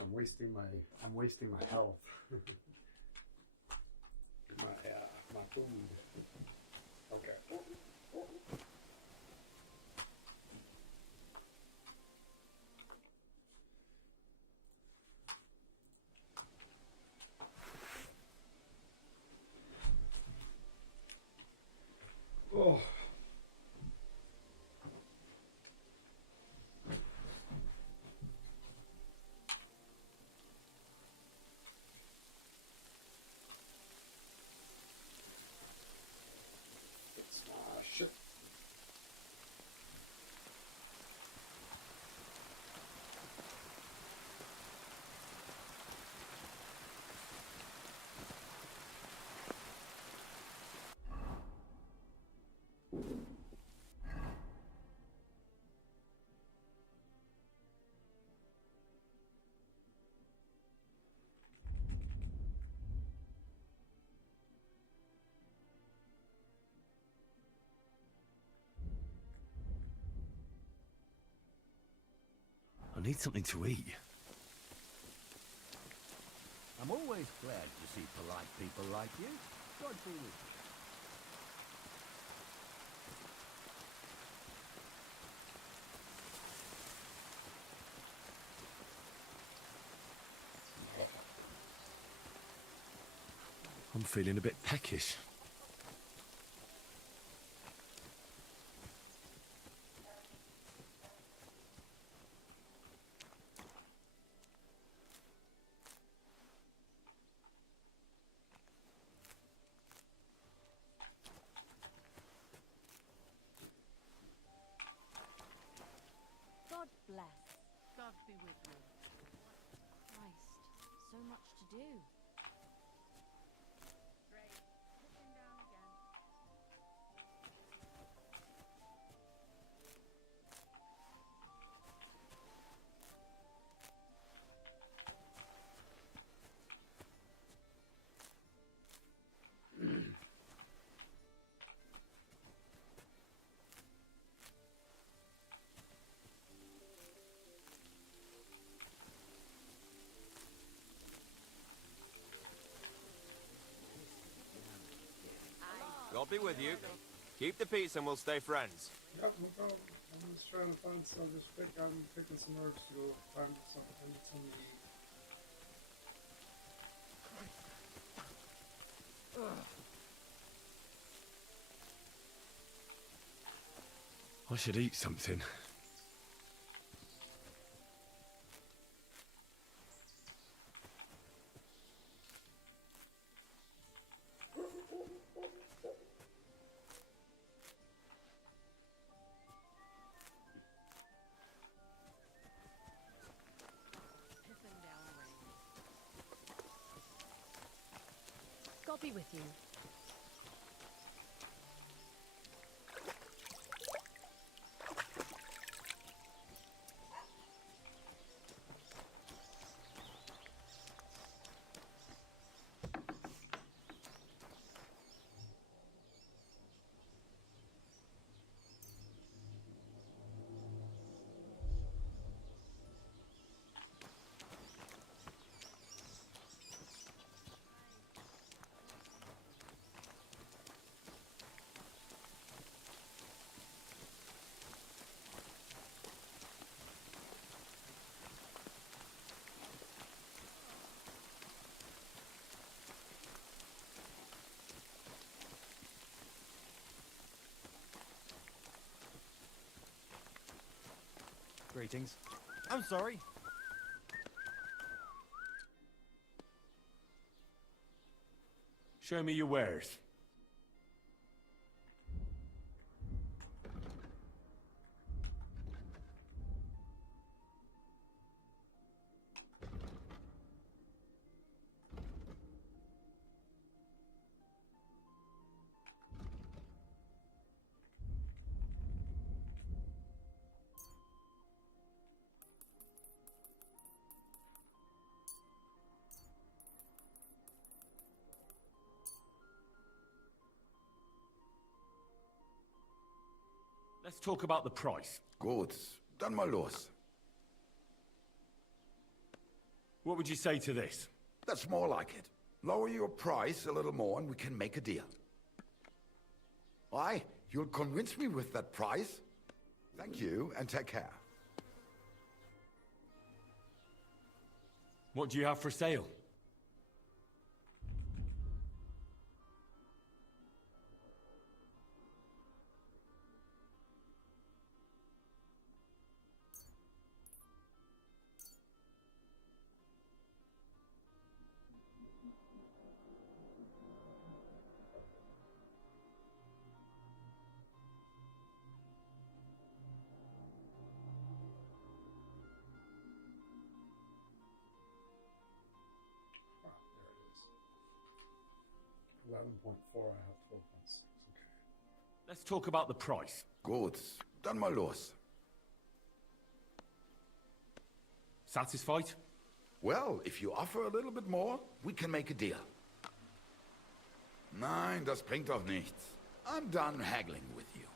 I'm wasting my health. my food. Okay. Oh. Shit. I need something to eat. I'm always glad to see polite people like you. God be with you. I'm feeling a bit peckish. God bless. God be with you. Christ, so much to do. Great. Sitting down again. God be with you. Keep the peace and we'll stay friends. Yep, no problem. I'm just trying to find some. I'm picking some herbs to go find something. I need some to eat. I should eat something. Pissing down rain. God be with you. Greetings. I'm sorry. Show me your wares. Let's talk about the price. Gut, dann mal los. What would you say to this? That's more like it. Lower your price a little more and we can make a deal. Why? You'll convince me with that price? Thank you, and take care. What do you have for sale? Ah, there it is. 11.4, I have 12.6. Okay. Let's talk about the price. Gut, dann mal los. Satisfied? Well, if you offer a little bit more, we can make a deal. Nein, das bringt doch nichts. I'm done haggling with you.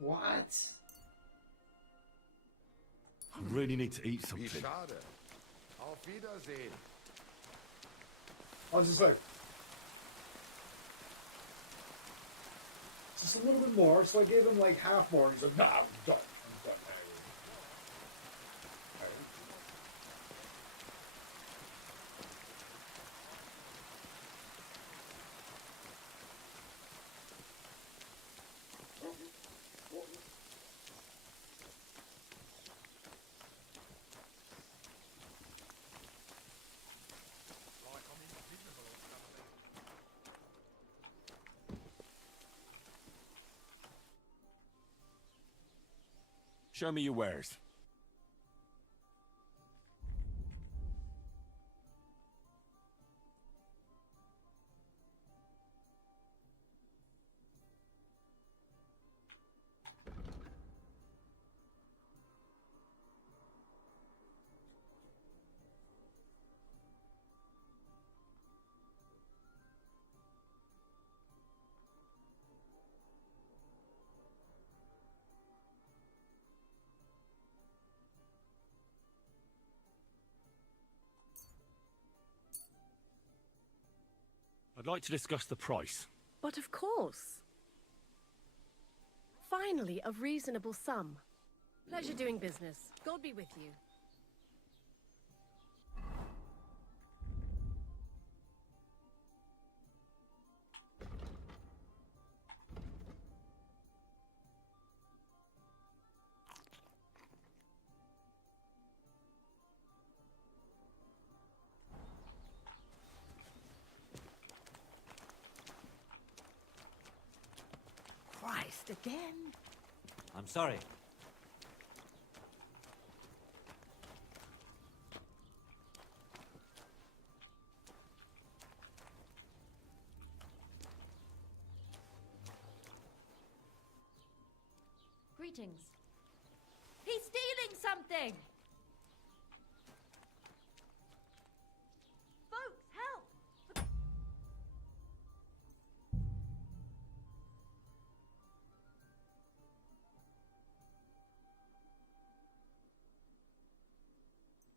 What? I really need to eat Wie something. schade. Auf Wiedersehen. I was just like, just a little bit more. So I gave him like half more. He's like, nah, I'm done. I'm done. Show me your wares. I'd like to discuss the price. But of course. Finally, a reasonable sum. Pleasure doing business. God be with you. Christ, again? I'm sorry. Greetings. He's stealing something! Folks, help!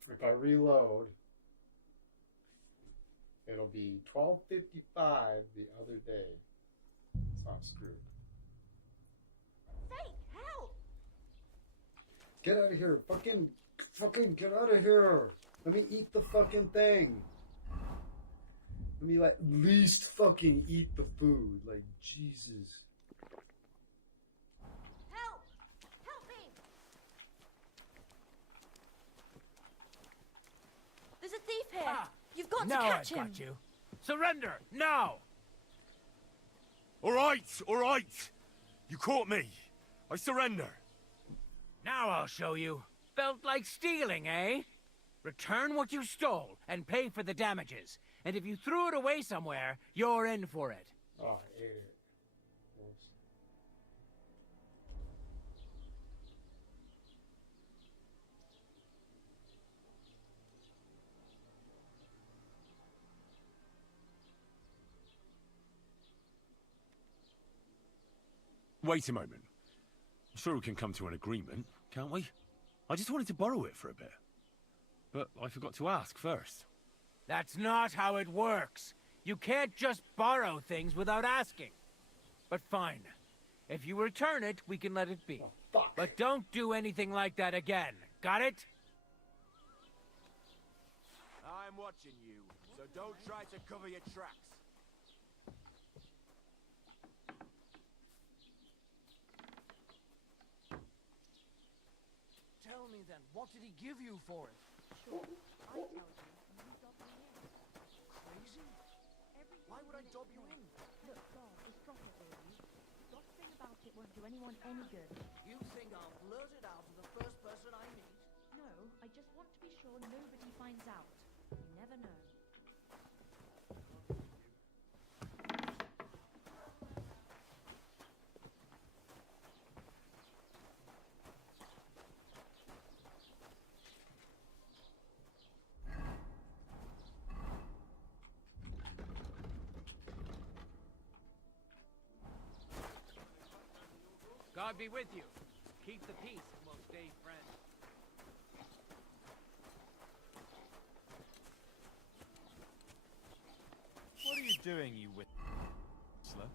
If I reload, it'll be 12:55 the other day. So I'm screwed. Fake, help! Get out of here. Fucking get out of here. Let me eat the fucking thing. Let me at least fucking eat the food. Like, Jesus. Help! Help me! There's a thief here. You've got to Now catch I've him. got you. Surrender, now! All right. You caught me. I surrender. Now I'll show you. Felt like stealing, eh? Return what you stole and pay for the damages. And if you threw it away somewhere, you're in for it. Oh, I ate it. Oops. Wait a moment. Sure we can come to an agreement, can't we? I just wanted to borrow it for a bit. But I forgot to ask first. That's not how it works. You can't just borrow things without asking. But fine. If you return it, we can let it be. Oh, fuck. But don't do anything like that again. Got it? I'm watching you, so don't try to cover your tracks. Tell me then, what did he give you for it? Sure, I tell you, and you dob me in. Crazy? Everything Why would I is dob you wrong. in? Look, God, just drop it, will you? Gossiping about it won't do anyone any good. You think I'll blurt it out to the first person I meet? No, I just want to be sure nobody finds out. You never know. God be with you. Keep the peace and we'll stay friends. What are you doing, you whistler?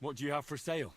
What do you have for sale?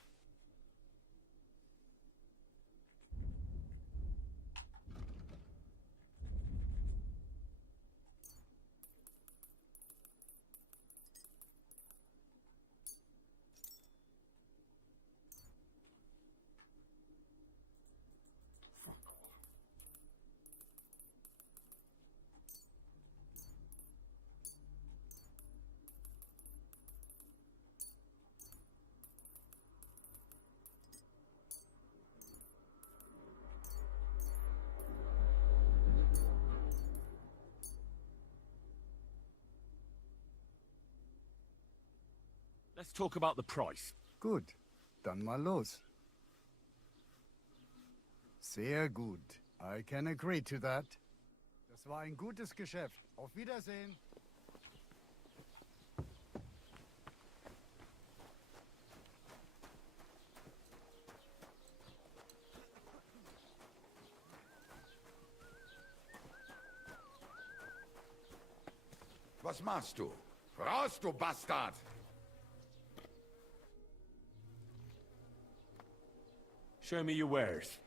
Let's talk about the price. Gut, dann mal los. Sehr gut. I can agree to that. Das war ein gutes Geschäft. Auf Wiedersehen. Was machst du? Raus, du Bastard! Show me your wares.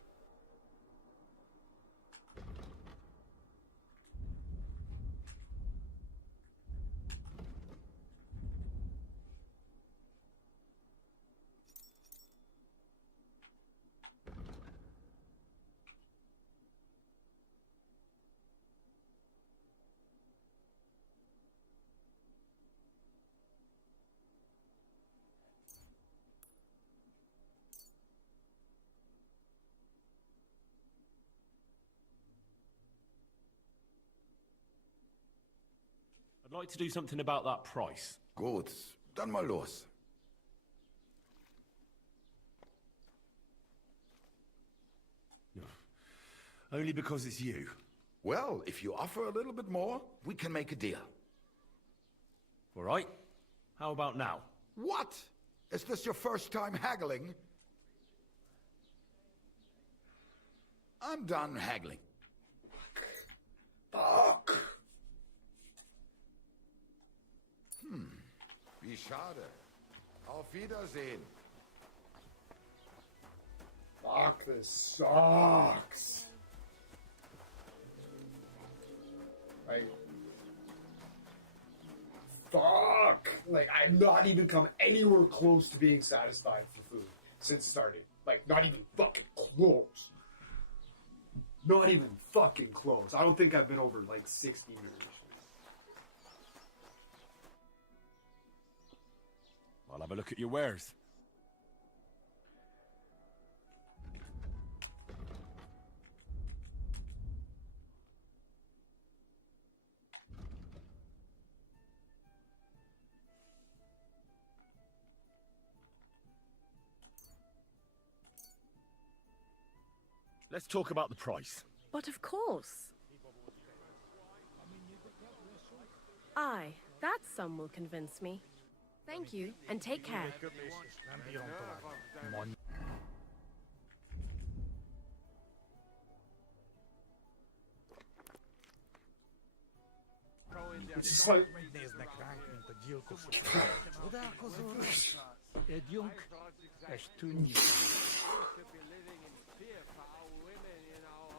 I'd like to do something about that price. Gut, dann mal los. Only because it's you. Well, if you offer a little bit more, we can make a deal. All right? How about now? What? Is this your first time haggling? I'm done haggling. Fuck! Wie schade. Auf Wiedersehen. Fuck, this sucks. Like, fuck. Like, I've not even come anywhere close to being satisfied for food since starting. Like, not even fucking close. Not even fucking close. I don't think I've been over like 60 nourishment. I'll have a look at your wares. Let's talk about the price. But of course. Aye, that sum will convince me. Thank you, and take care. It's just like,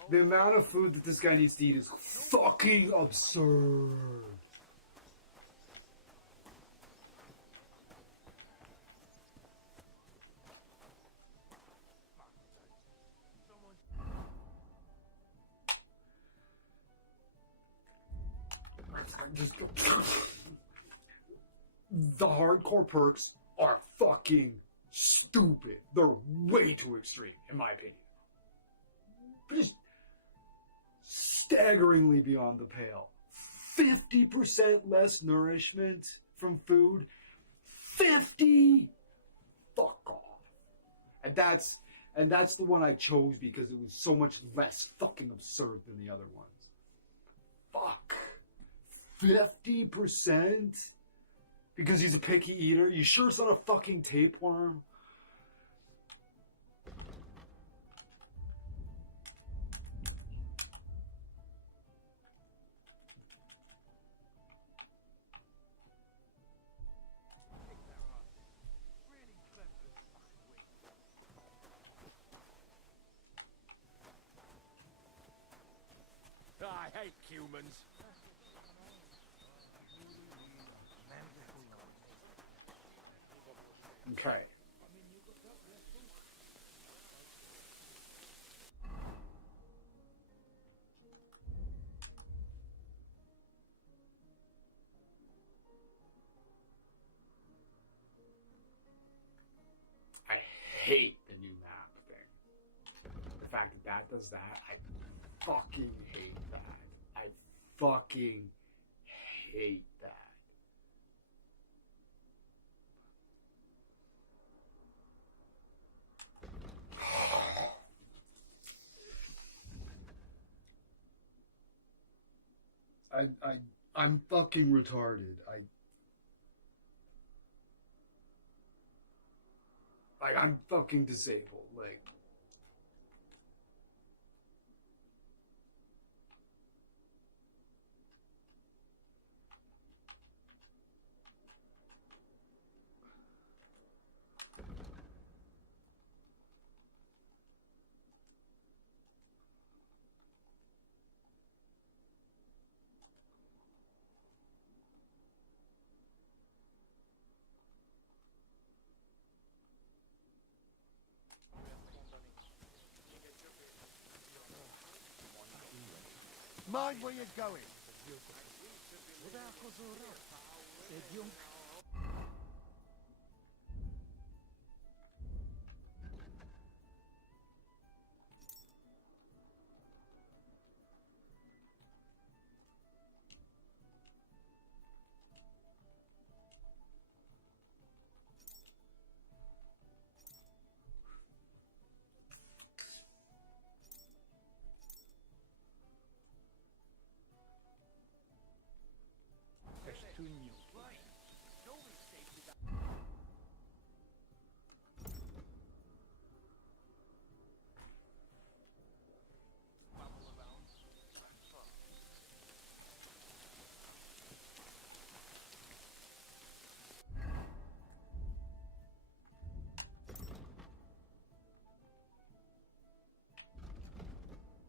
the amount of food that this guy needs to eat is fucking absurd. The hardcore perks are fucking stupid. They're way too extreme, in my opinion. Just staggeringly beyond the pale. 50% less nourishment from food. 50! Fuck off. And that's the one I chose because it was so much less fucking absurd than the other ones. Fuck. 50%? Because he's a picky eater? You sure it's not a fucking tapeworm? hate humans. Okay. I hate the new map thing. The fact that that does that, I fucking hate that. I fucking hate that. I'm fucking retarded. I'm fucking disabled. Like, Mind where you're going.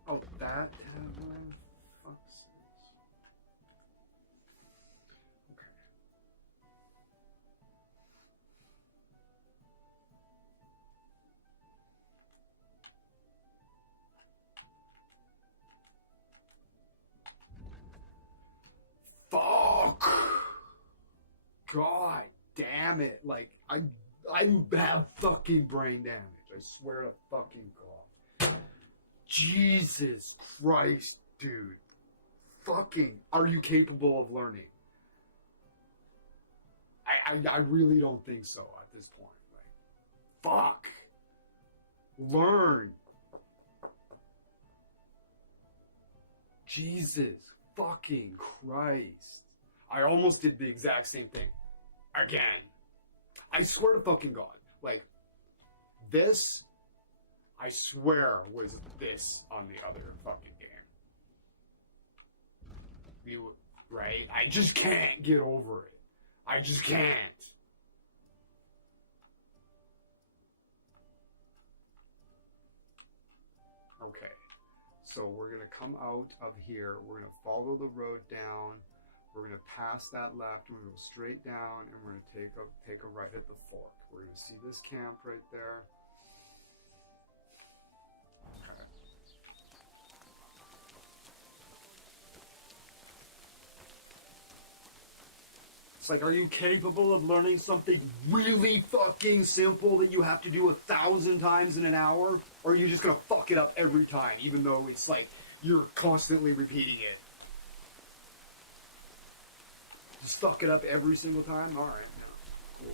oh, that tagline? Fuck's sakes. Okay. Fuck! God damn it. Like, I have fucking brain damage. I swear to fucking God. Jesus Christ, dude. Fucking, are you capable of learning? I really don't think so at this point. Like, fuck. Learn. Jesus fucking Christ. I almost did the exact same thing. Again. I swear to fucking God. Like, this, I swear, was this on the other fucking game. You, right? I just can't get over it. I just can't. Okay. So we're going to come out of here. We're going to follow the road down. We're going to pass that left. We're going to go straight down, and we're going to take a right at the fork. We're going to see this camp right there. Okay. It's like, are you capable of learning something really fucking simple that you have to do 1,000 times in an hour? Or are you just going to fuck it up every time, even though it's like you're constantly repeating it? Just fuck it up every single time? Alright, no. Cool.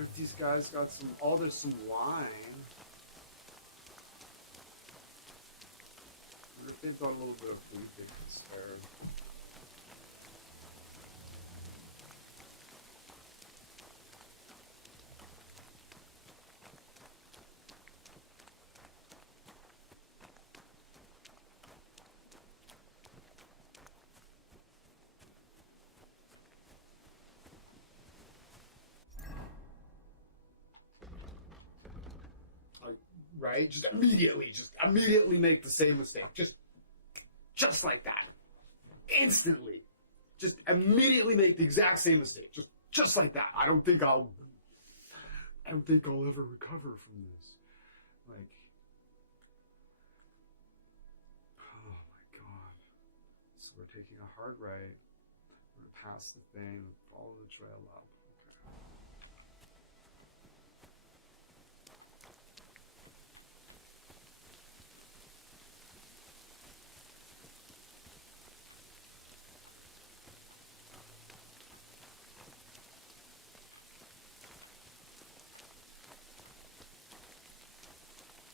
What if these guys got some? Oh, there's some wine. What if they've got a little bit of food they can spare? Right? Just immediately make the same mistake. Just like that. Instantly. Just immediately make the exact same mistake. Just like that. I don't think I'll ever recover from this. Like, oh my god. So we're taking a hard right. We're gonna pass the thing, follow the trail up.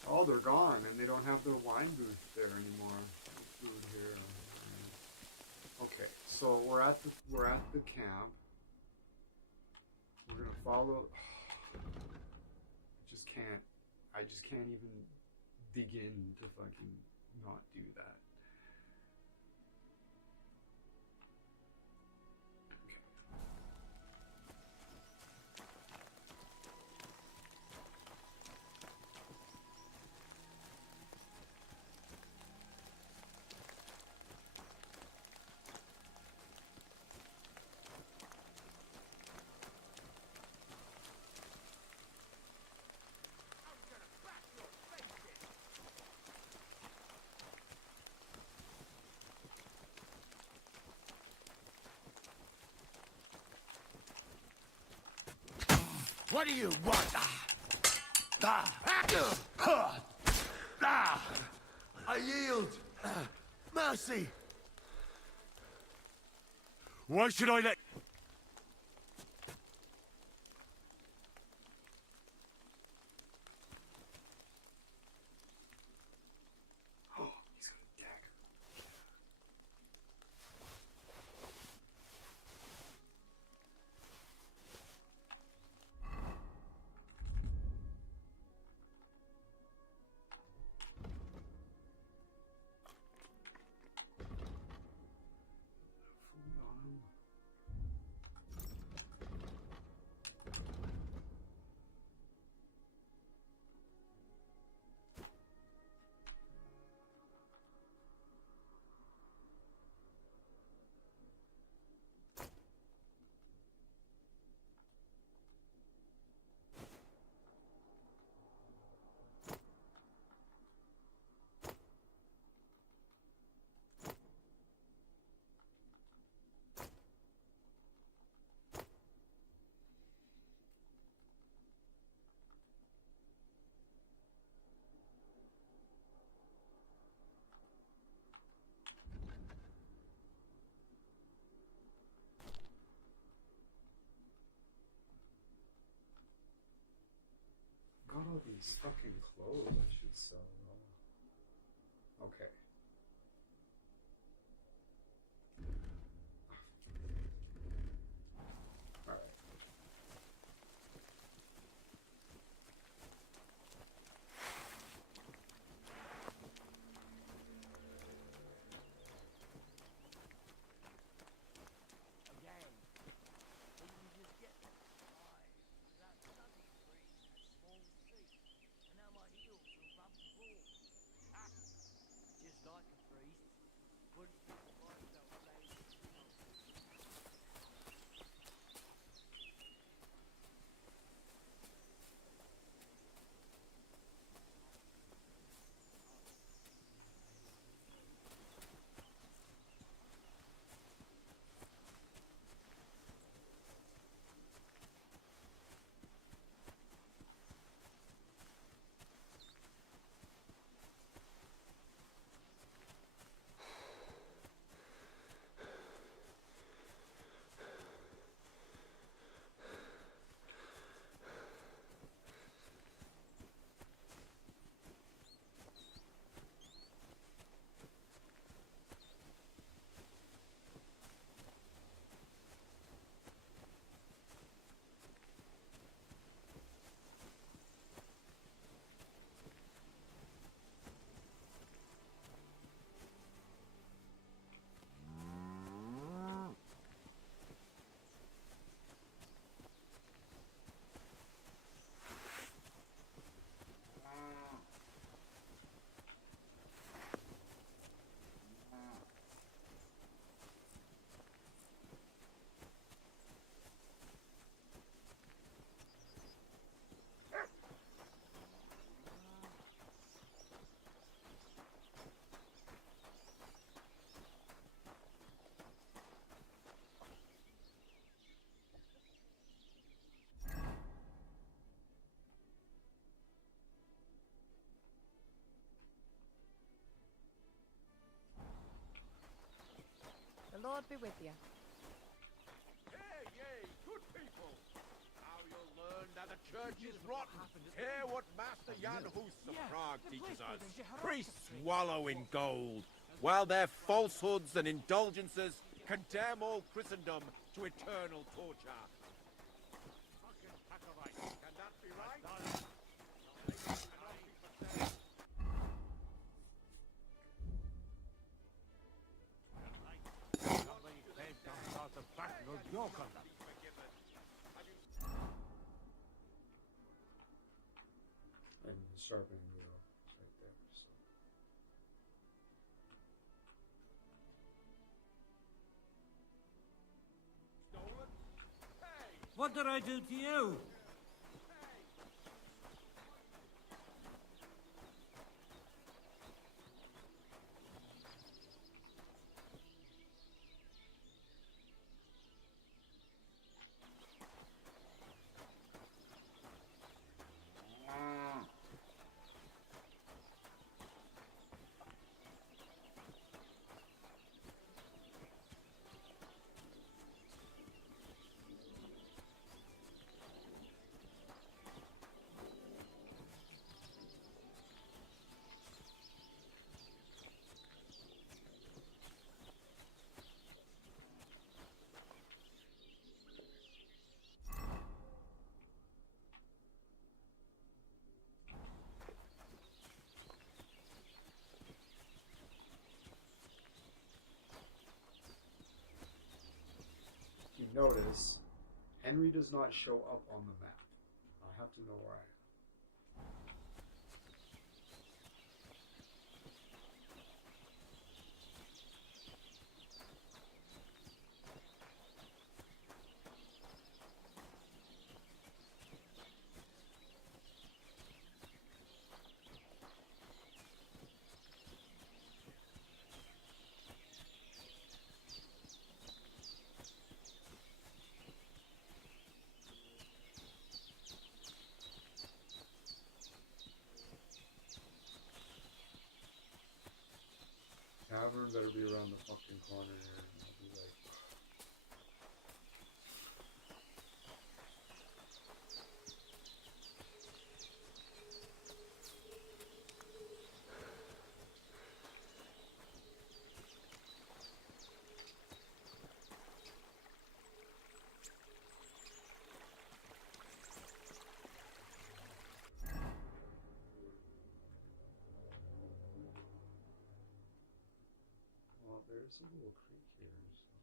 Oh, they're gone, and they don't have their wine booth there anymore. Food here. Okay, so we're at the camp. We're gonna follow. I just can't even begin to fucking not do that. What do you want? I yield. Mercy. Why should I let... Oh, he's got a dagger. Food on him. Got all these fucking clothes I should sell. Okay. Alright. Just Lord be with you. Hey, yay, good people! Now you'll learn that the church is rotten. Hear what Master Jan Hus of Prague teaches us. Priests wallow in gold, while their falsehoods and indulgences condemn all Christendom to eternal torture. Can that be right? And the sharpening wheel is right there. So. What did I do to you? If you notice, Henry does not show up on the map. I have to know where I am. Tavern better be around the fucking corner here. And I'll be like, well, there's a little creek here. So.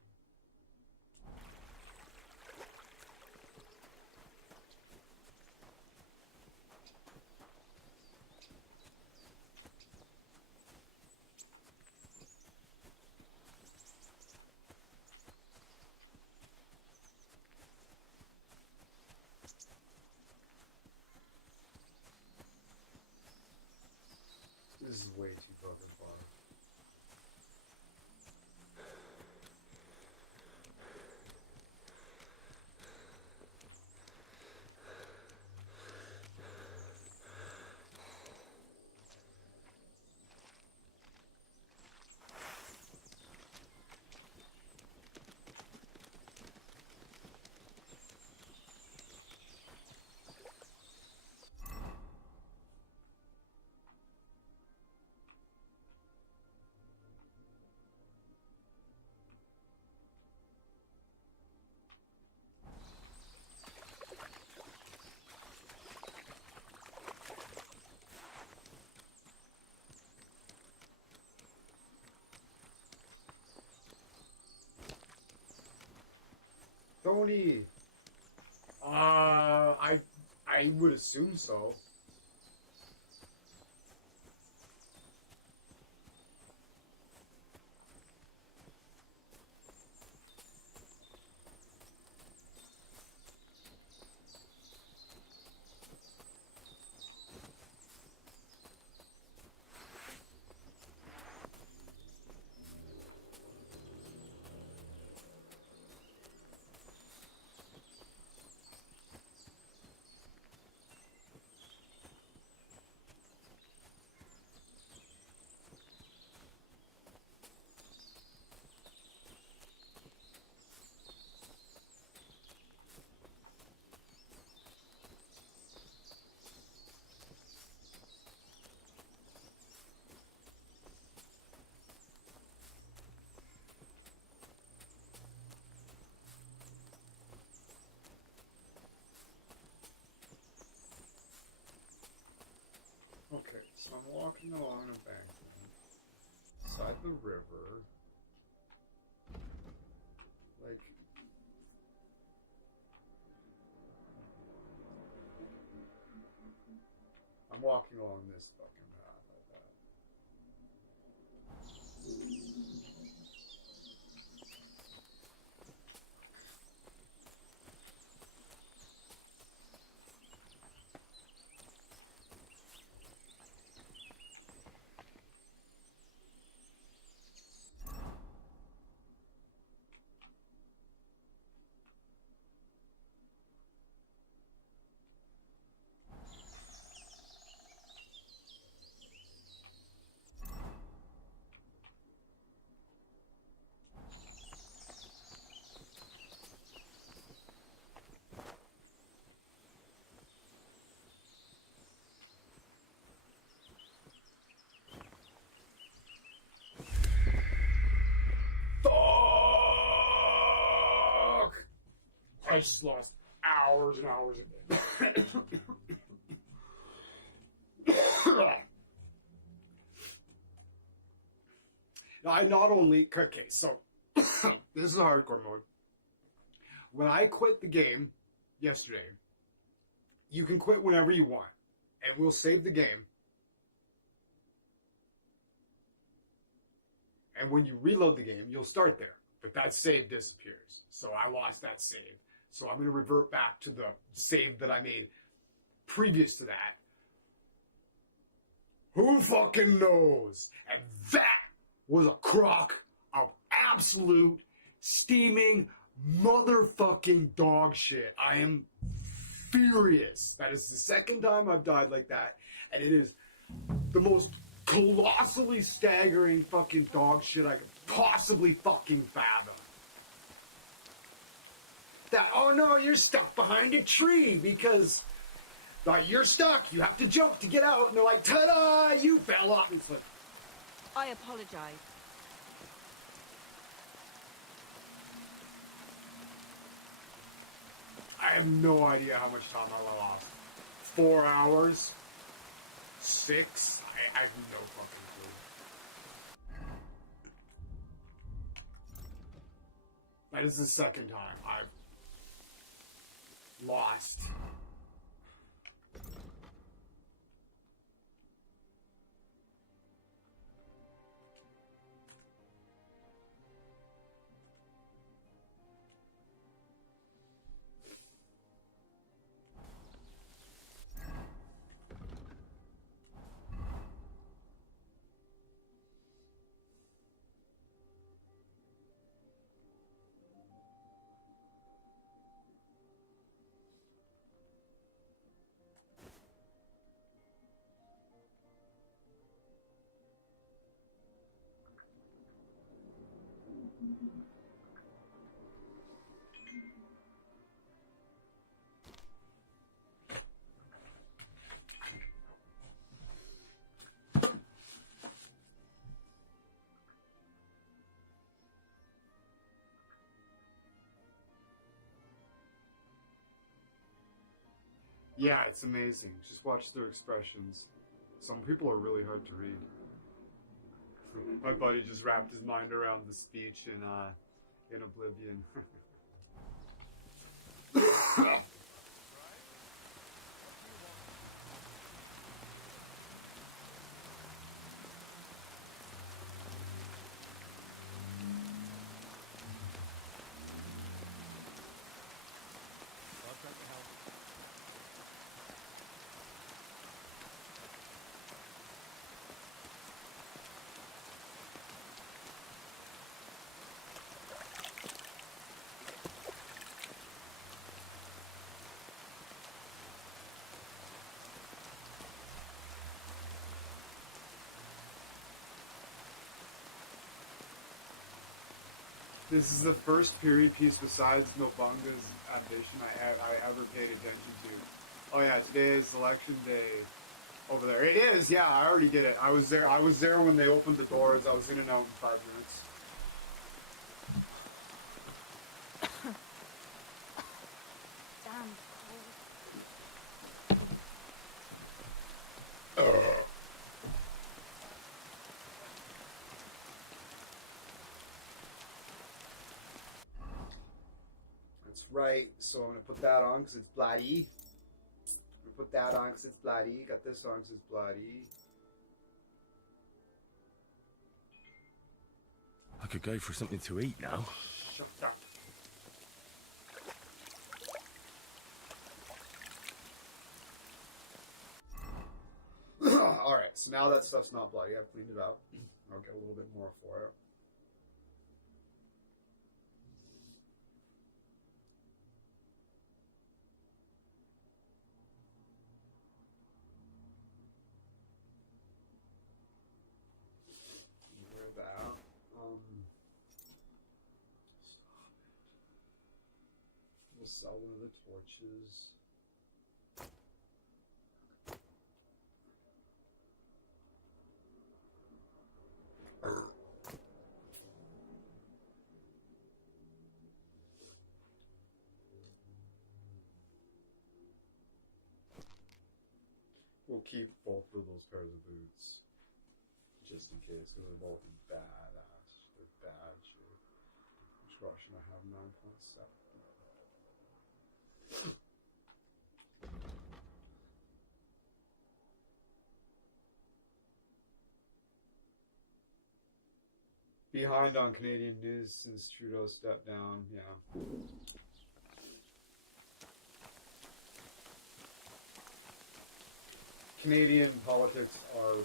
This is way too fucking far. Tony! I would assume so. So I'm walking along a bank beside the river. Like, I'm walking along this fucking path, I bet. I just lost hours and hours of it. I not only... Okay, so this is a hardcore mode. When I quit the game yesterday, you can quit whenever you want. And we'll save the game. And when you reload the game, you'll start there. But that save disappears. So I lost that save. So I'm going to revert back to the save that I made previous to that. Who fucking knows? And that was a crock of absolute steaming motherfucking dog shit. I am furious. That is the second time I've died like that. And it is the most colossally staggering fucking dog shit I could possibly fucking fathom. That, oh no, you're stuck behind a tree because you're stuck. You have to jump to get out. And they're like, ta-da, you fell off. It's like, I apologize. I have no idea how much time I lost. 4 hours? 6? I have no fucking clue. That is the second time I've lost. Yeah, it's amazing. Just watch their expressions. Some people are really hard to read. My buddy just wrapped his mind around the speech in Oblivion. This is the first period piece besides Nobunga's ambition I ever paid attention to. Oh yeah, today is election day over there. It is, yeah, I already did it. I was there when they opened the doors. I was in and out in 5 minutes. Damn Right, so I'm gonna put that on because it's bloody. I'm gonna put that on because it's bloody. Got this on because it's bloody. I could go for something to eat now. Shut up. Alright, so now that stuff's not bloody. I've cleaned it out. I'll get a little bit more for it. Wear that. Stop it. We'll sell one of the torches. We'll keep both of those pairs of boots. Just in case, because they're both badass. They're bad shit. Which Russian I have 9.7. Behind on Canadian news since Trudeau stepped down, yeah. Canadian politics are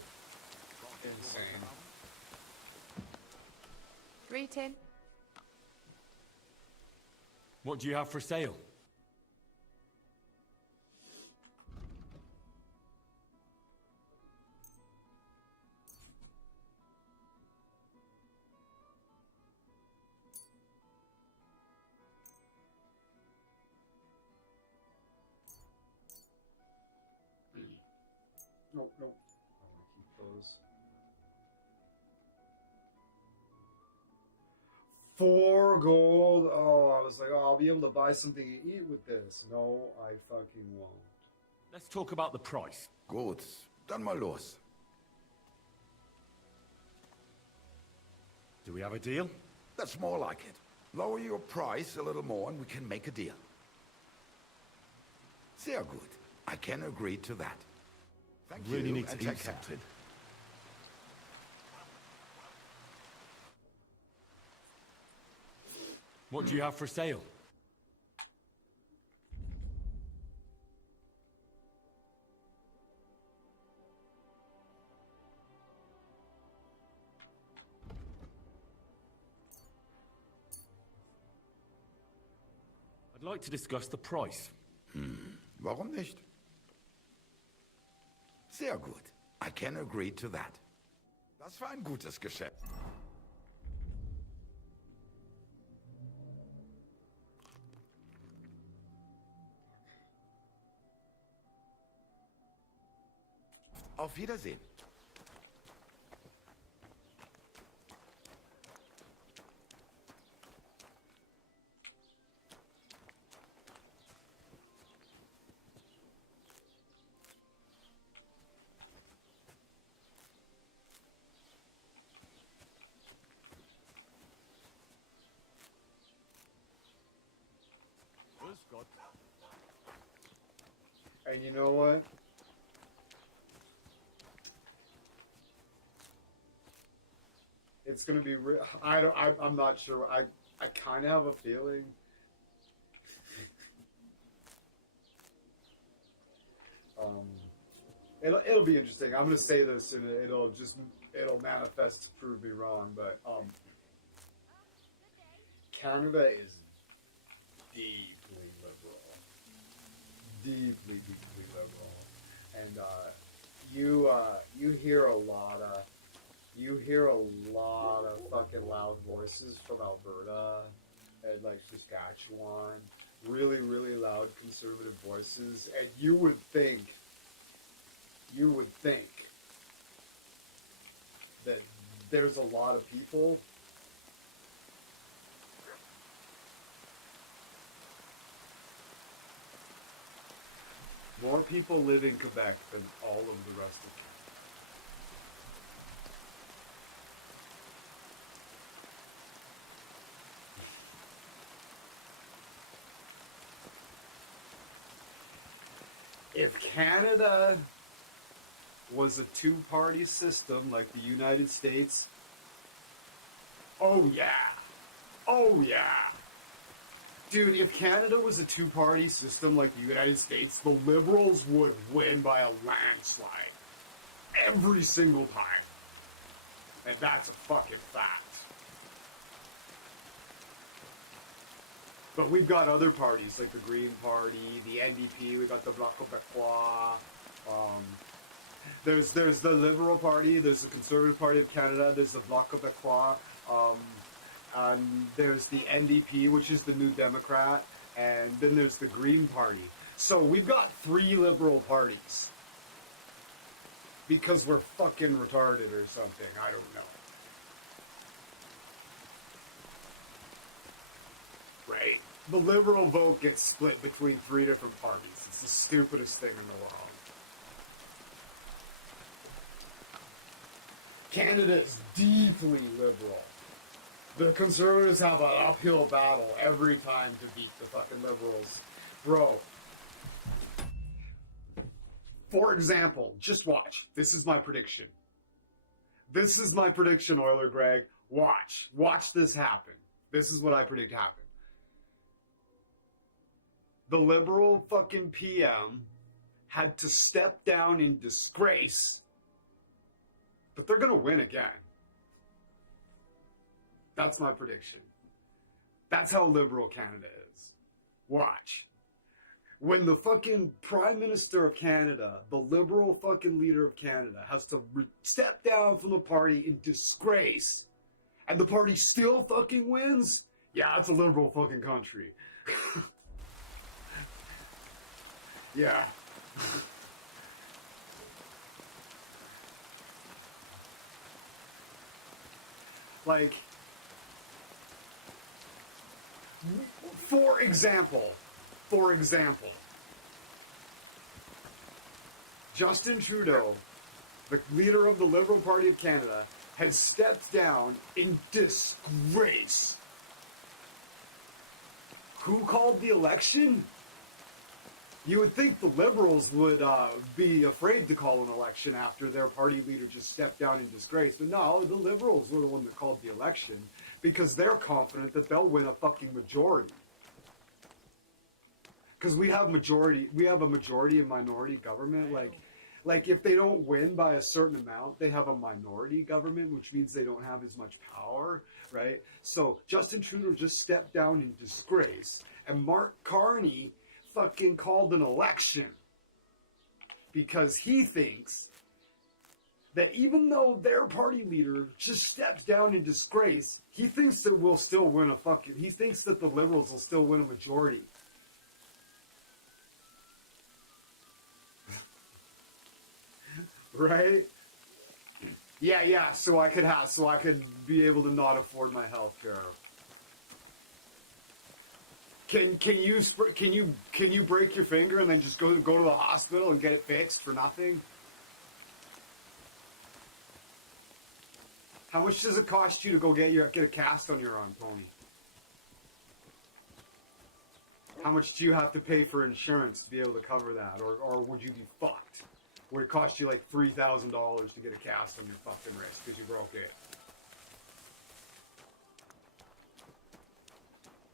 insane. Greeting. What do you have for sale? Nope, nope. I want to keep those. 4 gold. Oh, I was like, oh, I'll be able to buy something to eat with this. No, I fucking won't. Let's talk about the price. Gut, dann mal los. Do we have a deal? That's more like it. Lower your price a little more and we can make a deal. Sehr gut. I can agree to that. Thank Really you, need to and eat take care. something. What do you have for sale? I'd like to discuss the price. Warum nicht? Sehr gut. I can agree to that. Das war ein gutes Geschäft. Auf Wiedersehen. And you know what? It's gonna be real. I'm not sure. I kind of have a feeling. It'll be interesting. I'm gonna say this, and it'll manifest to prove me wrong. But Canada is deeply liberal, deeply liberal, and you hear a lot of fucking loud voices from Alberta and like Saskatchewan, really loud conservative voices, and you would think that there's a lot of people more people live in Quebec than all of the rest of Canada. if Canada was a two-party system like the United States, oh yeah. Oh yeah. Dude, if Canada was a two-party system like the United States, the Liberals would win by a landslide. Every single time. And that's a fucking fact. But we've got other parties like the Green Party, the NDP, we've got the Bloc Québécois, there's the Liberal Party, there's the Conservative Party of Canada, there's the Bloc Québécois, and there's the NDP, which is the New Democrat, and then there's the Green Party. So we've got 3 liberal parties. Because we're fucking retarded or something, I don't know. Right? The liberal vote gets split between 3 different parties. It's the stupidest thing in the world. Canada is deeply liberal. The Conservatives have an uphill battle every time to beat the fucking Liberals. Bro. For example, just watch. This is my prediction. This is my prediction, Euler Greg. Watch. Watch this happen. This is what I predict happen. The Liberal fucking PM had to step down in disgrace, but they're gonna win again. That's my prediction. That's how liberal Canada is. Watch. When the fucking Prime Minister of Canada, the liberal fucking leader of Canada, has to step down from the party in disgrace, and the party still fucking wins, yeah, it's a liberal fucking country. Yeah. Like, for example, Justin Trudeau, the leader of the Liberal Party of Canada, has stepped down in disgrace. Who called the election? You would think the Liberals would be afraid to call an election after their party leader just stepped down in disgrace. But no, the Liberals were the one that called the election because they're confident that they'll win a fucking majority. Because we have a majority and minority government. Like if they don't win by a certain amount, they have a minority government, which means they don't have as much power, right? So Justin Trudeau just stepped down in disgrace, and Mark Carney fucking called an election because he thinks that even though their party leader just stepped down in disgrace, he thinks that we'll still win he thinks that the Liberals will still win a majority. Right? Yeah, so I could be able to not afford my health care. Can you break your finger and then just go to the hospital and get it fixed for nothing? How much does it cost you to go get a cast on your arm, Tony? How much do you have to pay for insurance to be able to cover that, or would you be fucked? Would it cost you like $3,000 to get a cast on your fucking wrist because you broke it?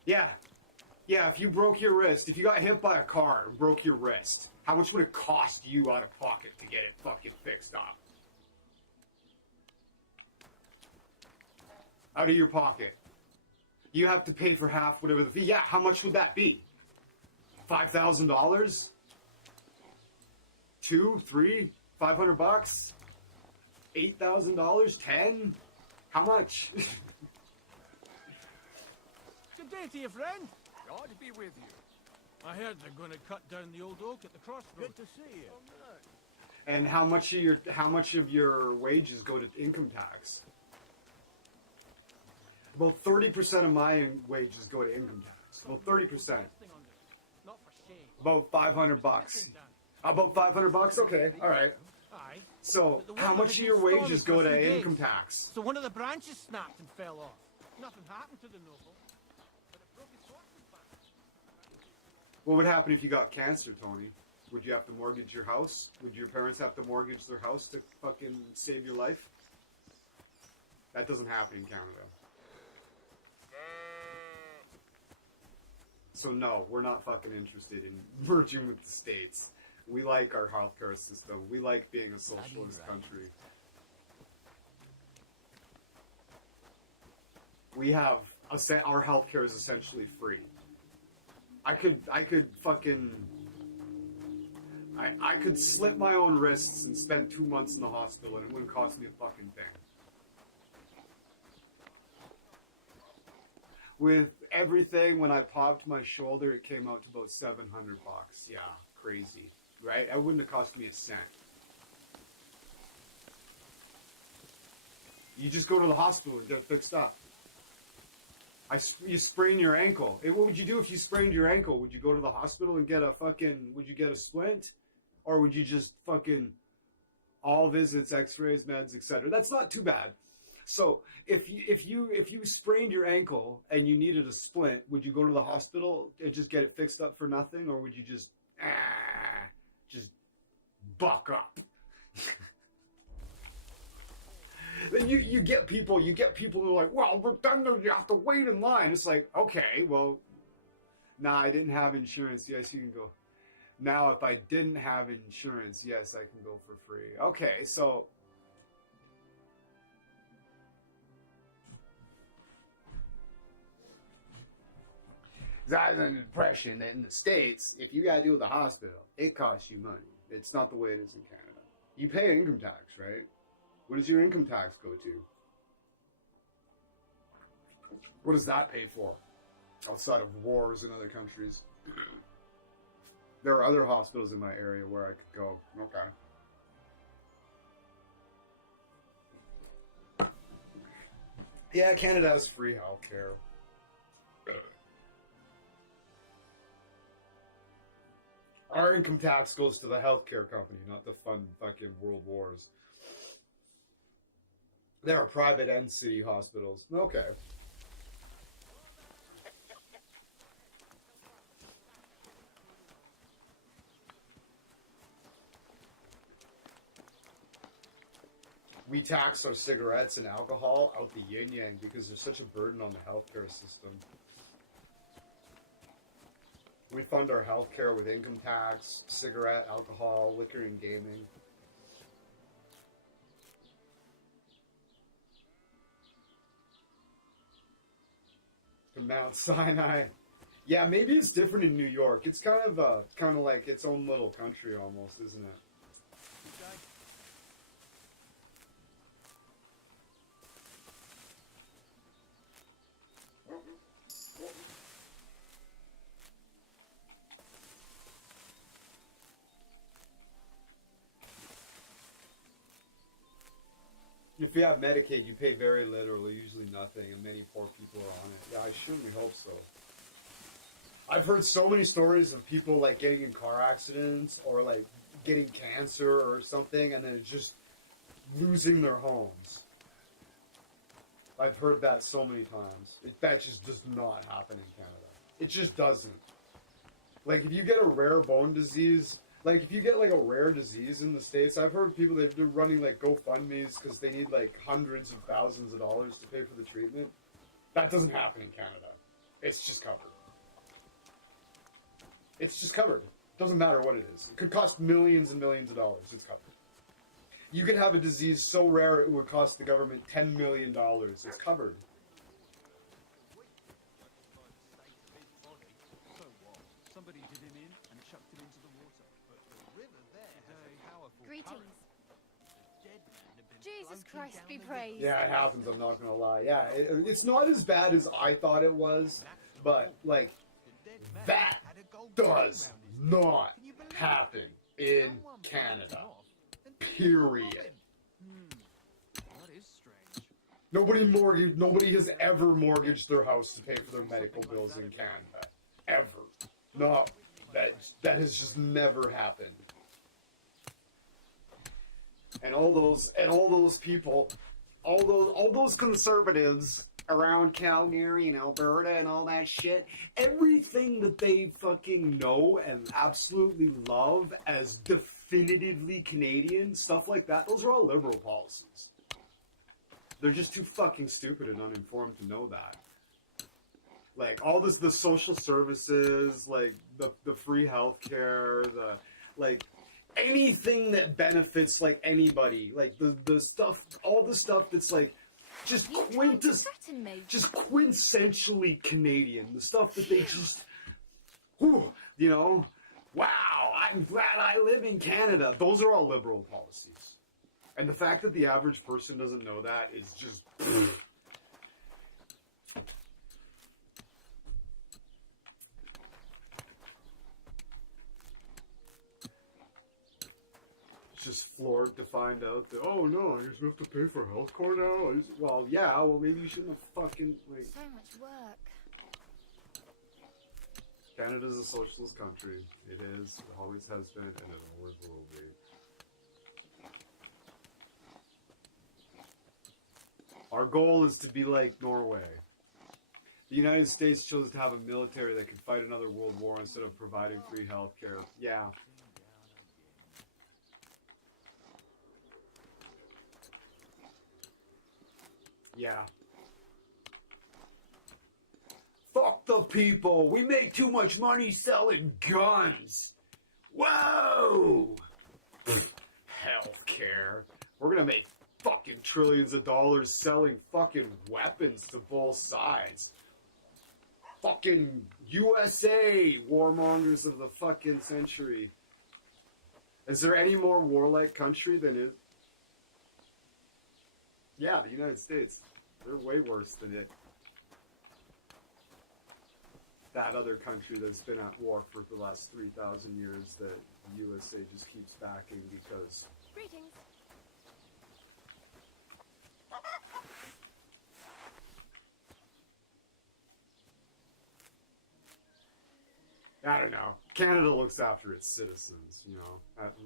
Yeah, if you broke your wrist, if you got hit by a car and broke your wrist, how much would it cost you out of pocket to get it fucking fixed up? Out of your pocket. You have to pay for half whatever the fee. Yeah, how much would that be? $5,000? 2, 3, $500? $8,000? 10? How much? Good day to you, friend. God be with you. I heard they're going to cut down the old oak at the crossroads. Good to see you. And how much of your wages go to income tax? About 30% of my wages go to income tax. About 30%. Not for shame. About $500. About $500? Okay, all right. Aye. So, how much of your wages go to income tax? So one of the branches snapped and fell off. Nothing happened to the noble, but it broke his fortune back. What would happen if you got cancer, Tony? Would you have to mortgage your house? Would your parents have to mortgage their house to fucking save your life? That doesn't happen in Canada. So no, we're not fucking interested in merging with the States. We like our healthcare system. We like being a socialist country. We have our healthcare is essentially free. I could fucking I could slit my own wrists and spend 2 months in the hospital and it wouldn't cost me a fucking thing. With everything, when I popped my shoulder, it came out to about $700. Yeah, crazy, right? It wouldn't have cost me a cent. You just go to the hospital and get it fixed up. You sprain your ankle. What would you do if you sprained your ankle? Would you go to the hospital and get a would you get a splint? Or would you just fucking all visits, x-rays, meds, etc.? That's not too bad. So if you sprained your ankle and you needed a splint, would you go to the hospital and just get it fixed up for nothing? Or would you just buck up? Then you get people who are like, well, but then you have to wait in line. It's like, okay, well, nah, I didn't have insurance. Yes, you can go. Now, if I didn't have insurance, yes, I can go for free. Okay, so I was under the impression that in the States, if you got to deal with the hospital, it costs you money. It's not the way it is in Canada. You pay income tax, right? What does your income tax go to? What does that pay for? Outside of wars in other countries. There are other hospitals in my area where I could go. Okay. Yeah, Canada has free healthcare. Our income tax goes to the healthcare company, not to fund fucking world wars. There are private and city hospitals. Okay. We tax our cigarettes and alcohol out the yin-yang because there's such a burden on the healthcare system. We fund our healthcare with income tax, cigarette, alcohol, liquor, and gaming. To Mount Sinai. Yeah, maybe it's different in New York. It's kind of like its own little country almost, isn't it? If you have Medicaid, you pay very little, usually nothing, and many poor people are on it. Yeah, I certainly hope so. I've heard so many stories of people like getting in car accidents or like getting cancer or something, and then just losing their homes. I've heard that so many times. That just does not happen in Canada. It just doesn't. Like if you get a rare bone disease. Like, if you get, like, a rare disease in the States, I've heard people, they're running, like, GoFundMes because they need, like, hundreds of thousands of dollars to pay for the treatment. That doesn't happen in Canada. It's just covered. It's just covered. Doesn't matter what it is. It could cost millions and millions of dollars. It's covered. You could have a disease so rare it would cost the government $10 million. It's covered. Greetings. Jesus Christ be praised. Yeah, it happens, I'm not gonna lie. Yeah, it's not as bad as I thought it was, but, like, that does not happen in Canada. Period. Nobody has ever mortgaged their house to pay for their medical bills in Canada. Ever. No, that has just never happened. And all those people, all those conservatives around Calgary and Alberta and all that shit, everything that they fucking know and absolutely love as definitively Canadian, stuff like that, those are all liberal policies. They're just too fucking stupid and uninformed to know that. Like, all this, the social services, like, the free healthcare, the, like, anything that benefits, like, anybody. Like, the stuff, all the stuff that's, like, just quintessentially Canadian. The stuff that they just, whew, you know, wow, I'm glad I live in Canada. Those are all liberal policies. And the fact that the average person doesn't know that is just... just floored to find out that, oh no, I just have to pay for healthcare now? Well, yeah, well maybe you shouldn't have fucking, like... So much work. Canada's a socialist country. It is, it always has been, and it always will be. Our goal is to be like Norway. The United States chose to have a military that could fight another world war instead of providing free healthcare. Yeah. Yeah. Fuck the people. We make too much money selling guns. Whoa. Healthcare. We're gonna make fucking trillions of dollars selling fucking weapons to both sides. Fucking USA, warmongers of the fucking century. Is there any more warlike country than it? Yeah, the United States. They're way worse than it. That other country that's been at war for the last 3,000 years that the USA just keeps backing because... Greetings. I don't know. Canada looks after its citizens, you know.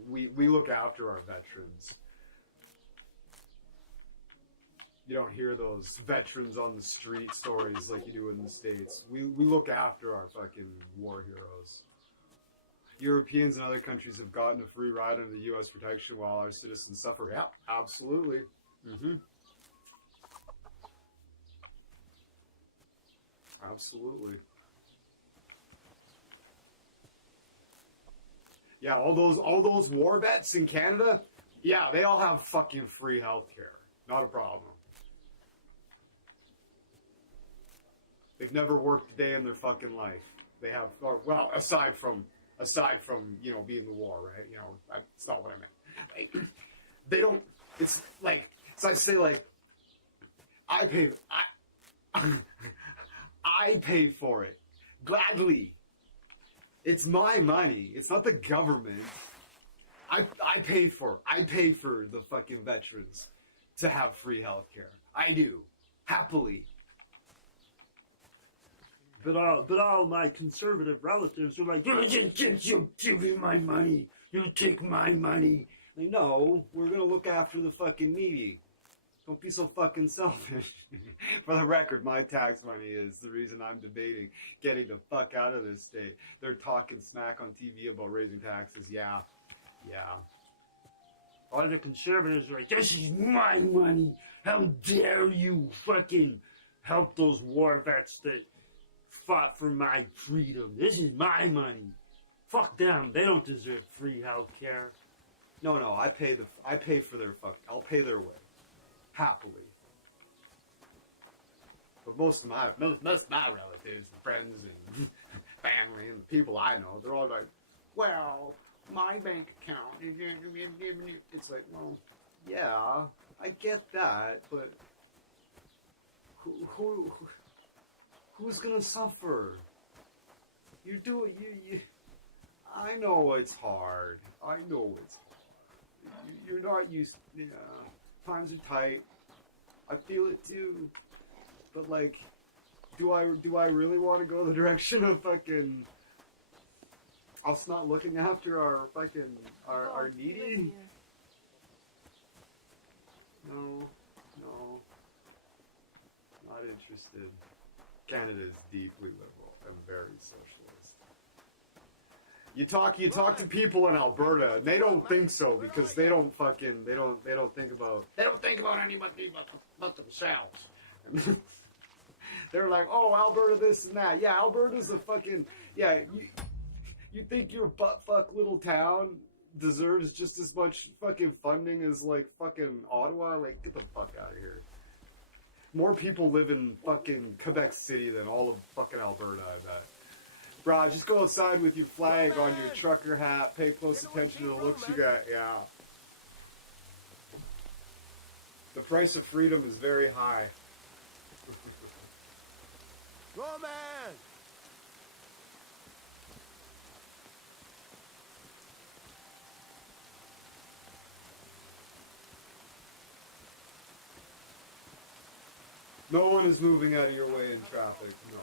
We look after our veterans. You don't hear those veterans on the street stories like you do in the States. We look after our fucking war heroes. Europeans and other countries have gotten a free ride under the U.S. protection while our citizens suffer. Yeah, absolutely. Mm-hmm. Absolutely. Yeah, all those war vets in Canada, yeah, they all have fucking free healthcare. Not a problem. They've never worked a day in their fucking life. They have, or, well, aside from you know, being in the war, right? You know, that's not what I meant. Like, they don't. It's like, so I say, like, I pay for it gladly. It's my money. It's not the government. I pay for the fucking veterans to have free healthcare. I do, happily. But all my conservative relatives are like, you give me my money. You take my money. Like, no, we're gonna look after the fucking needy. Don't be so fucking selfish. For the record, my tax money is the reason I'm debating getting the fuck out of this state. They're talking smack on TV about raising taxes. Yeah. All the conservatives are like, this is my money. How dare you fucking help those war vets that fought for my freedom. This is my money. Fuck them. They don't deserve free health care. No, I pay for their I'll pay their way. Happily. But most of my relatives and friends and family and the people I know, they're all like, well, my bank account. It's like, well, yeah, I get that, but who's gonna suffer? You do it. You. I know it's hard. You're not used. Yeah, times are tight. I feel it too. But like, do I really want to go the direction of fucking us not looking after our fucking our needy? No. Not interested. Canada is deeply liberal and very socialist. You talk to people in Alberta, and they don't think so because they don't think about anybody but themselves. They're like, oh, Alberta this and that. Yeah, Alberta's a fucking You think your buttfuck little town deserves just as much fucking funding as like fucking Ottawa? Like, get the fuck out of here. More people live in fucking Quebec City than all of fucking Alberta, I bet. Bruh, just go outside with your flag on your trucker hat, pay close attention to the looks you got, yeah. The price of freedom is very high. Roman! No one is moving out of your way in traffic, no.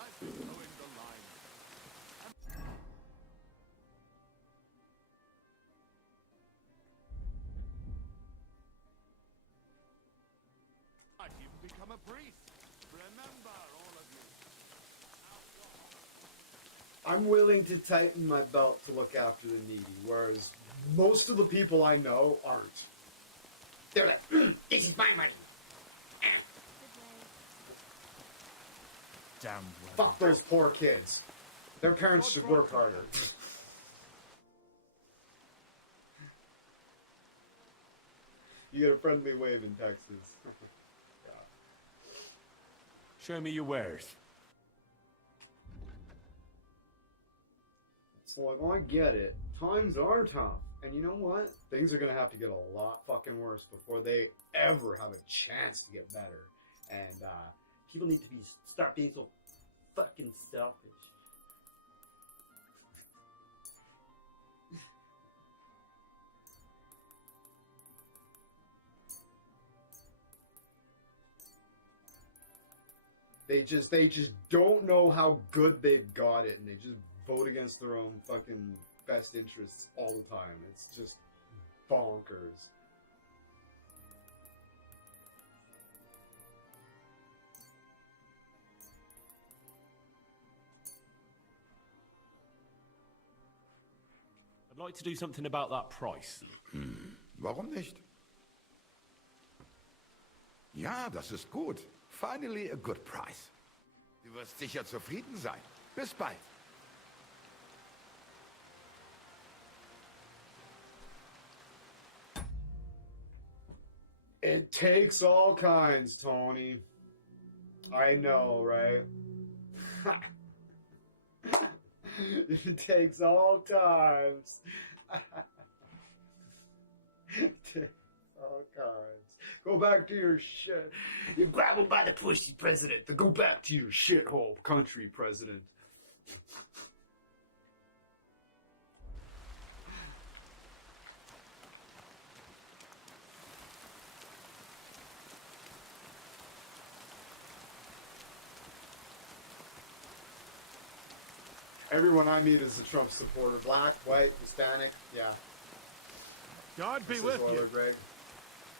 I've been towing the line. I've even become a priest. Remember, all of you. I'm willing to tighten my belt to look after the needy, whereas most of the people I know aren't. They're like, this is my money. Damn. Fuck those poor kids. Their parents should work harder. You get a friendly wave in Texas. Yeah. Show me your wares. It's like, oh, I get it. Times are tough. And you know what? Things are going to have to get a lot fucking worse before they ever have a chance to get better. And, people need to start being so fucking selfish. They just don't know how good they've got it, and they just vote against their own fucking best interests all the time. It's just bonkers. I'd like to do something about that price. Warum nicht? Ja, das ist gut. Finally a good price. Du wirst sicher zufrieden sein. Bis bald. It takes all kinds, Tony. I know, right? It takes all times. It takes all kinds. Go back to your shit. You grab him by the pussy, president. To go back to your shithole country, president. Everyone I meet is a Trump supporter. Black, white, Hispanic, yeah. God be This with is Oiler you. Greg.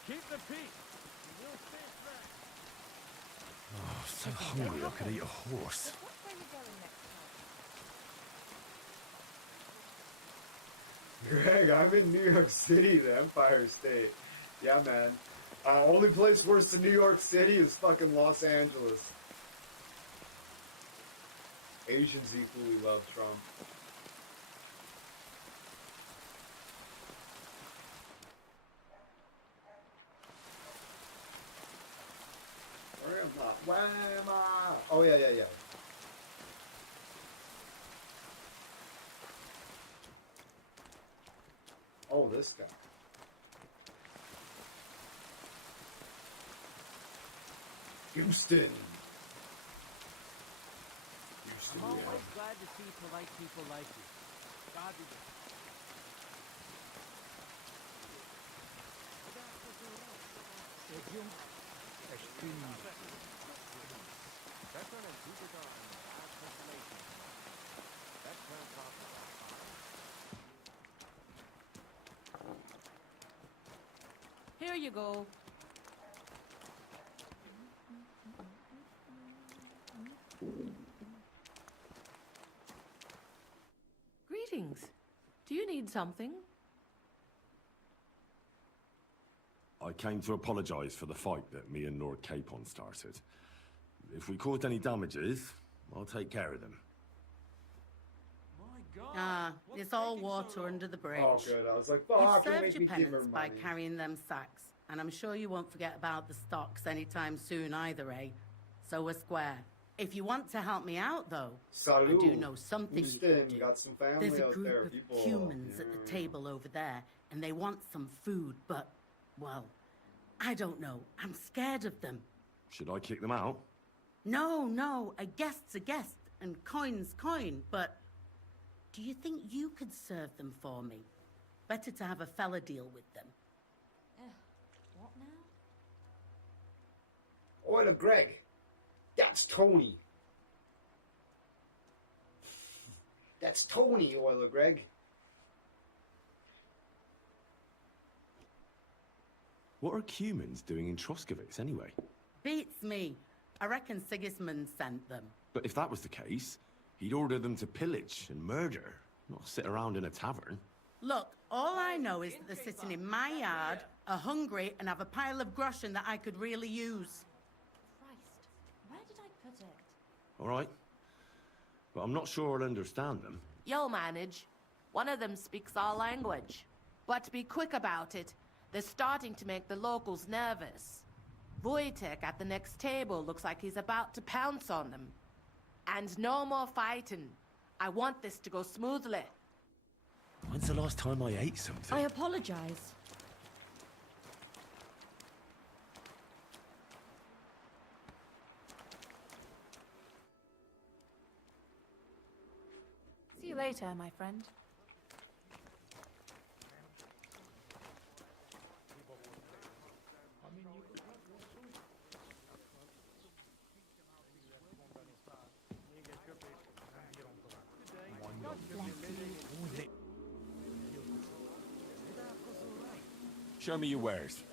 Keep the peace. We'll stay friends. Oh, so hungry I could eat a horse. But what's where you're going next time? Greg, I'm in New York City, the Empire State. Yeah, man. Only place worse than New York City is fucking Los Angeles. Asians equally love Trump. Where am I? Oh, yeah. Oh, this guy. Houston. I'm always glad to see polite people like you. God be with you. Here you go. Greetings. Do you need something? I came to apologise for the fight that me and Lord Capon started. If we caused any damages, I'll take care of them. Ah, it's all water under the bridge. Oh, good. I was like, You've fuck, you served make your me give her penance by money. carrying them sacks, and I'm sure you won't forget about the stocks anytime soon either, eh? So we're square. If you want to help me out, though, Salud. I do know something you Houston, can do. got some family There's a out group there, of people. humans at the table over there, and they want some food, but, well, I don't know. I'm scared of them. Should I kick them out? No, a guest's a guest, and coin's coin, but do you think you could serve them for me? Better to have a fella deal with them. What now? Oiler Greg. That's Tony. That's Tony, Oiler Greg. What are humans doing in Troskovitz anyway? Beats me. I reckon Sigismund sent them. But if that was the case, he'd order them to pillage and murder, not sit around in a tavern. Look, all I know is that they're sitting in my yard, are hungry, and have a pile of groschen that I could really use. Christ, where did I put it? All right. But I'm not sure I'll understand them. You'll manage. One of them speaks our language. But be quick about it. They're starting to make the locals nervous. Wojtek at the next table looks like he's about to pounce on them. And no more fighting. I want this to go smoothly. When's the last time I ate something? I apologize. See you later, my friend. Show me your wares.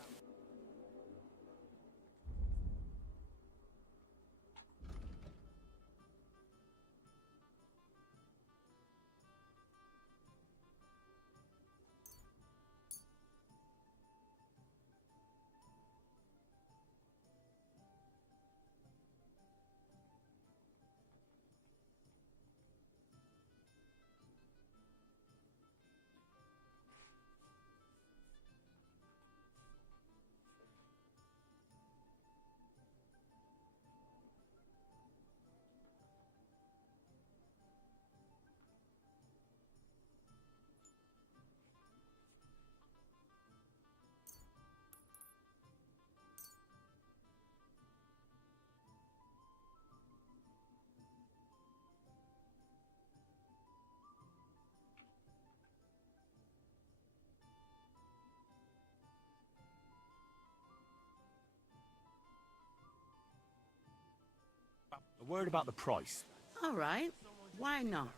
A word about the price. All right, why not?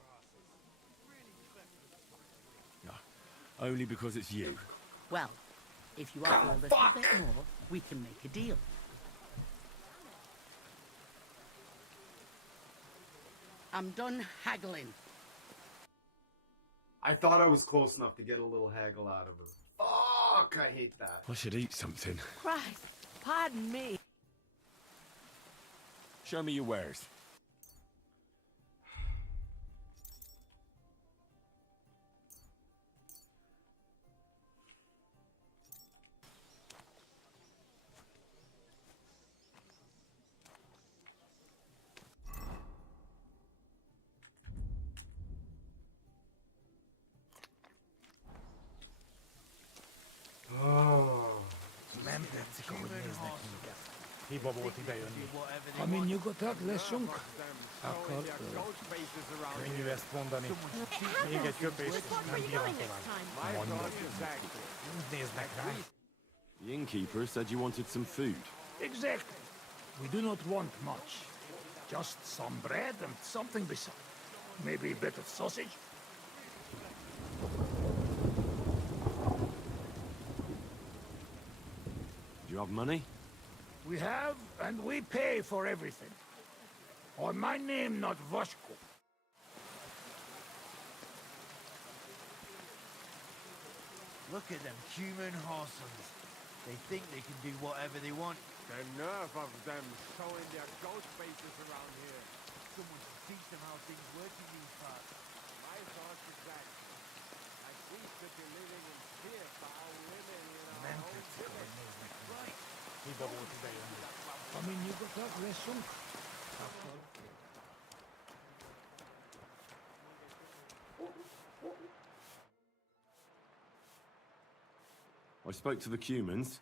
No, only because it's you. Well, if you offer a little bit more, we can make a deal. I'm done haggling. I thought I was close enough to get a little haggle out of her. Fuck, I hate that. I should eat something. Christ, pardon me. Show me your wares. Amin nyugodtak leszünk? Akkor könnyű ezt mondani. Még egy köpést, nem bírom tovább. Mondod. Úgy néznek rám. The innkeeper said you wanted some food. Exactly. We do not want much. Just some bread and something beside. Maybe a bit of sausage. Do you have money? We have, and we pay for everything. Or my name not Vashko. Look at them human horsons. They think they can do whatever they want. The nerve of them showing their ghost faces around here. Someone should teach them how things work in these parts. My thoughts exactly. Like we should be living in fear for our women in our own village. Right. Hiba volt ideje. Ami nyugodtak leszünk, akkor... I spoke to the Cumans.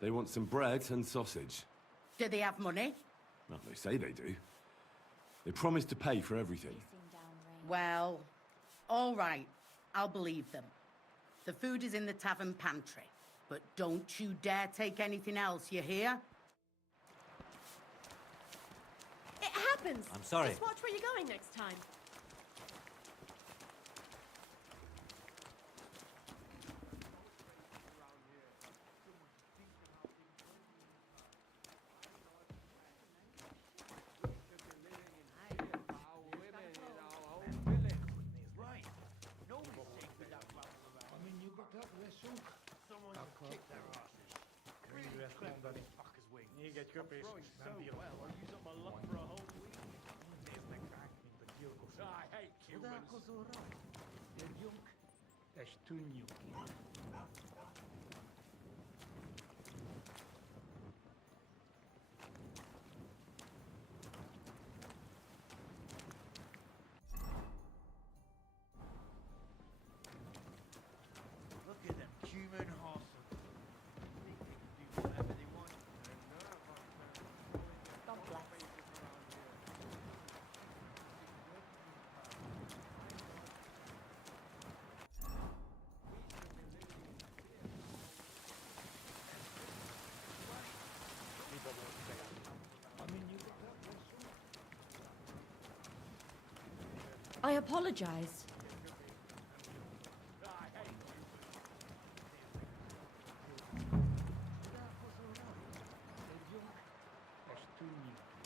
They want some bread and sausage. Do they have money? Well, they say they do. They promised to pay for everything. Well, all right. I'll believe them. The food is in the tavern pantry. But don't you dare take anything else, you hear? It happens! I'm sorry. Just watch where you're going next time. Ami nyugodtak leszünk, akkor... Könnyű ezt mondani. Még egy köpés, és nem bírom. Néznek ránk, mint a gyilkosok. Csodálkozóra? Jöjjünk, és tűnjünk ki. Look at them human horsons. They think they can do whatever they want. God bless. Hiba volt ideje. Ami nyugodtak leszünk, I apologize. csodálkozóra? Jöjjünk, és tűnjünk ki.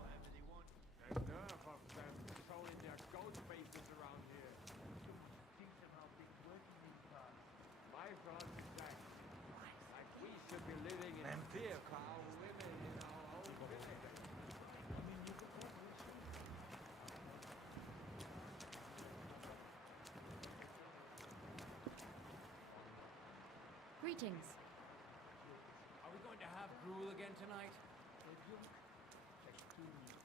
Whatever they want. The nerve of them showing their ghost faces around here. Teach them how things work in these parts. My thoughts exactly. Like we should be living in fear for our women in our own village. Ami nyugodtak leszünk, Greetings. Are we going to have gruel again tonight? jöjjünk, és tűnjünk.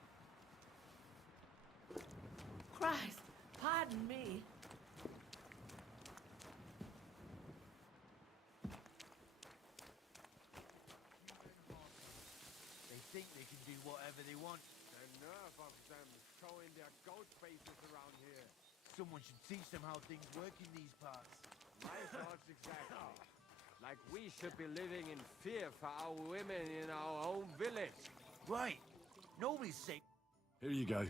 Christ, pardon me. They think they can do whatever they want. The nerve of them showing their ghost faces around here. Someone should teach them how things work in these parts. My thoughts exactly. Like we should be living in fear for our women in our own village. Right. Nobody's safe. Here you go.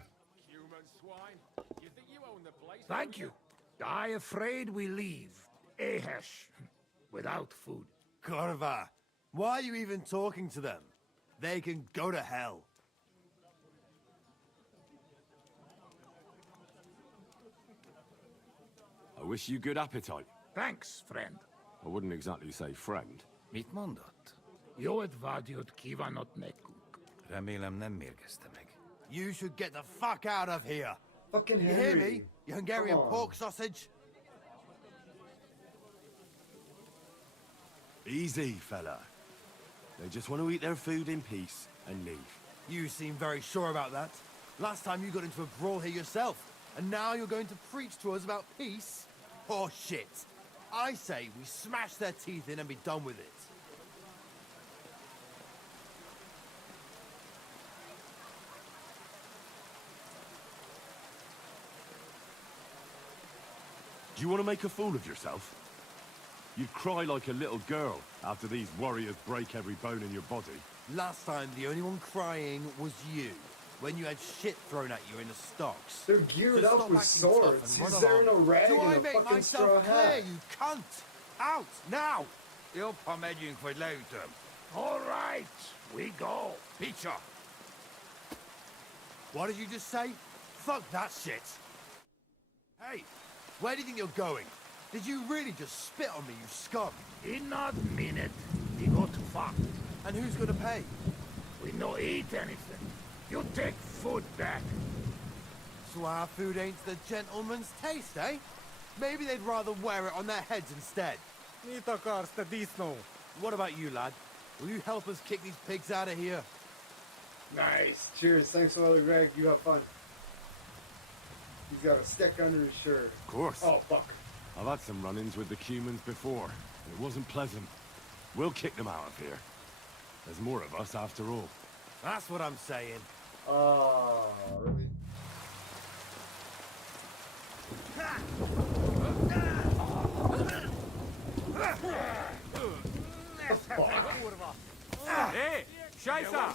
Human swine. You think you own the place? Thank you. I afraid we leave. Ahesh. Without food. Corva, why are you even talking to them? They can go to hell. I wish you good appetite. Thanks, friend. I wouldn't exactly say friend. Mit mondott? Jó étvágyat kívánok nekünk. Remélem nem mérgezte meg. You should get the fuck out of here. Fucking You Henry. hear me? You Hungarian Come on. pork sausage? Easy, fella. They just want to eat their food in peace and leave. You seem very sure about that. Last time you got into a brawl here yourself, and now you're going to preach to us about peace? Oh shit. I say we smash their teeth in and be done with it. Do you want to make a fool of yourself? You'd cry like a little girl after these warriors break every bone in your body. Last time, the only one crying was you, when you had shit thrown at you in the stocks. They're geared So up stop with acting tough swords. and run He's there in a along. rag Do and I a make fucking straw myself clear, hat. you cunt? Out, now! Eu pomedium for later. All right, we go. Pizza. What did you just say? Fuck that shit. Hey, where do you think you're going? Did you really just spit on me, you scum? He not mean it. He go to fuck. And who's gonna pay? We no eat anything. You take food back. So our food ain't the gentleman's taste, eh? Maybe they'd rather wear it on their heads instead. What about you, lad? Will you help us kick these pigs out of here? Nice. Cheers. Thanks, Oiler Greg. You have fun. He's got a stick under his shirt. Of course. Oh, fuck. I've had some run-ins with the Cumans before, and it wasn't pleasant. We'll kick them out of here. There's more of us after all. That's what I'm saying. Oh, really? Hey, Scheiße!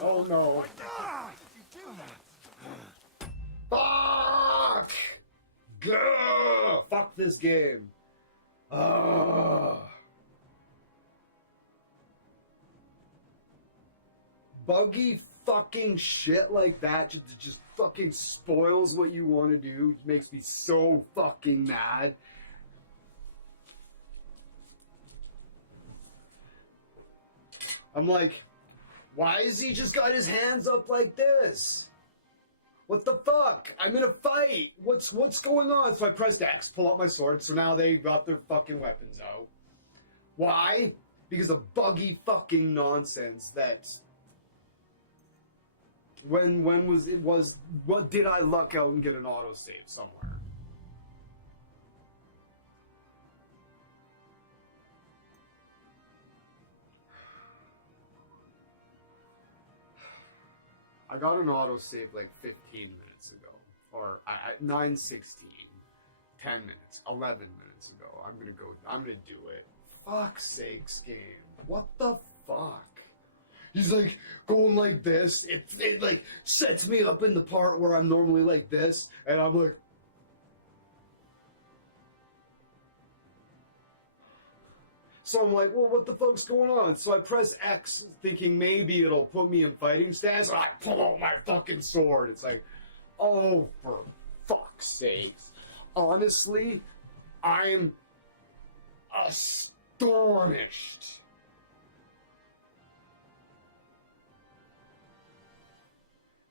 Oh, no. Fuck! Gah! Fuck this game. Buggy fucking shit like that just fucking spoils what you want to do. It makes me so fucking mad. I'm like, why has he just got his hands up like this? What the fuck? I'm in a fight. What's going on? So I pressed X, pull out my sword, so now they got their fucking weapons out. Why? Because of buggy fucking nonsense that... When what did I luck out and get an autosave somewhere? I got an autosave like 15 minutes ago. Or 9:16. 10 minutes. 11 minutes ago. I'm gonna do it. Fuck's sakes, game. What the fuck? He's like going like this. It like sets me up in the part where I'm normally like this, and I'm like, so I'm like, well, what the fuck's going on? So I press X, thinking maybe it'll put me in fighting stance, and I pull out my fucking sword. It's like, oh, for fuck's sake. Honestly, I'm astonished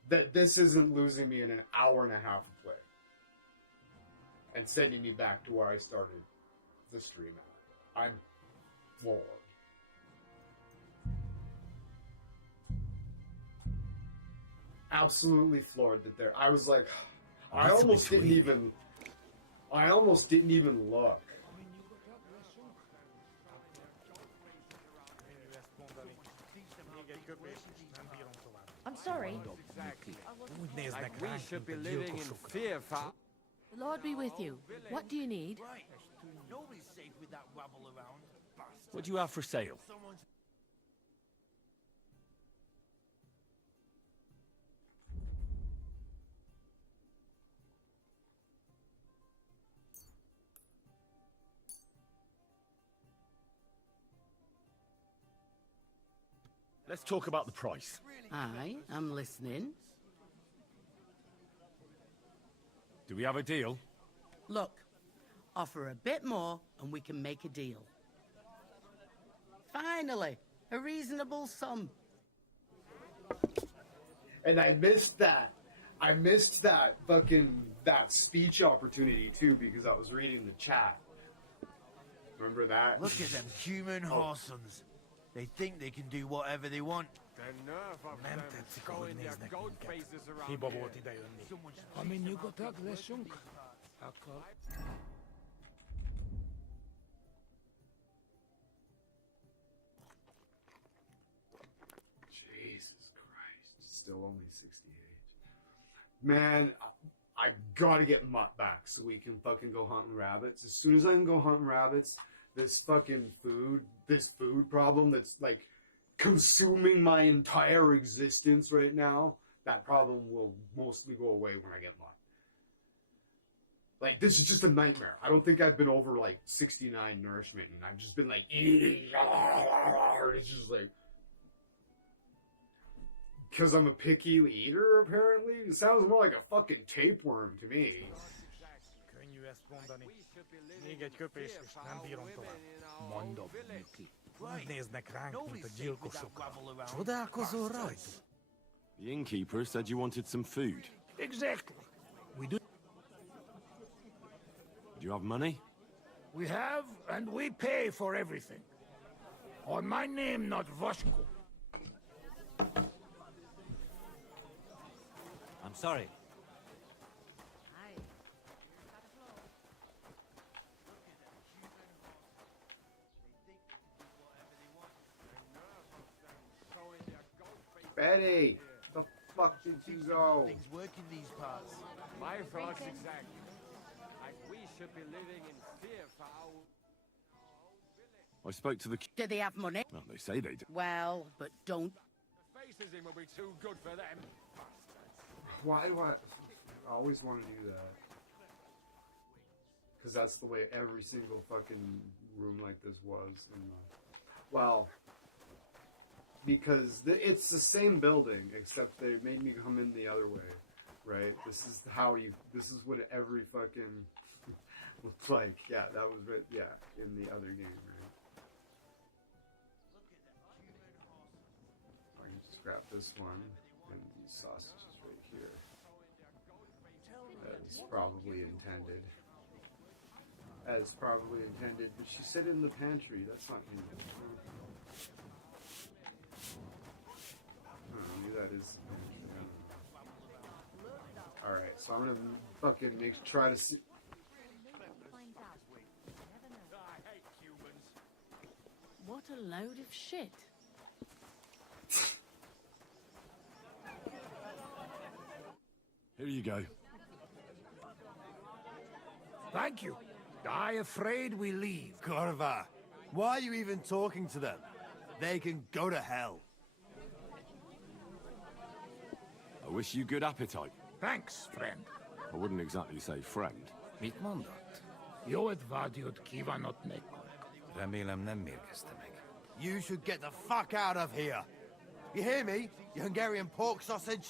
that this isn't losing me in an hour and a half of play and sending me back to where I started the stream at. I'm floored. Absolutely floored that there. I was like, I almost didn't even look. I'm sorry. Like we should be living in fear, The Lord be with you. What do you need? Nobody's safe with that rabble around. What do you have for sale? Let's talk about the price. Aye, I'm listening. Do we have a deal? Look, offer a bit more and we can make a deal. Finally, a reasonable sum. And I missed that. I missed that speech opportunity too because I was reading the chat. Remember that? Look at them human horsons. They think they can do whatever they want. The nerve of them showing their goat faces around Híba here. volt idejönni. Ami nyugodtak leszünk, akkor... Jesus Christ. Still only 68. Man, I gotta get Mutt back so we can fucking go hunting rabbits. As soon as I can go hunting rabbits, this food problem that's like consuming my entire existence right now, that problem will mostly go away when I get Mutt. Like, this is just a nightmare. I don't think I've been over, like, 69 nourishment, and I've just been, like, eating. It's just, like... Because I'm a picky eater, apparently? It sounds more like a fucking tapeworm to me. Könnyű ezt mondani. Még egy köpés, és nem bírom tovább. Mondom, Miki. Úgy néznek ránk, mint a gyilkosokra. Csodálkozol rajtuk? The innkeeper said you wanted some food. Exactly. We do. Do you have money? We have, and we pay for everything. On my name, not Vashko. I'm sorry. Betty! The fuck did you go? Things work in these parts. My thoughts exactly. Like we should be living in fear for our I spoke to the... Do they have money? Well, they say they do. Well, but don't. faces in will be too good for them. Why do I always want to do that? Because that's the way every single fucking room like this was. Well, because it's the same building, except they made me come in the other way, right? This is what every fucking looked like. Yeah, that was right. Yeah, in the other game, right? I can just grab this one and these sausages right here. That is probably intended. As probably intended, but she said in the pantry. That's not in it. Maybe that is. All right, so I'm gonna fucking try to see. What a load of shit. Here you go. Thank you. I afraid we leave. Corva, why are you even talking to them? They can go to hell. I wish you good appetite. Thanks, friend. I wouldn't exactly say friend. Mit mondott? Jó advádiót kívánok nekünk. Remélem nem mérgezte meg. You should get the fuck out of here. You hear me, you Hungarian pork sausage?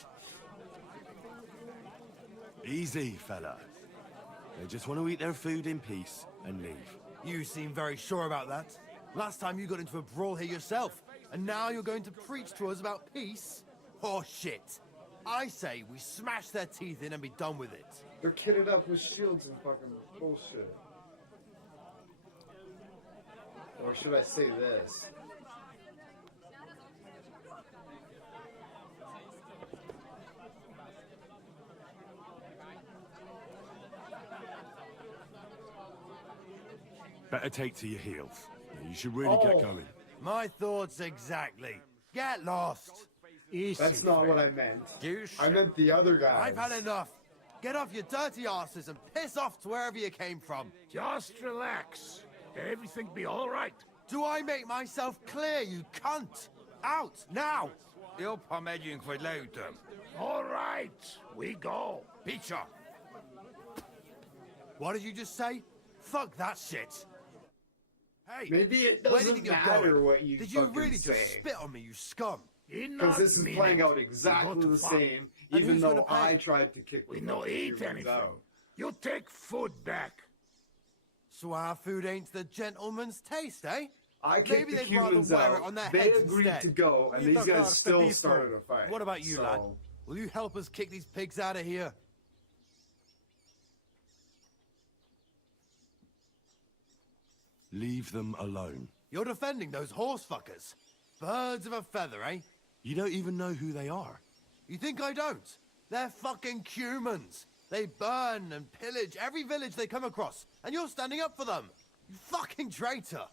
Easy, fella. They just want to eat their food in peace and leave. You seem very sure about that. Last time you got into a brawl here yourself, and now you're going to preach to us about peace? Oh shit. I say we smash their teeth in and be done with it. They're kitted up with shields and fucking bullshit. Or should I say this? Better take to your heels. You should really get going. My thoughts exactly. Get lost. Easy, That's not friend. what I meant. I meant the other guys. I've had enough. Get off your dirty asses and piss off to wherever you came from. Just relax. Everything be all right. Do I make myself clear, you cunt? Out, now! You're pomaging for later. All right, we go. Pizza. What did you just say? Fuck that shit. Hey, maybe it where do you doesn't think you're matter going? what you Did you fucking really say. just spit on me, you scum? Because this is playing out exactly the same, And even who's though gonna pay? I tried to kick We the no fucking eat humans anything. out. You take food back. So our food ain't the gentleman's taste, eh? I kicked Maybe the they'd rather humans wear out. it on their They heads agreed instead. to go, and You these fuck guys off, still the started a fight. What about you, So- lad? Will you help us kick these pigs out of here? Leave them alone. You're defending those horse fuckers. Birds of a feather, eh? You don't even know who they are. You think I don't? They're fucking humans. They burn and pillage every village they come across, and you're standing up for them. You fucking traitor.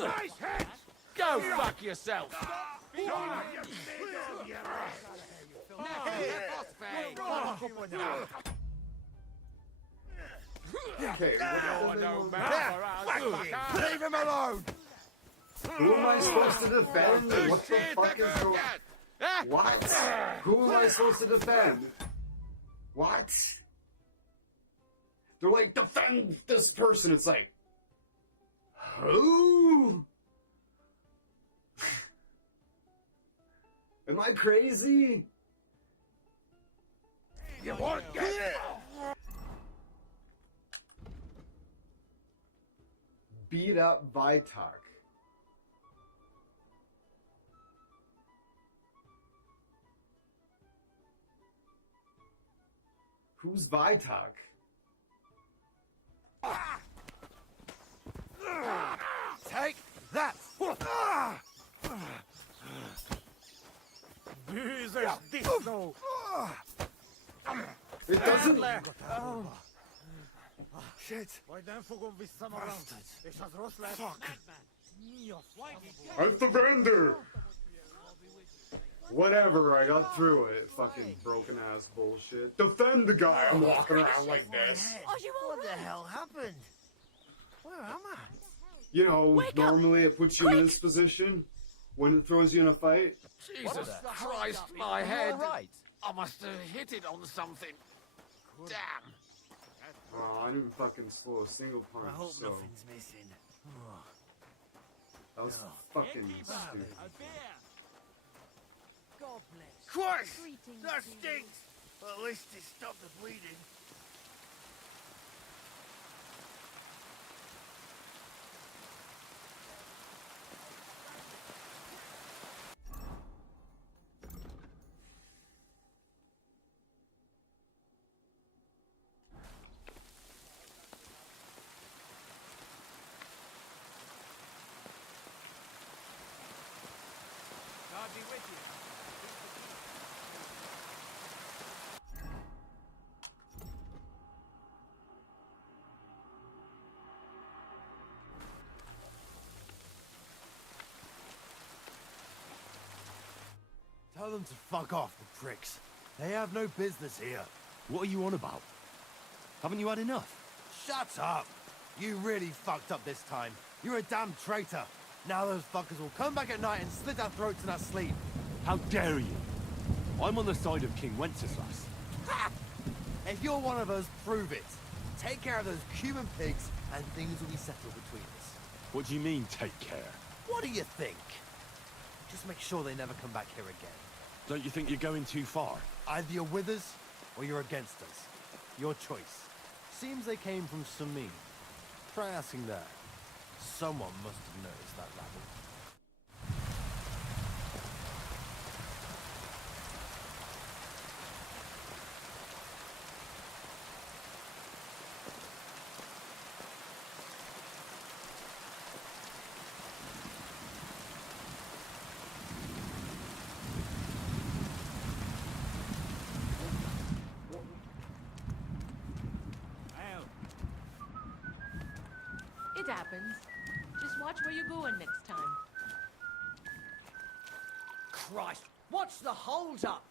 Nice hit! Go fuck yourself! Okay, what Leave him alone! who am I supposed to defend? What the fuck is going on? What? Who am I supposed to defend? What? They're like, defend this person. It's like, who? Am I crazy? You won't get it. Beat up Vitok. Who's Vitok? Take that! Jesus, disco! It doesn't. Shit! Fuck! I'm the vendor. Whatever, I got through it. Fucking broken ass bullshit. Defend the guy. I'm walking around like this. What the hell happened? Where am I? You know, normally it puts you in this position when it throws you in a fight. Jesus Christ, my head. I must have hit it on something. Damn. Oh, I didn't fucking slow a single punch, I hope so nothing's missing. that was fucking stupid. God bless. Christ! Greetings That to you. stinks! Well, at least it stopped the bleeding. God be with you. Tell them to fuck off, the pricks. They have no business here. What are you on about? Haven't you had enough? Shut up! You really fucked up this time. You're a damn traitor. Now those fuckers will come back at night and slit our throats in our sleep. How dare you? I'm on the side of King Wenceslas. Ha! If you're one of us, prove it. Take care of those Cuban pigs, and things will be settled between us. What do you mean, take care? What do you think? Just make sure they never come back here again. Don't you think you're going too far? Either you're with us, or you're against us. Your choice. Seems they came from Samin. Try asking there. Someone must have noticed that rabble. It happens. Just watch where you're going next time. Christ, what's the hold up?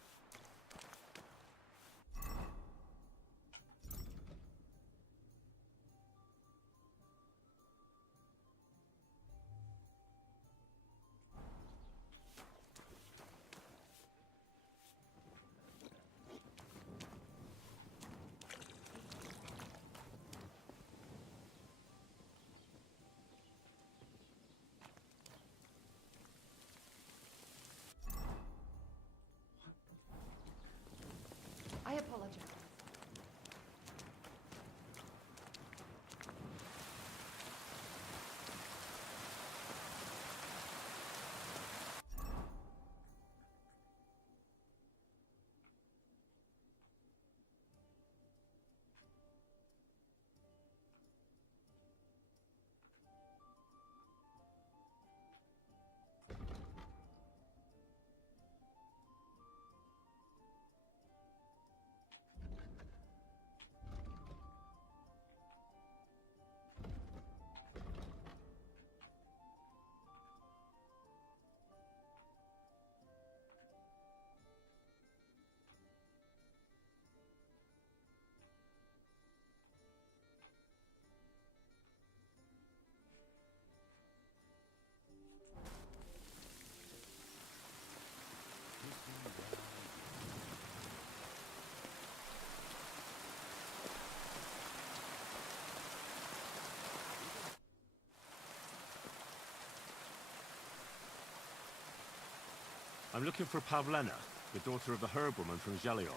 I'm looking for Pavlena, the daughter of the herbwoman from Zhelyov.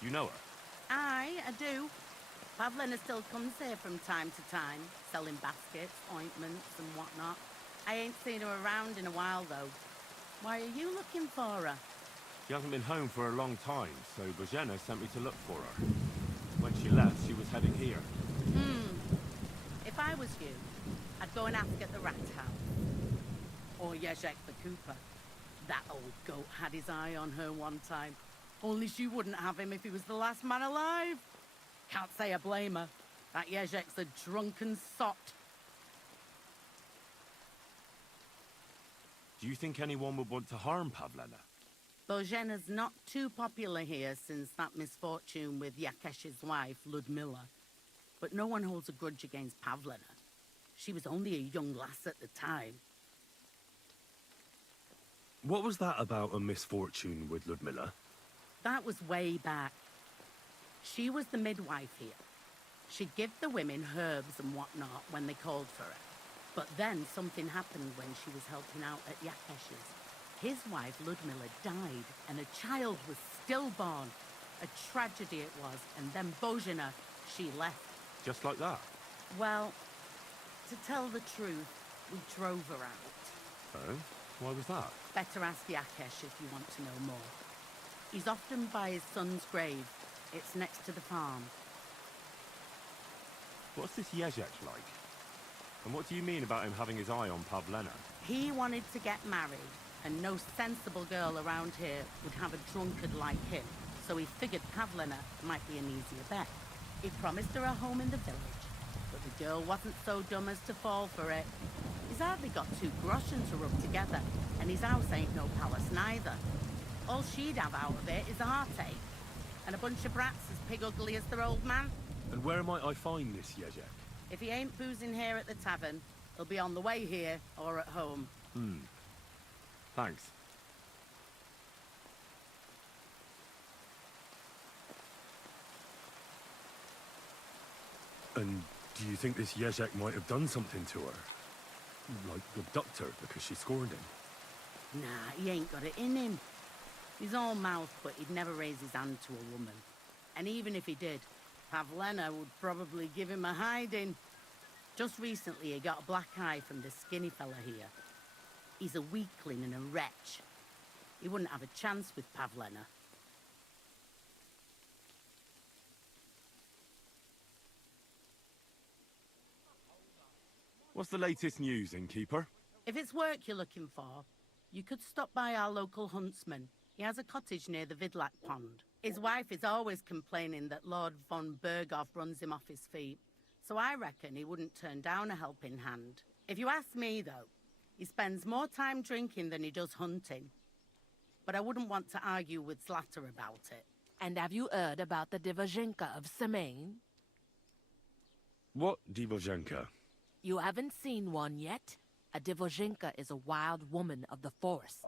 You know her? Aye, I do. Pavlina still comes here from time to time, selling baskets, ointments and whatnot. I ain't seen her around in a while, though. Why are you looking for her? She hasn't been home for a long time, so Bozhena sent me to look for her. When she left, she was heading here. If I was you, I'd go and ask at the rat house. Or Yezhek the Cooper. That old goat had his eye on her one time. Only she wouldn't have him if he was the last man alive. Can't say I blame her. That Yezhek's a drunken sot. Do you think anyone would want to harm Pavlena? Bozhena's not too popular here since that misfortune with Yakesh's wife, Ludmilla. But no one holds a grudge against Pavlena. She was only a young lass at the time. What was that about a misfortune with Ludmilla? That was way back. She was the midwife here. She'd give the women herbs and whatnot when they called for her. But then something happened when she was helping out at Yakesh's. His wife, Ludmilla, died, and a child was stillborn. A tragedy it was, and then Bozhena, she left. Just like that? Well, to tell the truth, we drove her out. Oh? Why was that? Better ask Yakesh if you want to know more. He's often by his son's grave. It's next to the farm. What's this Yezhek like? And what do you mean about him having his eye on Pavlena? He wanted to get married, and no sensible girl around here would have a drunkard like him, so he figured Pavlena might be an easier bet. He promised her a home in the village, but the girl wasn't so dumb as to fall for it. He's hardly got 2 groschen to rub together, and his house ain't no palace neither. All she'd have out of it is a heartache, and a bunch of brats as pig ugly as their old man. And where might I find this Yezhek? If he ain't boozing here at the tavern, he'll be on the way here or at home. Thanks. And do you think this Yezhek might have done something to her? Like abduct her because she scorned him? Nah, he ain't got it in him. He's all mouth, but he'd never raise his hand to a woman. And even if he did, Pavlena would probably give him a hiding. Just recently, he got a black eye from the skinny fella here. He's a weakling and a wretch. He wouldn't have a chance with Pavlena. What's the latest news, innkeeper? If it's work you're looking for, you could stop by our local huntsman. He has a cottage near the Vidlak pond. His wife is always complaining that Lord von Berghoff runs him off his feet, so I reckon he wouldn't turn down a helping hand. If you ask me, though, he spends more time drinking than he does hunting. But I wouldn't want to argue with Zlata about it. And have you heard about the Divozhenka of Semain? What Divozhenka? You haven't seen one yet? A Divozhenka is a wild woman of the forest.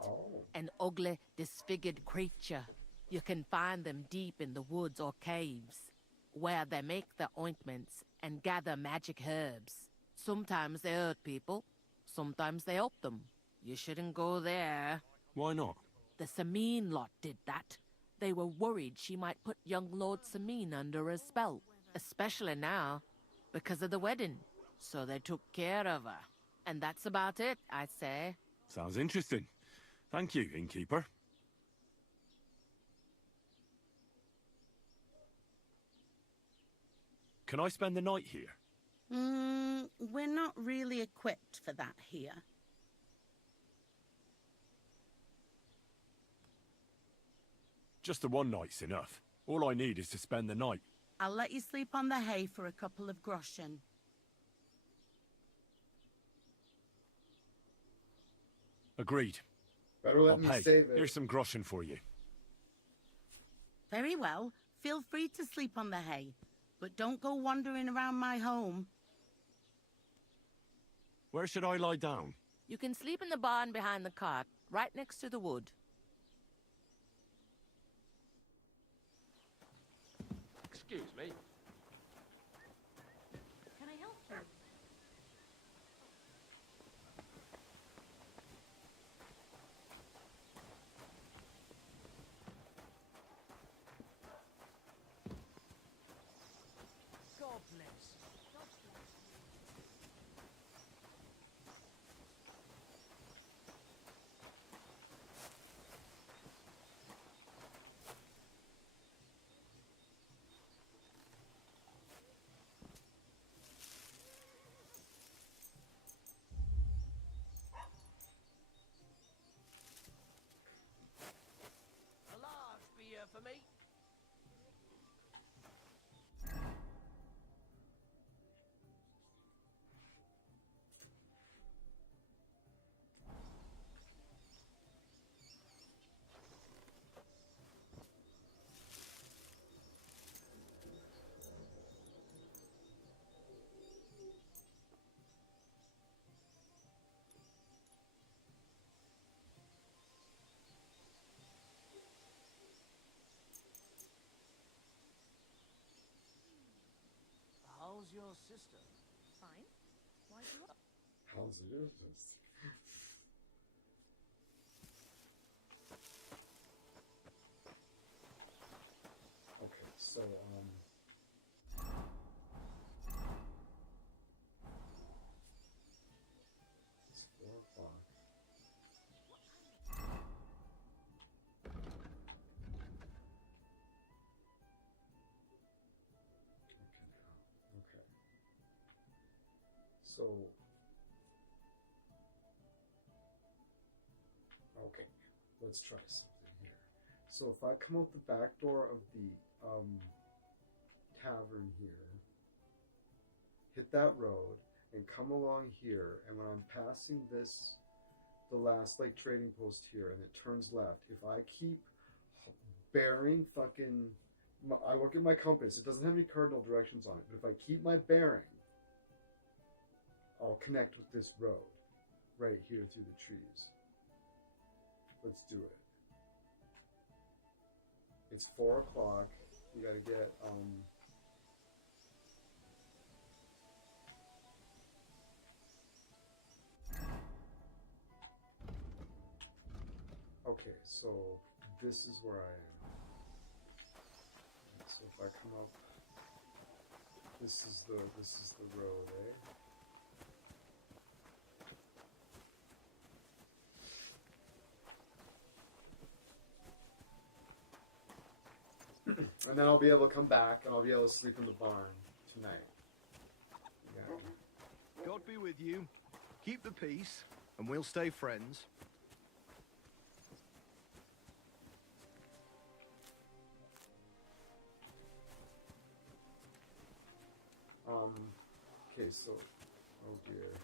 An ugly, disfigured creature. You can find them deep in the woods or caves, where they make their ointments and gather magic herbs. Sometimes they hurt people, sometimes they help them. You shouldn't go there. Why not? The Samin lot did that. They were worried she might put young Lord Samin under a spell, especially now, because of the wedding. So they took care of her. And that's about it, I'd say. Sounds interesting. Thank you, innkeeper. Can I spend the night here? We're not really equipped for that here. Just the one night's enough. All I need is to spend the night. I'll let you sleep on the hay for a couple of groschen. Agreed. Better let I'll me pay. save it. Here's some groschen for you. Very well. Feel free to sleep on the hay, but don't go wandering around my home. Where should I lie down? You can sleep in the barn behind the cart, right next to the wood. Excuse me. Can I help you? for me? How's your sister? Fine. Why do you... How's yours? Okay, so it's 4 o'clock. Okay. So, okay, let's try something here. So if I come out the back door of the tavern here, hit that road, and come along here, and when I'm passing this, the last like trading post here, and it turns left, if I keep bearing fucking, I look at my compass, it doesn't have any cardinal directions on it, but if I keep my bearing, I'll connect with this road right here through the trees. Let's do it. It's 4 o'clock. We gotta get okay, so this is where I am. So if I come up, this is the road, eh? And then I'll be able to come back and I'll be able to sleep in the barn tonight. Yeah. God be with you. Keep the peace, and we'll stay friends. Okay, so, oh dear.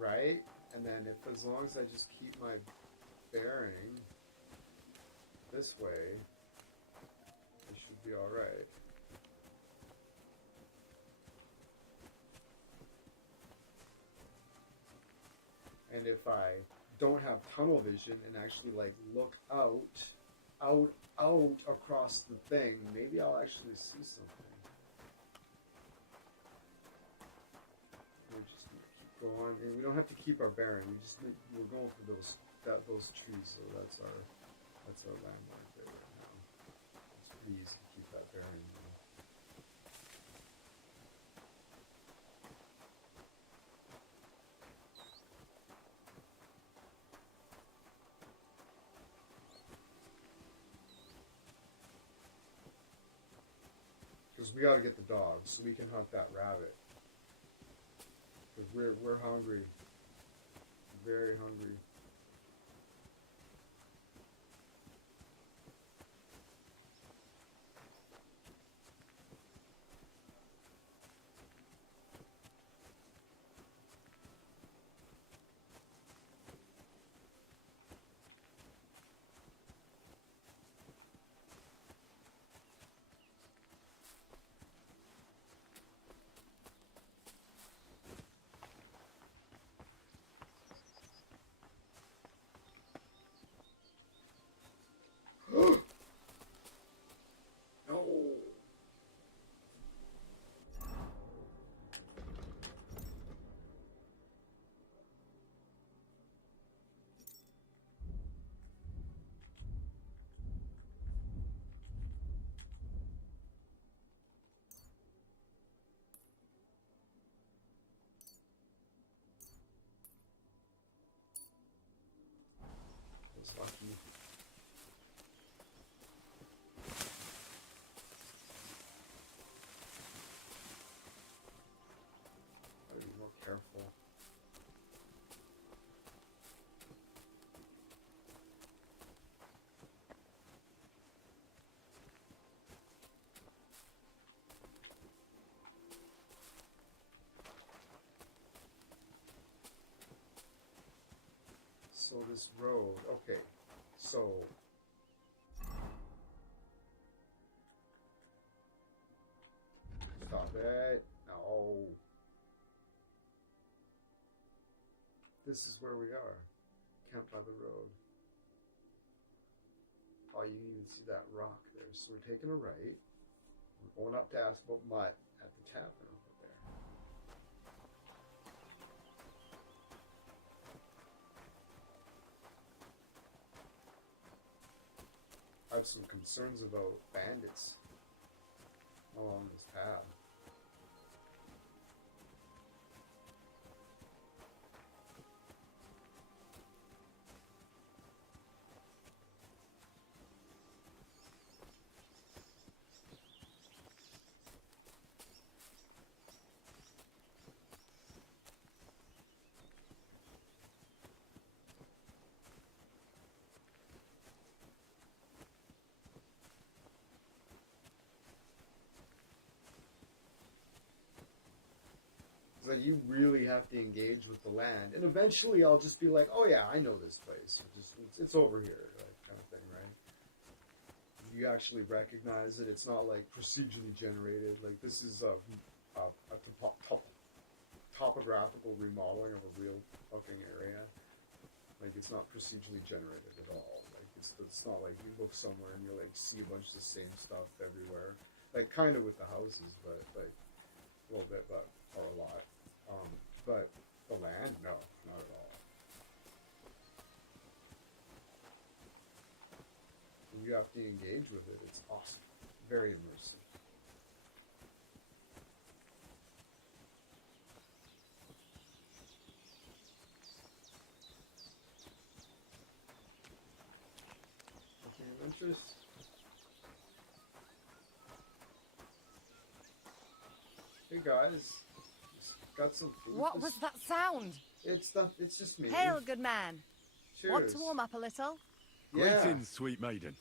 Right? And then as long as I just keep my bearing this way, it should be alright. And if I don't have tunnel vision and actually like look out across the thing, maybe I'll actually see something. We're just gonna keep going, and we don't have to keep our bearing. We're going for those trees, so that's our landmark there right now. It's pretty easy to keep that bearing. Because we got to get the dogs so we can hunt that rabbit. Because we're hungry, very hungry. It's lucky. So this road, okay. So stop it. No. This is where we are. Camp by the road. Oh, you can even see that rock there. So we're taking a right. We're going up to Asphalt Mutt at the tavern over there. I have some concerns about bandits along this path. Like, you really have to engage with the land, and eventually I'll just be like, oh yeah, I know this place. It's over here, like, kind of thing, right? You actually recognize it. It's not like procedurally generated. Like, this is a topographical remodeling of a real fucking area. Like, it's not procedurally generated at all. Like, it's not like you look somewhere and you like see a bunch of the same stuff everywhere. Like, kind of with the houses, but like a little bit, but or a lot. But the land, no, not at all. And you have to engage with it. It's awesome. Very immersive. Something of interest? Hey guys. Got some food. What was that sound? It's just me. Hail, good man. Cheers. Want to warm up a little? Yeah. Greetings, sweet maiden.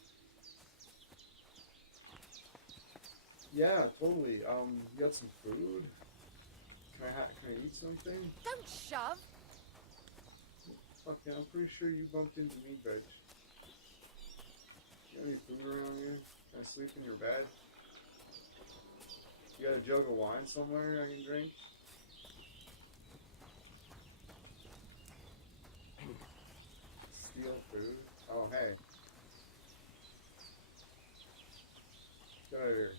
Yeah, totally. You got some food? Can I eat something? Don't shove. Fuck yeah, I'm pretty sure you bumped into me, bitch. You got any food around here? Can I sleep in your bed? You got a jug of wine somewhere I can drink? Steal food? Oh, hey. Get out of here.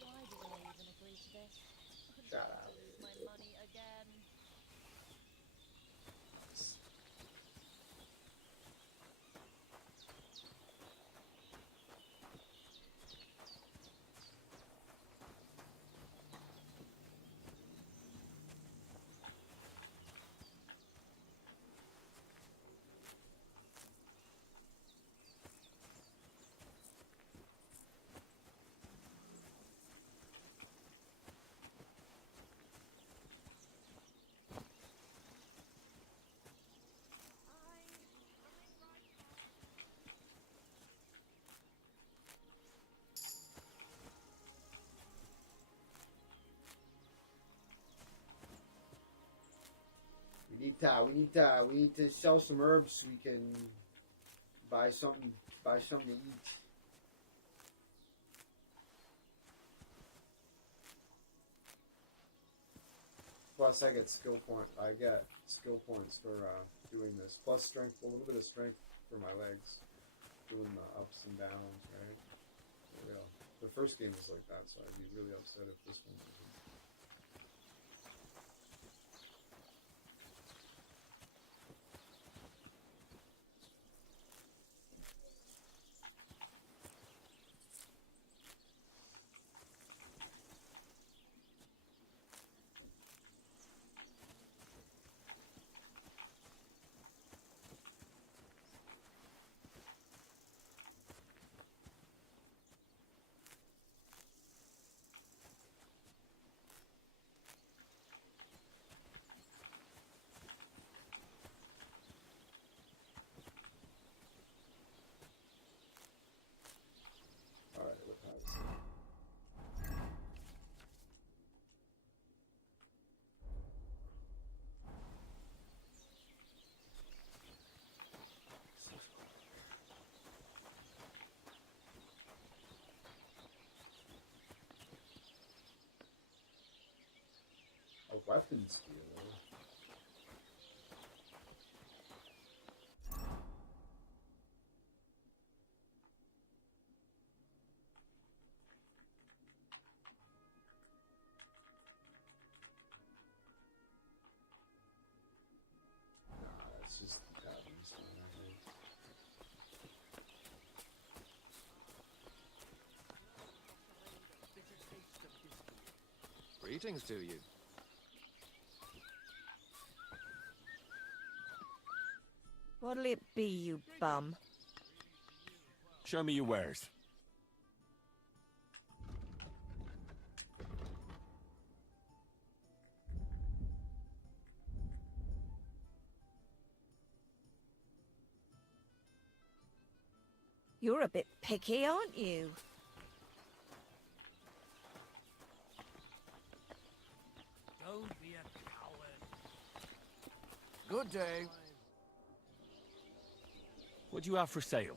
Why did I even agree to this? Shut up. Lose my money again. We need to sell some herbs so we can buy something to eat. Plus, I get skill points for doing this. Plus strength, a little bit of strength for my legs, doing the ups and downs. Right? For real. The first game was like that, so I'd be really upset if this one wasn't. a weapons dealer. Nah, that's just the patterns, man, I think. Greetings to you. What'll it be, you bum? Show me your wares. You're a bit picky, aren't you? Don't be a coward. Good day. What do you have for sale?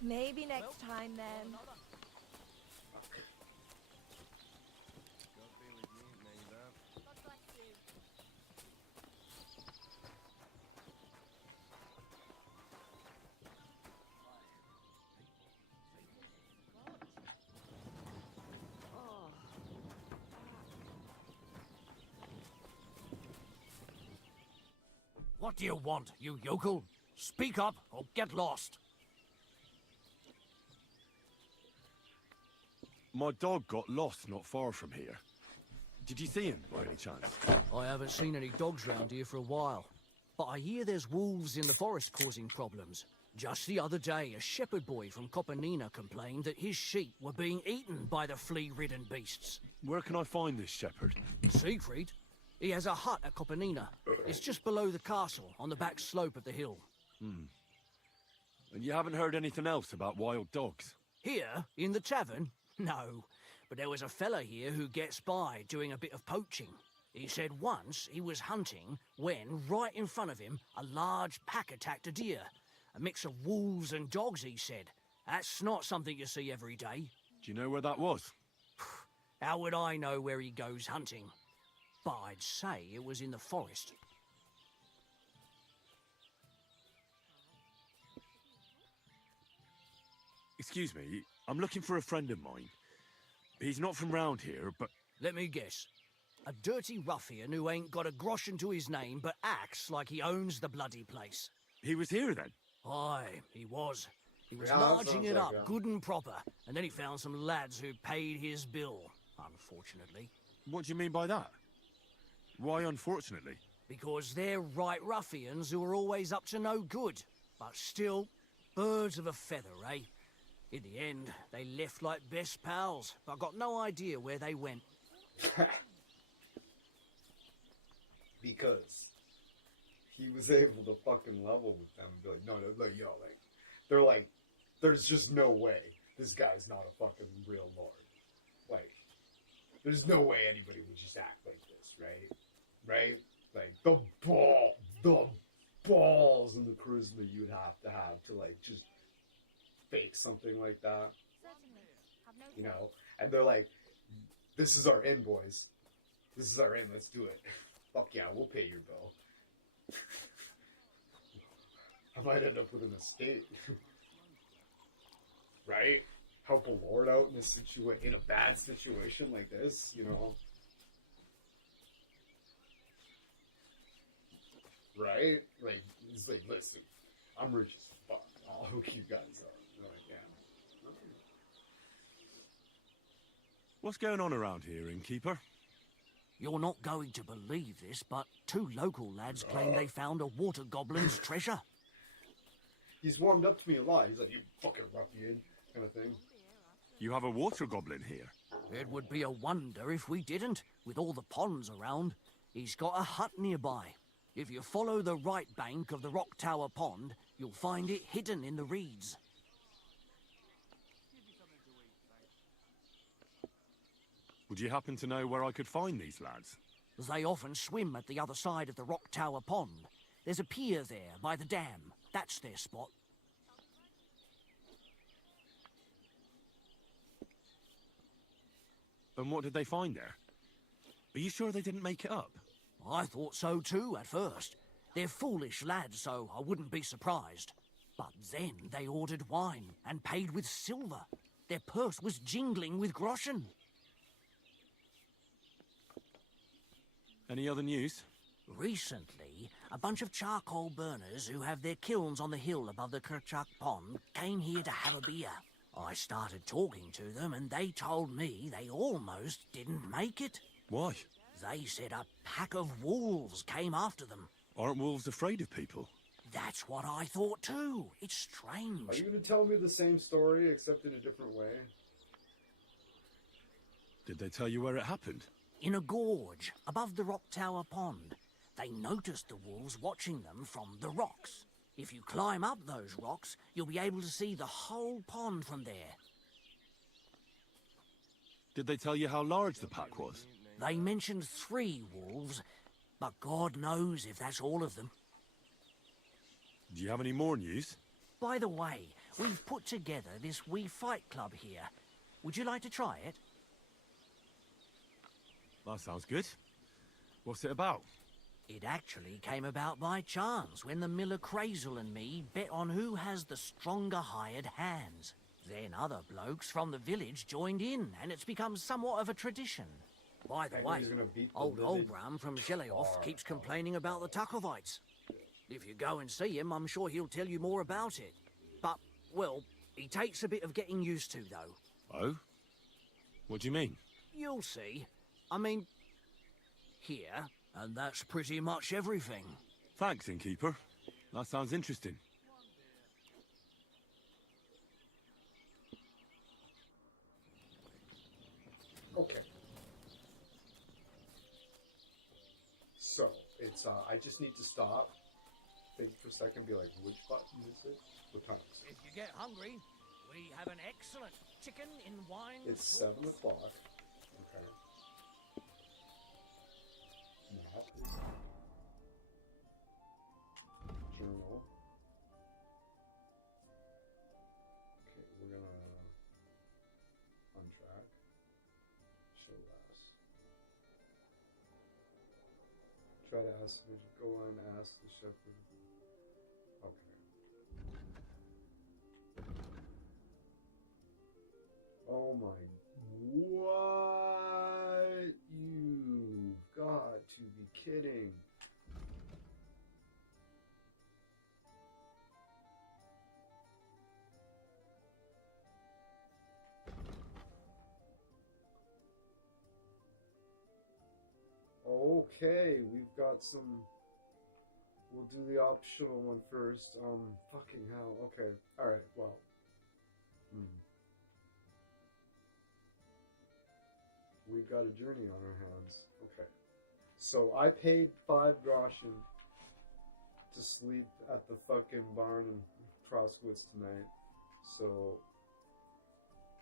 Maybe next time then. What do you want, you yokel? Speak up or get lost. My dog got lost not far from here. Did you see him, by any chance? I haven't seen any dogs round here for a while. But I hear there's wolves in the forest causing problems. Just the other day, a shepherd boy from Copenina complained that his sheep were being eaten by the flea-ridden beasts. Where can I find this shepherd? Siegfried? He has a hut at Copenina. It's just below the castle, on the back slope of the hill. And you haven't heard anything else about wild dogs? Here, in the tavern? No. But there was a fella here who gets by doing a bit of poaching. He said once he was hunting when, right in front of him, a large pack attacked a deer. A mix of wolves and dogs, he said. That's not something you see every day. Do you know where that was? How would I know where he goes hunting? But I'd say it was in the forest. Excuse me, I'm looking for a friend of mine. He's not from round here, but... Let me guess. A dirty ruffian who ain't got a grosh into his name but acts like he owns the bloody place. He was here then? Aye, he was. He was Yeah, that larging sounds it like up him. good and proper, and then he found some lads who paid his bill, unfortunately. What do you mean by that? Why unfortunately? Because they're right ruffians who are always up to no good. But still, birds of a feather, eh? In the end, they left like best pals, but got no idea where they went. Because he was able to fucking level with them and be like, no, like, yo, like, they're like, there's just no way this guy's not a fucking real lord. Like, there's no way anybody would just act like this, right? Right? Like, the balls and the charisma you would have to, like, just fake something like that. You know? And they're like, this is our in, boys. This is our in, let's do it. Fuck yeah, we'll pay your bill. I might end up with an estate. Right? Help a lord out in a bad situation like this, you know? Right? Like, he's like, listen, I'm rich as fuck. I'll hook you guys up. They're like, yeah. What's going on around here, innkeeper? You're not going to believe this, but 2 local lads claim they found a water goblin's treasure. He's warmed up to me a lot. He's like, you fucking ruffian, kind of thing. You have a water goblin here? It would be a wonder if we didn't, with all the ponds around. He's got a hut nearby. If you follow the right bank of the Rock Tower Pond, you'll find it hidden in the reeds. Would you happen to know where I could find these lads? They often swim at the other side of the Rock Tower Pond. There's a pier there by the dam. That's their spot. And what did they find there? Are you sure they didn't make it up? I thought so too at first. They're foolish lads, so I wouldn't be surprised. But then they ordered wine and paid with silver. Their purse was jingling with groschen. Any other news? Recently, a bunch of charcoal burners who have their kilns on the hill above the Kerchak Pond came here to have a beer. I started talking to them and they told me they almost didn't make it. Why? They said a pack of wolves came after them. Aren't wolves afraid of people? That's what I thought too. It's strange. Are you going to tell me the same story, except in a different way? Did they tell you where it happened? In a gorge above the Rock Tower Pond. They noticed the wolves watching them from the rocks. If you climb up those rocks, you'll be able to see the whole pond from there. Did they tell you how large the pack was? They mentioned 3 wolves, but God knows if that's all of them. Do you have any more news? By the way, we've put together this wee fight club here. Would you like to try it? That sounds good. What's it about? It actually came about by chance when the miller Crazel and me bet on who has the stronger hired hands. Then other blokes from the village joined in, and it's become somewhat of a tradition. By the way, old Olbram from Zheleov keeps complaining about the Takovites. If you go and see him, I'm sure he'll tell you more about it. But, well, he takes a bit of getting used to, though. Oh? What do you mean? You'll see. I mean, here, and that's pretty much everything. Thanks, innkeeper. That sounds interesting. Okay. So, it's, I just need to stop, think for a second, be like, which button is it? What time is it? If you get hungry, we have an excellent chicken in wine. It's 7 o'clock. Okay. Map is journal. Okay, we're gonna untrack. Show last. Try to ask me to go and ask the shepherd. Okay. Oh my, what? You've got to be kidding. Okay, we've got some. We'll do the optional one first. Fucking hell. Okay. Alright, well. We've got a journey on our hands. Okay. So I paid 5 groschen to sleep at the fucking barn in Crosswoods tonight. So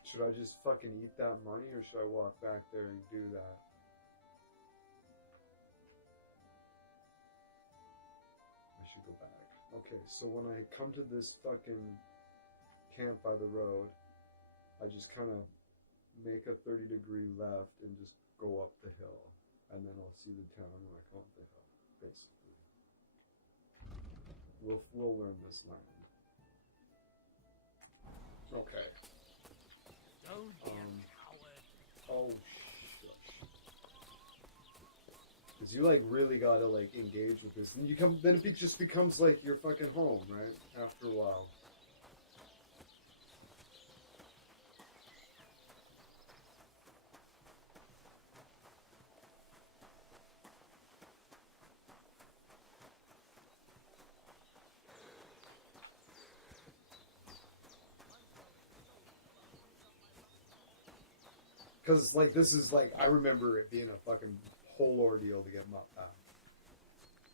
should I just fucking eat that money or should I walk back there and do that? I should go back. Okay, so when I come to this fucking camp by the road, I just kind of make a 30-degree left and just go up the hill. And then I'll see the town when I come up the hill, basically. We'll learn this land. Okay. Don't be a coward. Oh, shush. Because you, like, really gotta, like, engage with this. And then it just becomes, like, your fucking home, right? After a while. Because, like, this is, like, I remember it being a fucking whole ordeal to get up back.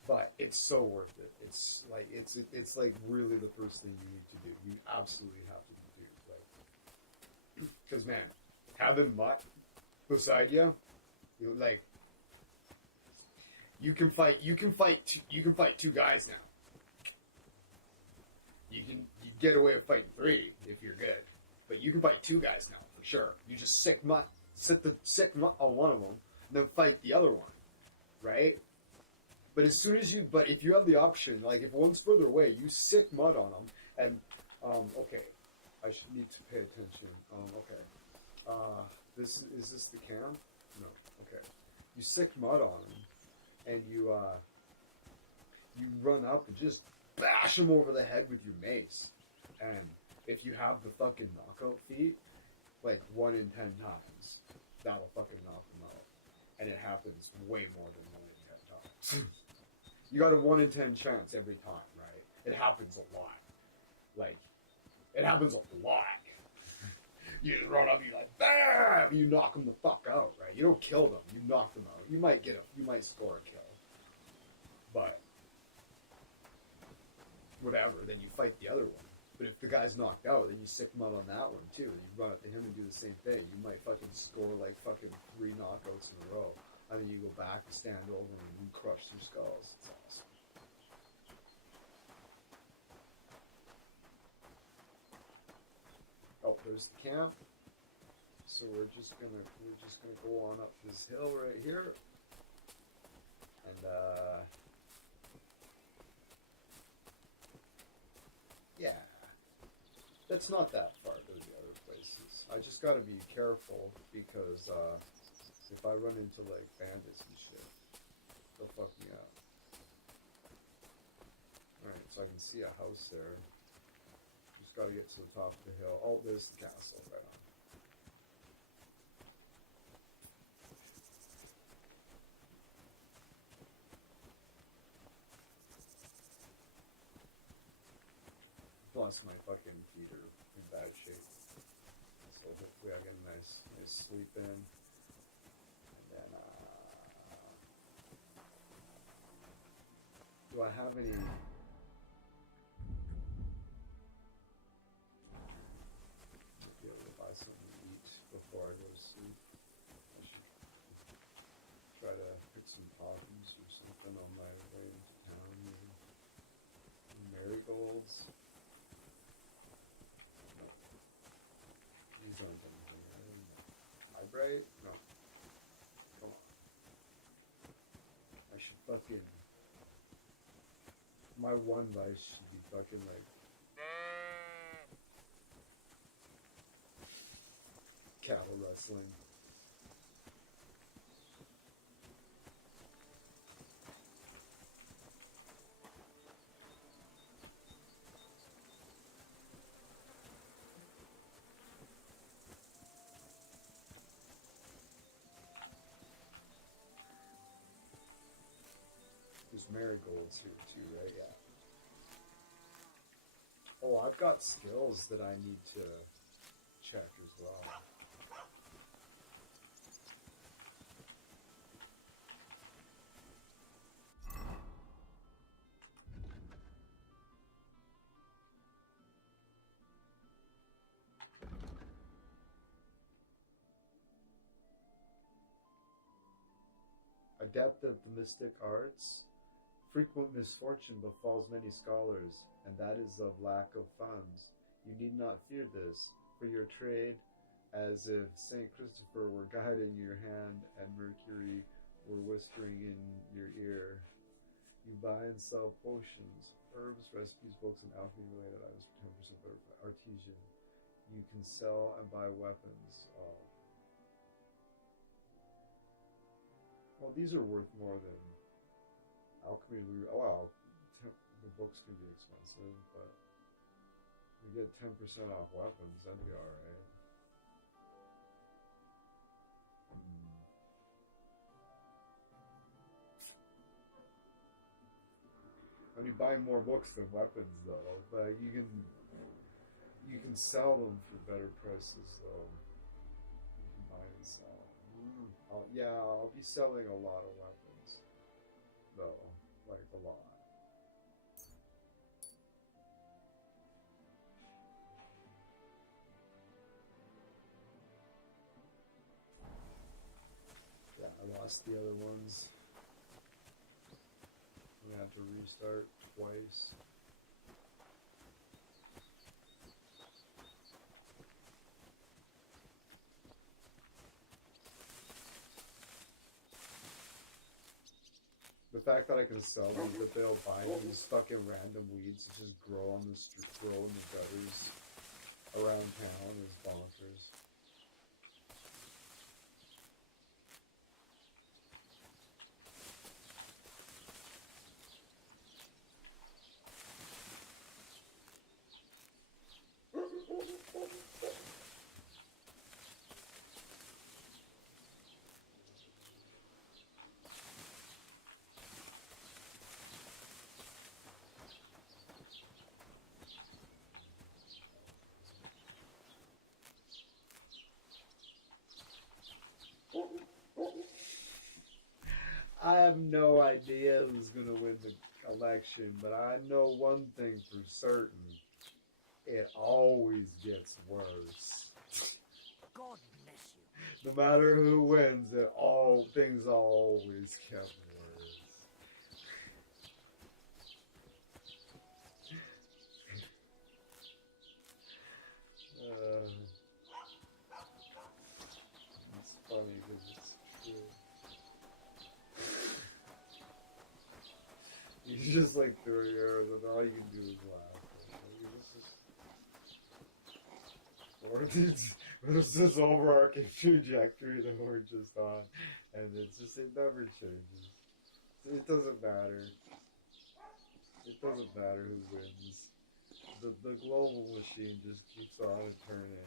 But it's so worth it. It's, like, it's like, really the first thing you need to do. You absolutely have to do, like... Because, man, having Mutt beside you, like... You can fight 2 guys now. You get away with fighting 3 if you're good. But you can fight 2 guys now, for sure. You just sick Mutt sit the sick nut on one of them, and then fight the other one, right? But as soon as but if you have the option, like if one's further away, you sick mud on them, and okay, I should need to pay attention. Okay, is this the camp? No. Okay, you sick mud on them, and you run up and just bash them over the head with your mace, and if you have the fucking knockout feat, like 1 in 10 times, that'll fucking knock them out, and it happens way more than 1 in 10 times. You got a 1 in 10 chance every time, right? It happens a lot. Like, it happens a lot. You just run up, you like, bam! You knock them the fuck out, right? You don't kill them, you knock them out. You might score a kill. But, whatever, then you fight the other one. But if the guy's knocked out, then you sick mud on that one too. You run up to him and do the same thing. You might fucking score like fucking 3 knockouts in a row. And then you go back and stand over and you crush their skulls. It's awesome. Oh, there's the camp. So we're just gonna go on up this hill right here. And yeah. That's not that far to the other places. I just gotta be careful because if I run into like bandits and shit, they'll fuck me up. Alright, so I can see a house there. Just gotta get to the top of the hill. Oh, there's the castle right on. Plus my fucking feet are in bad shape. So hopefully I get a nice sleep in. And then, do I have any... I'll be able to buy something to eat before I go to sleep. I should try to pick some poppins or something on my way into town. Maybe. Marigolds. These aren't anything. Eyebright? No. Come on. I should fucking... My one vice should be fucking like... cattle wrestling. There's marigolds here too, right? Yeah. Oh, I've got skills that I need to check as well. Adept of the mystic arts, frequent misfortune befalls many scholars, and that is of lack of funds. You need not fear this, for your trade, as if Saint Christopher were guiding your hand and Mercury were whispering in your ear. You buy and sell potions, herbs, recipes, books, and alchemy-related items for 10% artesian. You can sell and buy weapons. Oh. Well, these are worth more than alchemy. Well, the books can be expensive, but we get 10% off weapons. That'd be alright. I mean, buy more books than weapons, though. But you can sell them for better prices, though. You can buy and sell. I'll be selling a lot of weapons, though, like a lot. Yeah, I lost the other ones. We had to restart twice. fact that I can sell them, that they'll buy these fucking random weeds that just grow on the street, grow in the gutters around town is bonkers. I have no idea who's gonna win the election, but I know one thing for certain. It always gets worse. God bless you. No matter who wins, things always get worse. It's funny because it's true. You just like throw your arrows and all you can do is laugh. Or it's this overarching trajectory that we're just on, and it never changes. It doesn't matter. It doesn't matter who wins. The global machine just keeps on turning,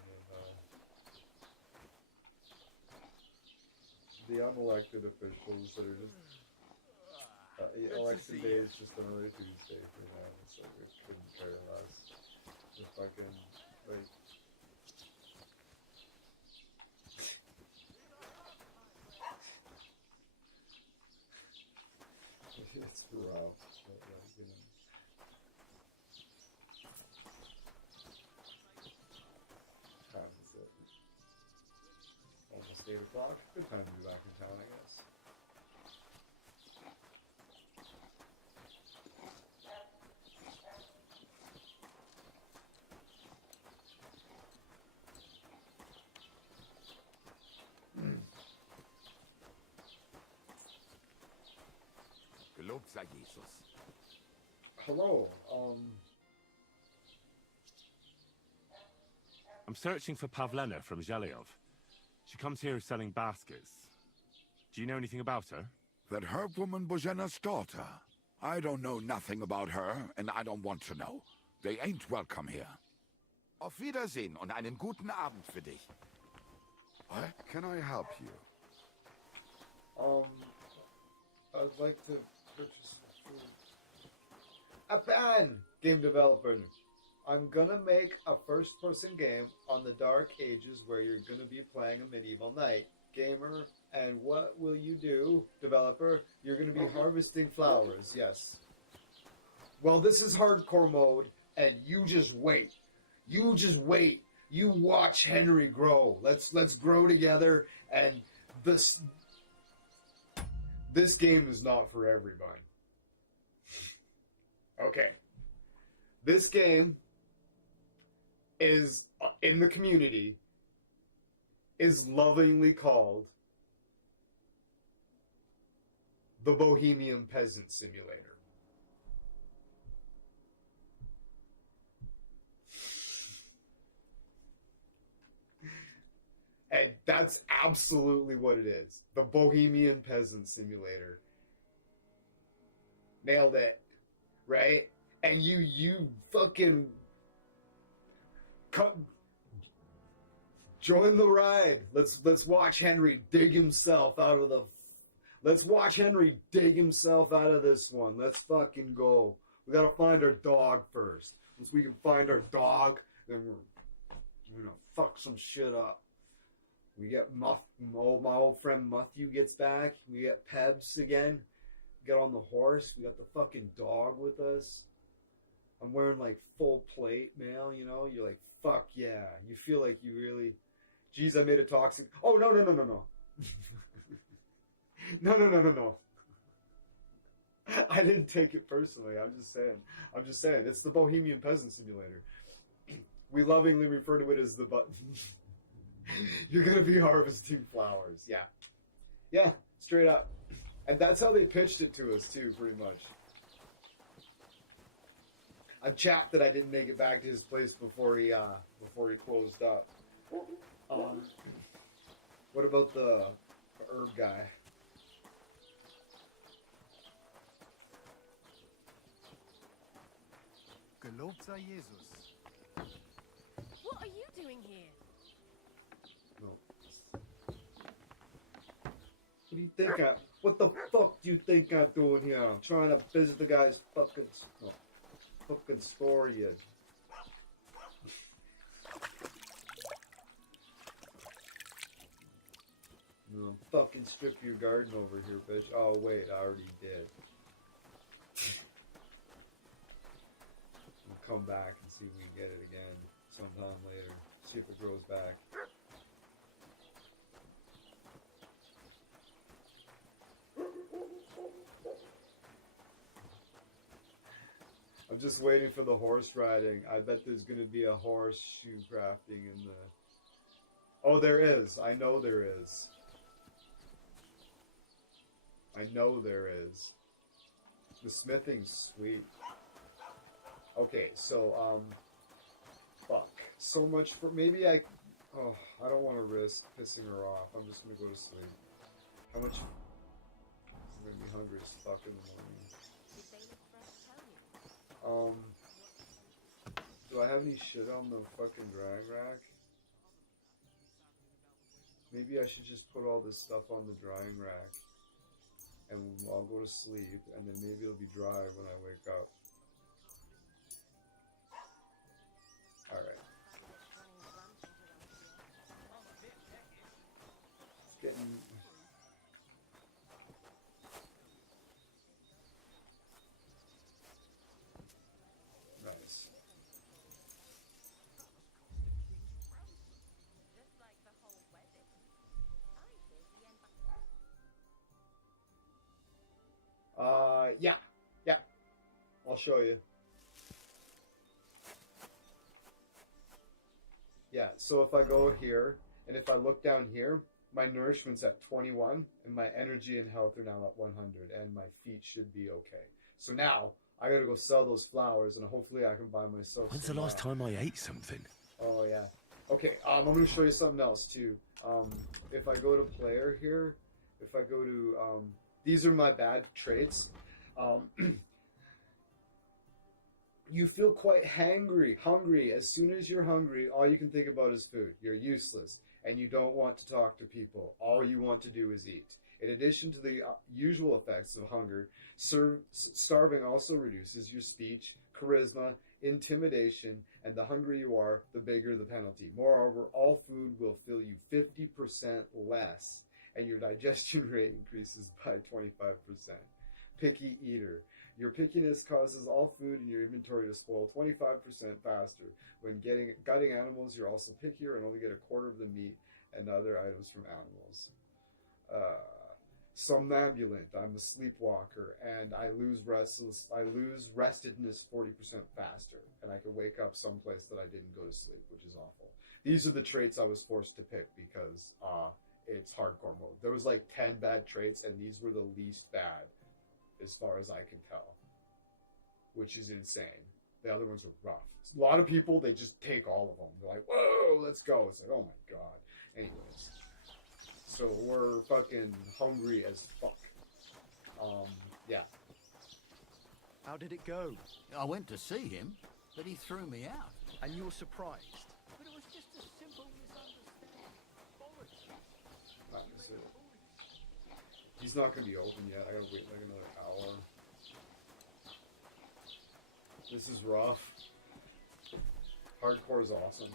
and the unelected officials that are just election day is just another Tuesday for them. It's like we couldn't care less. The fucking like. It's rough, but like, you know. Time is it? Almost 8 o'clock. Good time to be back in town, I guess. Gelobt sei Jesus. Hello, I'm searching for Pavlena from Zhelyov. She comes here selling baskets. Do you know anything about her? That herb woman Božena's daughter. I don't know nothing about her, and I don't want to know. They ain't welcome here. Auf Wiedersehen und einen guten Abend für dich. Can I help you? I'd like to purchase some food. A ban! Game developer. I'm gonna make a first-person game on the Dark Ages where you're gonna be playing a medieval knight. Gamer, and what will you do, developer? You're gonna be harvesting flowers, yes. Well, this is hardcore mode, and you just wait. You just wait. You watch Henry grow. Let's grow together, and this game is not for everybody. Okay. This game is in the community is lovingly called the Bohemian Peasant Simulator. And that's absolutely what it is. The Bohemian Peasant Simulator. Nailed it. Right? And you fucking join the ride. Let's watch Henry dig himself out of the. Let's watch Henry dig himself out of this one. Let's fucking go. We gotta find our dog first. Once we can find our dog, then we're gonna fuck some shit up. We get my old friend Matthew gets back. We get Pebs again. Get on the horse. We got the fucking dog with us. I'm wearing like full plate mail, you know? You're like, fuck yeah. You feel like you really... Geez, I made a toxic... Oh, no. No. I didn't take it personally. I'm just saying. It's the Bohemian Peasant Simulator. We lovingly refer to it as the button. You're going to be harvesting flowers. Yeah. Yeah, straight up. And that's how they pitched it to us too, pretty much. I'm chapped that I didn't make it back to his place before he closed up. What about the herb guy? Gelobt sei Jesus. What are you doing here? No. What do you think what the fuck do you think I'm doing here? I'm trying to visit the guy's fucking store, you. No, fucking strip your garden over here, bitch. Oh wait, I already did. We'll come back and see if we can get it again sometime later. See if it grows back. I'm just waiting for the horse riding. I bet there's going to be a horseshoe crafting in the... Oh, there is. I know there is. I know there is. The smithing's sweet. Okay, so, fuck. So much for... Maybe I... Oh, I don't want to risk pissing her off. I'm just going to go to sleep. How much... I'm going to be hungry as fuck in the morning. Do I have any shit on the fucking drying rack? Maybe I should just put all this stuff on the drying rack. And I'll go to sleep, and then maybe it'll be dry when I wake up. Alright. It's getting... Nice. Yeah. I'll show you. Yeah, so if I go here, and if I look down here, my nourishment's at 21, and my energy and health are now at 100, and my feet should be okay. So now, I gotta go sell those flowers, and hopefully I can buy myself When's some, the last time I ate something? Oh, yeah. Okay, I'm gonna show you something else, too. If I go to player here, if I go to, these are my bad traits. You feel quite hungry. As soon as you're hungry, all you can think about is food. You're useless, and you don't want to talk to people. All you want to do is eat. In addition to the usual effects of hunger, starving also reduces your speech, charisma, intimidation, and the hungrier you are, the bigger the penalty. Moreover, all food will fill you 50% less, and your digestion rate increases by 25%. Picky eater. Your pickiness causes all food in your inventory to spoil 25% faster. When gutting animals, you're also pickier and only get a quarter of the meat and other items from animals. Somnambulant. I'm a sleepwalker, and I lose restedness 40% faster, and I can wake up someplace that I didn't go to sleep, which is awful. These are the traits I was forced to pick because it's hardcore mode. There was like 10 bad traits, and these were the least bad, as far as I can tell, which is insane. The other ones are rough. A lot of people, they just take all of them. They're like, whoa, let's go. It's like, oh my god. Anyways. So we're fucking hungry as fuck. Yeah. How did it go? I went to see him, but he threw me out. And you were surprised? But it was just a simple misunderstanding. That is it. He's not going to be open yet. I gotta wait like another hour. This is rough. Hardcore is awesome.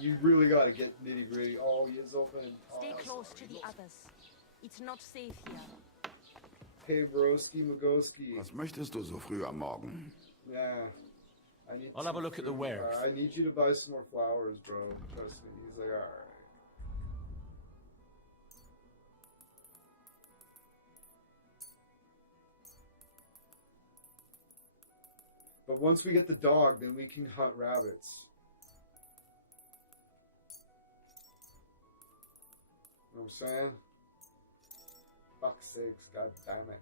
You really got to get nitty gritty. Oh, he is open. Stay Oh, close to the others. It's not safe here. Hey, broski, Magoski. Was möchtest du so früh am Morgen? Yeah. I'll have a look at the wares. I need you to buy some more flowers, bro. Trust me. He's like, alright. But once we get the dog, then we can hunt rabbits. You know what I'm saying? fuck's sakes, god damn it.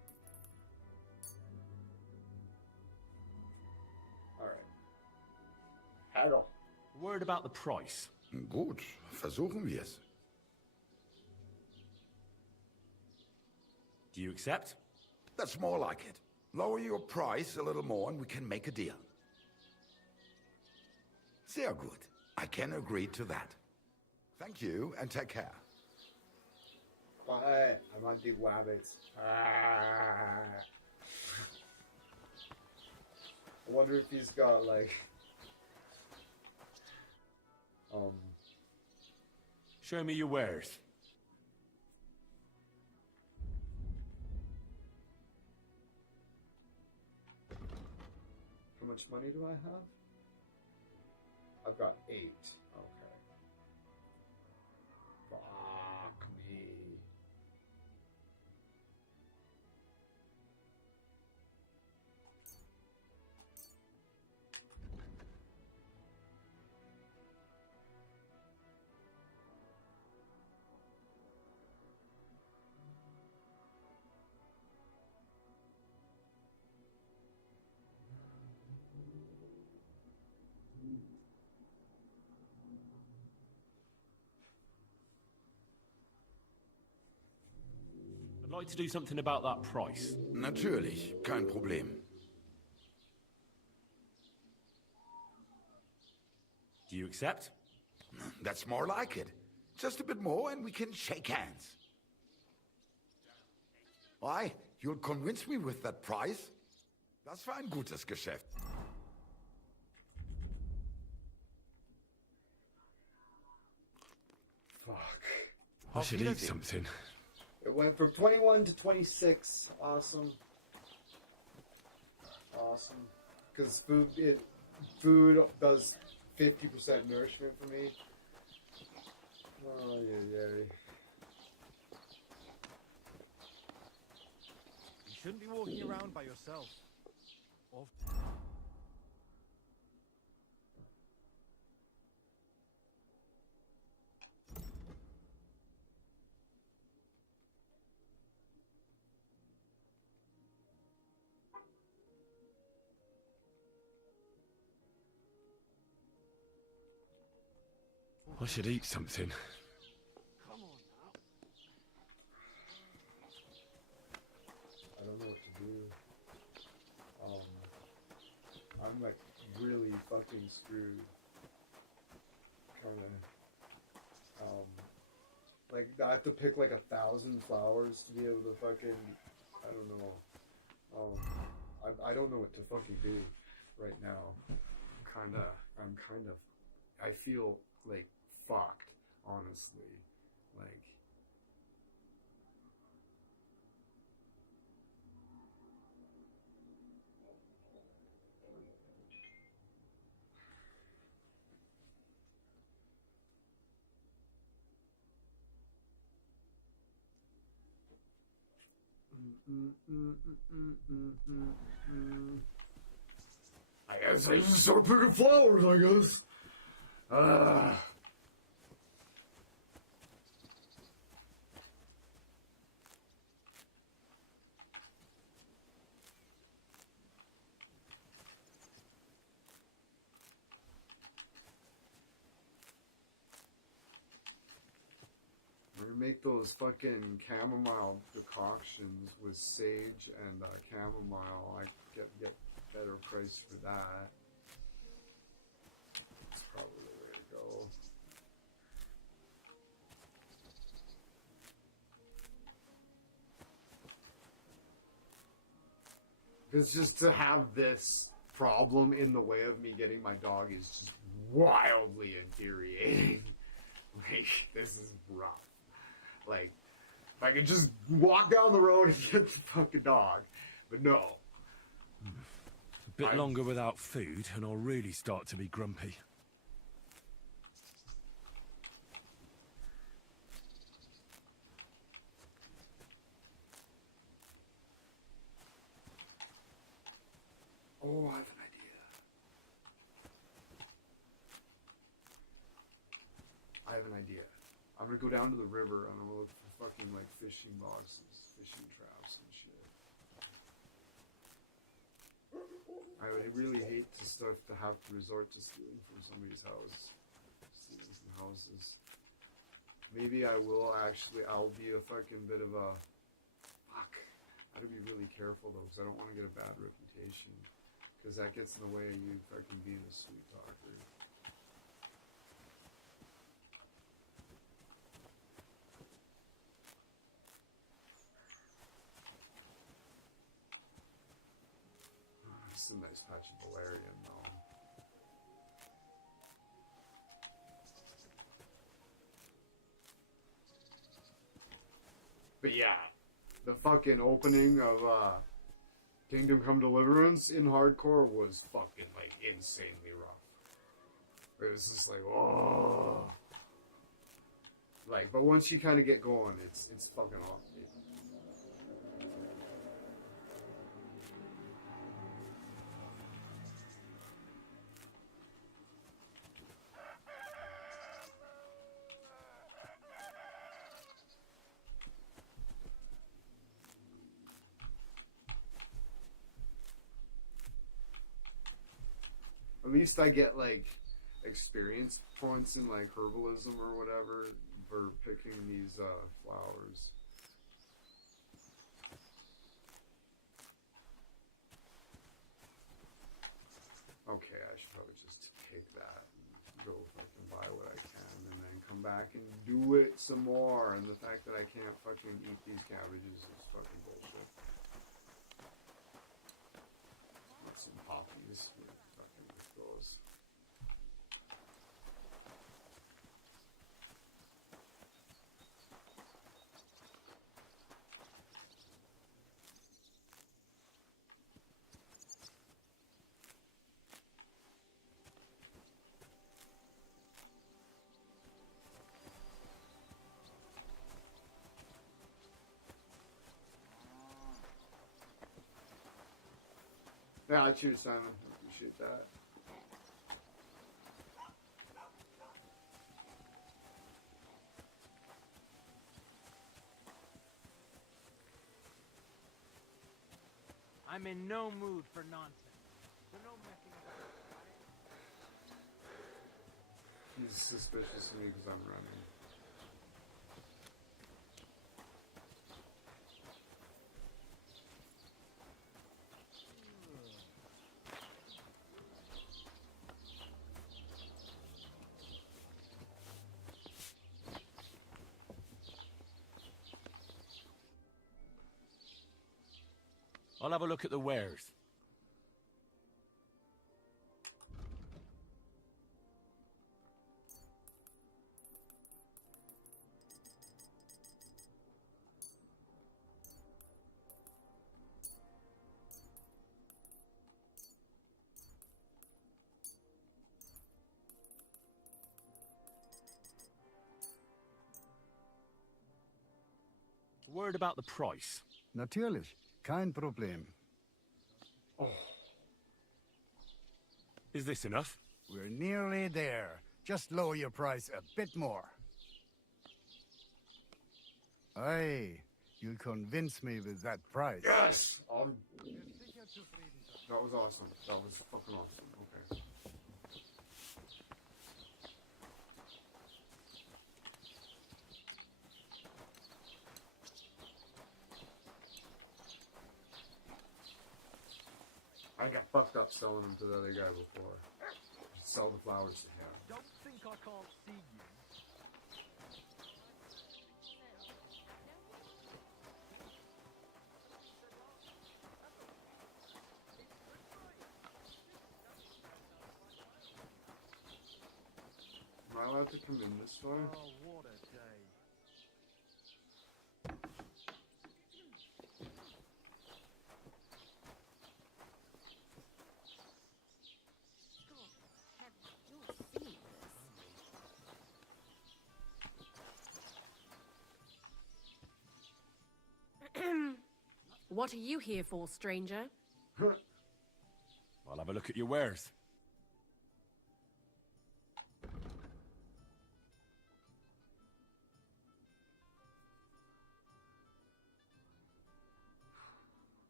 Alright. Haggle. Word about the price. Gut, versuchen wir's. Do you accept? That's more like it. Lower your price a little more and we can make a deal. Sehr gut. I can agree to that. Thank you and take care. Bye. I'm on big rabbits. Ah. I wonder if he's got like Show me your wares. How much money do I have? I've got 8. Okay. Fuck me. I'd like to do something about that price. Natürlich, kein Problem. Do you accept? That's more like it. Just a bit more and we can shake hands. Why? You'll convince me with that price? Das war ein gutes Geschäft. Fuck. I should eat something. It went from 21 to 26. Awesome. Awesome. Because food does 50% nourishment for me. Oh, yeah. You shouldn't be walking around by yourself. Or... I should eat something. Come on now. I don't know what to do. I'm like really fucking screwed. Kinda. Like I have to pick like 1,000 flowers to be able to fucking. I don't know. I don't know what to fucking do right now. I'm kind of. I feel like fucked, honestly. Like. I guess I just start picking flowers, I guess. We make those fucking chamomile decoctions with sage and chamomile. I get better price for that. That's probably the way to go. Because just to have this problem in the way of me getting my dog is just wildly infuriating. Like, this is rough. Like, if I could just walk down the road and get the fucking dog. But no. A bit longer without food and I'll really start to be grumpy. Oh, I have an idea. I have an idea. I'm gonna go down to the river and I'm gonna look for fucking like fishing boxes, fishing traps and shit. I would really hate to have to resort to stealing from somebody's house. Stealing from houses. Maybe I will actually, I'll be a fucking bit of a... Fuck. I gotta be really careful though, because I don't want to get a bad reputation. Because that gets in the way of you fucking being a sweet talker. It's a nice patch of valerian though. But yeah, the fucking opening of Kingdom Come Deliverance in hardcore was fucking like insanely rough. It was just like, oh, like, but once you kind of get going, it's fucking awesome. At least I get like experience points in like herbalism or whatever for picking these flowers. Okay, I should probably just take that and go fucking buy what I can and then come back and do it some more. And the fact that I can't fucking eat these cabbages is fucking bullshit. Get some poppies. Fucking with those. Yeah, cheers, Simon. I appreciate that. I'm in no mood for nonsense. So no messing about. He's suspicious of me because I'm running. I'll have a look at the wares. Word about the price. Natürlich, kein Problem. Oh. Is this enough? We're nearly there. Just lower your price a bit more. Aye, you convince me with that price. Yes! That was awesome. That was fucking awesome. Okay. I got fucked up selling them to the other guy before. Just sell the flowers to him. Don't think I can't see you. Am I allowed to come in this far? Oh, what a day. What are you here for, stranger? I'll have a look at your wares.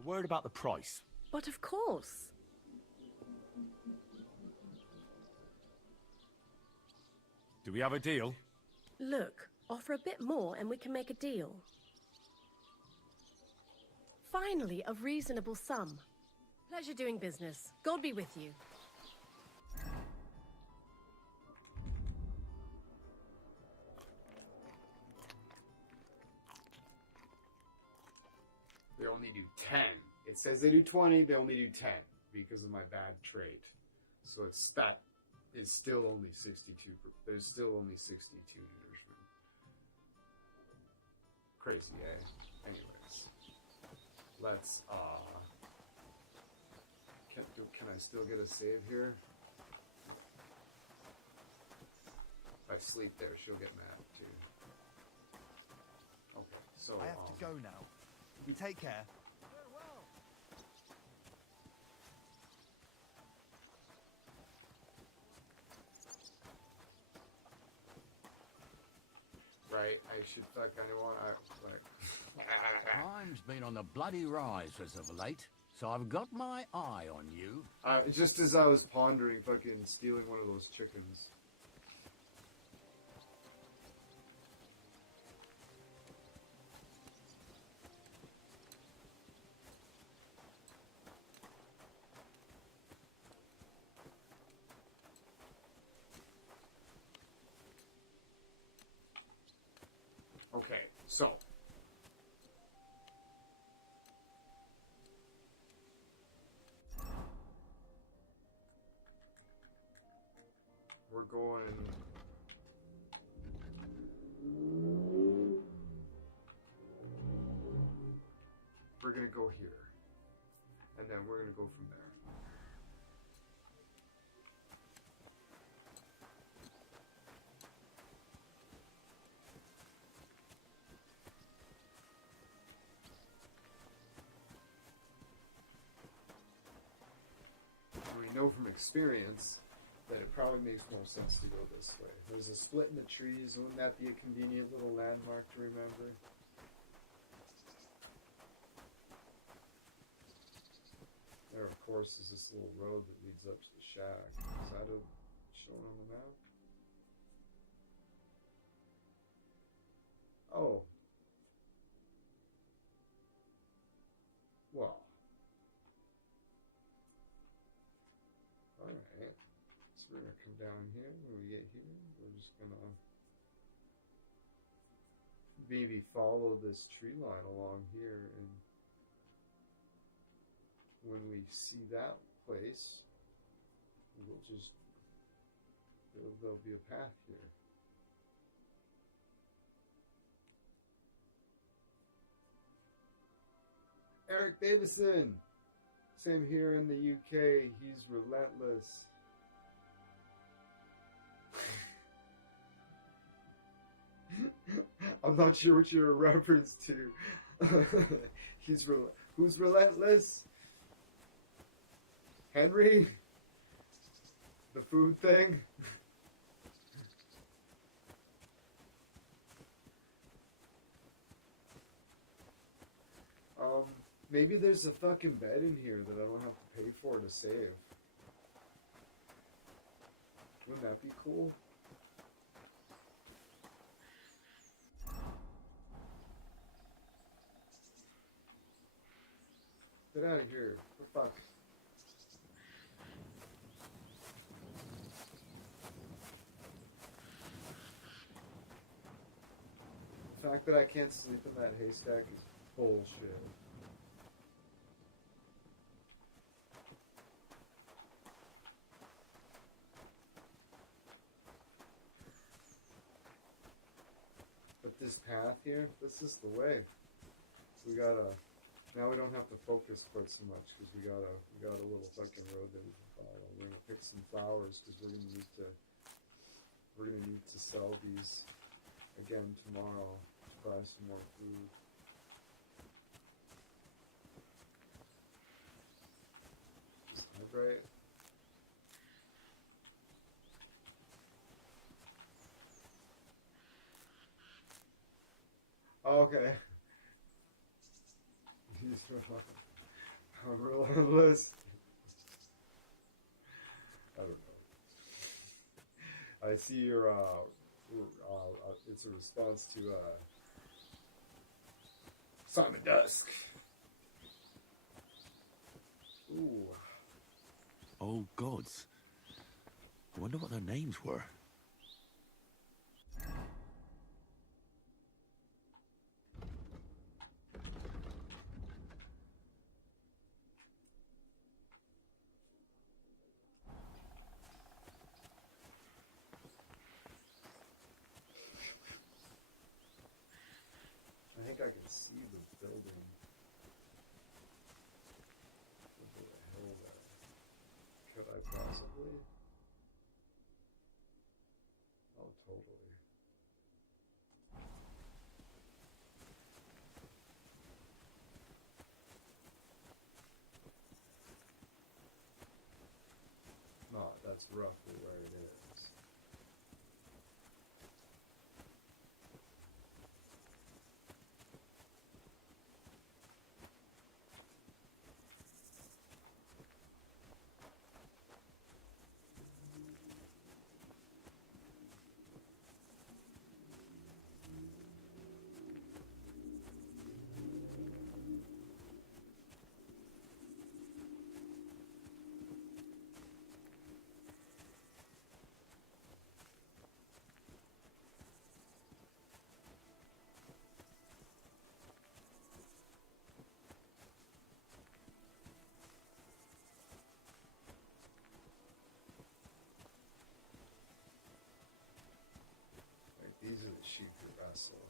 A word about the price. But of course. Do we have a deal? Look, offer a bit more and we can make a deal. Finally, a reasonable sum. Pleasure doing business. God be with you. They only do 10. It says they do 20, they only do 10 because of my bad trade. So it's that is still only 62. There's still only 62 Englishmen. Crazy, eh? Anyways. Let's, can I still get a save here? If I sleep there, she'll get mad too. Okay, so I have to go now. You take care. right, I should fuck anyone. Like. Crime's been on the bloody rise as of late, so I've got my eye on you. Just as I was pondering fucking stealing one of those chickens. Okay, so. We're going. We're gonna go here. And then we're gonna go from there. We know from experience that it probably makes more sense to go this way. There's a split in the trees. Wouldn't that be a convenient little landmark to remember? There, of course, is this little road that leads up to the shack. Is that shown on the map? Oh. Well. Alright. So we're going to come down here. When we get here, we're just going to maybe follow this tree line along here, and when we see that place, we'll just, there'll be a path here. Eric Davison! Same here in the UK. He's relentless. I'm not sure what you're a reference to. Who's relentless? Henry? The food thing? Maybe there's a fucking bed in here that I don't have to pay for to save. Wouldn't that be cool? Get out of here. What the fuck? The fact that I can't sleep in that haystack is bullshit. But this path here, this is the way. We gotta, now we don't have to focus quite so much because we got a little fucking road that we can follow. We're gonna pick some flowers because we're gonna need to sell these again tomorrow to buy some more food. Is that right? Oh, okay. Relentless. I don't know. I see your, it's a response to, Simon Dusk. Ooh. Oh, gods. I wonder what their names were. I think I can see the building. Over the hill there. Could I possibly? Oh, totally. No, that's roughly where it is. These are the sheep you wrestle.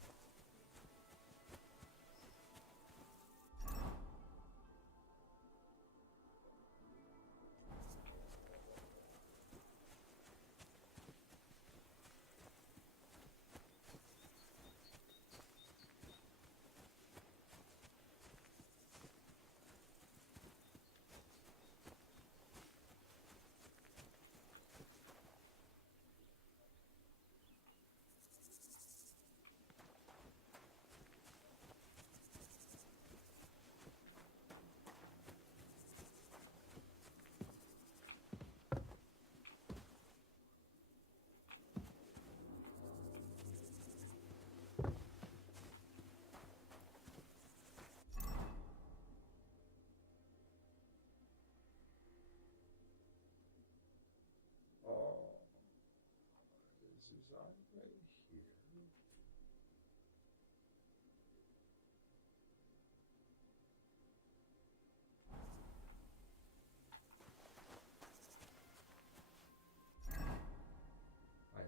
Oh, this is right here.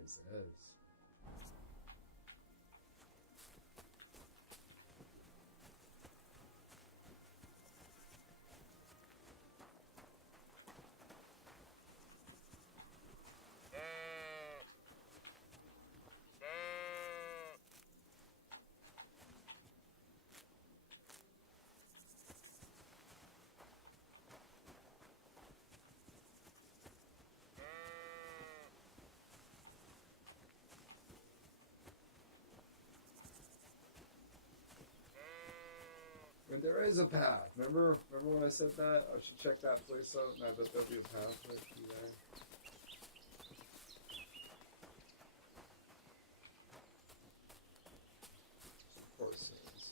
Isaiah's. And there is a path. Remember when I said that? I should check that place out, and I bet there'll be a path right through there. Of course there is.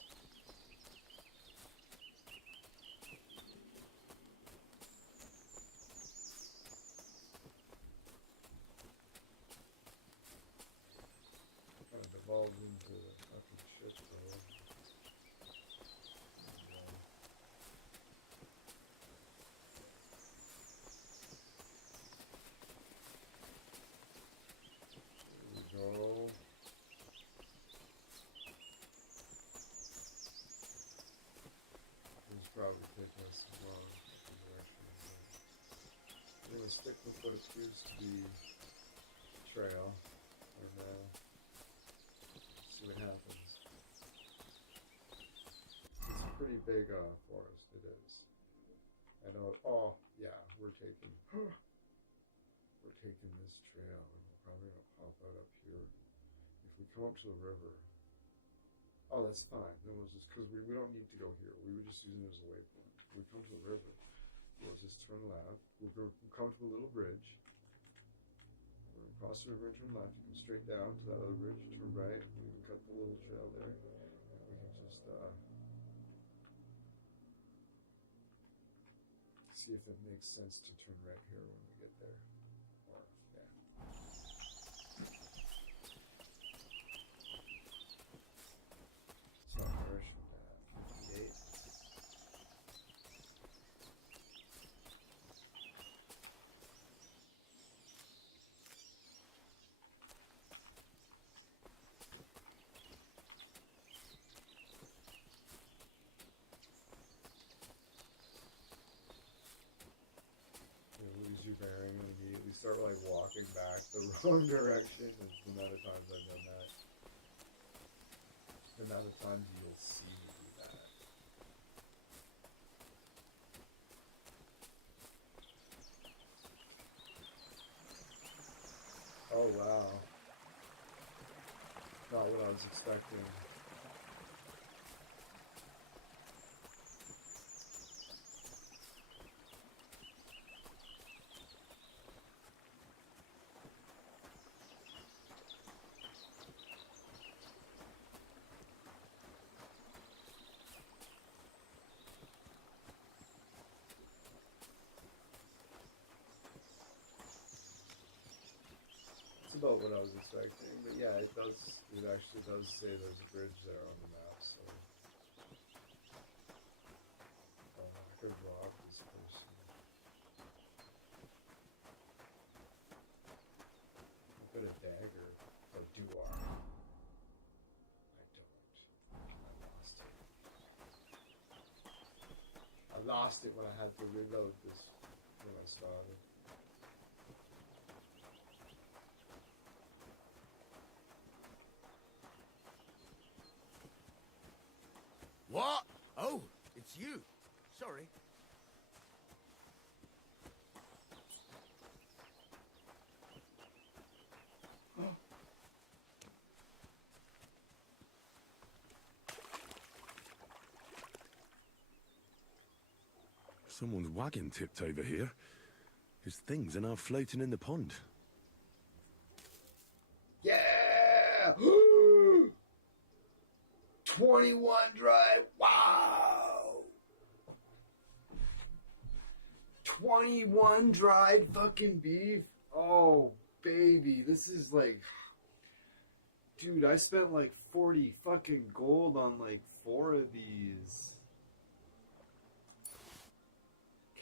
Kind of devolved into a fucking shit, though. Go. He's probably taking us in the wrong direction. I'm gonna stick with what appears to be a trail, and see what happens. It's a pretty big forest. It is. I know. Oh yeah, we're taking this trail, and we're probably gonna pop out up here. If we come up to the river, oh, that's fine. Then we'll just, because we don't need to go here. We were just using it as a waypoint. we come to the river. We'll just turn left. We'll come to a little bridge. We're gonna cross the river and turn left. You come straight down to that other bridge. Turn right. We can cut the little trail there. And we can just see if it makes sense to turn right here when we get there. Or yeah. It's not harsh from that. 58. Lose your bearing and immediately start like walking back the wrong direction. Is the amount of times I've done that. The amount of times you'll see me do that. Oh wow. Not what I was expecting. About what I was expecting, but yeah, it actually does say there's a bridge there on the map, so I could rob this person. I've got a dagger, or do I? I don't. I lost it. I lost it when I had to reload this when I started. What? Oh, it's you. Sorry. Someone's wagon tipped over here. His things are now floating in the pond. Yeah! 21 dry. Wow! 21 dried fucking beef. Oh, baby. This is like... Dude, I spent like 40 fucking gold on like 4 of these.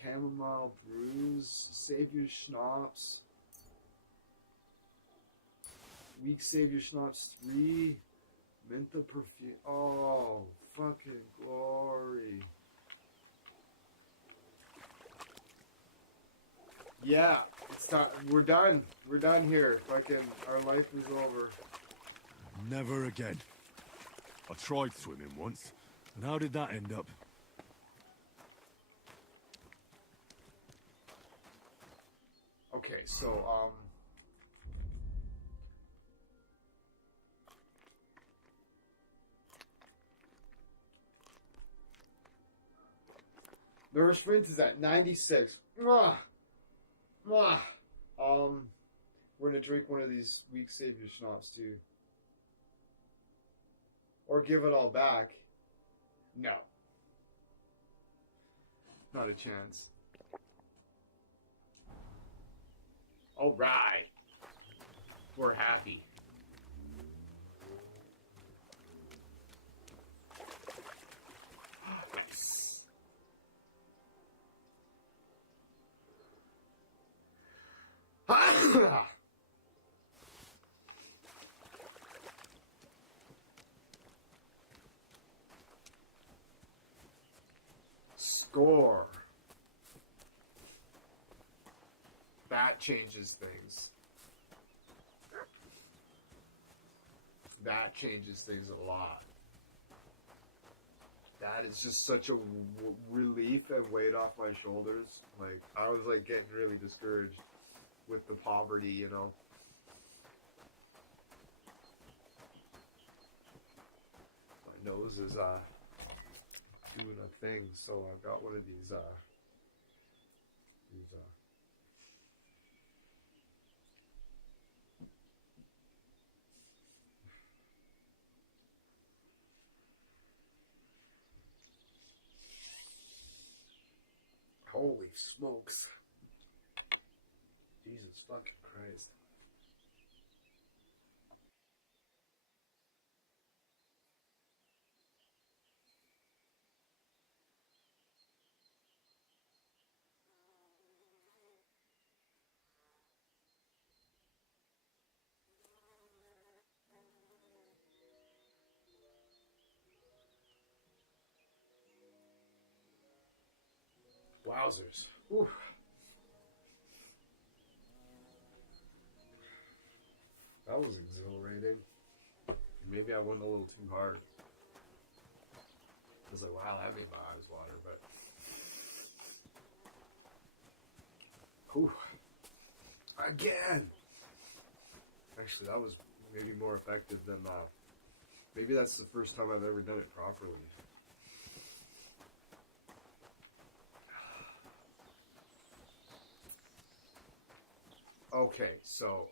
Chamomile brews, Savior Schnapps, Weak Savior Schnapps 3, Mentha perfume. Oh, fucking glory. Yeah, it's time. We're done. We're done here. Fucking, our life is over. Never again. I tried swimming once, and how did that end up? Okay, so, the restraint is at 96. Mwah! Mwah! We're gonna drink one of these Weak Savior Schnapps, too. Or give it all back. No. Not a chance. All right. We're happy. Nice. Score. That changes things. That changes things a lot. That is just such a relief and weight off my shoulders. Like, I was like getting really discouraged with the poverty, you know. My nose is doing a thing, so I've got one of these holy smokes. Jesus fucking Christ. Wowzers. Whew. That was exhilarating. Maybe I went a little too hard. I was like, wow, that made my eyes water, but... Whew. Again! Actually, that was maybe more effective than... maybe that's the first time I've ever done it properly. Okay, so,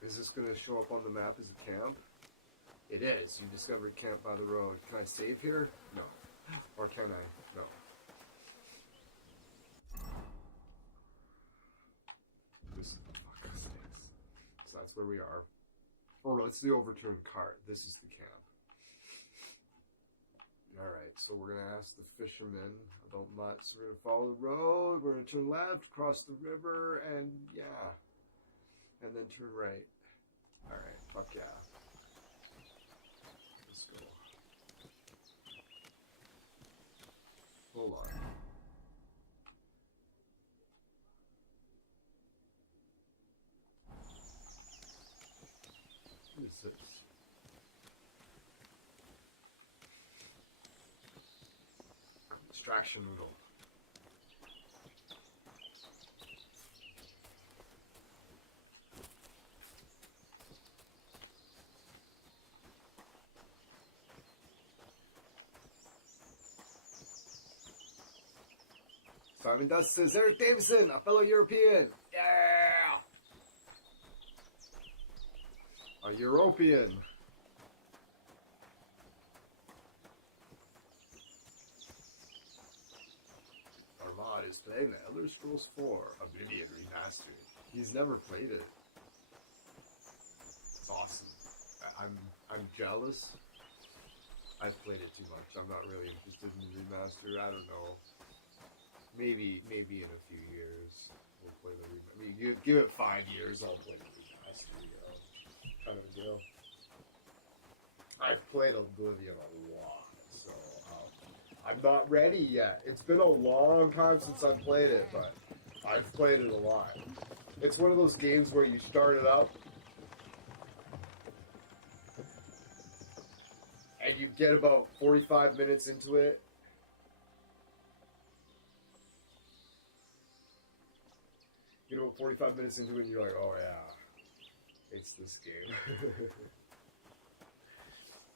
is this going to show up on the map as a camp? It is. You discovered camp by the road. Can I save here? No. Or can I? No. This is the fuck this is. So that's where we are. Oh no, it's the overturned cart. This is the camp. Alright, so we're going to ask the fishermen about mutts. We're going to follow the road. We're going to turn left, cross the river, and yeah. And then turn right. Alright, fuck yeah. Let's go. Hold on. What is this? Extraction noodle. Simon Dust says, Eric Davison, a fellow European. Yeah! A European. Armand is playing the Elder Scrolls 4 Oblivion Remastered. He's never played it. It's awesome. I'm jealous. I've played it too much. I'm not really interested in the remaster. I don't know. Maybe in a few years we'll play the remaster. I mean, give it 5 years, I'll play the remaster. You know, kind of a deal. I've played Oblivion a lot, so I'm not ready yet. It's been a long time since I've played it, but I've played it a lot. It's one of those games where you start it up and you get about 45 minutes into it. You get about 45 minutes into it and you're like, oh yeah, it's this game.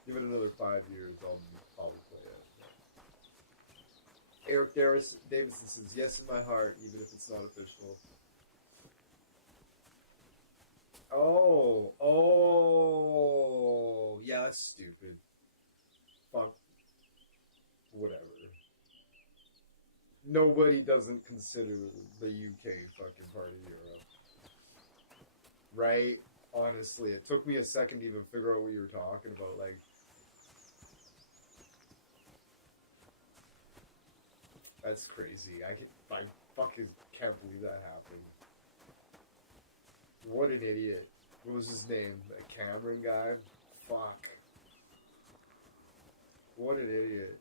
Give it another 5 years, I'll probably play it. Eric Davison says, yes in my heart, even if it's not official. Oh, yeah, that's stupid. Fuck. Whatever. Nobody doesn't consider the UK fucking part of Europe. Right? Honestly, it took me a second to even figure out what you were talking about. Like, that's crazy. I fucking can't believe that happened. What an idiot. What was his name? A Cameron guy? Fuck. What an idiot.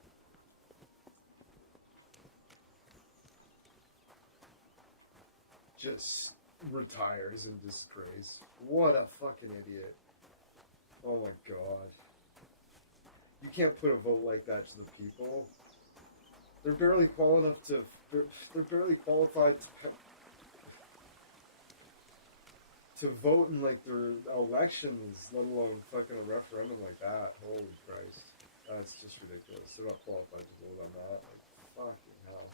Just retires in disgrace. What a fucking idiot. Oh my god. You can't put a vote like that to the people. They're barely they're barely qualified to vote in like their elections, let alone fucking a referendum like that. Holy Christ. That's just ridiculous. They're not qualified to vote on that. Like, fucking hell.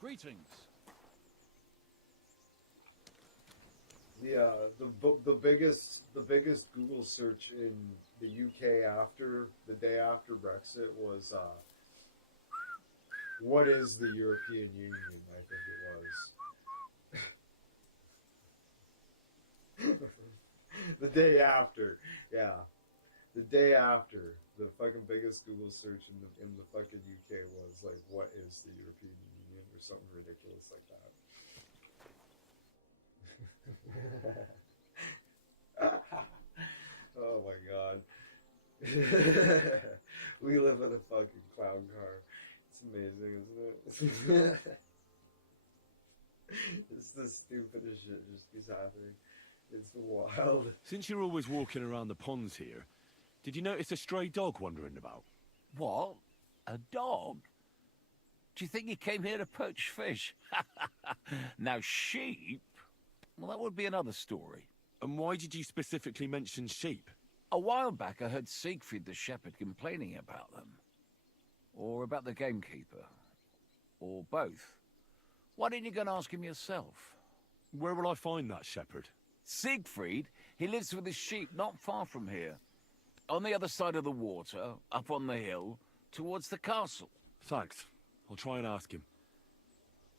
Greetings. The biggest Google search in the UK after the day after Brexit was what is the European Union? I think it was. The day after, yeah, the day after, the fucking biggest Google search in the fucking UK was like, what is the European Union, or something ridiculous like that. Oh my god. We live in a fucking clown car. It's amazing, isn't it? It's the stupidest shit just keeps happening. It's wild. Since you're always walking around the ponds here, did you notice a stray dog wandering about? What? A dog? Do you think he came here to poach fish? Now, sheep? Well, that would be another story. And why did you specifically mention sheep? A while back, I heard Siegfried the shepherd complaining about them. Or about the gamekeeper. Or both. Why didn't you go and ask him yourself? Where will I find that shepherd? Siegfried? He lives with his sheep not far from here. On the other side of the water, up on the hill, towards the castle. Thanks. I'll try and ask him.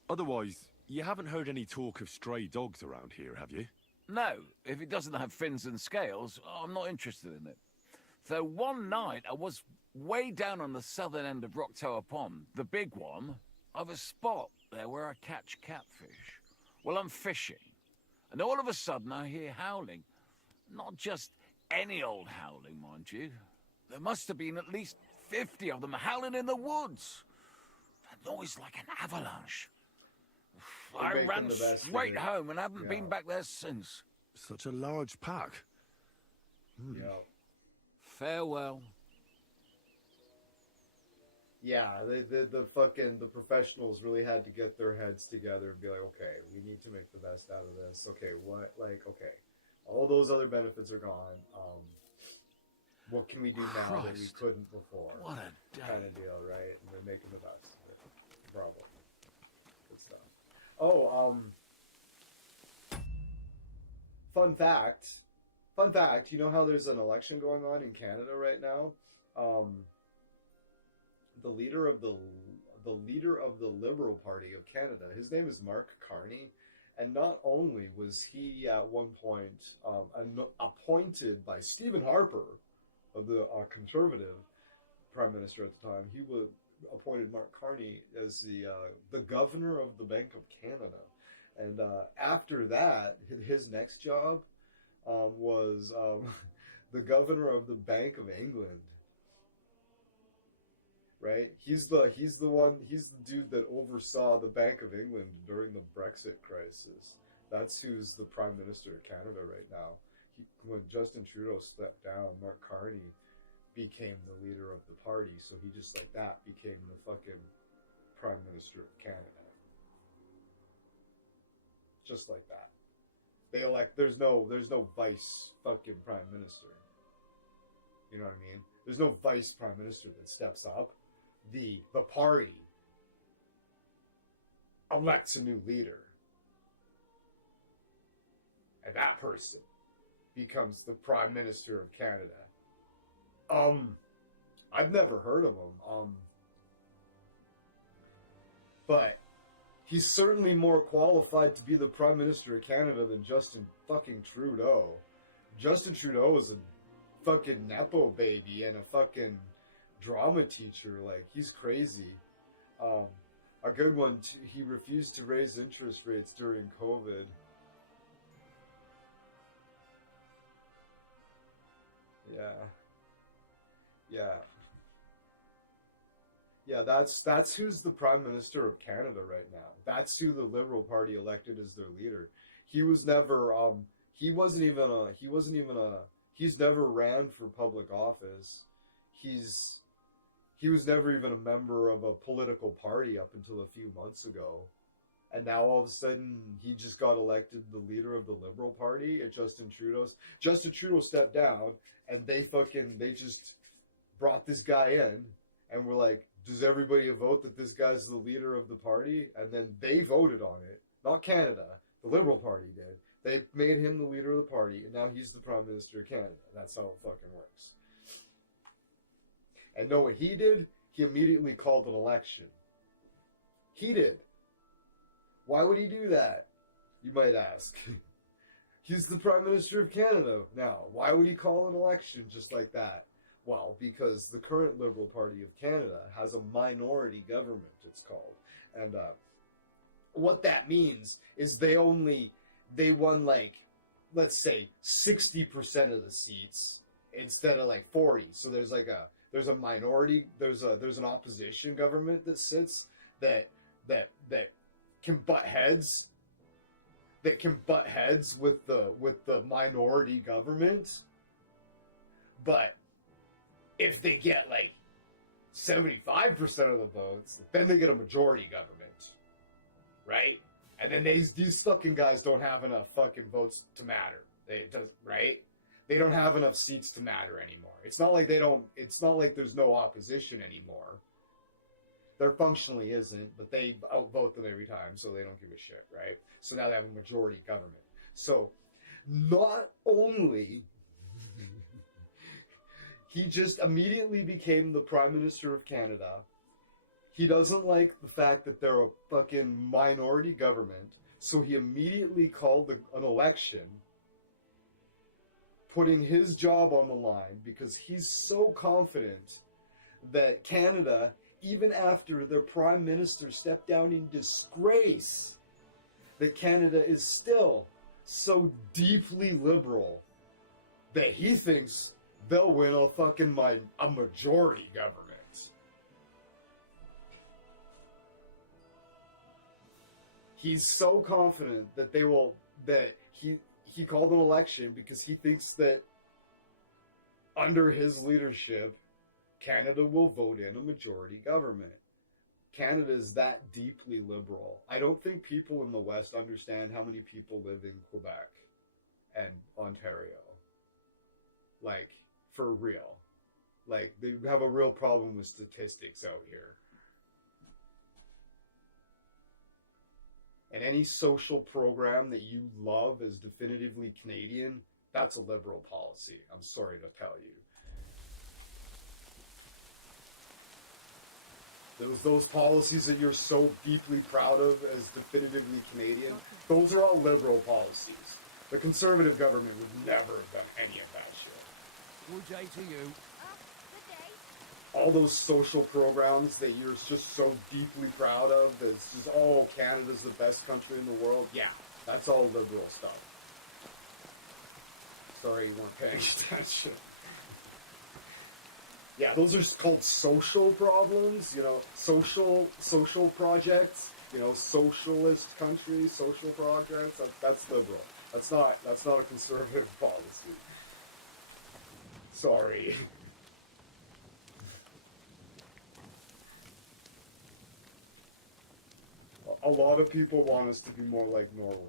Otherwise, you haven't heard any talk of stray dogs around here, have you? No, if it doesn't have fins and scales, I'm not interested in it. Though one night I was way down on the southern end of Rock Tower Pond, the big one, I've a spot there where I catch catfish. Well, I'm fishing, and all of a sudden I hear howling. Not just any old howling, mind you. There must have been at least 50 of them howling in the woods. A noise like an avalanche. I ran straight home and haven't been back there since. Such a large pack. Yeah. Farewell. Yeah, the fucking professionals really had to get their heads together and be like, okay, we need to make the best out of this. Okay, okay, all those other benefits are gone. What can we do now that we couldn't before? What a day. Kind of deal, right? And they're making the best of it. Bravo. Good stuff. Oh, fun fact, you know how there's an election going on in Canada right now? The leader of the Liberal Party of Canada, his name is Mark Carney, and not only was he at one point appointed by Stephen Harper, of the Conservative Prime Minister at the time, he was appointed Mark Carney as the governor of the Bank of Canada, and after that, his next job was the governor of the Bank of England. Right? He's the dude that oversaw the Bank of England during the Brexit crisis. That's who's the Prime Minister of Canada right now. When Justin Trudeau stepped down, Mark Carney became the leader of the party, so he just like that became the fucking Prime Minister of Canada. Just like that. They elect there's no vice fucking Prime Minister. You know what I mean? There's no vice Prime Minister that steps up. The party elects a new leader, and that person becomes the Prime Minister of Canada. I've never heard of him. But he's certainly more qualified to be the Prime Minister of Canada than Justin fucking Trudeau. Justin Trudeau is a fucking Nepo baby and a fucking drama teacher. Like, he's crazy. A good one, he refused to raise interest rates during COVID. Yeah, that's who's the Prime Minister of Canada right now. That's who the Liberal Party elected as their leader. He was never he's never ran for public office. He was never even a member of a political party up until a few months ago. And now all of a sudden he just got elected the leader of the Liberal Party at Justin Trudeau stepped down, and they brought this guy in, and we're like, does everybody vote that this guy's the leader of the party? And then they voted on it. Not Canada. The Liberal Party did. They made him the leader of the party, and now he's the Prime Minister of Canada. That's how it fucking works. And know what he did? He immediately called an election. He did. Why would he do that? You might ask. He's the Prime Minister of Canada now. Why would he call an election just like that? Well, because the current Liberal Party of Canada has a minority government, it's called. And what that means is they won like, let's say, 60% of the seats instead of like 40. So there's a minority, there's an opposition government that sits that can butt heads. That can butt heads with the minority government. But if they get like 75% of the votes, then they get a majority government, right? And then these fucking guys don't have enough fucking votes to matter. Right? They don't have enough seats to matter anymore. It's not like there's no opposition anymore. There functionally isn't, but they outvote them every time, so they don't give a shit, right? So now they have a majority government. So not only he just immediately became the Prime Minister of Canada, he doesn't like the fact that they're a fucking minority government, so he immediately called an election, putting his job on the line because he's so confident that Canada, even after their Prime Minister stepped down in disgrace, that Canada is still so deeply liberal that he thinks they'll win a majority government. He's so confident that he called an election because he thinks that under his leadership, Canada will vote in a majority government. Canada is that deeply liberal. I don't think people in the West understand how many people live in Quebec and Ontario. Like, for real. Like, they have a real problem with statistics out here. And any social program that you love as definitively Canadian, that's a liberal policy. I'm sorry to tell you. Those policies that you're so deeply proud of as definitively Canadian, those are all liberal policies. The Conservative government would never have done any of that shit. Good day to you. All those social programs that you're just so deeply proud of, that's just, oh, Canada's the best country in the world. Yeah, that's all liberal stuff. Sorry you weren't paying attention. Yeah, those are called social problems, social projects, socialist country, social projects. That's liberal. That's not a conservative policy. Sorry. A lot of people want us to be more like Norway,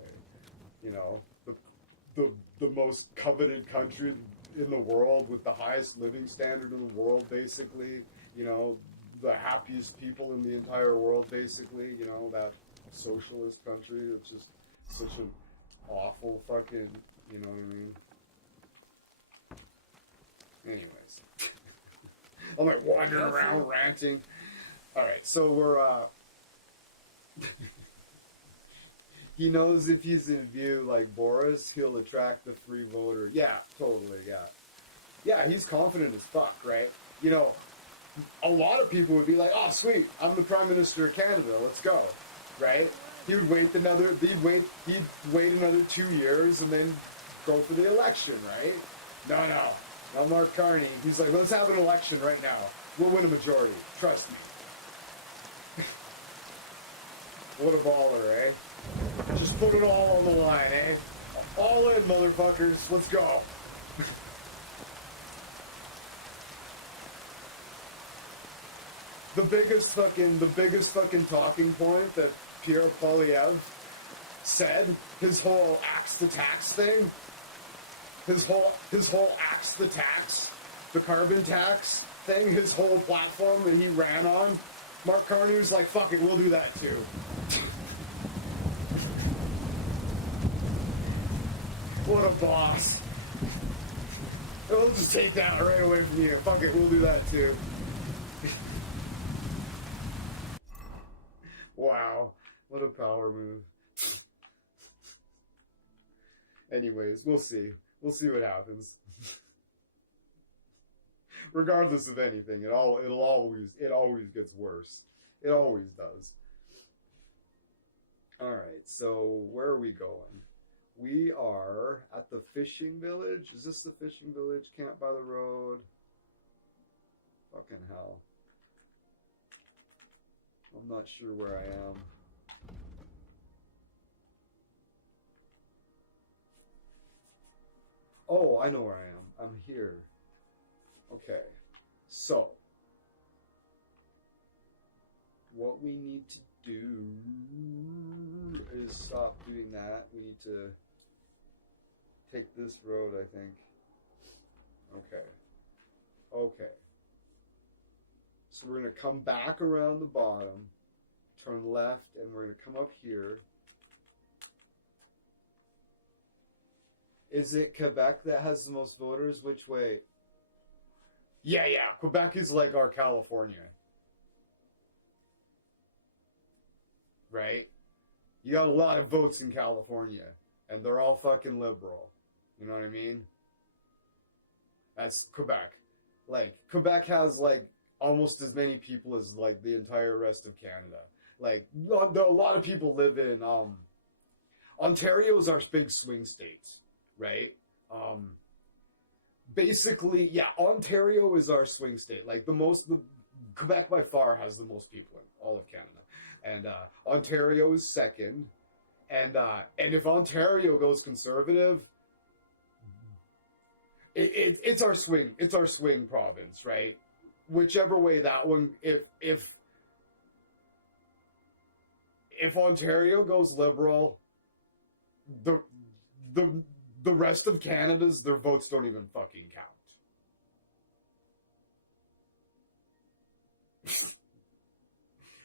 the most coveted country in the world with the highest living standard in the world, basically, the happiest people in the entire world, basically, that socialist country. It's just such an awful fucking, you know what I mean? Anyways. I'm like wandering around ranting. Alright, so we're, he knows if he's in view like Boris, he'll attract the free voter. Yeah, totally, yeah. Yeah, he's confident as fuck, right? A lot of people would be like, oh, sweet, I'm the Prime Minister of Canada, let's go, right? He'd wait another 2 years and then go for the election, right? No, Mark Carney. He's like, let's have an election right now. We'll win a majority, trust me. What a baller, eh? Just put it all on the line, eh? All in, motherfuckers. Let's go. The biggest fucking talking point that Pierre Poilievre said, his whole axe the tax thing, his whole axe the tax the carbon tax thing, his whole platform that he ran on, Mark Carney's like, fuck it, we'll do that too. What a boss. We'll just take that right away from you. Fuck it, we'll do that too. Wow, what a power move. Anyways, we'll see. We'll see what happens. Regardless of anything, it always gets worse. It always does. All right, so where are we going? We are at the fishing village. Is this the fishing village? Camp by the road. Fucking hell. I'm not sure where I am. Oh, I know where I am. I'm here. Okay. So, what we need to do is stop doing that. We need to take this road, I think. Okay. Okay. So we're going to come back around the bottom, turn left, and we're going to come up here. Is it Quebec that has the most voters? Which way? Yeah. Quebec is like our California. Right? You got a lot of votes in California, and they're all fucking liberal. You know what I mean? That's Quebec. Like, Quebec has, like, almost as many people as, like, the entire rest of Canada. Like, a lot of people live in, Ontario's our big swing states, right? Basically, yeah, Ontario is our swing state. Like, Quebec by far has the most people in all of Canada. And Ontario is second. And if Ontario goes conservative, it's our swing province, right? Whichever way that one, if Ontario goes liberal, the rest of Canada's, their votes don't even fucking count.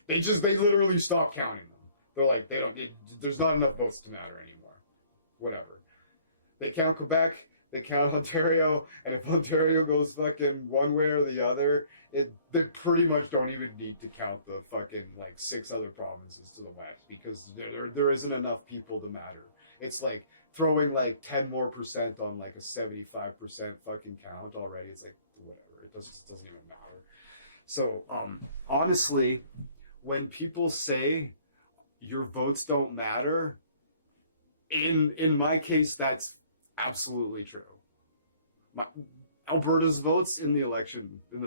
They literally stop counting them. They're like, there's not enough votes to matter anymore. Whatever. They count Quebec, they count Ontario, and if Ontario goes fucking one way or the other, they pretty much don't even need to count the fucking, like, 6 other provinces to the west, because there isn't enough people to matter. It's like throwing, like, 10% more on, like, a 75% fucking count already. It's like, whatever. It doesn't even matter. So, honestly, when people say your votes don't matter, in my case, that's absolutely true. Alberta's votes in the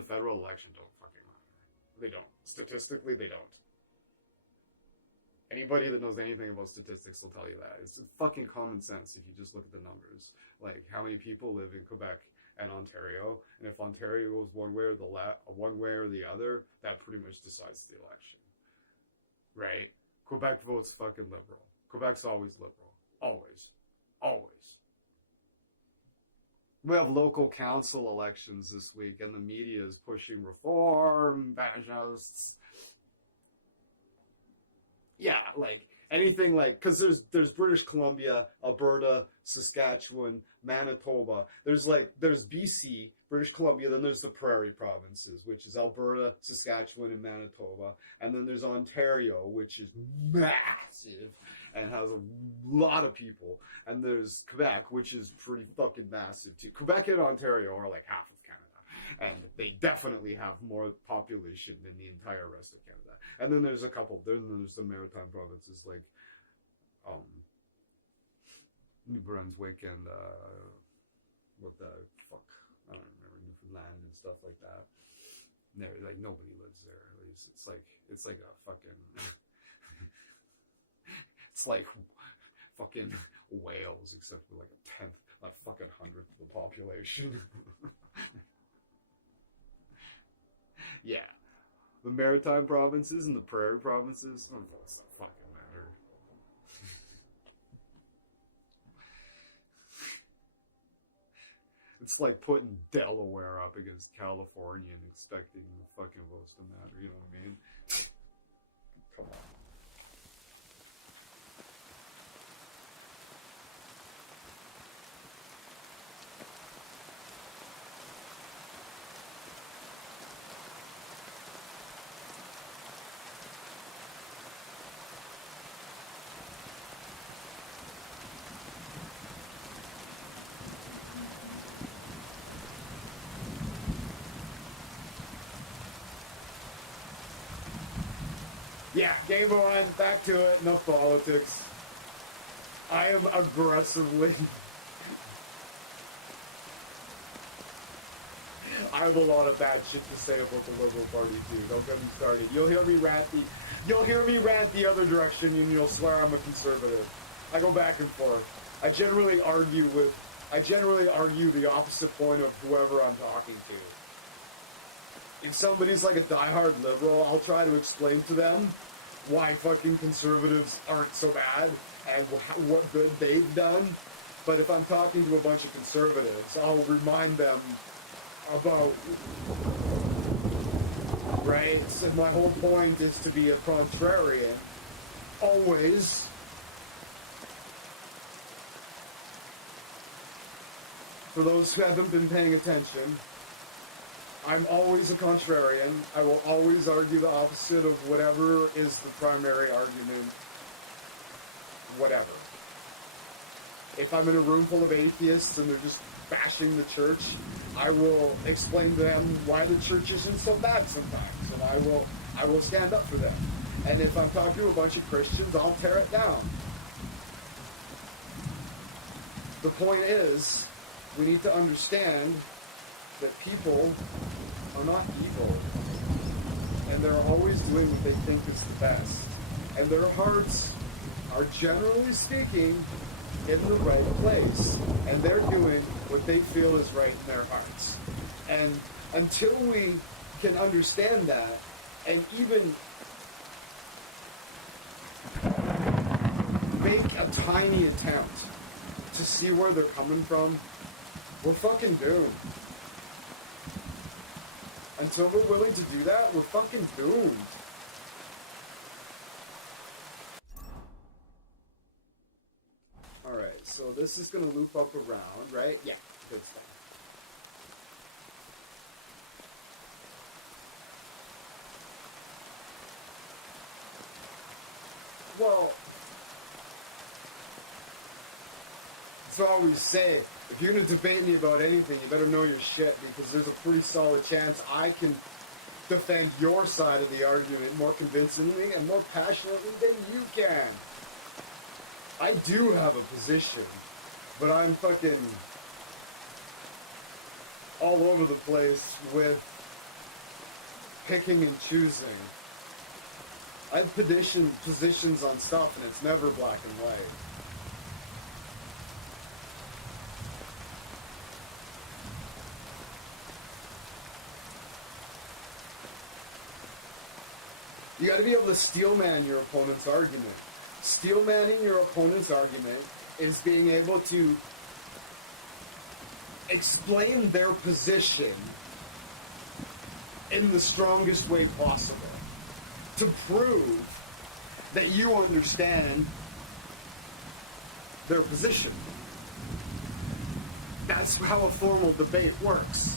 federal election don't fucking matter. They don't. Statistically, they don't. Anybody that knows anything about statistics will tell you that. It's fucking common sense if you just look at the numbers. Like, how many people live in Quebec and Ontario, and if Ontario goes one way or the other, that pretty much decides the election. Right? Quebec votes fucking liberal. Quebec's always liberal. Always. Always. We have local council elections this week, and the media is pushing reform, fascists. Yeah, like, anything like, because there's British Columbia, Alberta, Saskatchewan, Manitoba. There's BC, British Columbia, then there's the Prairie provinces, which is Alberta, Saskatchewan, and Manitoba. And then there's Ontario, which is massive and has a lot of people. And there's Quebec, which is pretty fucking massive too. Quebec and Ontario are like half of Canada. And they definitely have more population than the entire rest of Canada. And then there's there's the maritime provinces like New Brunswick and what the fuck, I don't remember, Newfoundland and stuff like that. And like, nobody lives there. It's like a fucking it's like fucking Wales, except for like a fucking 100th of the population. Yeah. The maritime provinces and the prairie provinces, oh, that's not fucking matter. It's like putting Delaware up against California and expecting the fucking votes to matter, you know what I mean? Come on. Yeah, game on, back to it, no politics. I am aggressively... I have a lot of bad shit to say about the Liberal Party too, don't get me started. You'll hear me rant the other direction and you'll swear I'm a conservative. I go back and forth. I generally argue the opposite point of whoever I'm talking to. If somebody's like a diehard liberal, I'll try to explain to them why fucking conservatives aren't so bad and what good they've done. But if I'm talking to a bunch of conservatives, I'll remind them about, right? So my whole point is to be a contrarian, always. For those who haven't been paying attention, I'm always a contrarian. I will always argue the opposite of whatever is the primary argument. Whatever. If I'm in a room full of atheists and they're just bashing the church, I will explain to them why the church isn't so bad sometimes, and I will stand up for them. And if I'm talking to a bunch of Christians, I'll tear it down. The point is, we need to understand that people are not evil, and they're always doing what they think is the best, and their hearts are, generally speaking, in the right place, and they're doing what they feel is right in their hearts. And until we can understand that, and even make a tiny attempt to see where they're coming from, we're fucking doomed. Until we're willing to do that, we're fucking doomed. Alright, so this is gonna loop up around, right? Yeah, good stuff. Well, that's what I always say. If you're going to debate me about anything, you better know your shit, because there's a pretty solid chance I can defend your side of the argument more convincingly and more passionately than you can. I do have a position, but I'm fucking all over the place with picking and choosing. I have positions on stuff, and it's never black and white. You got to be able to steelman your opponent's argument. Steelmanning your opponent's argument is being able to explain their position in the strongest way possible to prove that you understand their position. That's how a formal debate works.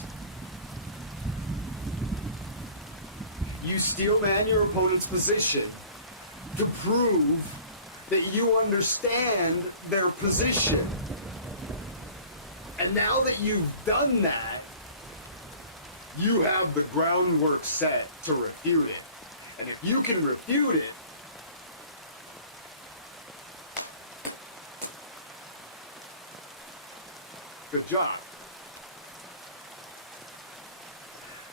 You steelman your opponent's position to prove that you understand their position. And now that you've done that, you have the groundwork set to refute it. And if you can refute it, good job.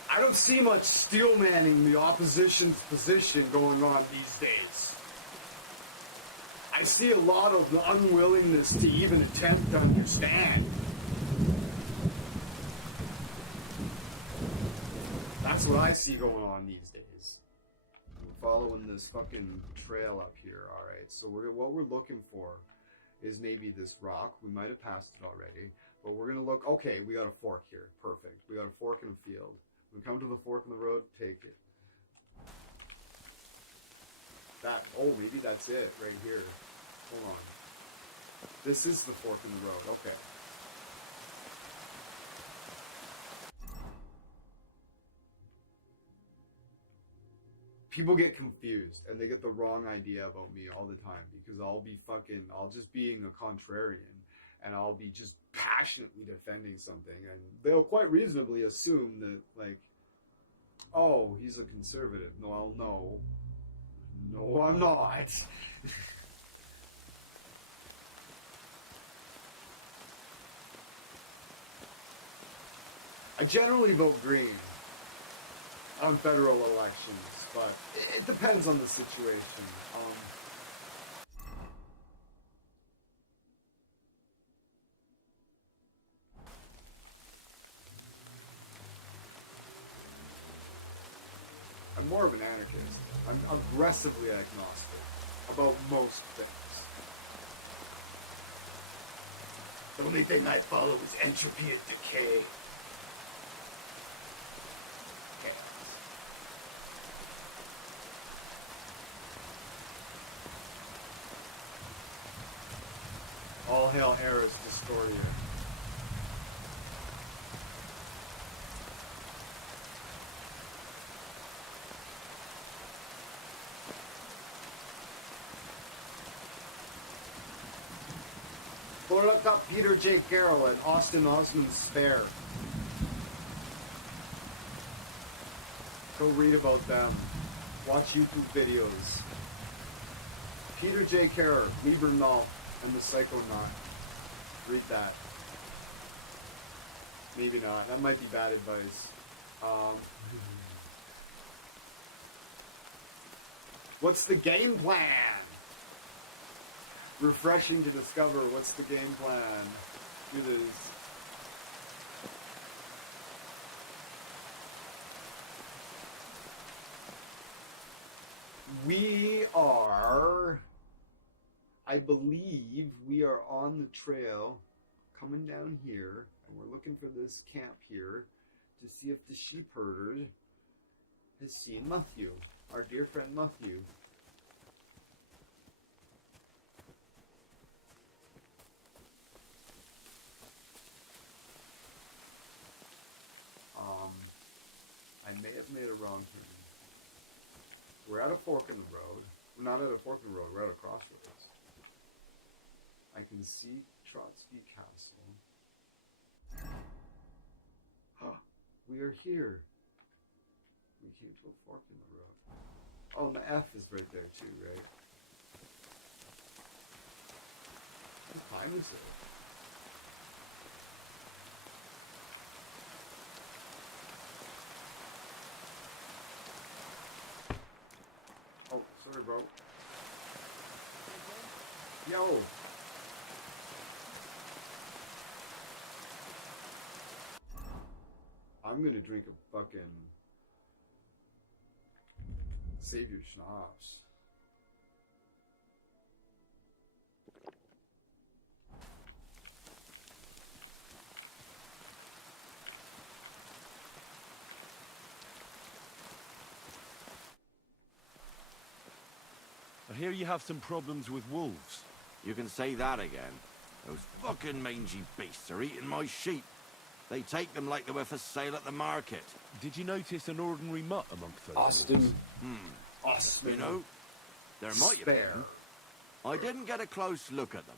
I don't see much steelmanning the opposition's position going on these days. I see a lot of unwillingness to even attempt to understand. That's what I see going on these days. We're following this fucking trail up here, alright? So what we're looking for is maybe this rock. We might have passed it already. But we're gonna look. Okay, we got a fork here. Perfect. We got a fork in a field. We come to the fork in the road. Take it. That. Oh, maybe that's it right here. Hold on. This is the fork in the road. Okay. People get confused and they get the wrong idea about me all the time because I'll just being a contrarian and I'll be just passionately defending something and they'll quite reasonably assume that, like, oh, he's a conservative. No, no, I'm not. I generally vote green on federal elections, but it depends on the situation. I'm more of an anarchist. I'm aggressively agnostic about most things. The only thing I follow is entropy and decay. All hail Eris Distortia. Look up Peter J. Carroll and Austin Osman's Spare. Go read about them. Watch YouTube videos. Peter J. Carroll, Lieber Null, and the Psychonaut. Read that. Maybe not. That might be bad advice. What's the game plan? Refreshing to discover what's the game plan. It is. We are, I believe we are on the trail coming down here, and we're looking for this camp here to see if the sheep herder has seen Matthew, our dear friend Matthew. I may have made a wrong turn. We're at a fork in the road. We're not at a fork in the road. We're at a crossroads. I can see Trotsky Castle. We are here. We came to a fork in the road. Oh, and the F is right there too, right? What time is it? Oh, sorry, bro. Yo. I'm gonna drink a fucking save your schnapps. I hear you have some problems with wolves. You can say that again. Those fucking mangy beasts are eating my sheep. They take them like they were for sale at the market. Did you notice an ordinary mutt amongst those Austin. wolves? Austin. You know, there might have been. I didn't get a close look at them,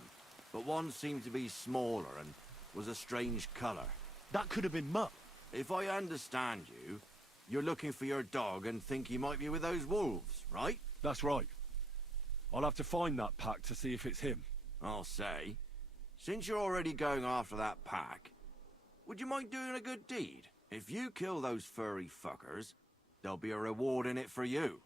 but one seemed to be smaller and was a strange colour. That could have been Mutt. If I understand you, you're looking for your dog and think he might be with those wolves, right? That's right. I'll have to find that pack to see if it's him. I'll say, since you're already going after that pack, would you mind doing a good deed? If you kill those furry fuckers, there'll be a reward in it for you.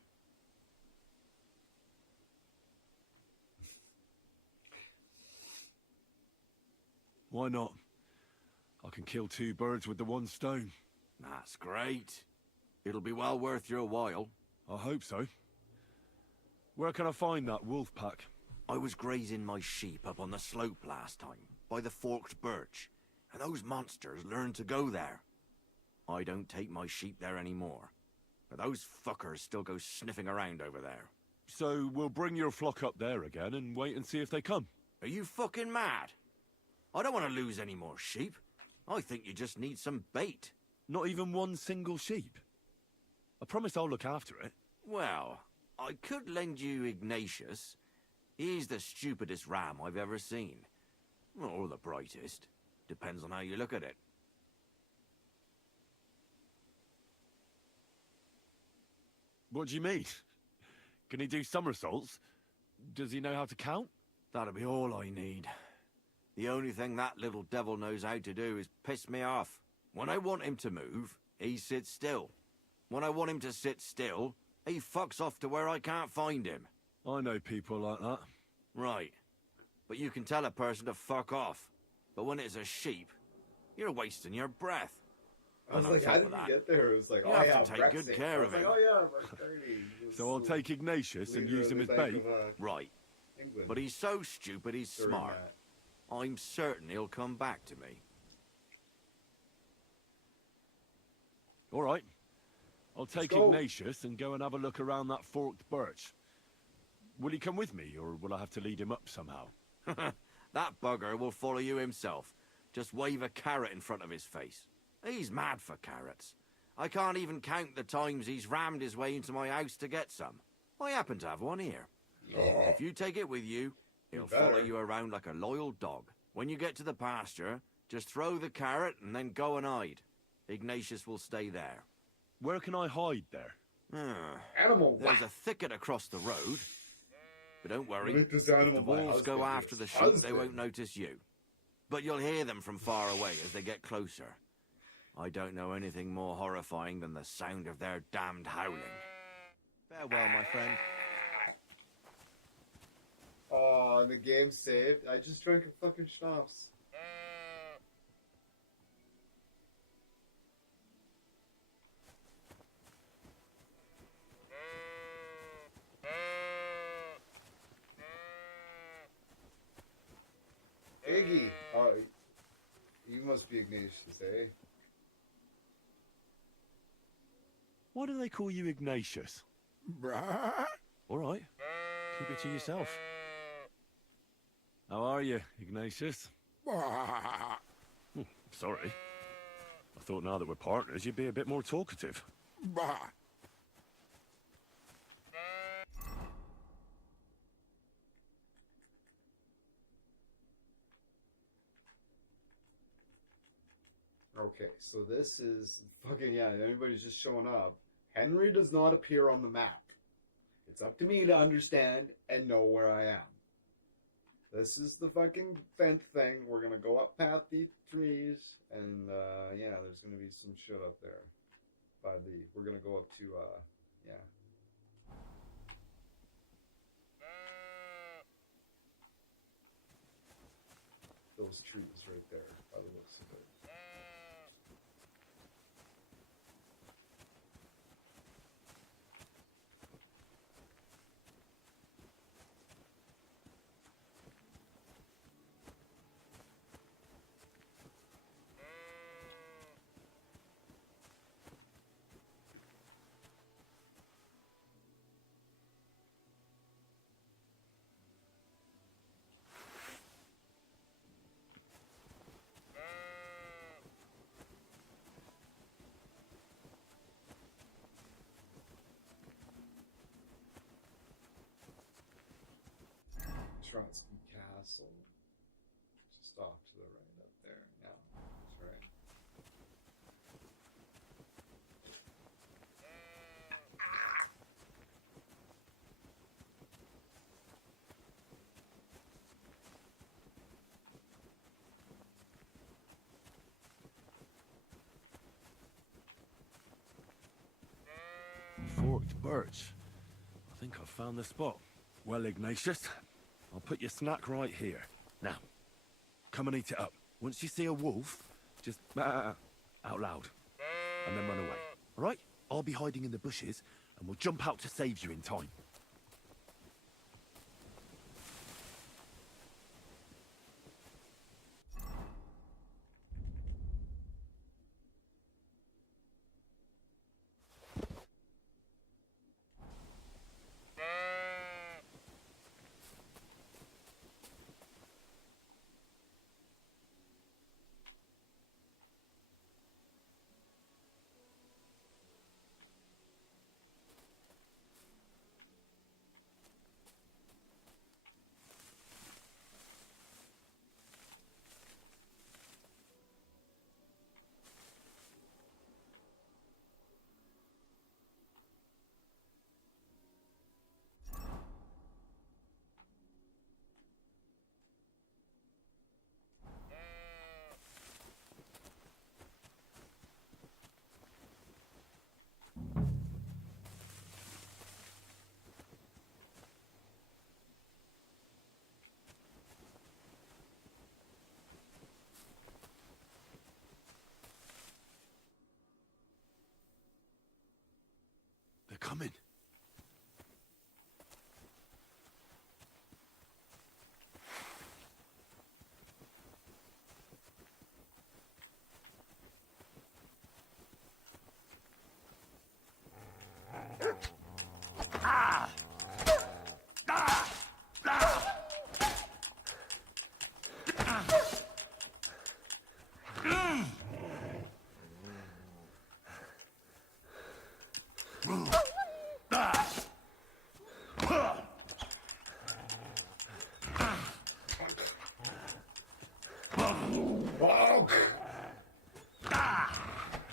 Why not? I can kill two birds with the one stone. That's great. It'll be well worth your while. I hope so. Where can I find that wolf pack? I was grazing my sheep up on the slope last time, by the forked birch, and those monsters learned to go there. I don't take my sheep there anymore. But those fuckers still go sniffing around over there. So we'll bring your flock up there again and wait and see if they come. Are you fucking mad? I don't want to lose any more sheep. I think you just need some bait. Not even one single sheep? I promise I'll look after it. Well, I could lend you Ignatius. He's the stupidest ram I've ever seen. Or the brightest. Depends on how you look at it. What do you mean? Can he do somersaults? Does he know how to count? That'll be all I need. The only thing that little devil knows how to do is piss me off. When I want him to move, he sits still. When I want him to sit still, he fucks off to where I can't find him. I know people like that. Right. But you can tell a person to fuck off. But when it's a sheep, you're wasting your breath. I was like, how did we get there? It was like, you oh have yeah, to take good care of him. Like, oh yeah, Mark Carney. So I'll take Ignatius and use him as bait? Right. England. But he's so stupid he's During smart. I'm certain he'll come back to me. All right. I'll take go. Ignatius and go and have a look around that forked birch. Will he come with me, or will I have to lead him up somehow? That bugger will follow you himself. Just wave a carrot in front of his face. He's mad for carrots. I can't even count the times he's rammed his way into my house to get some. I happen to have one here. If you take it with you, he'll follow you around like a loyal dog. When you get to the pasture, just throw the carrot and then go and hide. Ignatius will stay there. Where can I hide there? Animal. There's a thicket across the road. But don't worry, Make this if animal the my wolves go husband, after the his sheep, they husband. won't notice you. But you'll hear them from far away as they get closer. I don't know anything more horrifying than the sound of their damned howling. Farewell, my friend. Oh, and the game saved. I just drank a fucking schnapps. Iggy. Oh, you must be Ignatius, eh? Why do they call you Ignatius? All right. Keep it to yourself. How are you, Ignatius? Sorry. I thought now that we're partners, you'd be a bit more talkative. Okay, so this is fucking, yeah, everybody's just showing up. Henry does not appear on the map. It's up to me to understand and know where I am. This is the fucking fence thing. We're gonna go up past these trees, and yeah, there's gonna be some shit up there. We're gonna go up to yeah. Those trees right there, by the looks of it. Trotsky Castle. Just off to the right up there. Yeah, that's right. Forked birch. I think I've found the spot. Well, Ignatius, I'll put your snack right here. Now, come and eat it up. Once you see a wolf, just out loud, and then run away. All right? I'll be hiding in the bushes, and we'll jump out to save you in time.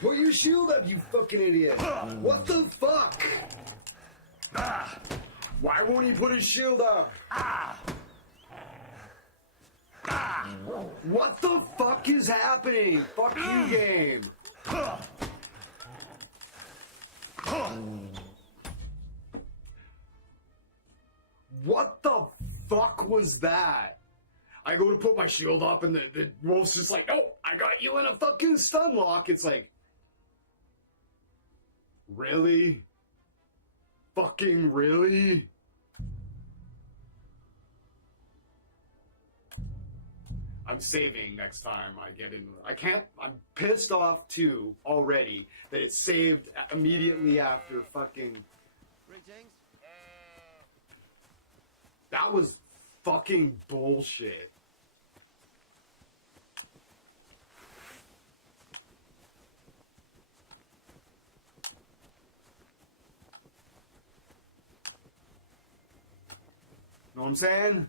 Put your shield up, you fucking idiot! What the fuck? Why won't he put his shield up? What the fuck is happening? Fuck you, game. What the fuck was that? I go to put my shield up and the wolf's just like, no, I got you in a fucking stun lock. It's like, really? Fucking really? I'm saving next time I get in. I can't. I'm pissed off too already that it's saved immediately after fucking. Greetings. That was fucking bullshit. Know what I'm saying?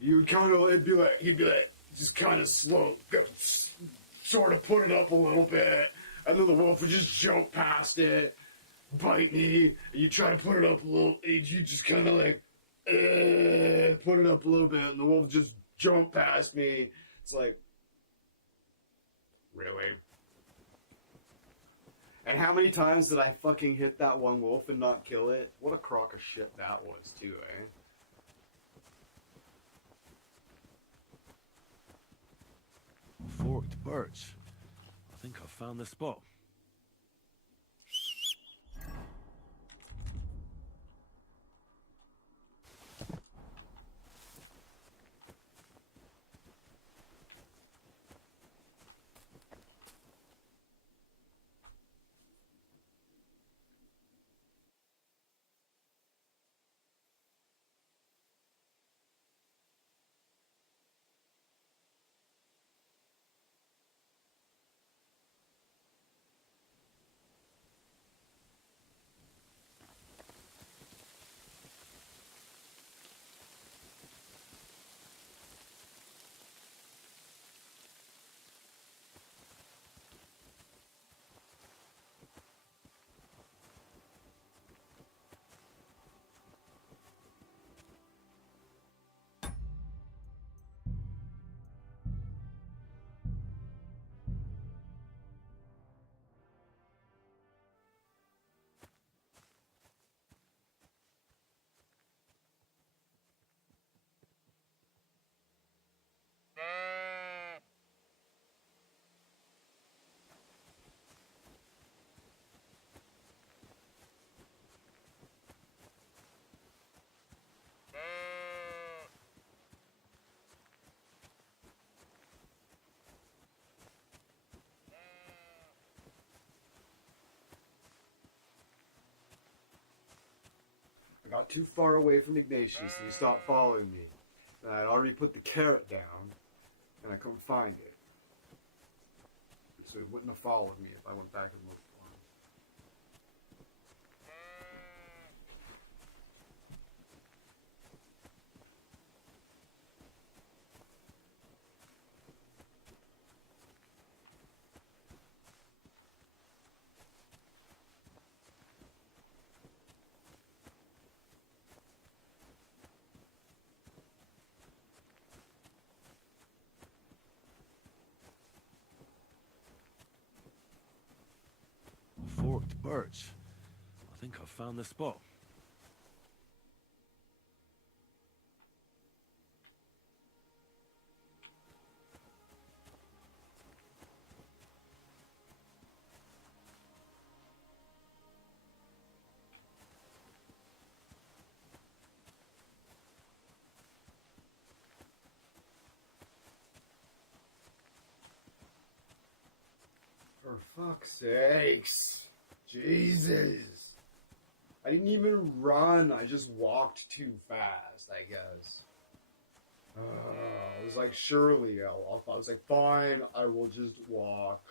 You'd kind of, he'd be like, just kind of slow, sort of put it up a little bit, and then the wolf would just jump past it, bite me, and you try to put it up a little, you just kind of like, put it up a little bit, and the wolf just jump past me. It's like, really? And how many times did I fucking hit that one wolf and not kill it? What a crock of shit that was, too, eh? Forked birch. I think I found the spot. I got too far away from Ignatius and he stopped following me. And I'd already put the carrot down and I couldn't find it. So he wouldn't have followed me if I went back and looked for him. Forked birch. I think I found the spot. For fuck's sakes. Jesus. I didn't even run. I just walked too fast, I guess. I was like, surely I was like, fine, I will just walk.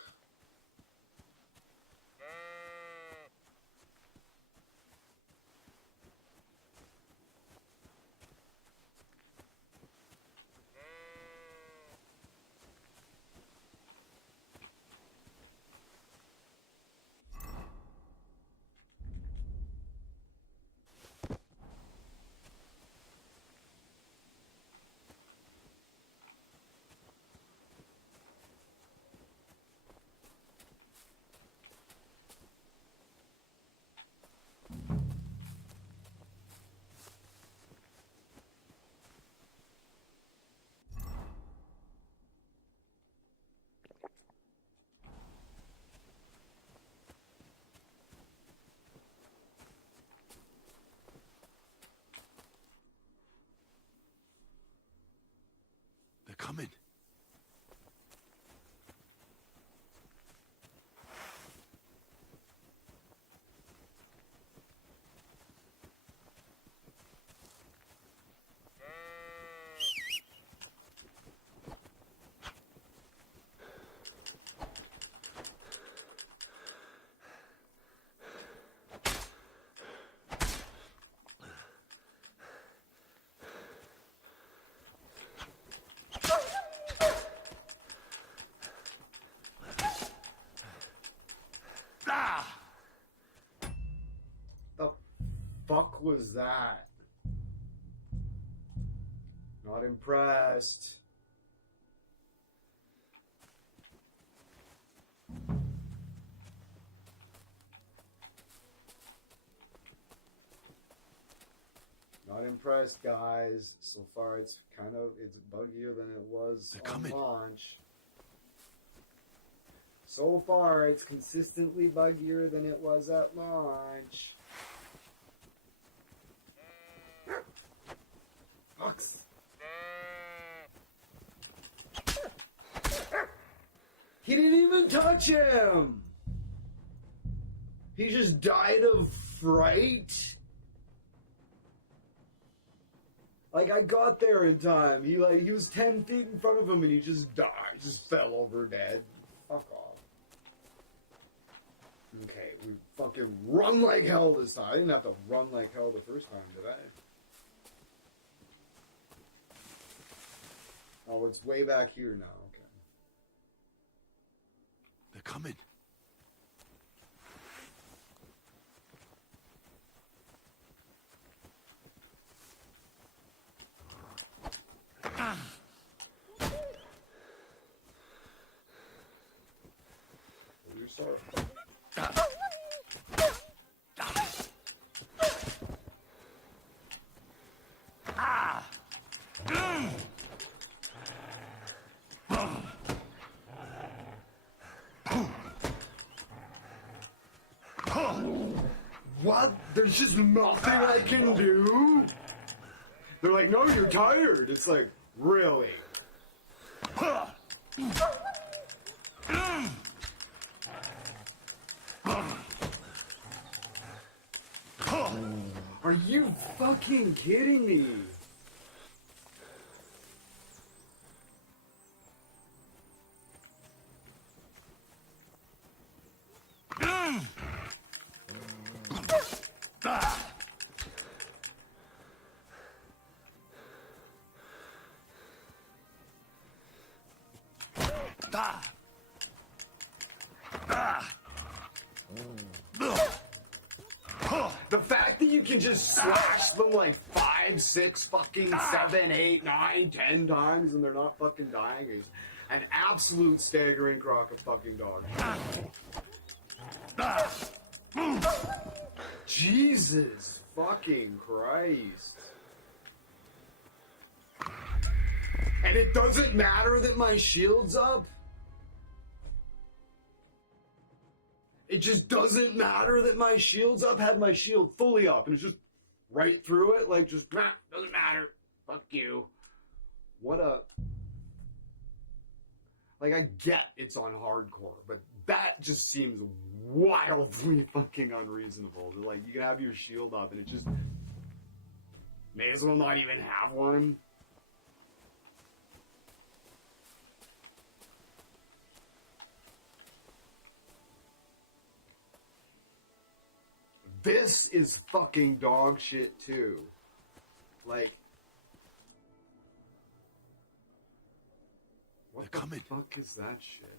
coming. The fuck was that? Not impressed. Not impressed, guys. So far, it's buggier than it was on launch. So far, it's consistently buggier than it was at launch. Fucks. He didn't even touch him! He just died of fright? Like, I got there in time. He was 10 feet in front of him and he just died. Just fell over dead. Fuck off. Okay, we fucking run like hell this time. I didn't have to run like hell the first time, did I? Oh, it's way back here now. Okay. They're coming. You're sorry. What? There's just nothing I can do? They're like, no, you're tired. It's like, really? Are you fucking kidding me? The fact that you can just slash them like 5, 6, fucking 7, 8, 9, 10 times and they're not fucking dying is an absolute staggering crock of fucking dog. Jesus fucking Christ. And it doesn't matter that my shield's up? It just doesn't matter that my shield's up? Had my shield fully up and it's just right through it? Like, just, doesn't matter. Fuck you. What a... Like, I get it's on hardcore, but that just seems wildly fucking unreasonable. Like, you can have your shield up and it just... May as well not even have one. This is fucking dog shit too. Like, what the fuck is that shit?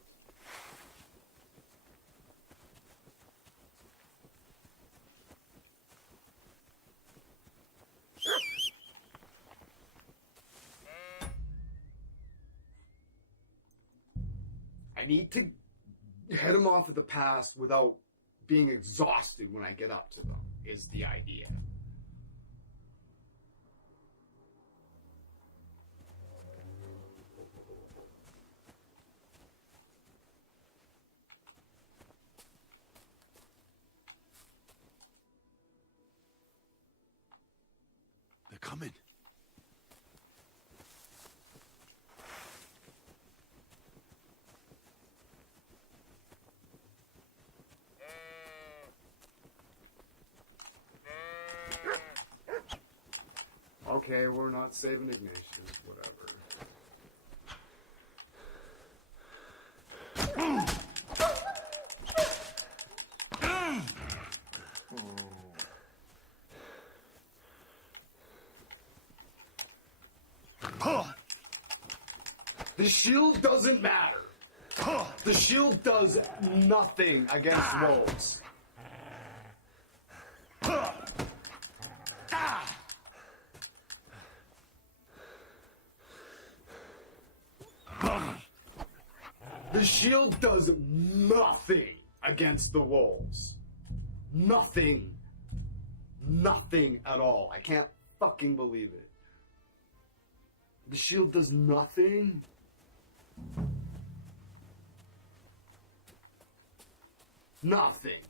I need to head them off at the pass without being exhausted when I get up to them, is the idea. They're coming. Okay, we're not saving Ignatius. Whatever. The shield doesn't matter. The shield does nothing against wolves. The shield does nothing against the wolves. Nothing. Nothing at all. I can't fucking believe it. The shield does nothing. Nothing.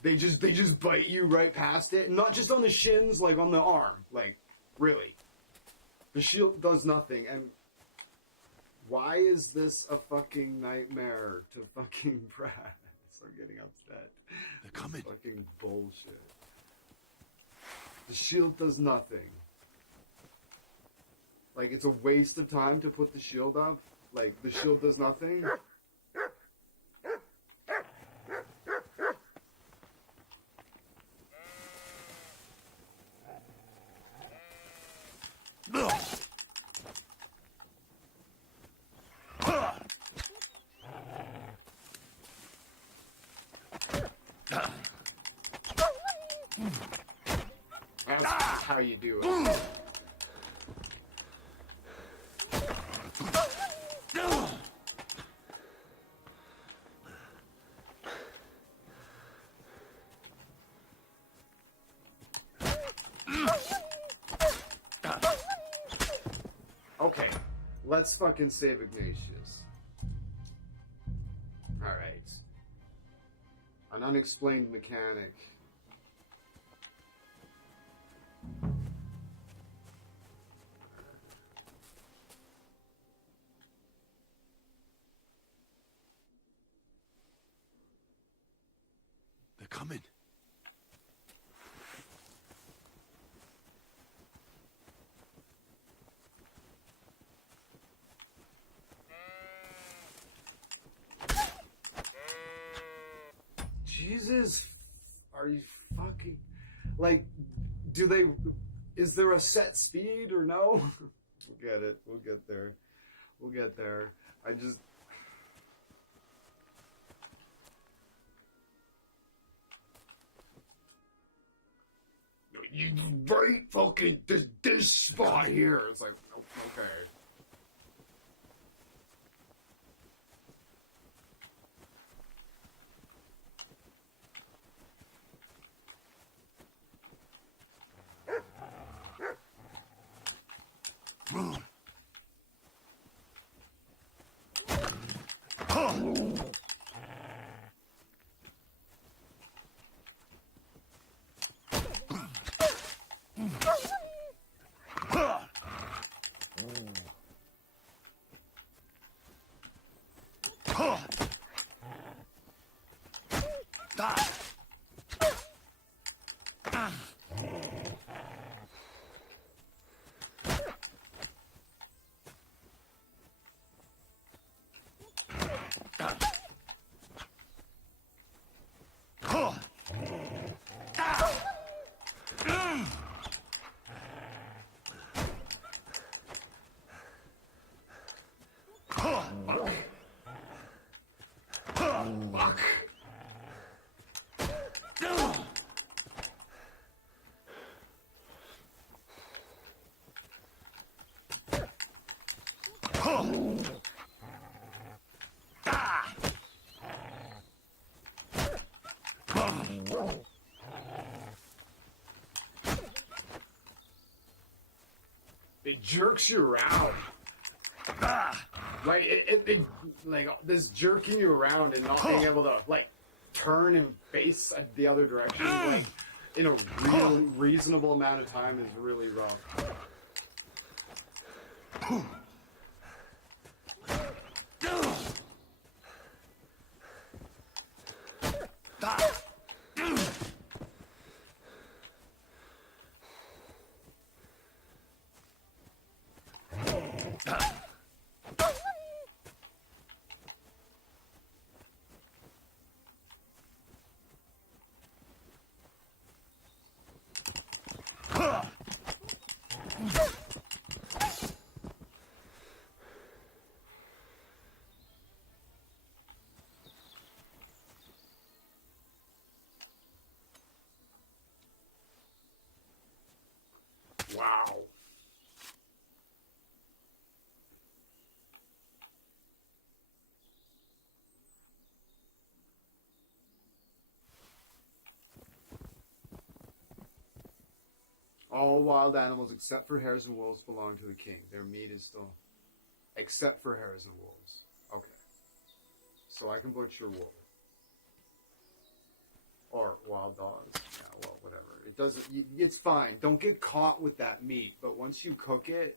They just bite you right past it. Not just on the shins, like on the arm. Like, really. The shield does nothing. And why is this a fucking nightmare to fucking press? I'm getting upset. They're coming. Fucking bullshit. The shield does nothing. Like, it's a waste of time to put the shield up. Like, the shield does nothing. That's how you do it. Okay, let's fucking save Ignatius. Alright. An unexplained mechanic. They're coming. Jesus, are you fucking... Like, do they... Is there a set speed or no? We'll get it. We'll get there. We'll get there. I just... You right fucking this spot here. It's like, okay. Fuck. It jerks you around. Like it like this jerking you around and not being able to like turn and face the other direction like in a reasonable amount of time is really rough. Wow. All wild animals except for hares and wolves belong to the king. Their meat is still... Except for hares and wolves. Okay. So I can butcher wolf. Or wild dogs. Yeah, well, whatever. It doesn't... It's fine. Don't get caught with that meat. But once you cook it...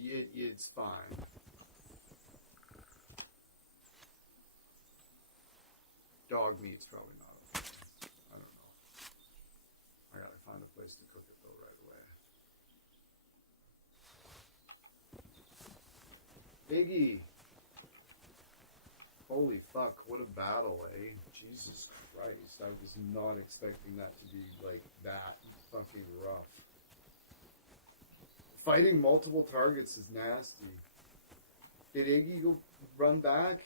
It's fine. Dog meat's probably not okay. I don't know. I gotta find a place to cook it though right away. Iggy! Holy fuck, what a battle, eh? Jesus Christ, I was not expecting that to be like that fucking rough. Fighting multiple targets is nasty. Did Iggy go run back?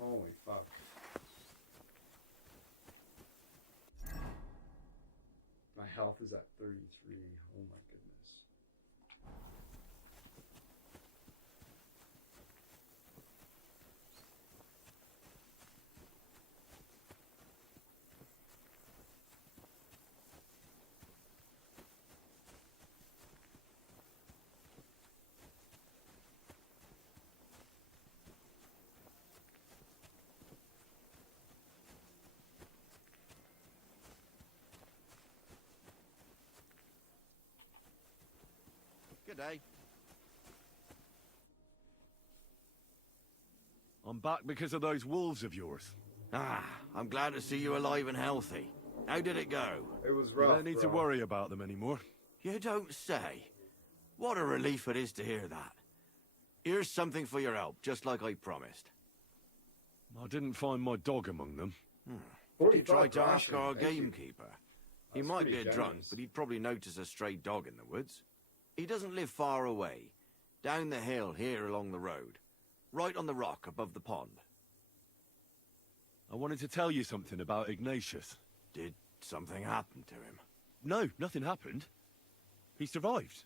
Holy fuck. My health is at 33. Oh my goodness. Good day. I'm back because of those wolves of yours. Ah, I'm glad to see you alive and healthy. How did it go? It was You rough, don't need to worry about them anymore. You don't say. What a relief it is to hear that. Here's something for your help, just like I promised. I didn't find my dog among them. Did you try 45 to ask ration, our thank you. gamekeeper? He That's might be pretty a drunk, generous. but he'd probably notice a stray dog in the woods. He doesn't live far away. Down the hill here along the road. Right on the rock above the pond. I wanted to tell you something about Ignatius. Did something happen to him? No, nothing happened. He survived.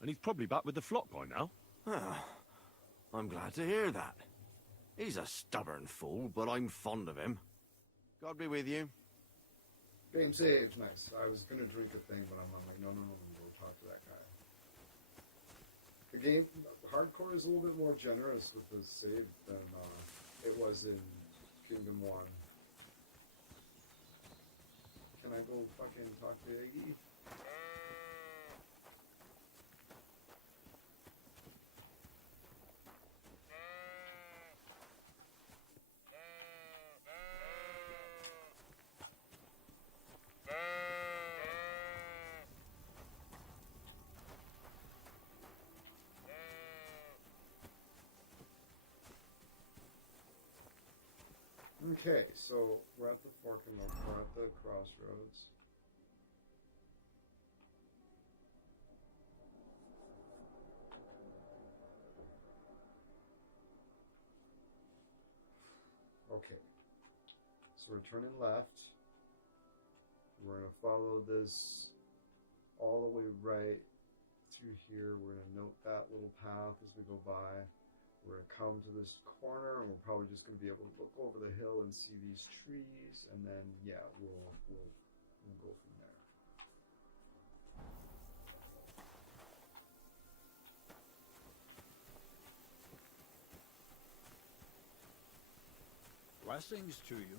And he's probably back with the flock by now. Ah, I'm glad to hear that. He's a stubborn fool, but I'm fond of him. God be with you. Game saves, nice. I was gonna drink a thing, but I'm like, no, go talk to that guy. The game, hardcore is a little bit more generous with the save than it was in Kingdom 1. Can I go fucking talk to Iggy? Okay, so we're at the fork in the, we're at the crossroads. Okay, so we're turning left. We're gonna follow this all the way right through here. We're gonna note that little path as we go by. We're going to come to this corner, and we're probably just going to be able to look over the hill and see these trees, and then, yeah, we'll go from there. Blessings to you.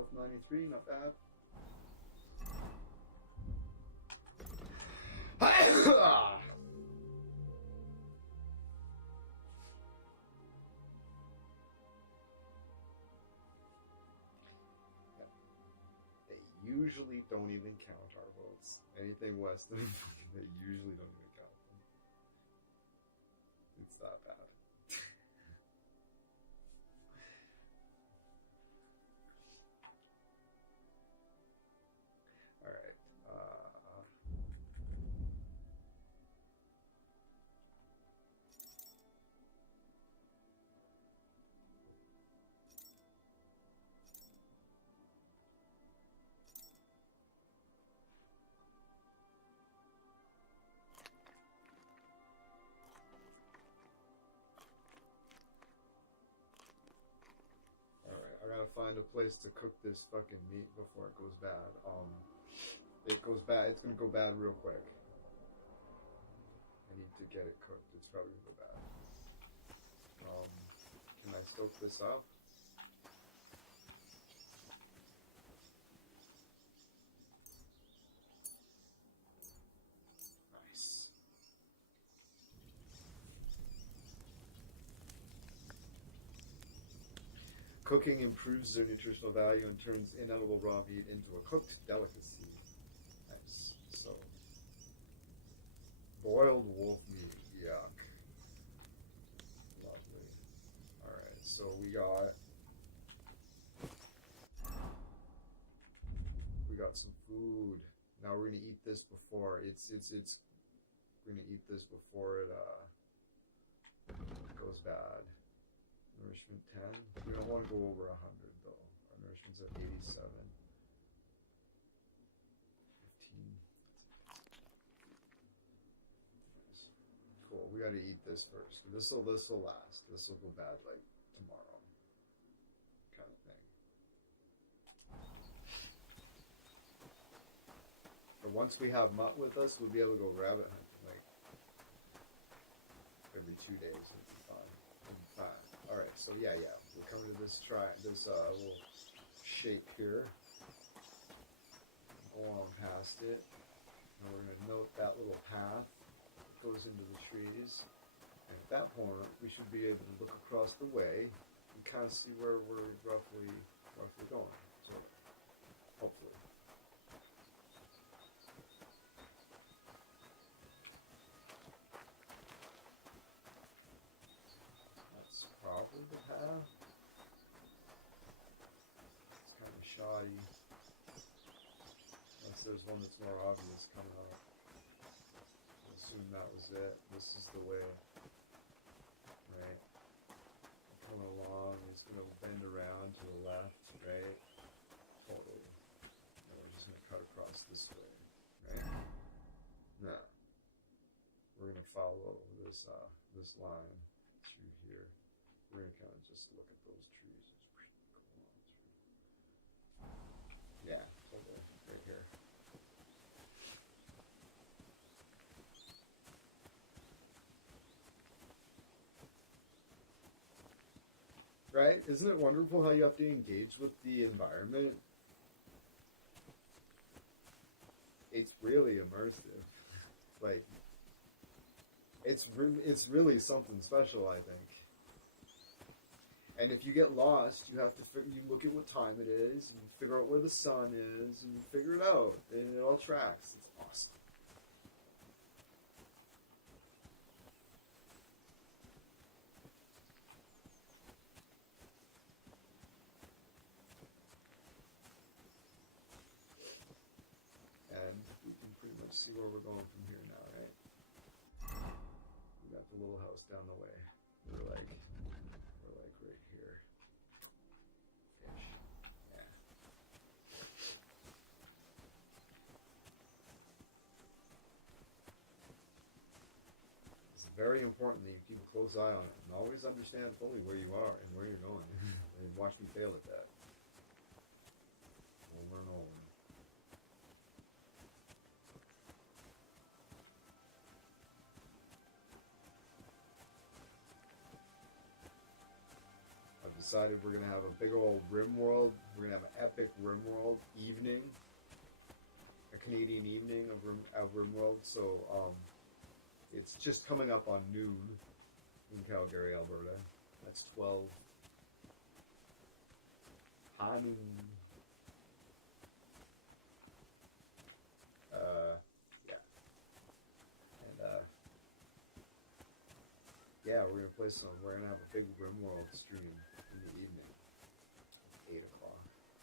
health 93, not bad. They usually don't even count our votes. Anything west of they usually don't even count them. It's that bad. All right. I gotta find a place to cook this fucking meat before it goes bad. It goes bad. It's gonna go bad real quick. I need to get it cooked. It's probably gonna go bad. Can I stoke this up? Nice. Cooking improves their nutritional value and turns inedible raw meat into a cooked delicacy. Nice. So, boiled wolf meat. Yuck. Lovely. Alright, so we got some food. Now we're gonna eat this before we're gonna eat this before it goes bad. Nourishment 10. We don't want to go over 100 though. Our nourishment's at 87. 15. Nice. Cool. We got to eat this first. This will last. This will go bad like tomorrow, kind of thing. But once we have Mutt with us, we'll be able to go rabbit hunting like every 2 days. It'll be fun. It'll be fun. All right, so yeah, we're coming to this little shape here. Go on past it, and we're gonna note that little path that goes into the trees. And at that point, we should be able to look across the way and kind of see where we're roughly going. So, hopefully. Probably the path. It's kind of shoddy. Unless there's one that's more obvious coming up. I assume that was it. This is the way. Right? Coming along, it's going to bend around to the left, right? Totally. And we're just going to cut across this way. Right? No. We're going to follow this line through here. We're going to kind of just look at those trees. Yeah, totally. Right here. Right? Isn't it wonderful how you have to engage with the environment? It's really immersive. Like, it's really something special, I think. And if you get lost, you have to you look at what time it is, and you figure out where the sun is, and you figure it out, and it all tracks. It's awesome. And we can pretty much see where we're going from here now, right? We got the little house down the way. We're like right here. Ish. Yeah. It's very important that you keep a close eye on it and always understand fully where you are and where you're going. And watch me fail at that. Over and over. decided we're gonna have a big old RimWorld. We're gonna have an epic RimWorld evening, a Canadian evening of RimWorld. So it's just coming up on noon in Calgary, Alberta. That's 12. Hanu. Yeah. And yeah, we're gonna play some. We're gonna have a big RimWorld stream in the evening. 8 o'clock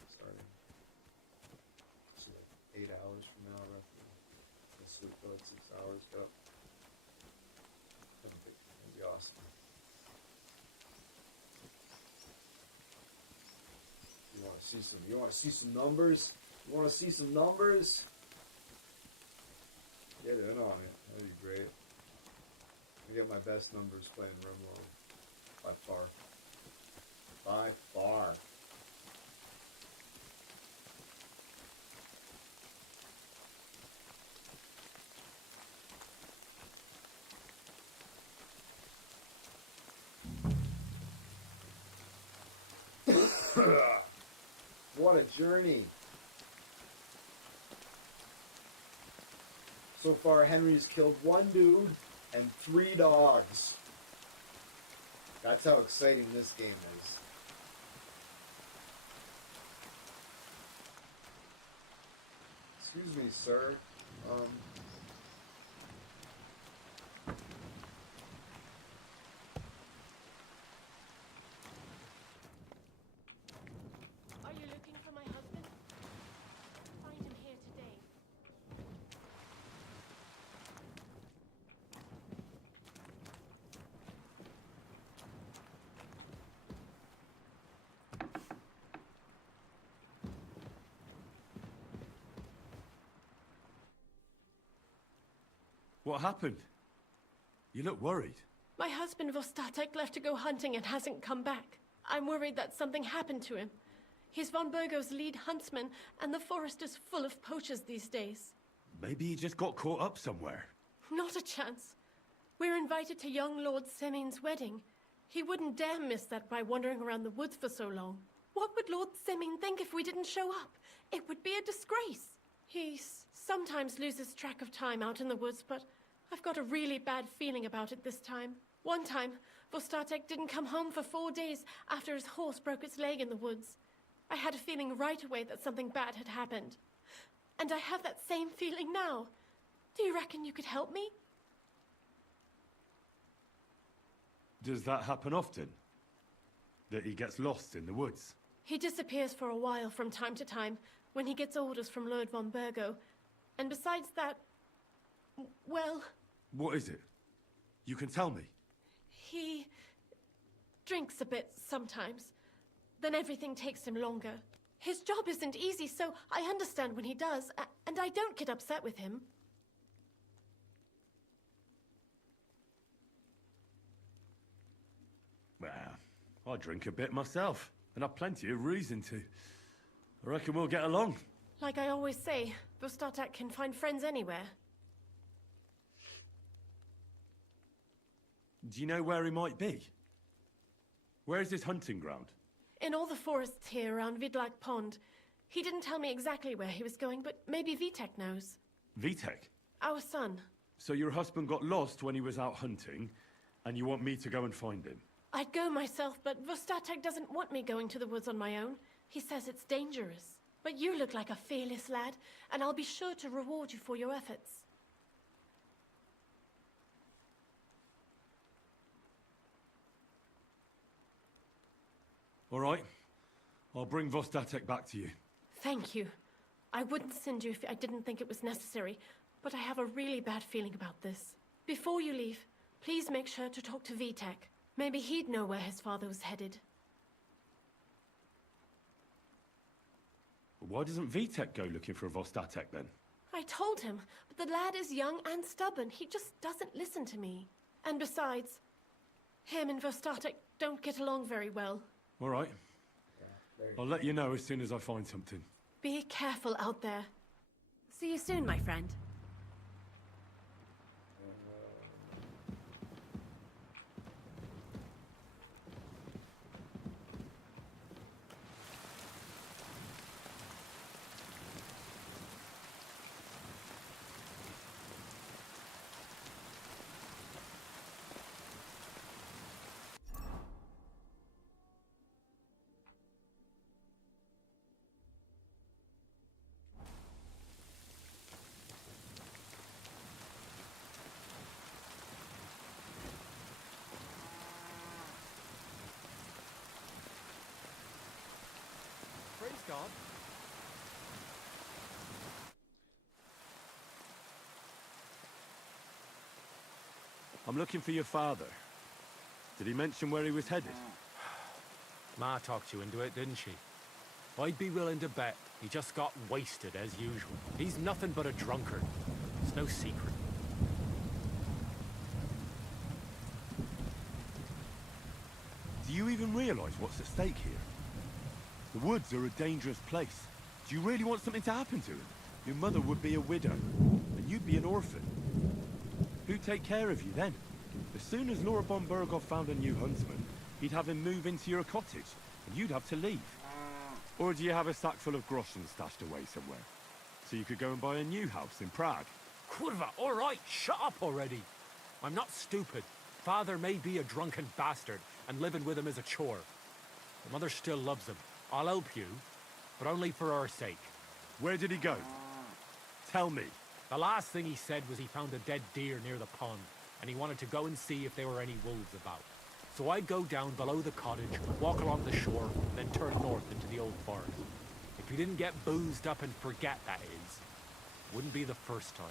starting. So like 8 hours from now, roughly. I'll sleep for like 6 hours. Get up. That'd be awesome. You want to see some? You want to see some numbers? You want to see some numbers? Get in on it. That'd be great. I get my best numbers playing RimWorld. By far. By far. What a journey. So far, Henry's killed 1 dude and 3 dogs. That's how exciting this game is. Excuse me, sir. Are you looking for my husband? Find him here today. What happened? You look worried. My husband Vostatek left to go hunting and hasn't come back. I'm worried that something happened to him. He's von Burgo's lead huntsman, and the forest is full of poachers these days. Maybe he just got caught up somewhere. Not a chance. We're invited to young Lord Semin's wedding. He wouldn't dare miss that by wandering around the woods for so long. What would Lord Semin think if we didn't show up? It would be a disgrace. He sometimes loses track of time out in the woods, but I've got a really bad feeling about it this time. One time, Vostatek didn't come home for 4 days after his horse broke its leg in the woods. I had a feeling right away that something bad had happened. And I have that same feeling now. Do you reckon you could help me? Does that happen often? That he gets lost in the woods? He disappears for a while from time to time when he gets orders from Lord von Burgo. And besides that, well... What is it? You can tell me. He drinks a bit sometimes. Then everything takes him longer. His job isn't easy, so I understand when he does, and I don't get upset with him. Well, I drink a bit myself, and I've plenty of reason to. I reckon we'll get along. Like I always say, Vostatek can find friends anywhere. Do you know where he might be? Where is his hunting ground? In all the forests here around Vidlag Pond. He didn't tell me exactly where he was going, but maybe Vitek knows. Vitek? Our son. So your husband got lost when he was out hunting, and you want me to go and find him? I'd go myself, but Vostatek doesn't want me going to the woods on my own. He says it's dangerous. But you look like a fearless lad, and I'll be sure to reward you for your efforts. All right. I'll bring Vostatek back to you. Thank you. I wouldn't send you if I didn't think it was necessary, but I have a really bad feeling about this. Before you leave, please make sure to talk to Vitek. Maybe he'd know where his father was headed. Why doesn't Vitek go looking for Vostatek then? I told him, but the lad is young and stubborn. He just doesn't listen to me. And besides, him and Vostatek don't get along very well. All right. I'll let you know as soon as I find something. Be careful out there. See you soon, my friend. God. I'm looking for your father. Did he mention where he was headed? Ma talked you into it, didn't she? I'd be willing to bet he just got wasted as usual. He's nothing but a drunkard. It's no secret. Do you even realize what's at stake here? The woods are a dangerous place. Do you really want something to happen to him? Your mother would be a widow, and you'd be an orphan. Who'd take care of you then? As soon as Laura von Berghoff found a new huntsman, he'd have him move into your cottage, and you'd have to leave. Or do you have a sack full of groschen stashed away somewhere? So you could go and buy a new house in Prague? Kurva, all right, shut up already. I'm not stupid. Father may be a drunken bastard, and living with him is a chore. But Mother still loves him. I'll help you, but only for our sake. Where did he go? Tell me. The last thing he said was he found a dead deer near the pond, and he wanted to go and see if there were any wolves about. So I'd go down below the cottage, walk along the shore, then turn north into the old forest. If he didn't get boozed up and forget, that is, wouldn't be the first time.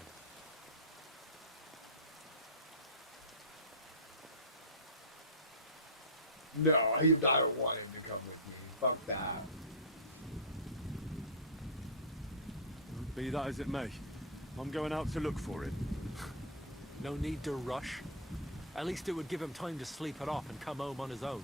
No, I don't want him to come with me. Fuck that. Be that as it may, I'm going out to look for him. No need to rush. At least it would give him time to sleep it off and come home on his own.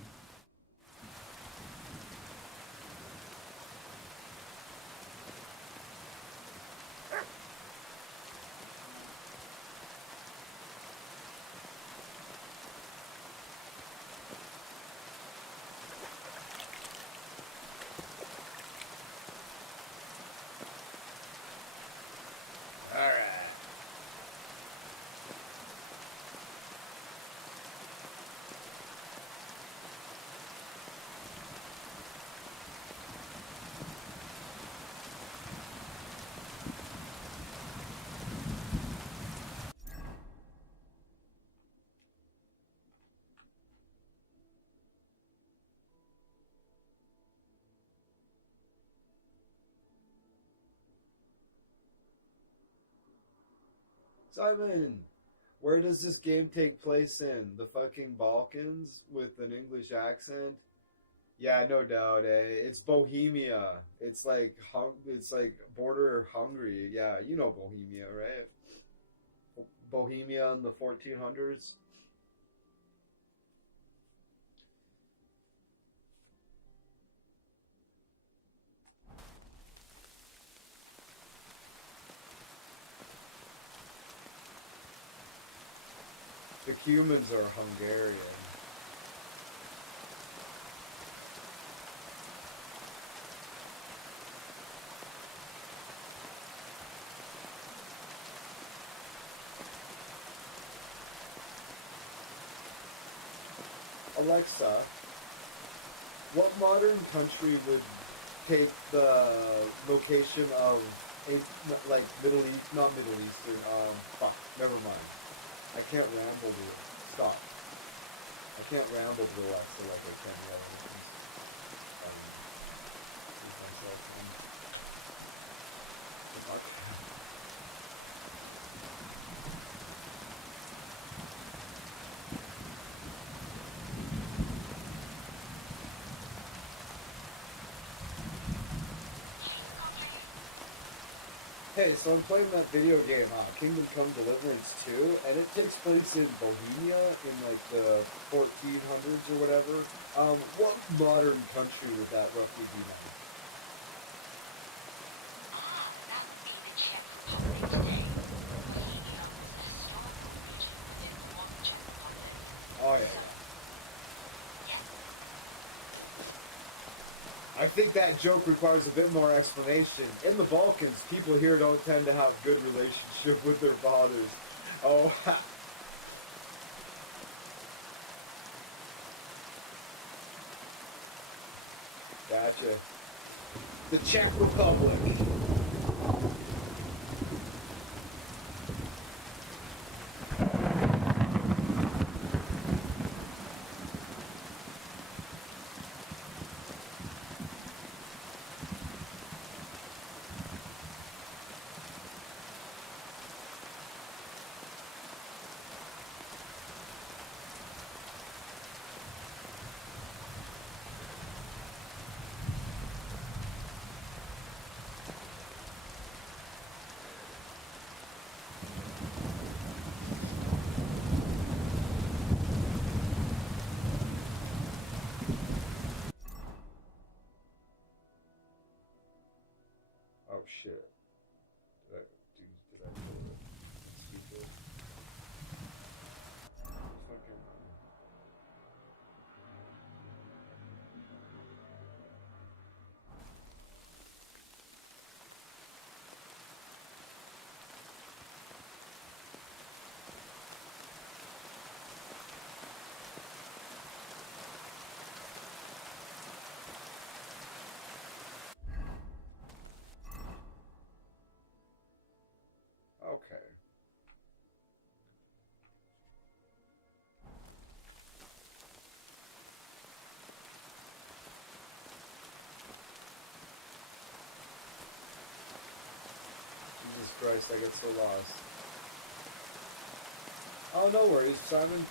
Simon, where does this game take place in? The fucking Balkans with an English accent? Yeah, no doubt, eh? It's Bohemia. It's like border Hungary. Yeah, you know Bohemia, right? Bohemia in the 1400s. The Cumans are Hungarian. Alexa, what modern country would take the location of like Middle East, not Middle Eastern, fuck, never mind. I can't ramble to it. Stop. I can't ramble to Alexa like I can the other one. Fuck. Hey, so I'm playing that video game, Kingdom Come Deliverance 2, and it takes place in Bohemia in like the 1400s or whatever. What modern country would that roughly be now? Oh yeah. I think that joke requires a bit more explanation. In the Balkans, people here don't tend to have good relationship with their fathers. Oh, gotcha. The Czech Republic. shit. Did I do it? Stupid. Fucking. Okay. Jesus Christ, I get so lost. Oh, no worries, Simon.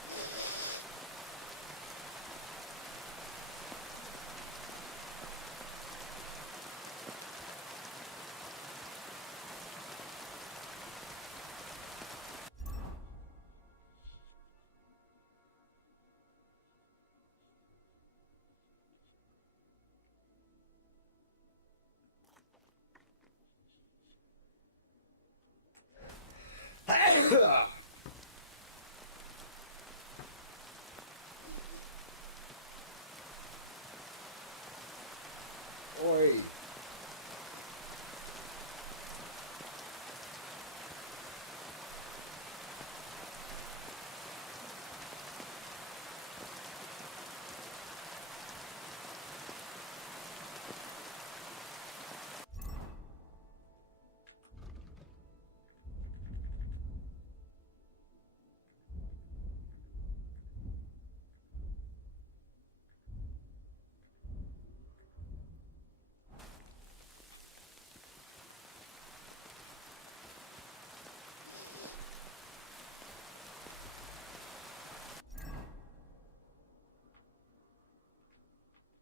Oi.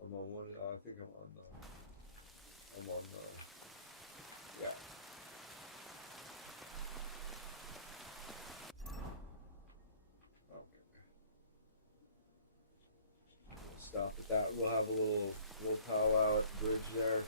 I'm on one. I think I'm on the. Yeah. Okay. We'll stop at that. We'll have a little powwow at the bridge there.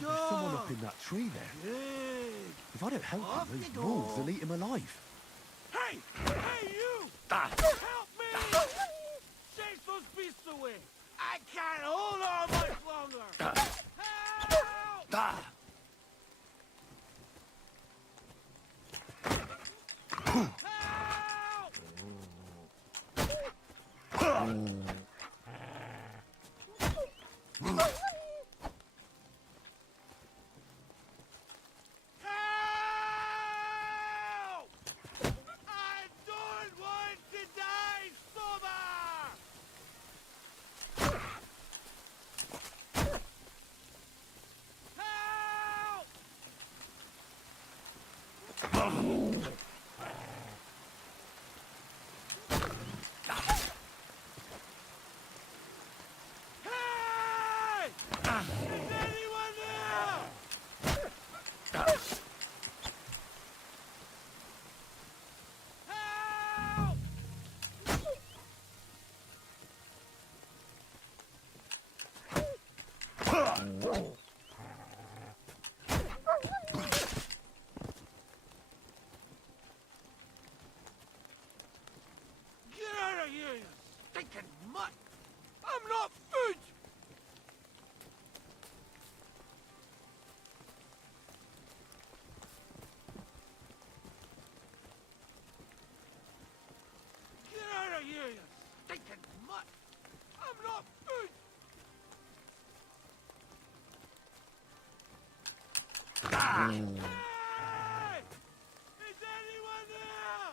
There's someone up in that tree there. If I don't help him, those wolves will eat him alive. Hey! Hey, you! Help me! Chase those beasts away! I can't hold on much longer! Help! I'm not food! Ah! Hey! Is anyone there?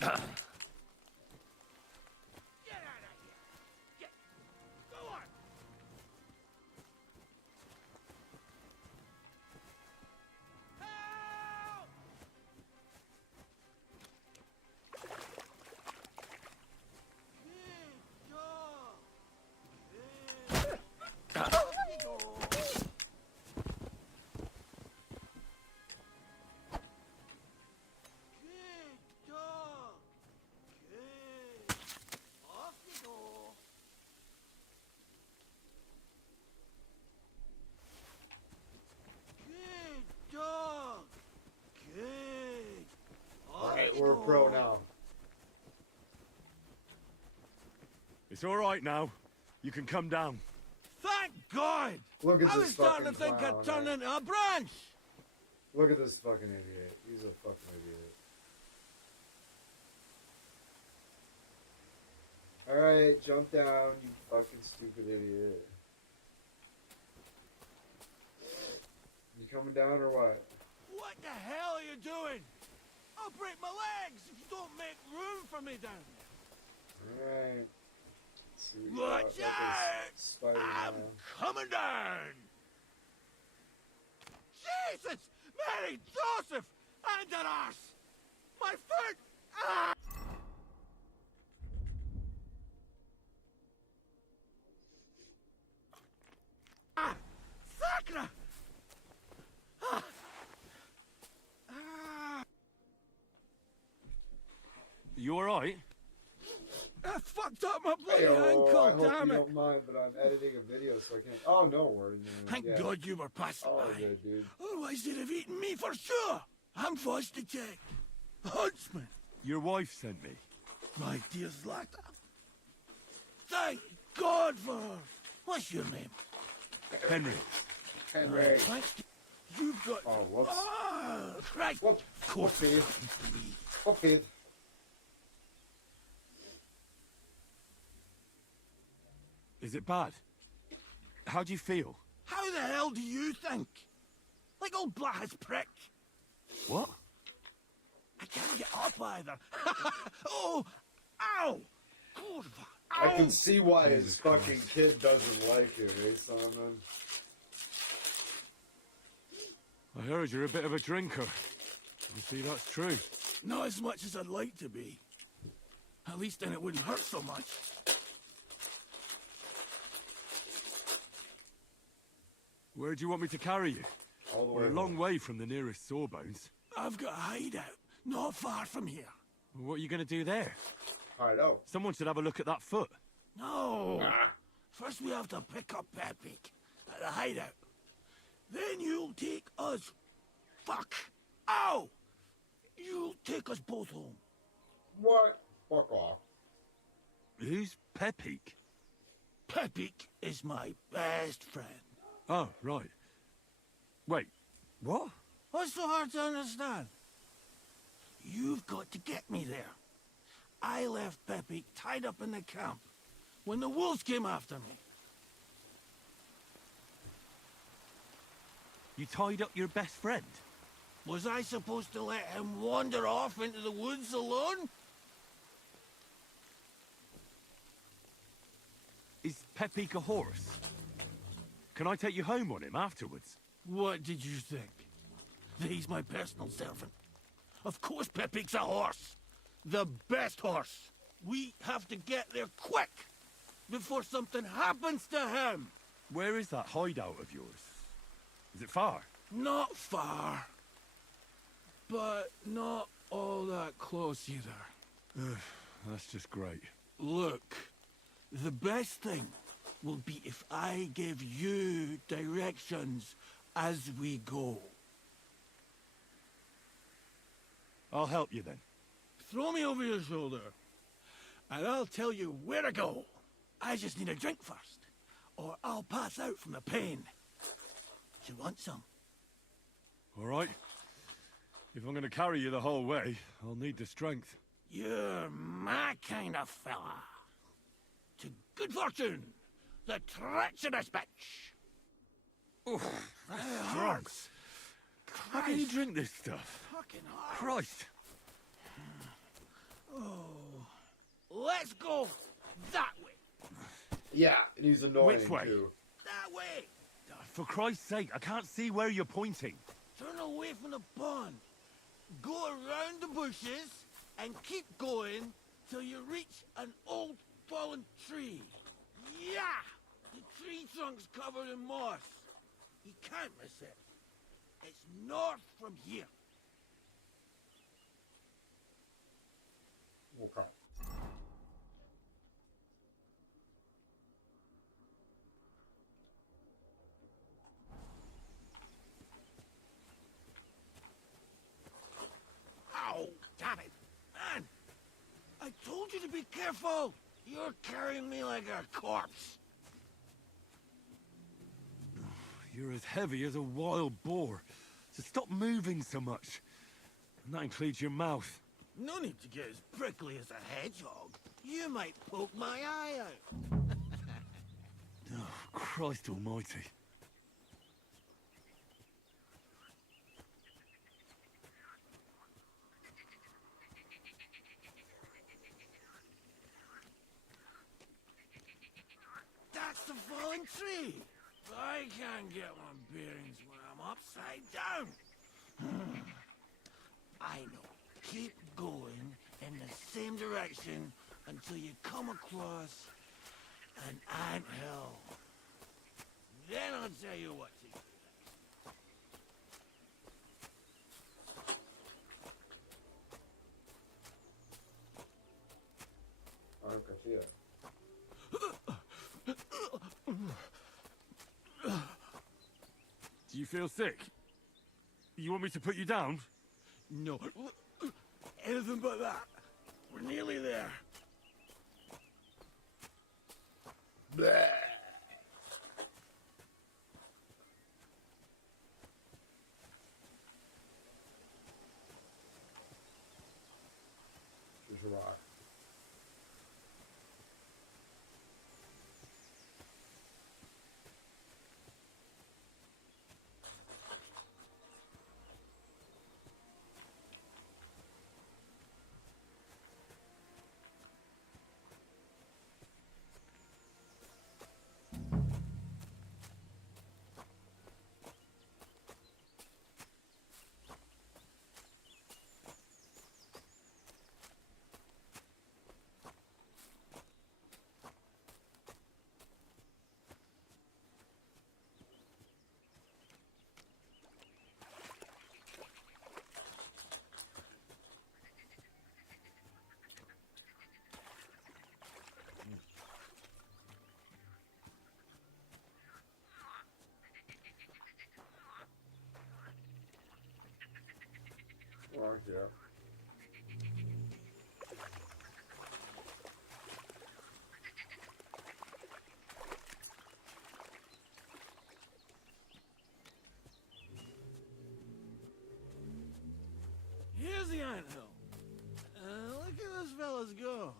Help! Get out of here! Get! Go on! Help! Alright, we're a pro now. It's all right now. You can come down. Thank God! Look at I this was starting to fucking think I'd clown, turn into a branch! Look at this fucking idiot. He's a fucking idiot. Alright, jump down, you fucking stupid idiot. You coming down or what? What the hell are you doing? I'll break my legs if you don't make room for me down there. Alright. See what Watch you got, out! Spider-Man. I'm coming down! Jesus! Mary Joseph! And an arse! My foot! Ah! Ah! Sacra! Ah! Ah! You all right? I fucked up my bloody Hey, I ankle, hope damn you it! don't mind, but I'm editing a video, so I can't. Oh, no worries. Thank God you were passing Oh, by. good, dude. Otherwise they'd have eaten me for sure. I'm forced to check. Huntsman. Your wife sent me. My dear Zlata. Thank God for her. What's your name? Henry. Henry. Thanks to... You've got... Oh, whoops. Ah, right. Whoops. Of course. Whoopsie. Is it bad? How do you feel? How the hell do you think? Like old Blaha's prick. What? I can't get up either. Oh! Ow! Kurva! I Ow! can see why his fucking kid doesn't like it, eh, Simon? I heard you're a bit of a drinker. You see, that's true. Not as much as I'd like to be. At least then it wouldn't hurt so much. Where do you want me to carry you? All the way We're a home. long way from the nearest sawbones. I've got a hideout, not far from here. What are you going to do there? Hideout. Someone should have a look at that foot. No. Nah. First we have to pick up Pepik at the hideout. Then you'll take us... Fuck. Ow! You'll take us both home. What? Fuck off. Who's Pepik? Pepik is my best friend. Oh, right. Wait, what? What's so hard to understand? You've got to get me there. I left Pepik tied up in the camp when the wolves came after me. You tied up your best friend? Was I supposed to let him wander off into the woods alone? Is Pepik a horse? Can I take you home on him afterwards? What did you think? That he's my personal servant? Of course Pepik's a horse. The best horse. We have to get there quick before something happens to him. Where is that hideout of yours? Is it far? Not far. But not all that close either. That's just great. Look, the best thing will be if I give you directions as we go. I'll help you then. Throw me over your shoulder, and I'll tell you where to go. I just need a drink first, or I'll pass out from the pain. Do you want some? All right. If I'm gonna carry you the whole way, I'll need the strength. You're my kind of fella. To good fortune, the treacherous bitch. Oof, that hurts. How can you drink this stuff? Fucking hard. Christ. Oh, let's go that way. Yeah, and he's annoying Which way? too. That way. For Christ's sake, I can't see where you're pointing. Turn away from the pond. Go around the bushes and keep going till you reach an old fallen tree. Yeah! The tree trunk's covered in moss. You can't miss it. It's north from here. Okay. Ow! Damn it! Man! I told you to be careful! You're carrying me like a corpse. You're as heavy as a wild boar. So stop moving so much. And that includes your mouth. No need to get as prickly as a hedgehog. You might poke my eye out. Oh, Christ almighty. That's the fallen tree. I can't get my bearings when I'm upside down. I know. Keep going in the same direction until you come across an anthill. Then I'll tell you what to do. Okay, see ya. Do you feel sick? You want me to put you down? No. Anything but that. We're nearly there. Bleh. Just rock. Oh, yeah. Here's the anthill. Look at those fellas go.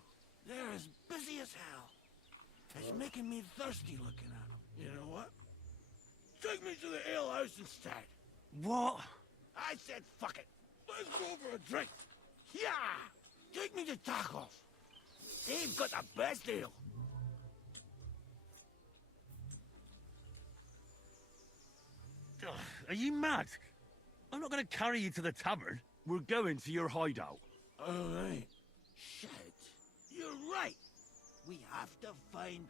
They're as busy as hell. It's making me thirsty looking at them. You know what? Take me to the ale house instead. What? I said fuck it. Let's go for a drink. Yeah! Take me to tacos. They've got the best ale. Ugh, are you mad? I'm not going to carry you to the tavern. We're going to your hideout. All right. Shit. You're right. We have to find...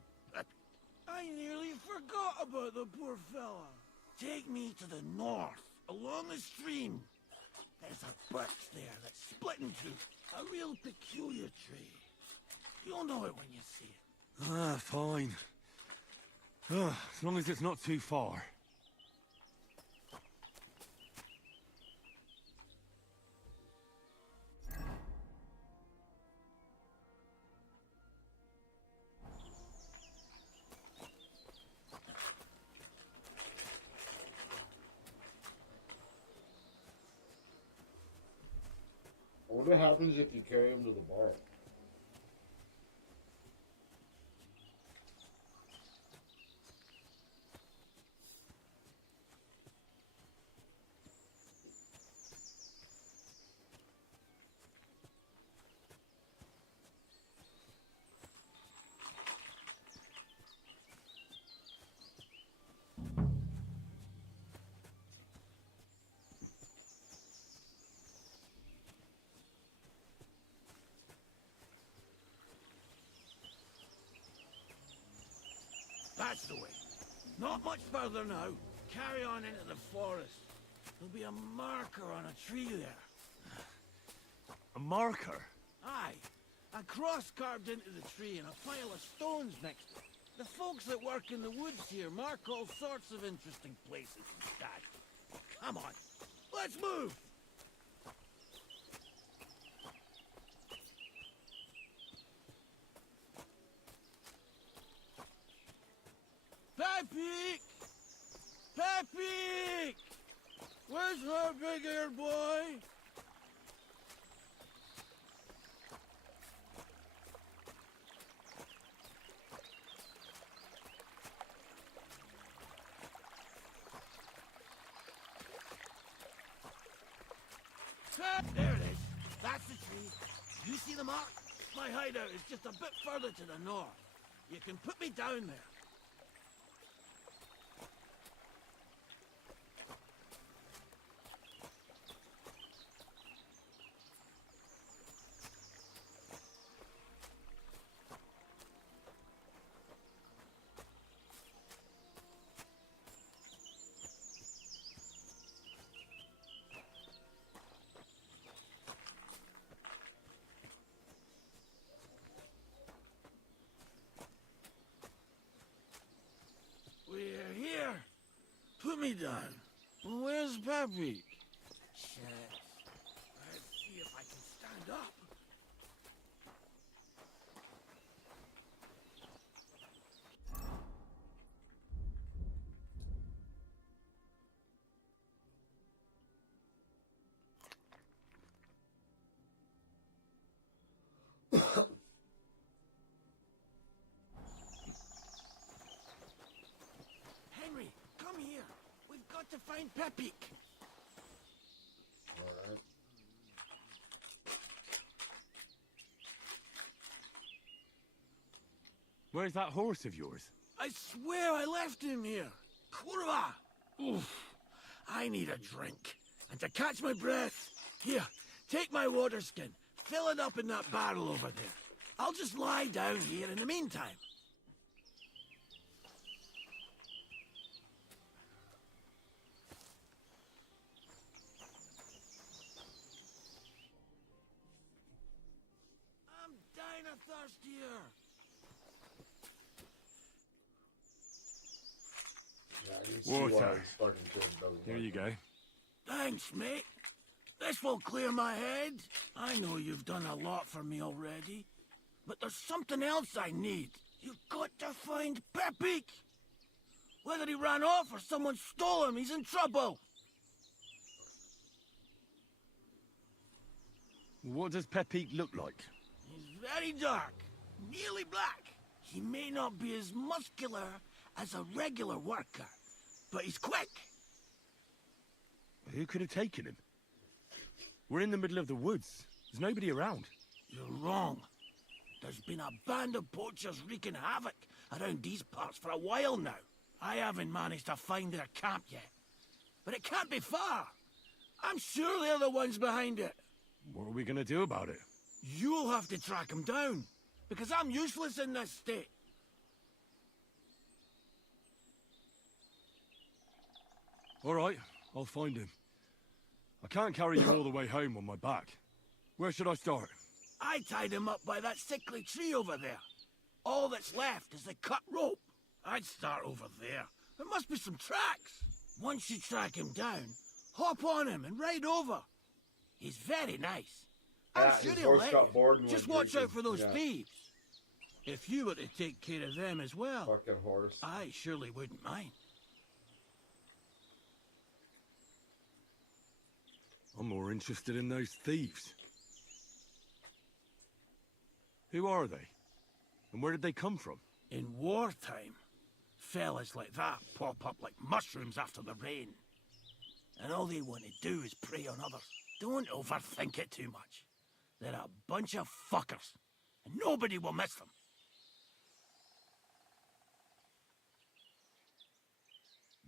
I nearly forgot about the poor fella. Take me to the north, along the stream. There's a birch there that's split in two. A real peculiar tree. You'll know it when you see it. Ah, fine. As long as it's not too far. what happens if you carry him to the bar? That's the way. Not much further now. Carry on into the forest. There'll be a marker on a tree there. A marker? Aye. A cross carved into the tree and a pile of stones next to it. The folks that work in the woods here mark all sorts of interesting places and that. Come on. Let's move! Pepe! Pepe! Where's our big ear boy? There it is. That's the tree. You see the mark? My hideout is just a bit further to the north. You can put me down there. We're here. Put me down. Where's Pepe? Shit. Let's see if I can stand up. Henry, come here. We've got to find Pepe. Alright. Where's that horse of yours? I swear I left him here. Kurwa! Oof. I need a drink. And to catch my breath, here, take my water skin. Fill it up in that barrel over there. I'll just lie down here in the meantime. I'm dying of thirst here. Yeah, I can see why Water. this fucking kid doesn't Here like you it. go. Thanks, mate. This will clear my head. I know you've done a lot for me already, but there's something else I need. You've got to find Pepe. Whether he ran off or someone stole him, he's in trouble. What does Pepe look like? He's very dark, nearly black. He may not be as muscular as a regular worker, but he's quick. Who could have taken him? We're in the middle of the woods. There's nobody around. You're wrong. There's been a band of poachers wreaking havoc around these parts for a while now. I haven't managed to find their camp yet. But it can't be far. I'm sure they're the ones behind it. What are we gonna do about it? You'll have to track them down, because I'm useless in this state. All right, I'll find him. I can't carry you all the way home on my back. Where should I start? I tied him up by that sickly tree over there. All that's left is the cut rope. I'd start over there. There must be some tracks. Once you track him down, hop on him and ride over. He's very nice. I'm Yeah, sure his he'll horse let got you. bored and Just went watch out drinking. for those Yeah. thieves. If you were to take care of them as well, Fucking horse. I surely wouldn't mind. I'm more interested in those thieves. Who are they? And where did they come from? In wartime, fellas like that pop up like mushrooms after the rain. And all they want to do is prey on others. Don't overthink it too much. They're a bunch of fuckers, and nobody will miss them.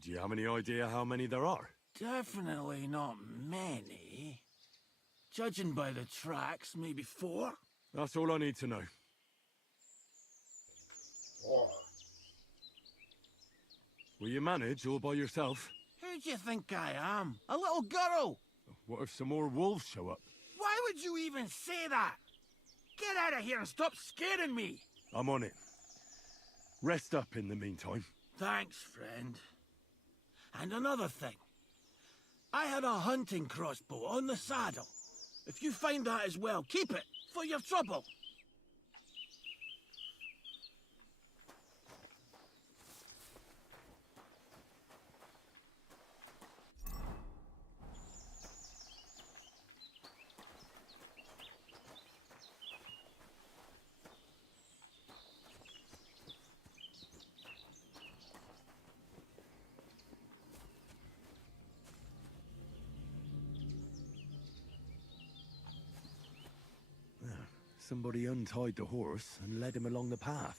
Do you have any idea how many there are? Definitely not many. Judging by the tracks, maybe 4. That's all I need to know. Will you manage all by yourself? Who do you think I am? A little girl? What if some more wolves show up? Why would you even say that? Get out of here and stop scaring me! I'm on it. Rest up in the meantime. Thanks, friend. And another thing. I had a hunting crossbow on the saddle. If you find that as well, keep it for your trouble. Somebody untied the horse and led him along the path.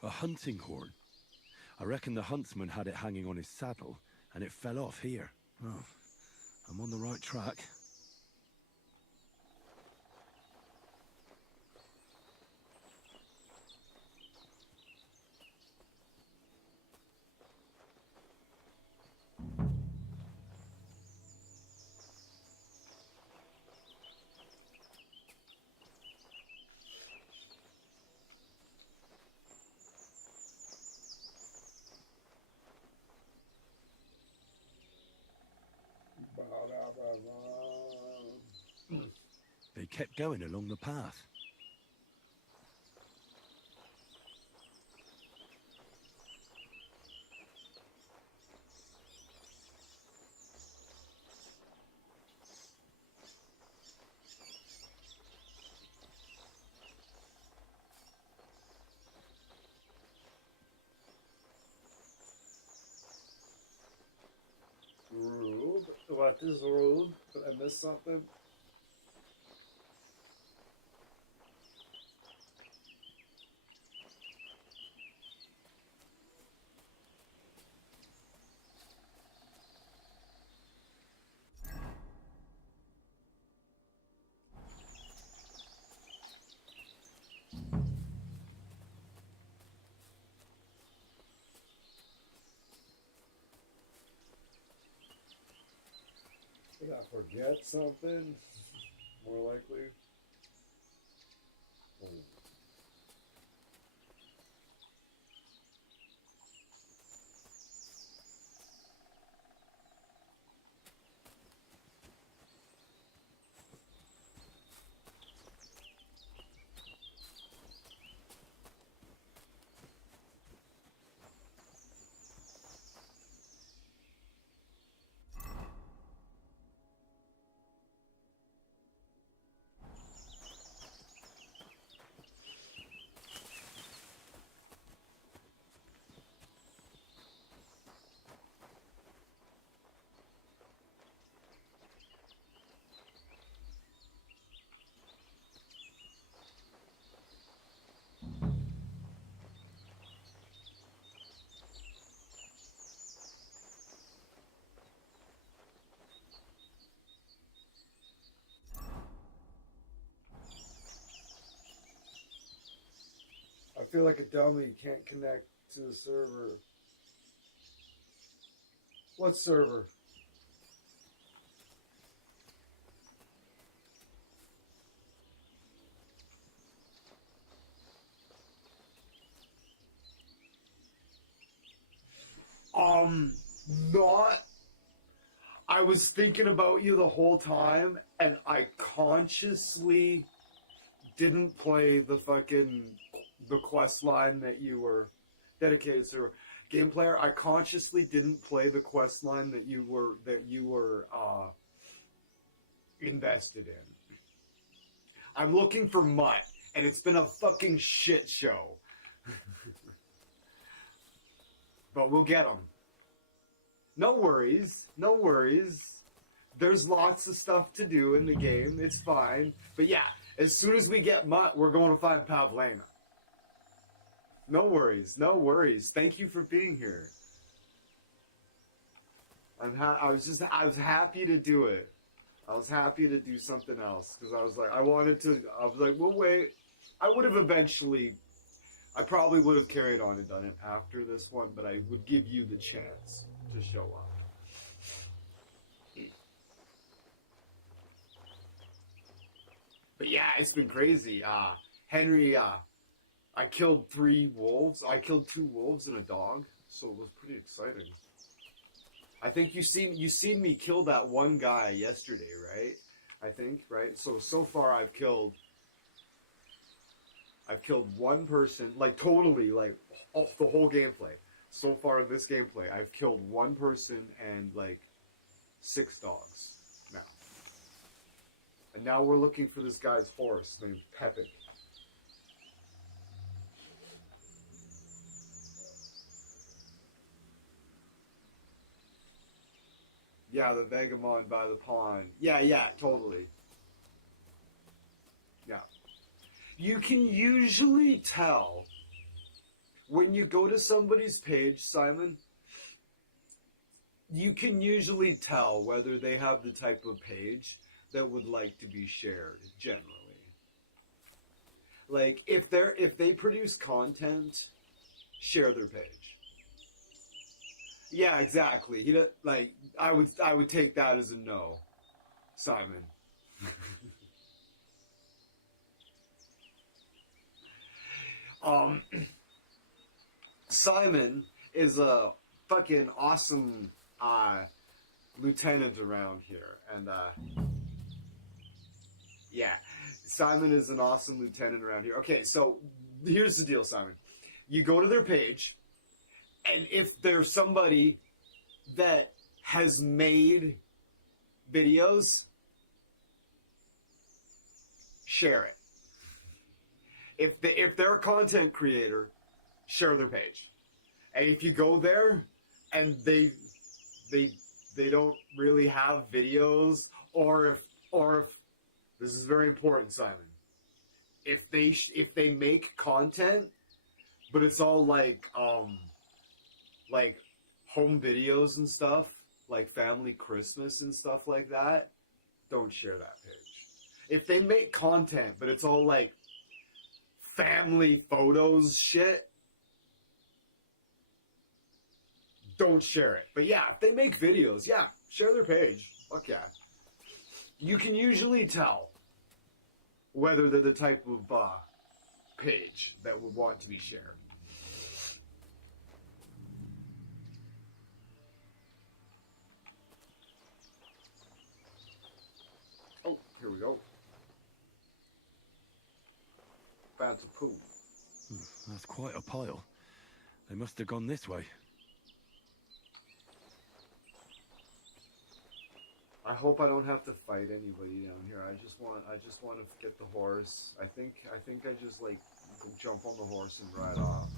A hunting horn. I reckon the huntsman had it hanging on his saddle, and it fell off here. Oh, I'm on the right track. They kept going along the path. Rude. What is rude? Did I miss something? Did I forget something? More likely. Oh. I feel like a dummy, can't connect to the server. What server? Not. I was thinking about you the whole time, and I consciously didn't play the quest line that you were dedicated to. Game player, I consciously didn't play the quest line that you were invested in. I'm looking for Mutt, and it's been a fucking shit show. But we'll get him. No worries, no worries. There's lots of stuff to do in the game. It's fine. But yeah, as soon as we get Mutt, we're going to find Pavlena. No worries, no worries. Thank you for being here. I was happy to do it. I was happy to do something else because I was like, we'll wait. I would have eventually, I probably would have carried on and done it after this one, but I would give you the chance to show up. But yeah, it's been crazy. Henry, I killed 3 wolves. I killed 2 wolves and a dog, so it was pretty exciting. I think you seen me kill that one guy yesterday, right? I think, right? So far I've killed 1 person, like totally, like the whole gameplay. So far in this gameplay, I've killed 1 person and like 6 dogs now. And now we're looking for this guy's horse named Pepe. Yeah, the Vegamon by the pond. Yeah, totally. Yeah. You can usually tell when you go to somebody's page, Simon, you can usually tell whether they have the type of page that would like to be shared, generally. Like, if they produce content, share their page. Yeah, exactly. I would take that as a no, Simon. Simon is a fucking awesome lieutenant around here, and yeah, Simon is an awesome lieutenant around here. Okay, so here's the deal, Simon. You go to their page, and if there's somebody that has made videos, share it. If they're a content creator, share their page. And if you go there and they don't really have videos, or if this is very important, Simon. If they make content, but it's all like home videos and stuff, like family Christmas and stuff like that, don't share that page. If they make content, but it's all like family photos shit, don't share it. But yeah, if they make videos, yeah, share their page. Fuck yeah. you can usually tell whether they're the type of page that would want to be shared. Oh, here we go. That's a poo. That's quite a pile. They must have gone this way. I hope I don't have to fight anybody down here. I just want to get the horse. I think I just like jump on the horse and ride off.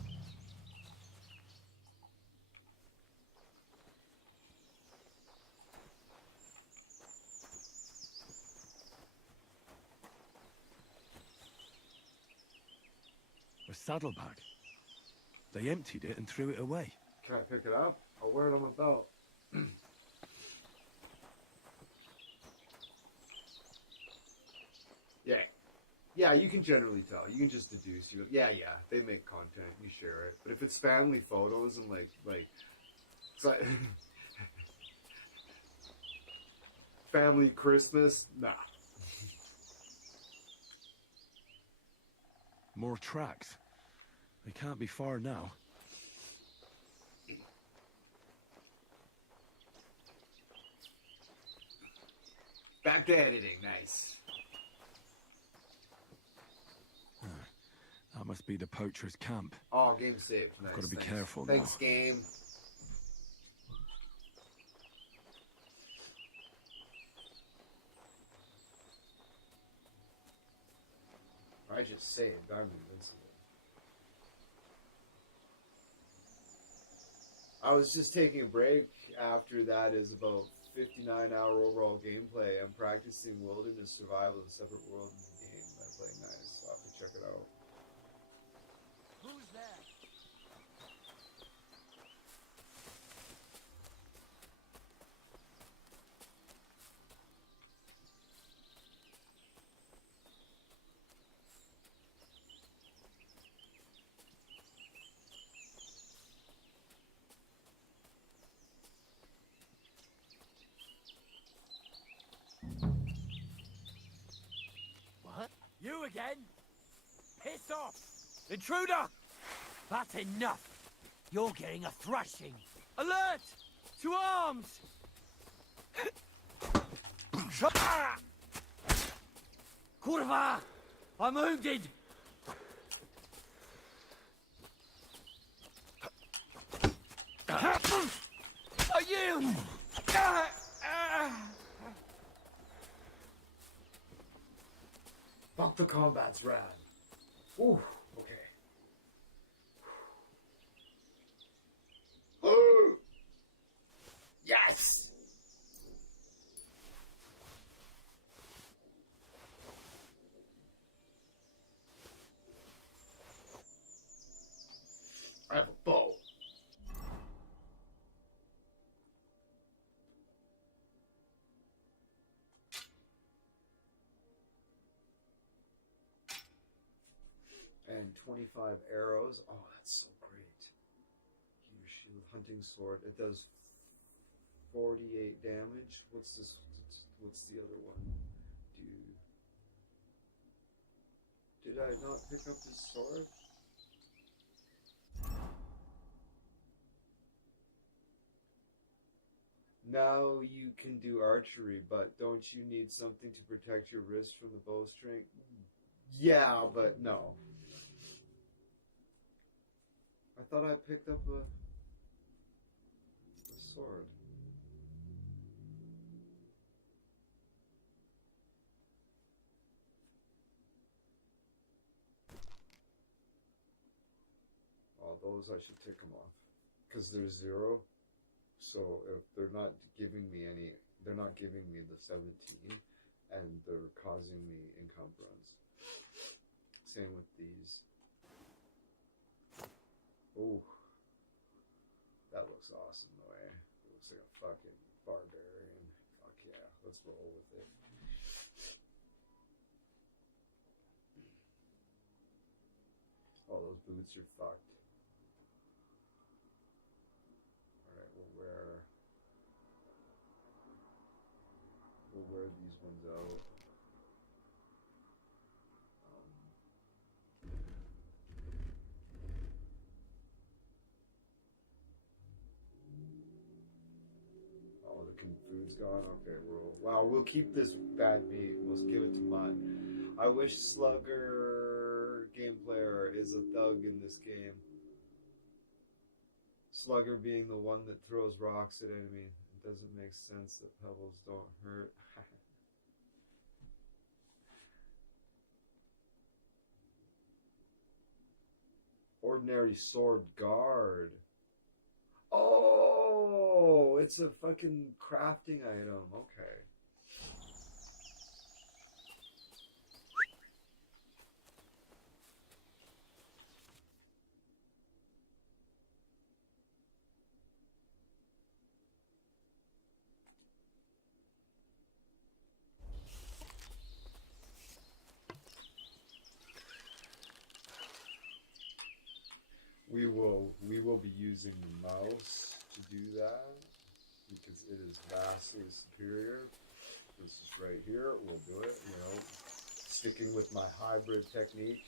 A saddlebag. They emptied it and threw it away. Can I pick it up? I'll wear it on my belt. Yeah, you can generally tell. You can just deduce. You go, yeah, they make content. You share it. But if it's family photos and like, it's like family Christmas, nah. More tracks. They can't be far now. Back to editing. Nice. That must be the poacher's camp. Oh, game saved. Nice. Got to be thanks. careful Thanks, now. game. I just saved. I'm invincible. I was just taking a break after that is about 59-hour overall gameplay. I'm practicing wilderness survival, a separate world in the game. I'm playing nice. I'll have to check it out. Who's there? What? You again? Piss off! Intruder! That's enough! You're getting a thrashing! Alert! To arms! Kurva! I'm wounded! I yield! Fuck, the combat's rad. Ooh, okay. Oh! Yes! I have a bow. And 25 arrows. Oh, that's so great. He or she with hunting sword. It does 48 damage. What's this? What's the other one? Did I not pick up this sword? Now you can do archery, but don't you need something to protect your wrist from the bowstring? Yeah, but no. I thought I picked up a sword. Oh, those I should take them off. Because they're 0. So if they're not giving me any, they're not giving me the 17, and they're causing me encumbrance. Same with these. Ooh. That looks awesome, though, eh? It looks like a fucking barbarian. Fuck yeah, let's roll with it. Oh, those boots are fucked. Alright, we'll wear these ones out. gone. Okay, we'll keep this bad meat. We'll give it to Mutt. I wish Slugger game player is a thug in this game. Slugger being the one that throws rocks at enemies. It doesn't make sense that pebbles don't hurt. Ordinary sword guard. Oh, it's a fucking crafting item. Okay. We will be using the mouse to do that because it is vastly superior. This is right here. We'll do it, you know, sticking with my hybrid technique.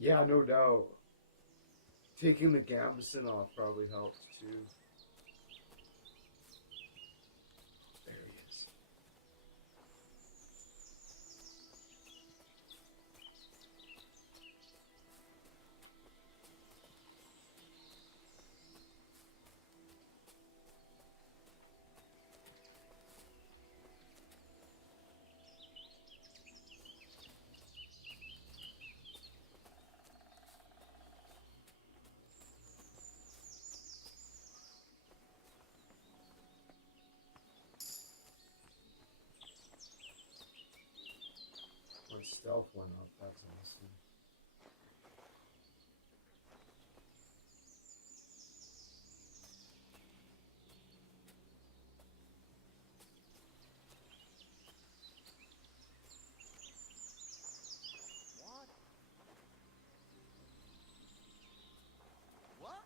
Yeah, no doubt. Taking the gambeson off probably helped too. There he is. My stealth went up, that's awesome. What? What?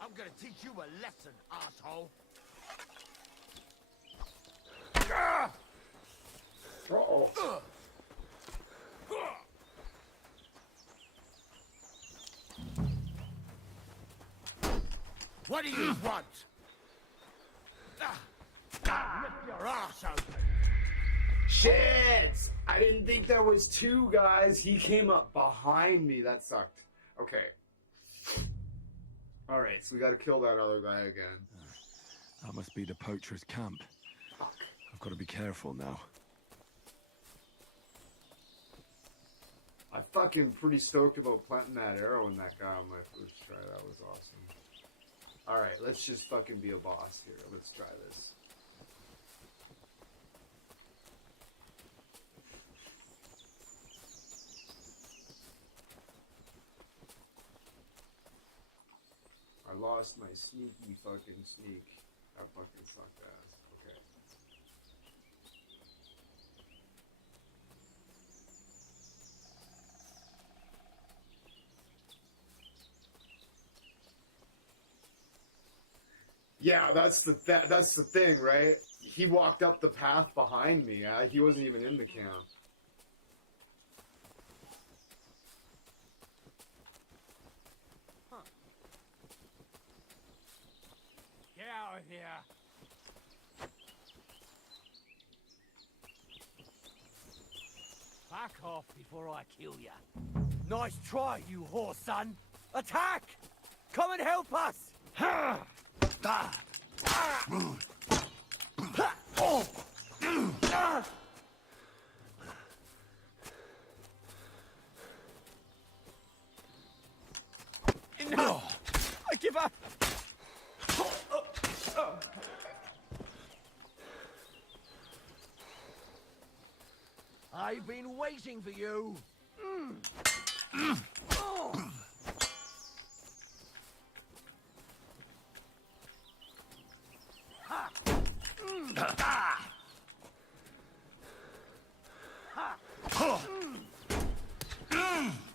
I'm gonna teach you a lesson, asshole. Uh-oh. What do you want? Rip your ass open. Shit! I didn't think there was two guys. He came up behind me. That sucked. Okay. Alright, so we gotta kill that other guy again. That must be the poacher's camp. Fuck. I've got to be careful now. I'm fucking pretty stoked about planting that arrow in that guy on my first try. That was awesome. Alright, let's just fucking be a boss here. Let's try this. I lost my sneaky fucking sneak. That fucking sucked ass. Okay. Yeah, that's the thing, right? He walked up the path behind me. He wasn't even in the camp. Huh. Get out of here. Back off before I kill ya. Nice try, you whore son. Attack! Come and help us! No! I give up! I've been waiting for you!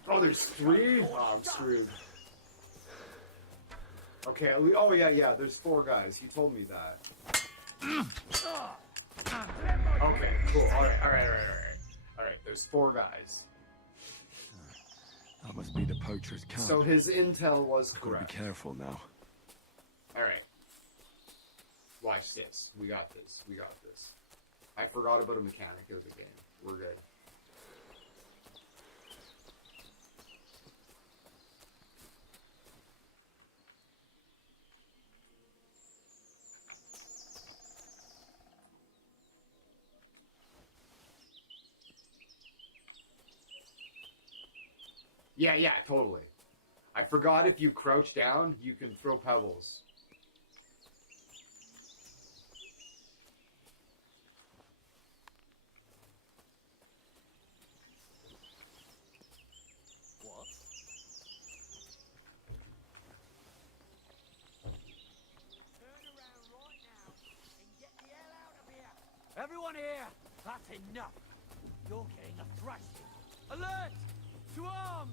Oh, there's three? Oh, I'm screwed. Okay, oh yeah, there's 4 guys. You told me that. Okay, cool. Alright, there's 4 guys. That must be the poacher's camp. So his intel was Gotta correct. be careful now. Alright. Watch this. We got this. We got this. I forgot about a mechanic of the game. We're good. Yeah, totally. I forgot if you crouch down, you can throw pebbles. What? Turn around right now and get the hell out of here! Everyone here! That's enough! You're getting a thrashing! Alert! To arms!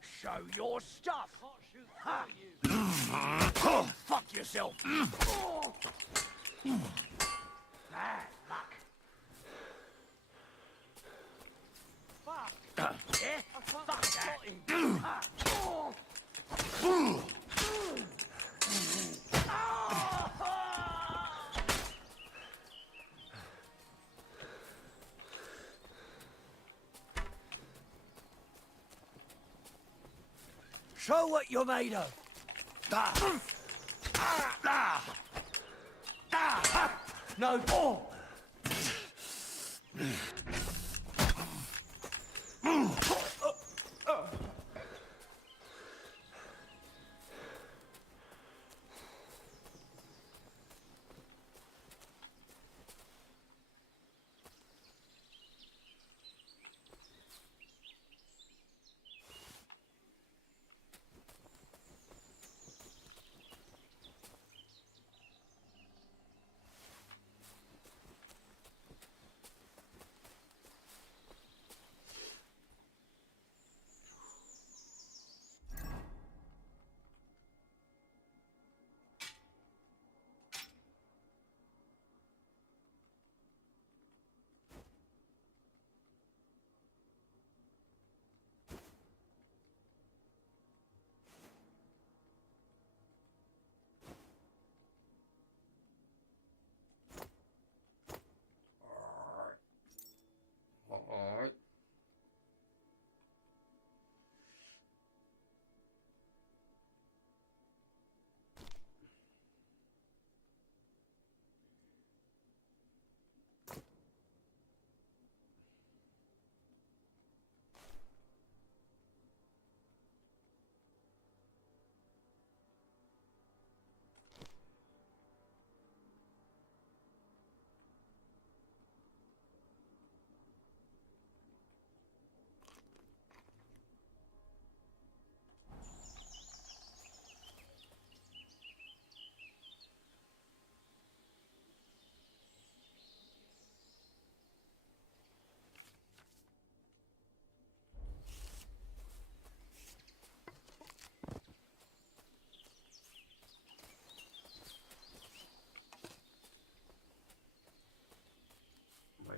Show your stuff! Ha. Fuck yourself! Bad luck! Fuck! Yeah? Fuck that! Ha. Show what you're made of. No.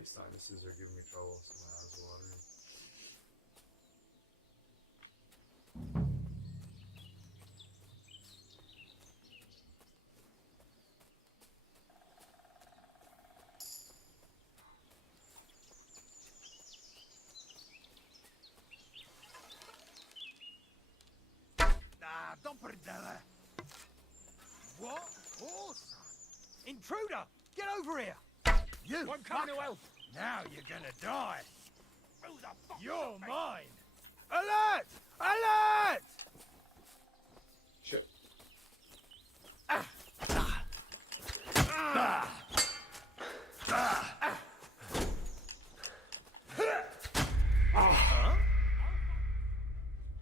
sinuses are giving me trouble, so my eyes are watering. Ah, don't put it down there. What? Horse? Intruder! Get over here! You! I'm coming to help! Now you're gonna die! Who the fuck? You're mine! Alert! Alert! Shit.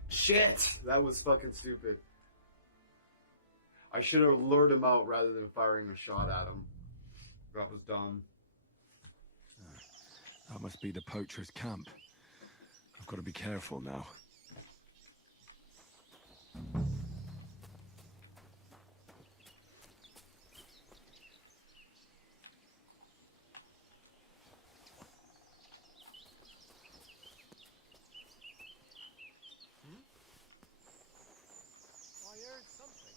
Shit! That was fucking stupid. I should have lured him out rather than firing a shot at him. That was dumb. That must be the poacher's camp. I've got to be careful now. I heard something.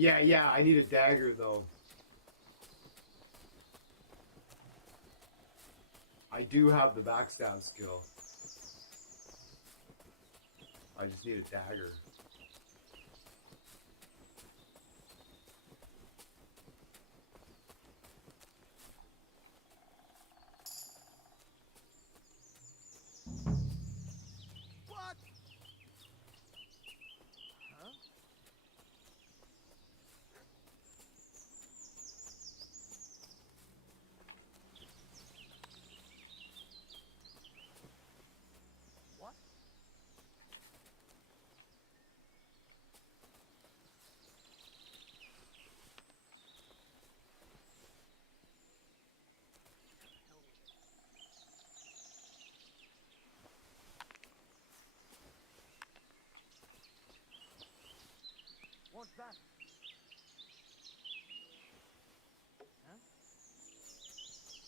Yeah, I need a dagger though. I do have the backstab skill. I just need a dagger. What? Huh? What? What's that? Huh?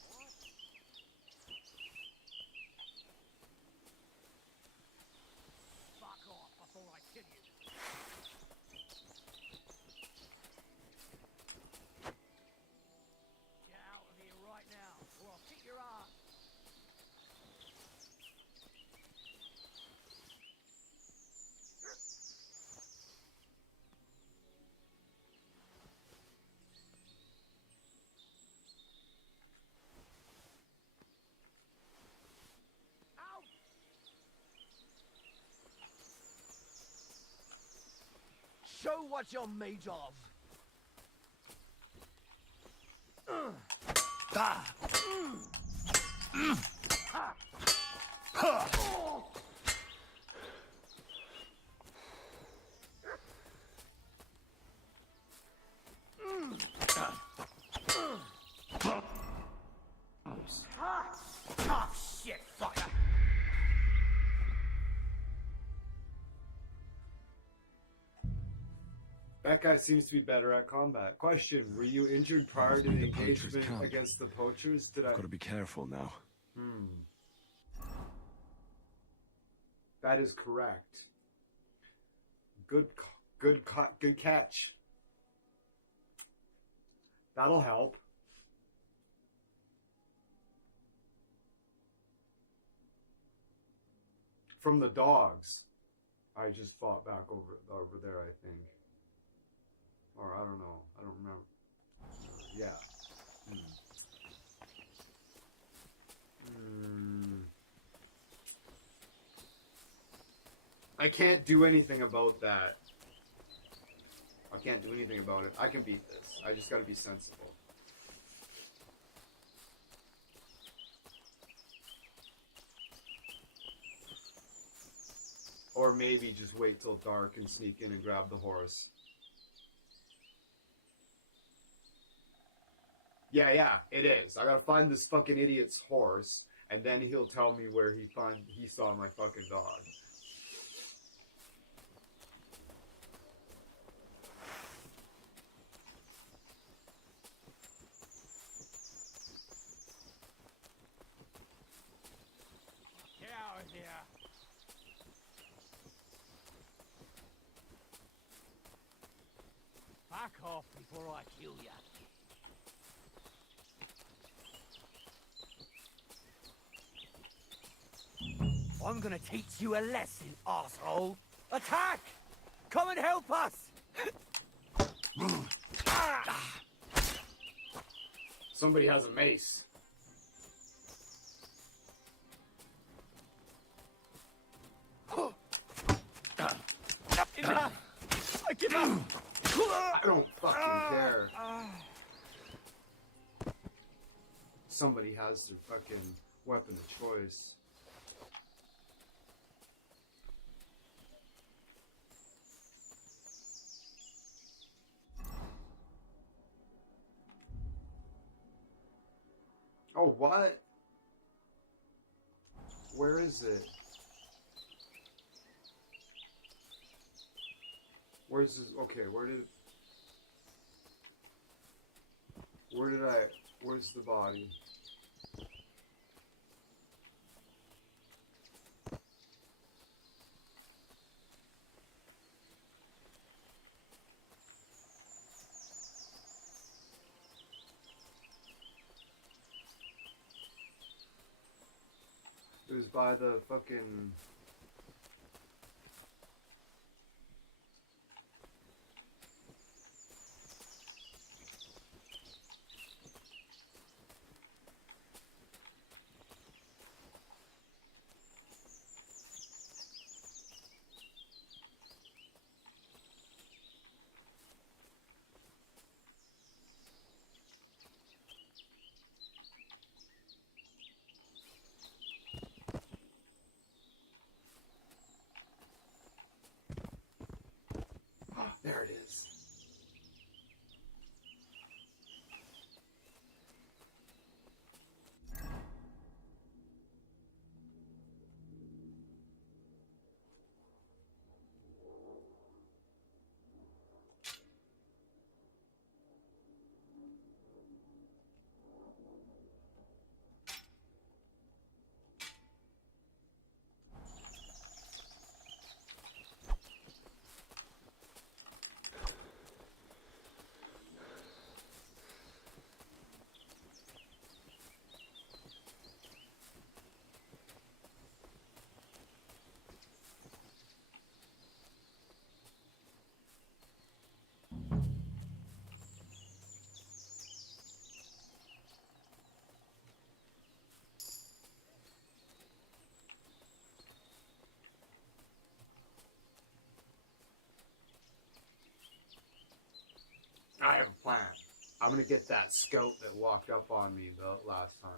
What? Fuck off before I kill you. Get out of here right now, or I'll kick your ass. Show what you're made of. Ah, shit, fucker. That guy seems to be better at combat. Question: were you injured prior to the poacher's engagement camp. against the poachers? Did I? I've got to be careful now. That is correct. Good catch. That'll help. From the dogs. I just fought back over there, I think. Or I don't know. I don't remember. Yeah. I can't do anything about that. I can't do anything about it. I can beat this. I just gotta be sensible. Or maybe just wait till dark and sneak in and grab the horse. Yeah, it is. I gotta find this fucking idiot's horse, and then he'll tell me where he saw my fucking dog. Get out of here. Back off before I kill ya. I'm gonna teach you a lesson, arsehole. Attack! Come and help us! Somebody has a mace. Enough! I give up! I don't fucking care. Somebody has their fucking weapon of choice. Oh, what? Where is it? Where's this? Okay, where's the body? It was by the fucking... There it is. I have a plan. I'm gonna get that scout that walked up on me the last time.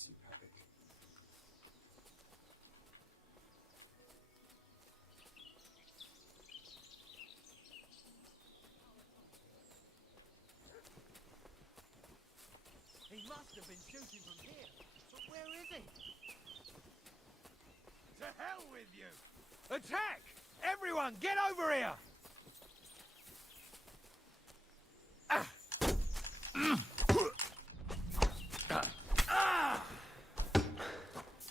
see Pepe. He must have been shooting from here. But where is he? To hell with you! Attack! Everyone, get over here!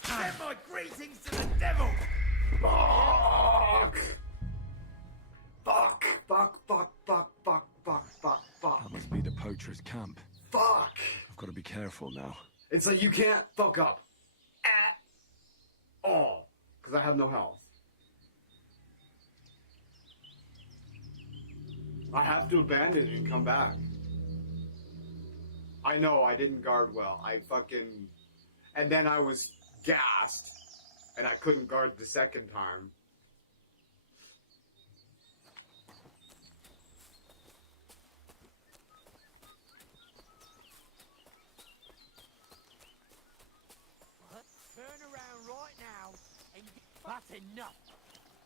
Send my greetings to the devil! Fuck! Fuck! Fuck! Fuck! Fuck! Fuck! Fuck! Fuck! Fuck! That must be the poacher's camp. Fuck! I've got to be careful now. It's like you can't fuck up at all because I have no health. I have to abandon it and come back. I know I didn't guard well. And then I was gassed and I couldn't guard the second time. What? Turn around right now and that's enough.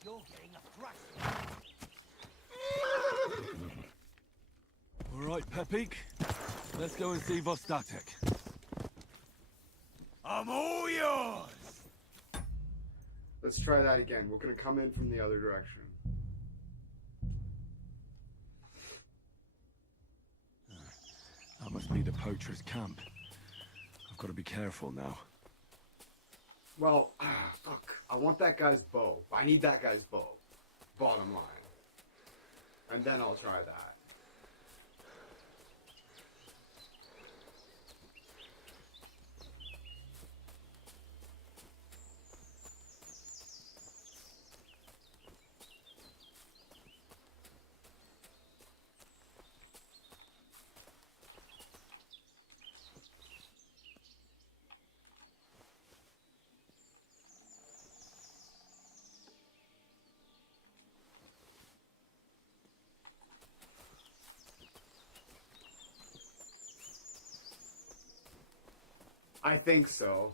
You're getting a thrust. All right, Pepik. Let's go and see Vostatek. I'm all yours! Let's try that again. We're gonna come in from the other direction. That must be the poacher's camp. I've got to be careful now. Well, fuck. I want that guy's bow. I need that guy's bow. Bottom line. And then I'll try that. I think so.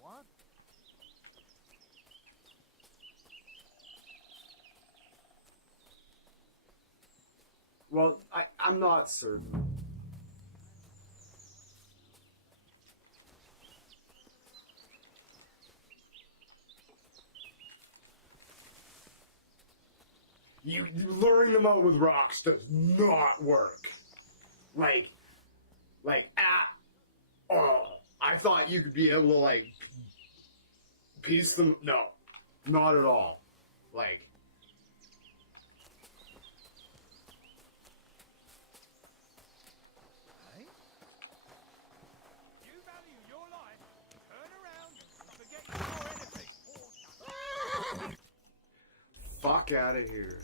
What? Well, I'm not certain. You luring them out with rocks does not work. Like at all. I thought you could be able to like piece them. No, not at all. Like. Hey? You value your life. Turn around and forget your enemy. Fuck out of here.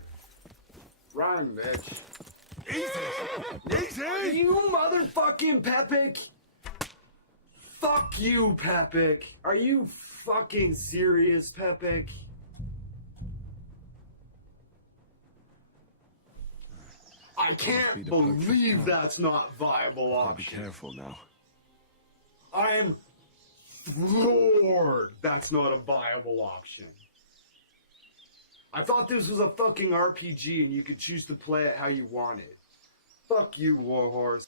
Run, bitch. Easy! Easy! You motherfucking Pepik! Fuck you, Pepik! Are you fucking serious, Pepik? I can't believe that's not viable option. Be careful now. I'm floored that's not a viable option. I thought this was a fucking RPG and you could choose to play it how you wanted. Fuck you, Warhorse.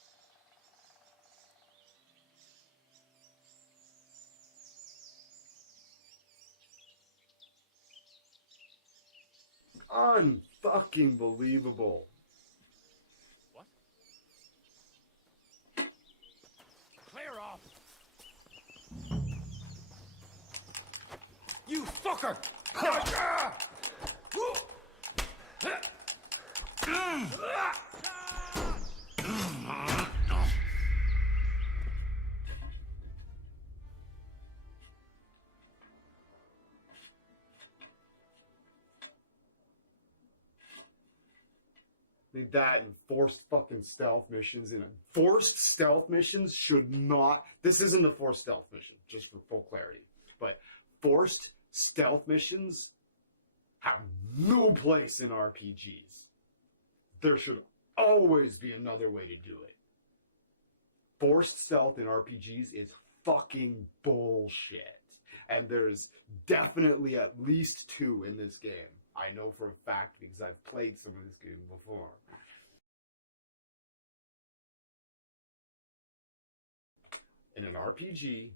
Unfucking believable. What? Clear off! You fucker! Need that and forced fucking stealth missions in it. Forced stealth missions should not. This isn't a forced stealth mission, just for full clarity. But forced stealth missions have no place in RPGs. There should always be another way to do it. Forced stealth in RPGs is fucking bullshit. And there's definitely at least 2 in this game. I know for a fact because I've played some of this game before. In an RPG,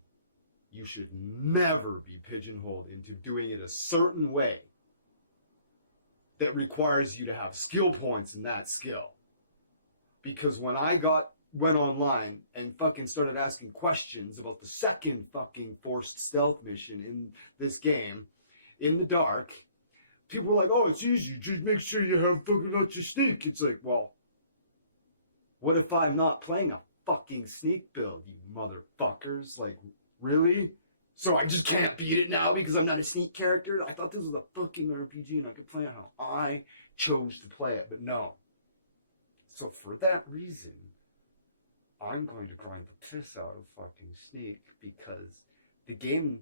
you should never be pigeonholed into doing it a certain way that requires you to have skill points in that skill. Because when I went online and fucking started asking questions about the second fucking forced stealth mission in this game, in the dark, people were like, oh, it's easy, just make sure you have fucking lots of sneak. It's like, well, what if I'm not playing a fucking sneak build, you motherfuckers? Like, really? So I just can't beat it now because I'm not a sneak character? I thought this was a fucking RPG and I could play it how I chose to play it, but no. So for that reason, I'm going to grind the piss out of fucking sneak because the game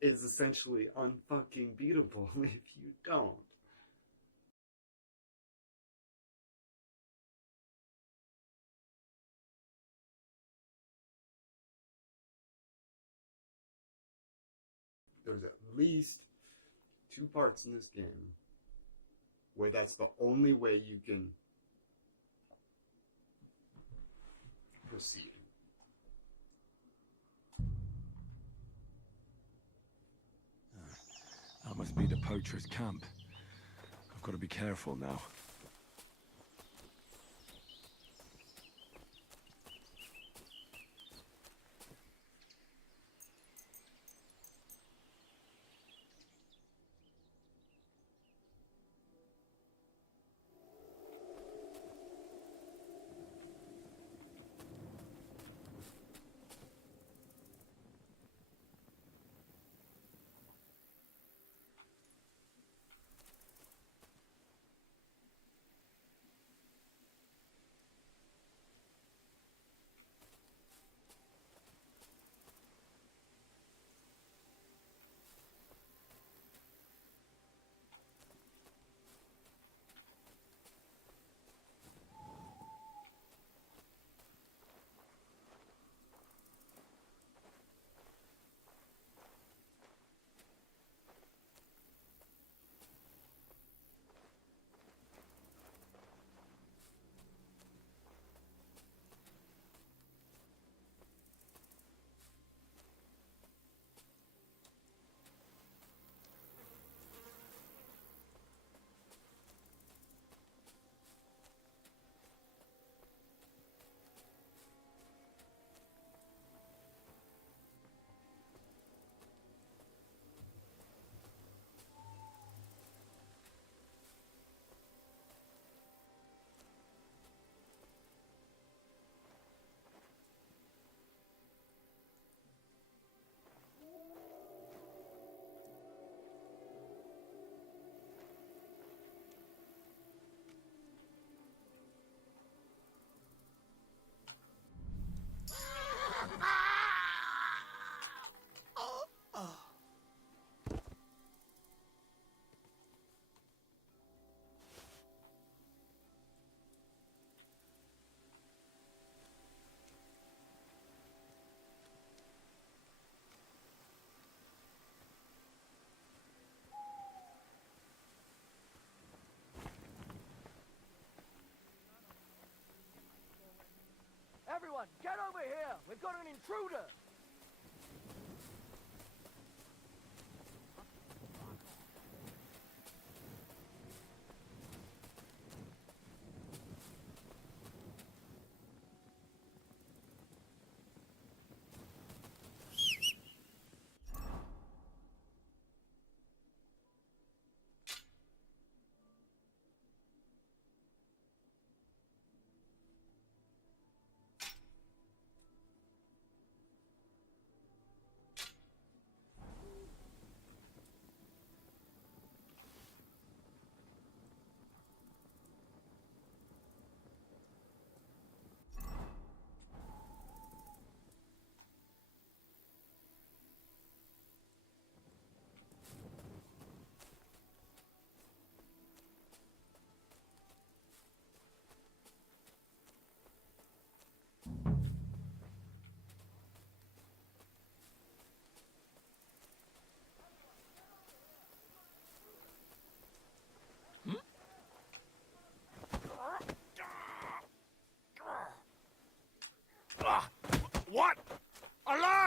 is essentially unfucking beatable if you don't. There's at least 2 parts in this game where that's the only way you can proceed. That must be the poacher's camp. I've got to be careful now. Everyone, get over here! We've got an intruder!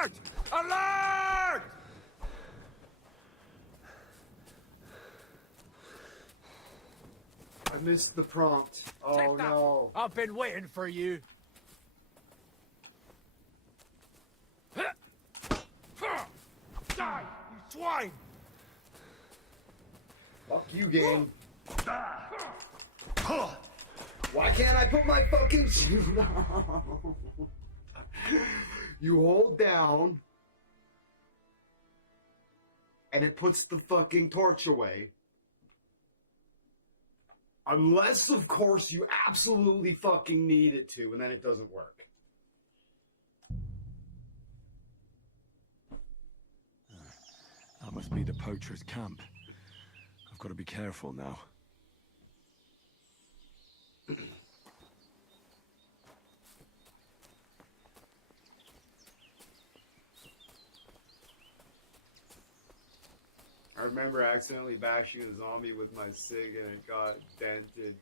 Alert! Alert! I missed the prompt. Oh Take that. no. I've been waiting for you. Die, you swine! Fuck you, game. Why can't I put my fucking shoe on? You hold down, and it puts the fucking torch away. Unless, of course, you absolutely fucking need it to, and then it doesn't work. That must be the poacher's camp. I've got to be careful now. I remember accidentally bashing a zombie with my SIG and it got dented.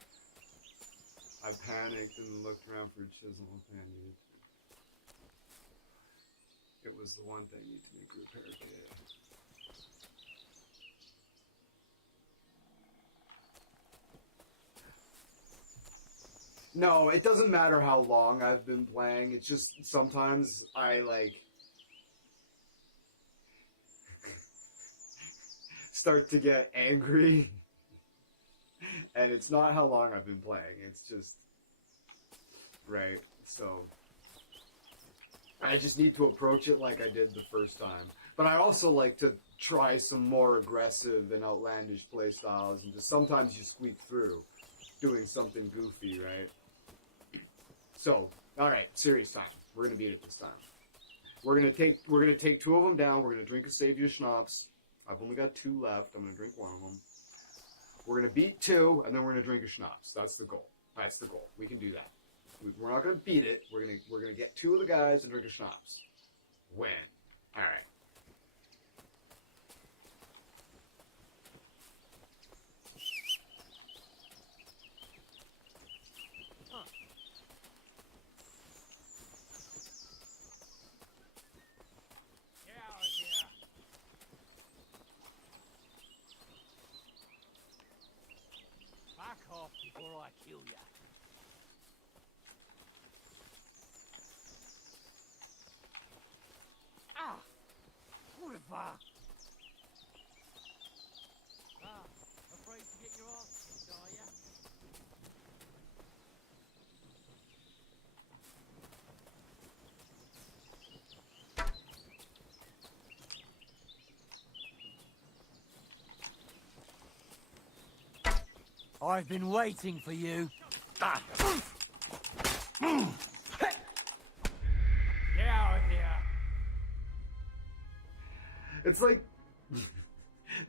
I panicked and looked around for a chisel and I needed to. It was the one thing you need to make a repair kit. No, it doesn't matter how long I've been playing. It's just sometimes I start to get angry. And it's not how long I've been playing. It's just right. So I just need to approach it like I did the first time. But I also like to try some more aggressive and outlandish play styles and just sometimes you squeak through doing something goofy, right? So, alright, serious time. We're gonna beat it this time. We're gonna take two of them down, we're gonna drink a Savior Schnapps. I've only got two left, I'm gonna drink one of them. We're gonna beat two, and then we're gonna drink a Schnapps. That's the goal. That's the goal. We can do that. We're not gonna beat it, we're gonna get two of the guys and drink a Schnapps. Win. Alright. Back off before I kill ya. Ah! What if afraid to get your ass kicked, are ya? I've been waiting for you. Get out of here. It's like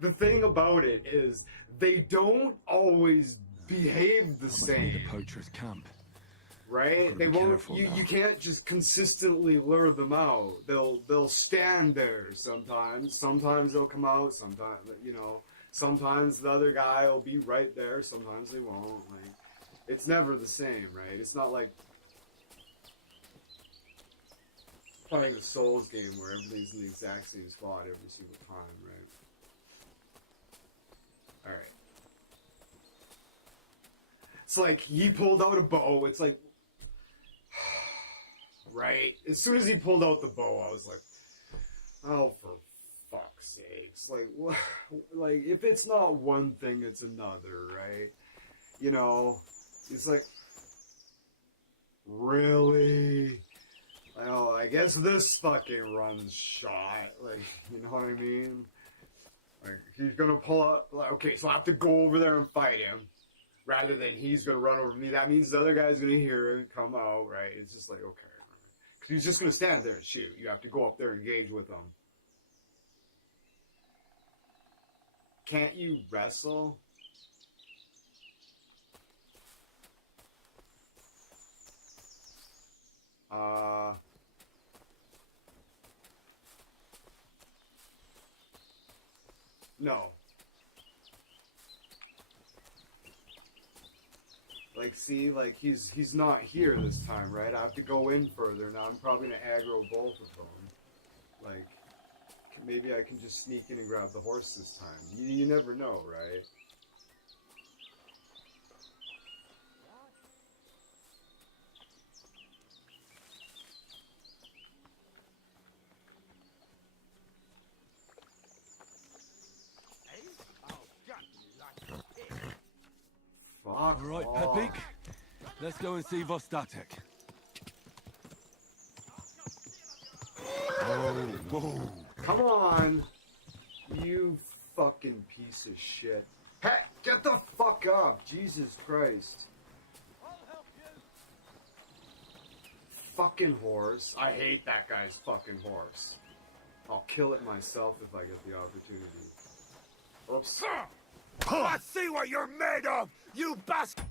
the thing about it is they don't always behave the same. The poacher's camp. Right? They won't. You can't just consistently lure them out. They'll stand there sometimes. Sometimes they'll come out. Sometimes Sometimes the other guy will be right there. Sometimes they won't. Like, it's never the same, right? It's not like playing a Souls game where everything's in the exact same spot every single time, right? All right. It's like he pulled out a bow. It's like, right? As soon as he pulled out the bow, I was like, oh, for fuck's sakes. Like, what? Like, if it's not one thing, it's another, right? You know, it's like, really? Well, I guess this fucking runs shot. Like, you know what I mean? Like, he's gonna pull out, like, okay, so I have to go over there and fight him, rather than he's gonna run over me. That means the other guy's gonna hear it, come out, right? It's just like, okay. Because he's just gonna stand there and shoot. You have to go up there and engage with him. Can't you wrestle? No. Like, see, like, he's not here this time, right? I have to go in further. Now I'm probably gonna aggro both of them. Like, maybe I can just sneak in and grab the horse this time. You never know, right? Fuck All right, off. Pepik. Let's go and see Vostatek. Oh, whoa. Come on. You fucking piece of shit. Hey, get the fuck up. Jesus Christ. Fucking horse. I hate that guy's fucking horse. I'll kill it myself if I get the opportunity. Oops. Let's see what you're made of, you bastard!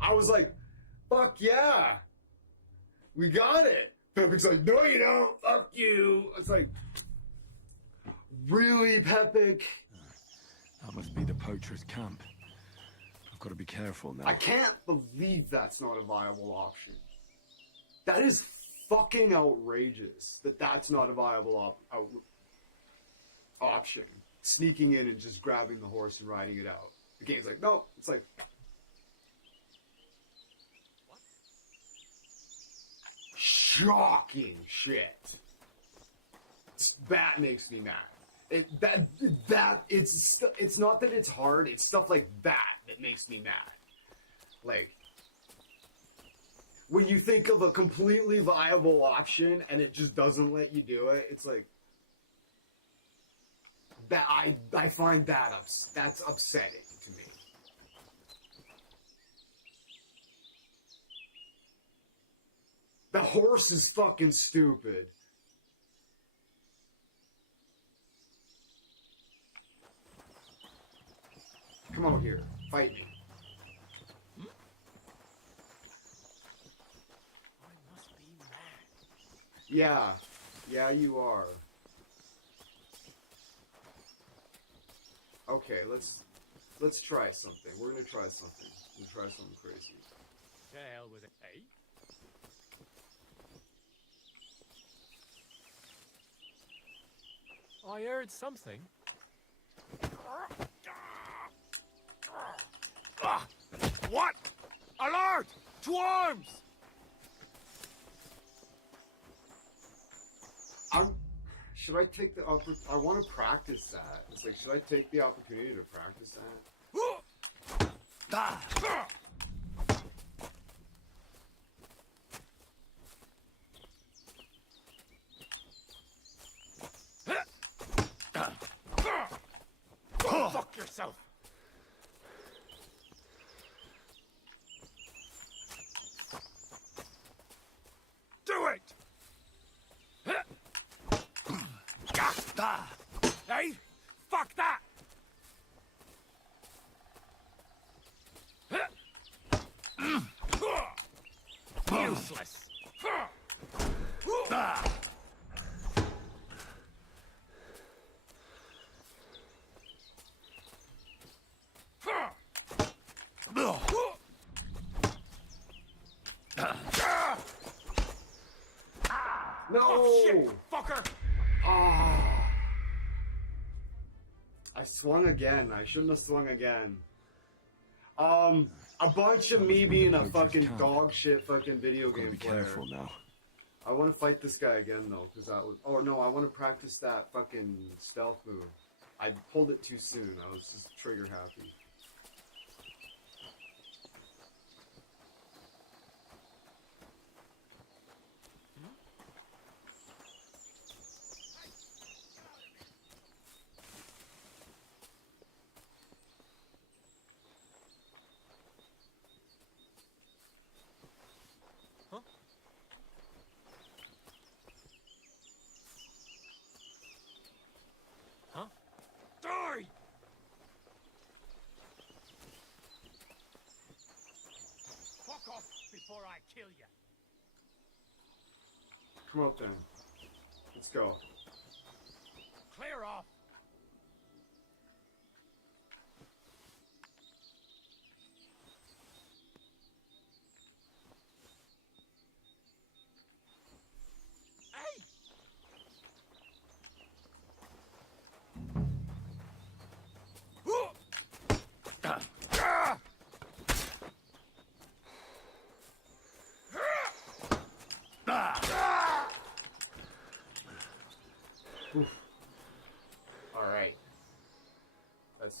I was like, fuck yeah. We got it. Pepik's like, no you don't. Fuck you. It's like, really, Pepik? That must be the poacher's camp. I've got to be careful now. I can't believe that's not a viable option. That is fucking outrageous that that's not a viable option. Sneaking in and just grabbing the horse and riding it out. The game's like, no. It's like... Shocking shit. That makes me mad. It's not that it's hard, it's stuff like that makes me mad. Like, when you think of a completely viable option and it just doesn't let you do it, it's like, that I find that's upsetting to me. The horse is fucking stupid. Come out here. Fight me. I must be mad. Yeah. Yeah, you are. Okay, let's try something. We're gonna try something. We're gonna try something crazy. To hell with it, eh? I heard something. What? Alert! To arms! Should I take the I want to practice that. It's like, should I take the opportunity to practice that? Fuck yourself! Do it! Hey! Fuck that! Useless. No! Oh, shit, fucker! Ah! I swung again. I shouldn't have swung again. A bunch of me being a fucking dog shit fucking video game Be player. careful now. I want to fight this guy again though, because that was. Oh no, I want to practice that fucking stealth move. I pulled it too soon. I was just trigger happy. Die! Fuck off before I kill you. Come up then. Let's go. Clear off.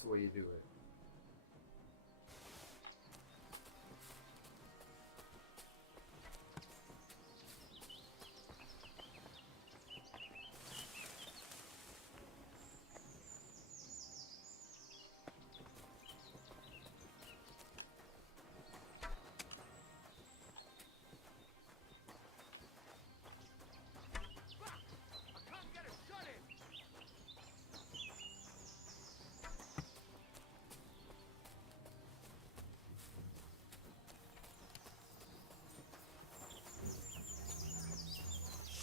the way you do it.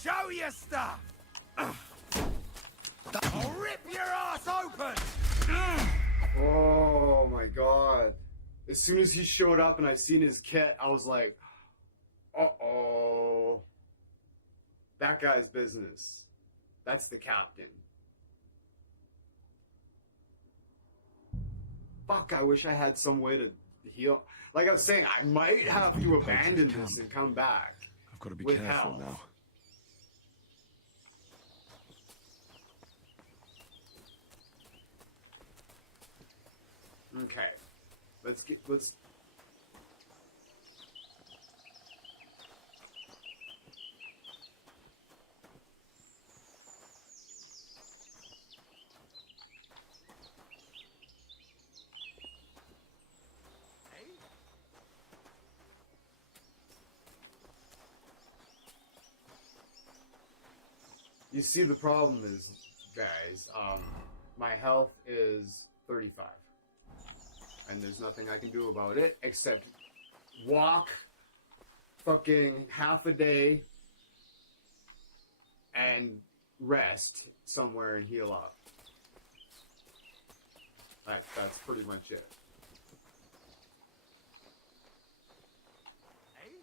Show your stuff! I'll rip your ass open! Oh my god. As soon as he showed up and I seen his kit, I was like, uh-oh. That guy's business. That's the captain. Fuck, I wish I had some way to heal. Like I was saying, I might have to abandon this and come back. I've got to be with careful health. now. Okay. Let's You see, the problem is, guys, my health is 35. And there's nothing I can do about it except walk fucking half a day and rest somewhere and heal up. That's pretty much it. Hey?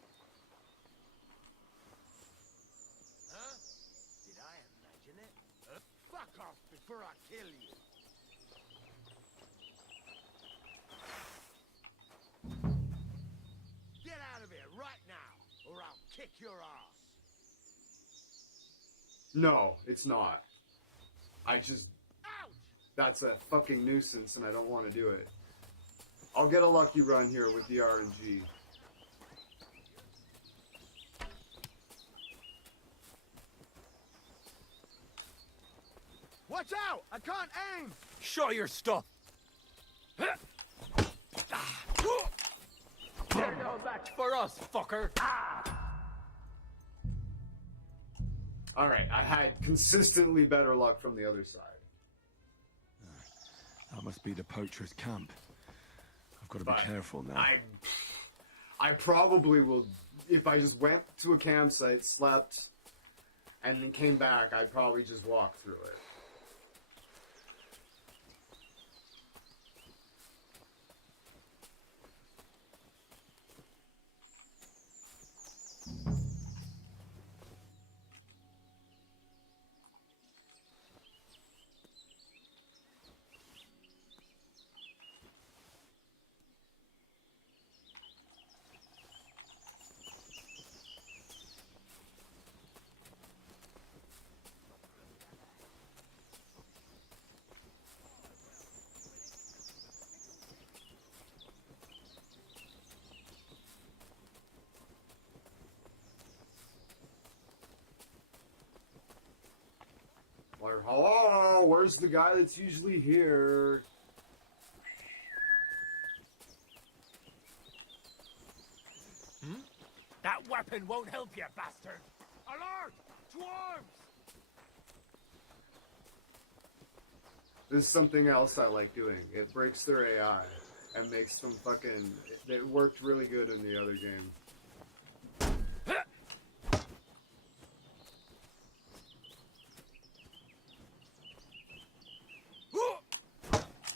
Huh? Did I imagine it? Fuck off before I kill you. Get out of here right now, or I'll kick your ass. No, it's not. That's a fucking nuisance and I don't want to do it. I'll get a lucky run here with the RNG. Watch out! I can't aim! Show your stuff! Get no match for us, fucker! Alright, I had consistently better luck from the other side. That must be the poacher's camp. I've got to be careful now. I probably will, if I just went to a campsite, slept, and then came back, I'd probably just walk through it. Like, hello, where's the guy that's usually here? That weapon won't help you, bastard! Alert! To arms! This is something else I like doing. It breaks their AI and makes them fucking... It worked really good in the other game.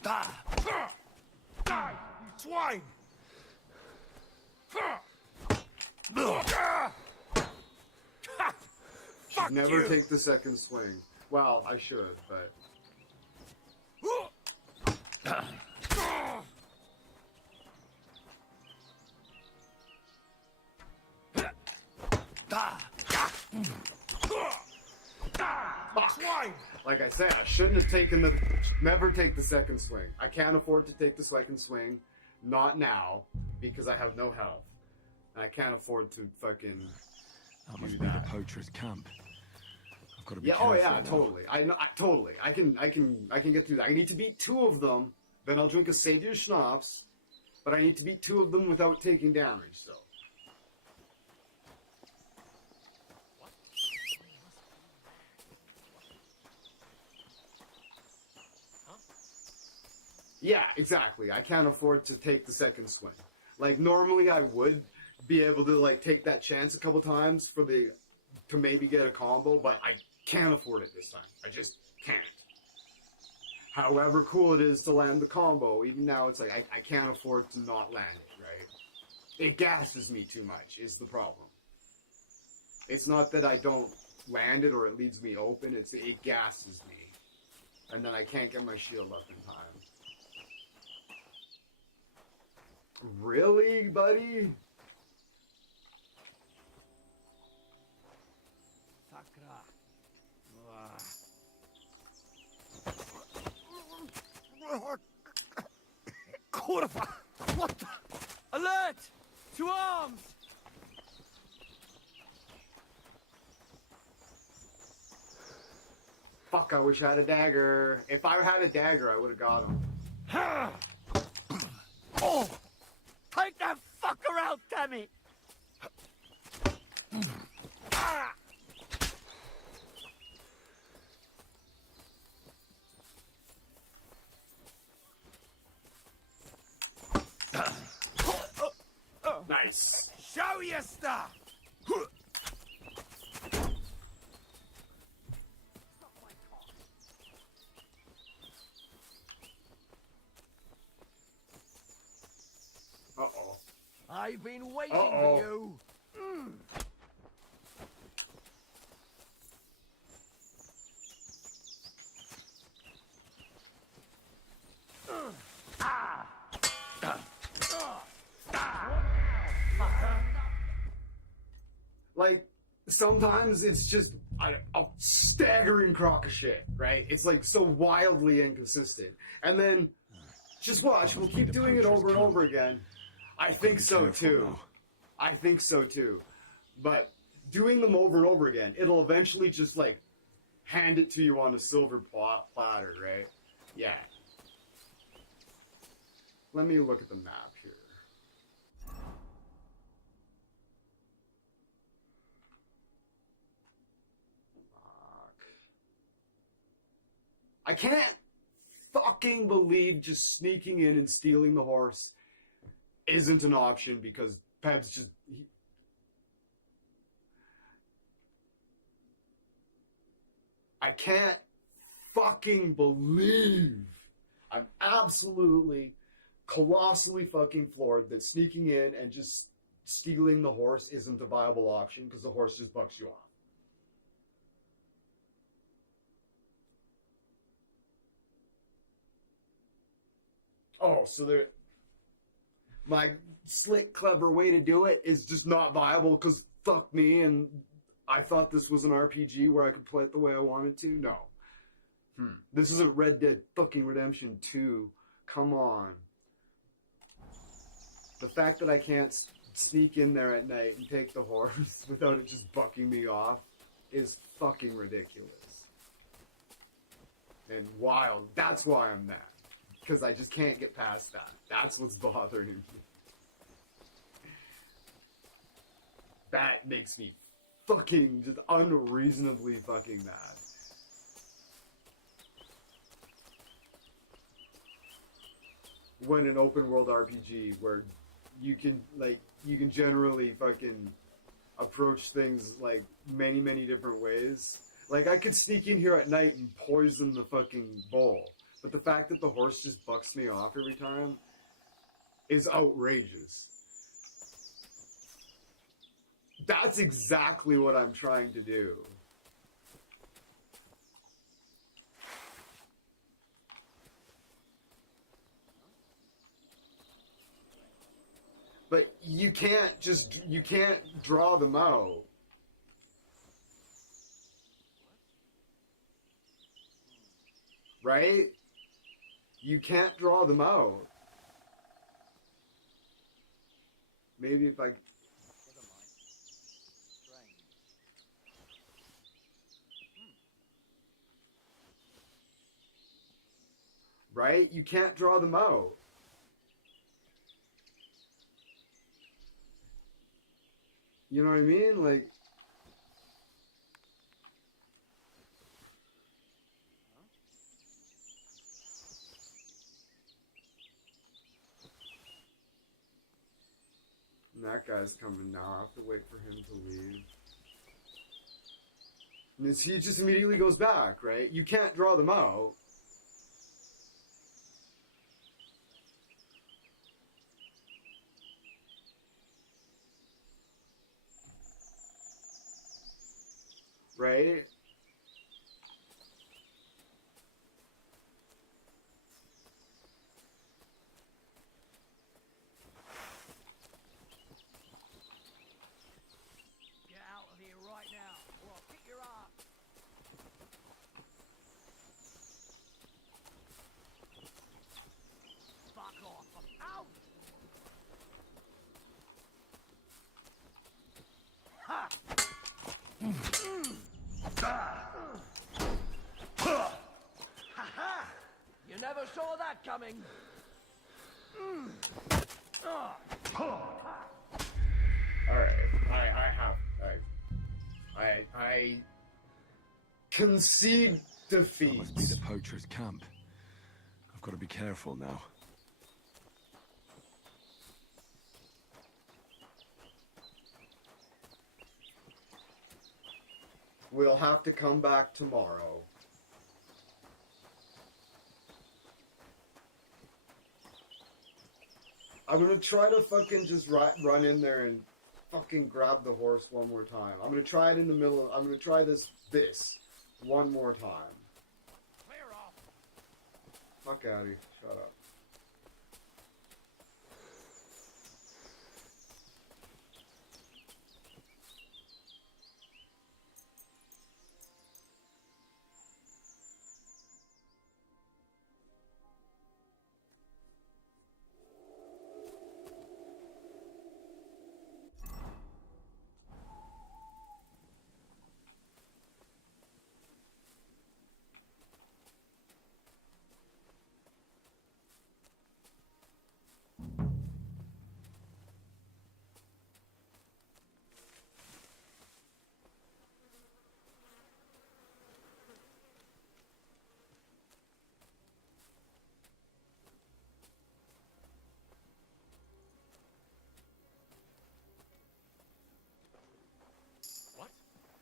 Die, you swine! Should never take the second swing. Well, I should, but... Fuck! Like I said, I shouldn't have taken the... Never take the second swing. I can't afford to take the second swing. Not now, because I have no health. And I can't afford to fucking That must be the poacher's camp. I've got to be yeah, careful oh yeah, now. totally. I know, totally. I can get through that. I need to beat 2 of them, then I'll drink a Savior Schnapps, but I need to beat 2 of them without taking damage, though. Yeah, exactly. I can't afford to take the second swing. Like, normally I would be able to, like, take that chance a couple times to maybe get a combo, but I can't afford it this time. I just can't. However cool it is to land the combo, even now it's like, I can't afford to not land it, right? It gasses me too much, is the problem. It's not that I don't land it or it leaves me open, it gasses me. And then I can't get my shield up in time. Really, buddy? Kurva! What the? Alert! To arms! Fuck, I wish I had a dagger. If I had a dagger, I would have got him. Oh! Take that fucker out, damn it! Ah! Nice. Show your stuff! Uh-oh. I've been waiting Uh-oh. for you. Mm. Like, sometimes it's just a staggering crock of shit, right? It's like so wildly inconsistent. And then, just watch, we'll keep doing it over and over again. I think so too. I think so too. But doing them over and over again, it'll eventually just like hand it to you on a silver platter, right? Yeah. Let me look at the map here. I can't fucking believe just sneaking in and stealing the horse isn't an option because Peb's just... I can't fucking believe I'm absolutely, colossally fucking floored that sneaking in and just stealing the horse isn't a viable option because the horse just bucks you off. Oh, so there... My slick, clever way to do it is just not viable because fuck me, and I thought this was an RPG where I could play it the way I wanted to? No. This isn't Red Dead fucking Redemption 2. Come on. The fact that I can't sneak in there at night and take the horse without it just bucking me off is fucking ridiculous. And wild. That's why I'm mad. Because I just can't get past that. That's what's bothering me. That makes me fucking just unreasonably fucking mad. When an open world RPG where you can generally fucking approach things like many, many different ways. Like I could sneak in here at night and poison the fucking bowl. But the fact that the horse just bucks me off every time is outrageous. That's exactly what I'm trying to do. But you can't draw them out. right? You can't draw them out. Maybe if I... Right? You can't draw them out. You know what I mean? Like... And that guy's coming now. I have to wait for him to leave. And he just immediately goes back, right? You can't draw them out. Right? Get out of here right now, or I'll kick your ass. Fuck off. Out! Ha! Ha-ha! You never saw that coming. Alright, I concede defeat. That must be the poacher's camp. I've got to be careful now. We'll have to come back tomorrow. I'm gonna try to fucking just run in there and fucking grab the horse one more time. I'm gonna try it in the middle of... I'm gonna try this one more time. Clear off. Fuck out of here. Shut up.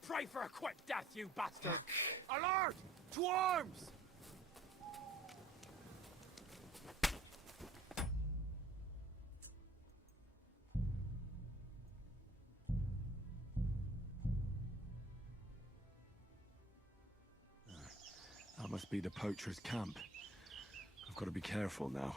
Pray for a quick death, you bastard! Alert! To arms! That must be the poacher's camp. I've got to be careful now.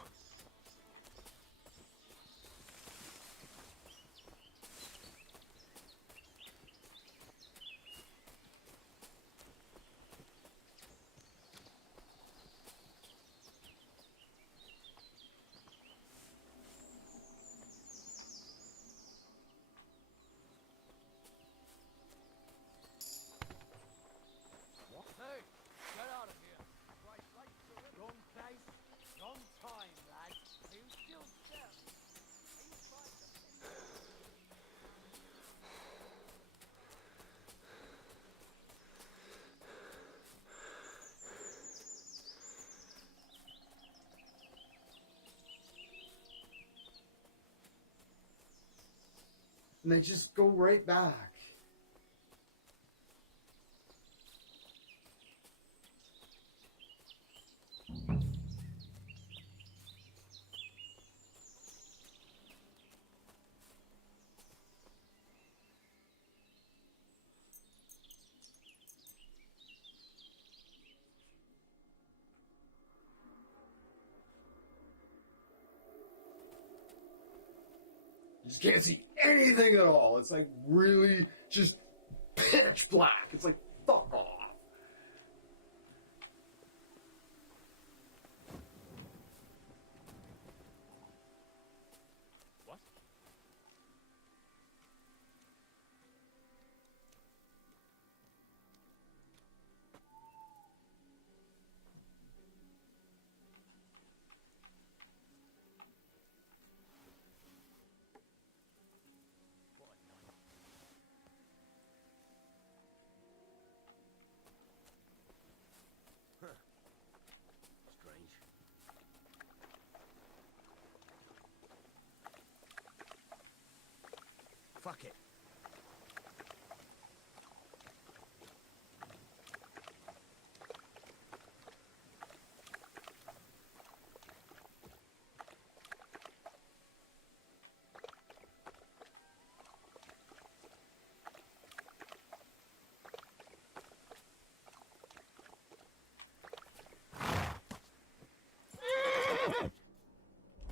Hey, get out of here. Right, wrong place, wrong time, lad. Are you still scared? Are you trying to... And they just go right back. You just can't see anything at all. It's like really just pitch black. It's like, fuck off. Fuck it.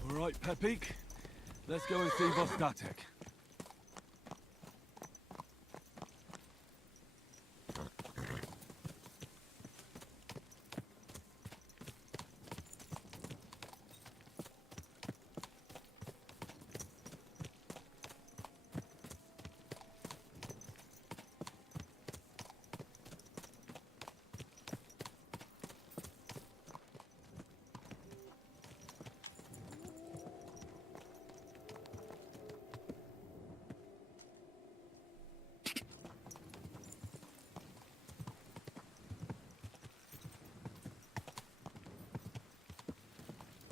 All right, Pepik. Let's go and see Vostatek.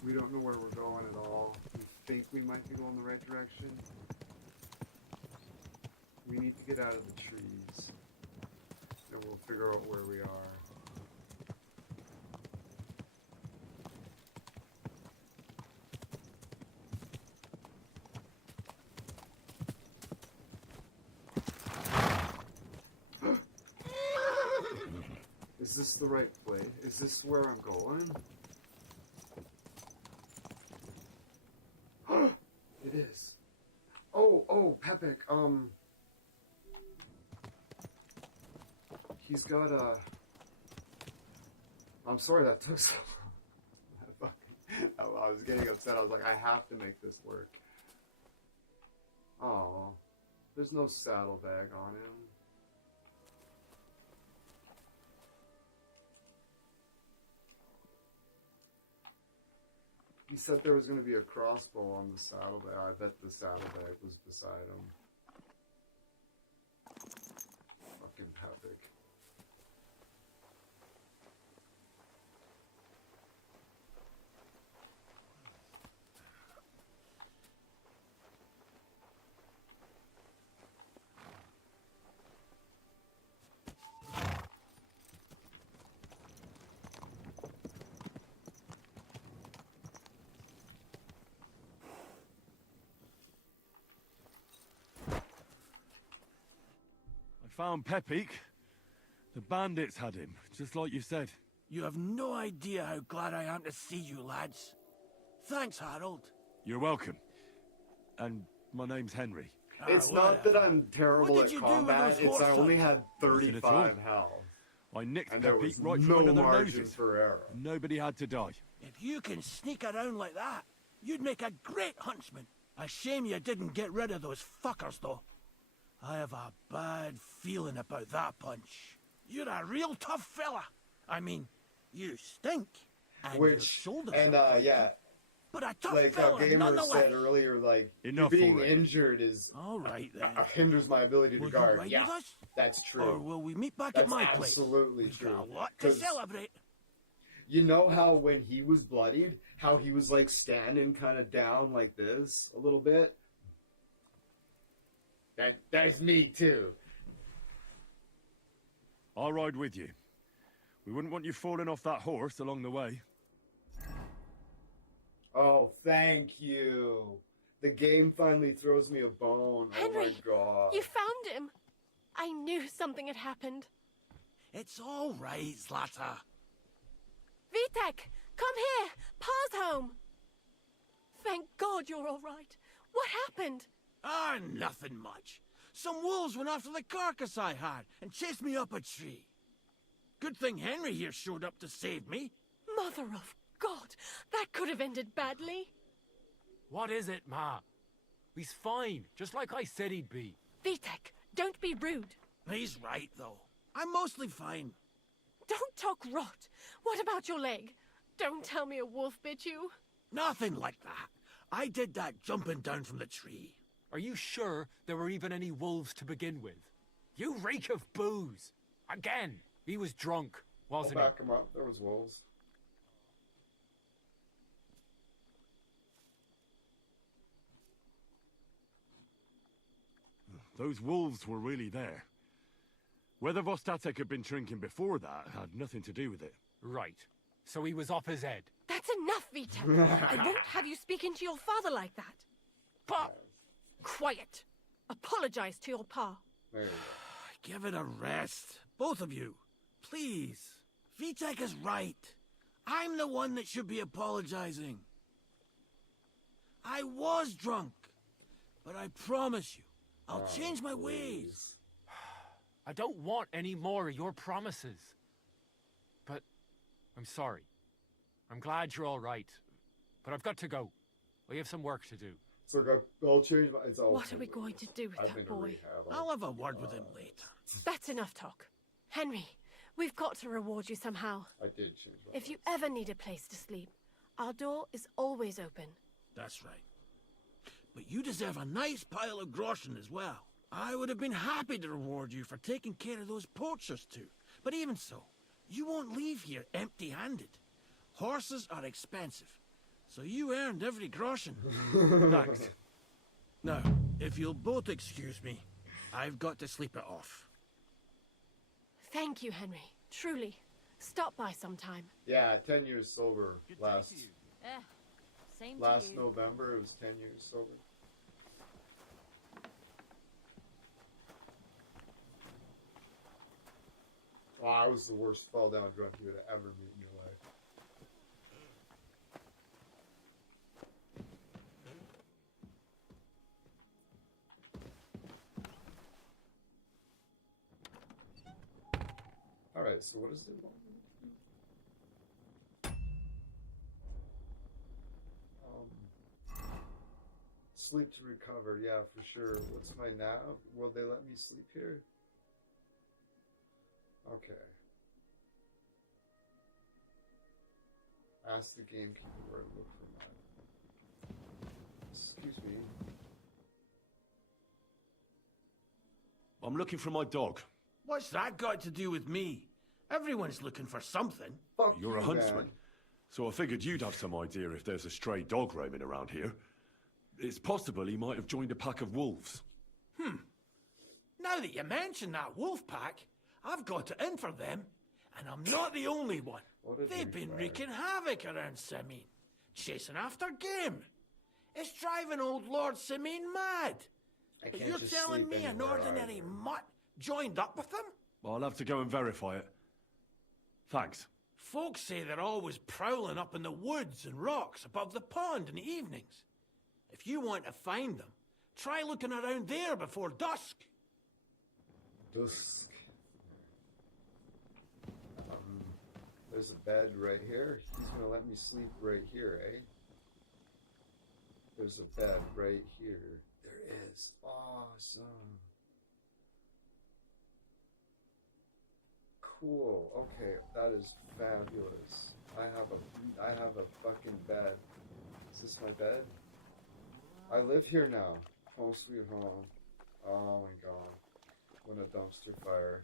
We don't know where we're going at all. We think we might be going the right direction. We need to get out of the trees. And we'll figure out where we are. Is this the right place? Is this where I'm going? It is. Oh, Pepik, he's got a... I'm sorry that took so long. I was getting upset. I was like, I have to make this work. Oh, there's no saddlebag on him. He said there was going to be a crossbow on the saddlebag. I bet the saddlebag was beside him. Fucking Pepik. Found Pepik. The bandits had him, just like you said. You have no idea how glad I am to see you, lads. Thanks, Harold. You're welcome. And my name's Henry. It's not that I'm terrible at combat, it's I only had Nothing at 35 health. I nicked And there Pepik was right no from under their margin noses. for error. Nobody had to die. If you can sneak around like that, you'd make a great huntsman. A shame you didn't get rid of those fuckers, though. I have a bad feeling about that punch. You're a real tough fella. I mean, you stink. And your shoulders are yeah. But a tough Like fella, Gamer nonetheless. said earlier, like, Enough being already. injured is All right, then. hinders my ability to Will you guard. ride Yeah, with us? that's true. Or will we meet back That's at my place? absolutely We've true. got a lot to 'Cause celebrate. You know how when he was bloodied, how he was like standing kind of down like this a little bit? That's me too. I'll ride with you. We wouldn't want you falling off that horse along the way. Oh, thank you. The game finally throws me a bone. Henry, oh my god. you found him. I knew something had happened. It's all right, Zlata. Vitek, come here. Pa's home. Thank God you're all right. What happened? Ah, nothing much. Some wolves went after the carcass I had and chased me up a tree. Good thing Henry here showed up to save me. Mother of God, that could have ended badly. What is it, Ma? He's fine, just like I said he'd be. Vitek, don't be rude. He's right, though. I'm mostly fine. Don't talk rot. What about your leg? Don't tell me a wolf bit you. Nothing like that. I did that jumping down from the tree. Are you sure there were even any wolves to begin with? You reek of booze. Again, he was drunk, I'll wasn't he? back him up. There was wolves. Those wolves were really there. Whether Vostatek had been drinking before that had nothing to do with it. Right. So he was off his head. That's enough, Vita. I won't have you speaking to your father like that. Pa! Quiet. Apologize to your pa. There you go. Give it a rest. Both of you. Please. Vitek is right. I'm the one that should be apologizing. I was drunk. But I promise you, I'll change my ways. I don't want any more of your promises. But I'm sorry. I'm glad you're all right. But I've got to go. We have some work to do. It's like I'll change my... It's all What are we going to do with that boy? I'll have a word with him later. That's enough talk. Henry, we've got to reward you somehow. I did change my... If you ever need a place to sleep, our door is always open. That's right. But you deserve a nice pile of groschen as well. I would have been happy to reward you for taking care of those poachers too. But even so, you won't leave here empty-handed. Horses are expensive, so you earned every groschen. Thanks. Now, if you'll both excuse me, I've got to sleep it off. Thank you, Henry. Truly. Stop by sometime. Yeah, 10 years sober. Last Same last to you. November, it was 10 years sober. Oh, I was the worst fall down drunk you would ever meet in your life. Alright, so what is it? Sleep to recover, yeah, for sure. What's my nav? Will they let me sleep here? Okay. Ask the gamekeeper where to look for mine. Excuse me. I'm looking for my dog. What's that got to do with me? Everyone's looking for something. Fuck You're a you, huntsman, man. so I figured you'd have some idea if there's a stray dog roaming around here. It's possible he might have joined a pack of wolves. Now that you mention that wolf pack, I've got it in for them. And I'm not the only one. They've been wreaking havoc around Semin. Chasing after game. It's driving old Lord Semin mad. I But can't you're just telling sleep me an anywhere ordinary either. mutt joined up with them? Well, I'll have to go and verify it. Thanks. Folks say they're always prowling up in the woods and rocks above the pond in the evenings. If you want to find them, try looking around there before dusk. Dusk. There's a bed right here. He's gonna let me sleep right here, eh? There's a bed right here. There is. Awesome. Cool. Okay, that is fabulous. I have a fucking bed. Is this my bed? I live here now. Home sweet home. Oh my god. What a dumpster fire.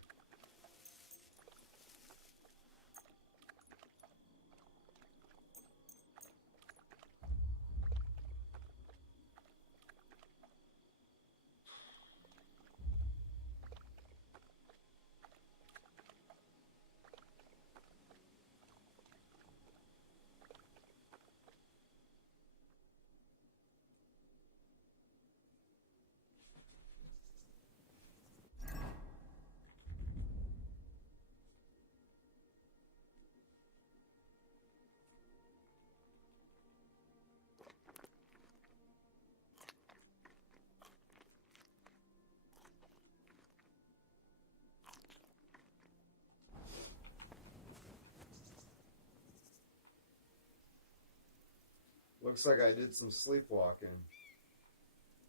Looks like I did some sleepwalking.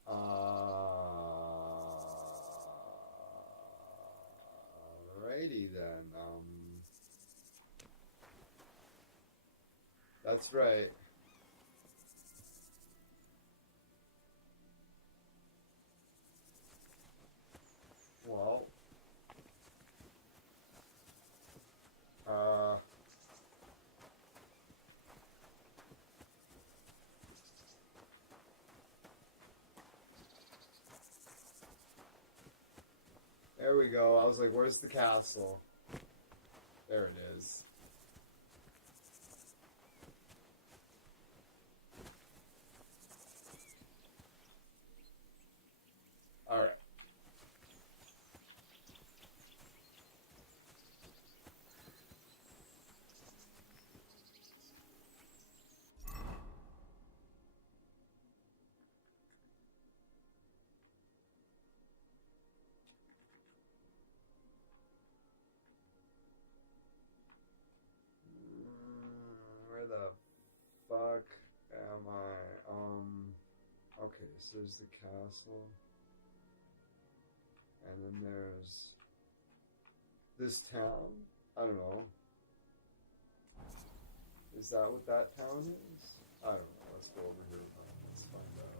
Alrighty then. That's right. Well. There we go. I was like, where's the castle? There it is. Alright. Where the fuck am I? Okay, so there's the castle. And then there's this town. I don't know. Is that what that town is? I don't know. Let's go over here. Let's find out.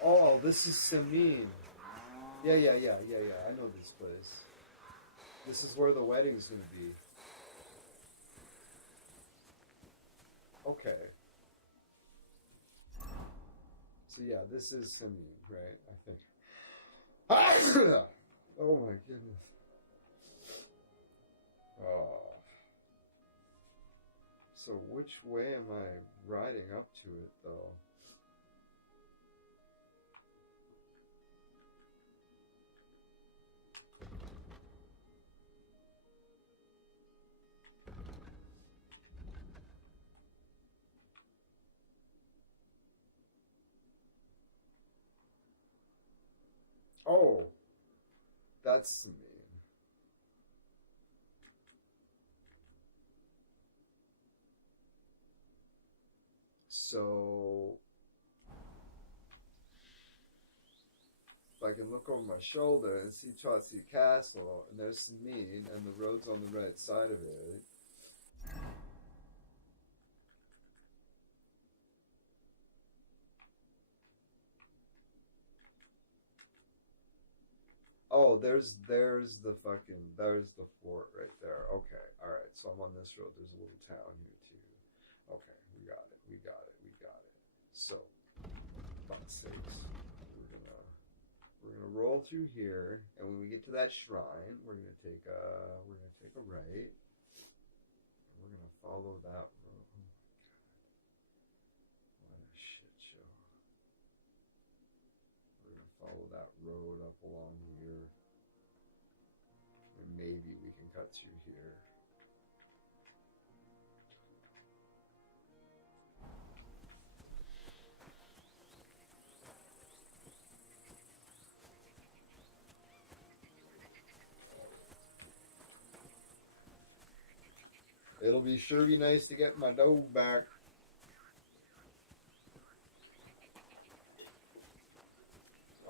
Oh, this is Samin. Yeah. I know this place. This is where the wedding's gonna be. Okay. So yeah, this is Samin, right? I think. Oh my goodness. Oh. So which way am I riding up to it, though? Oh, that's Samin. So, if I can look over my shoulder and see Chotsi Castle, and there's Samin, and the road's on the right side of it. Oh, there's the fort right there. Okay, all right. So I'm on this road. There's a little town here too. Okay, we got it. So, fuck's sakes, we're gonna roll through here, and when we get to that shrine, we're gonna take a right, and we're gonna follow that road. Oh my god, what a shit show. We're gonna follow that road up along here, and maybe we can cut through here. It'll be sure be nice to get my dog back.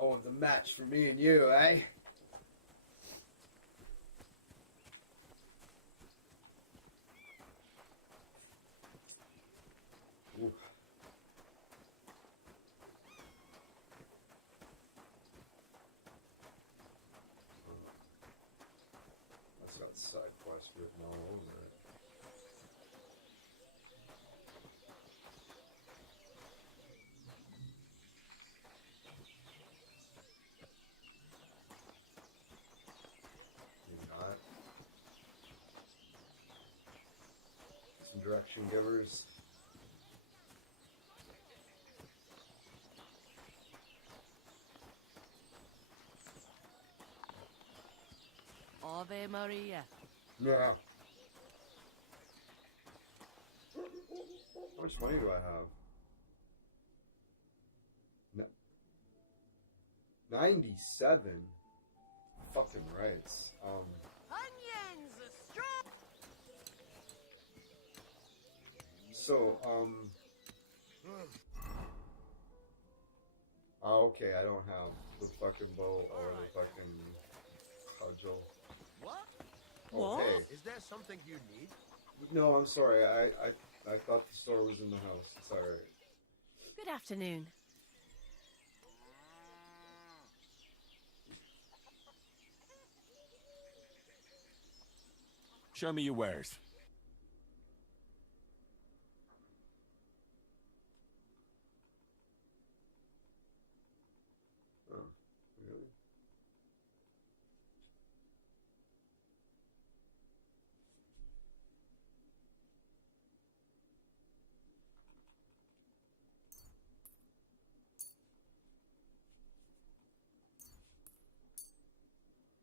Oh, it's a match for me and you, eh? Ooh. That's got side quest written all over it. Some direction givers. Ave Maria. Yeah. How much money do I have? No. 97? Fucking rights. Onions, strong. So, okay, I don't have the fucking bow or the fucking cudgel. What? Okay. Is there something you need? No, I'm sorry. I thought the store was in the house. It's alright. Good afternoon. Show me your wares. Oh, really?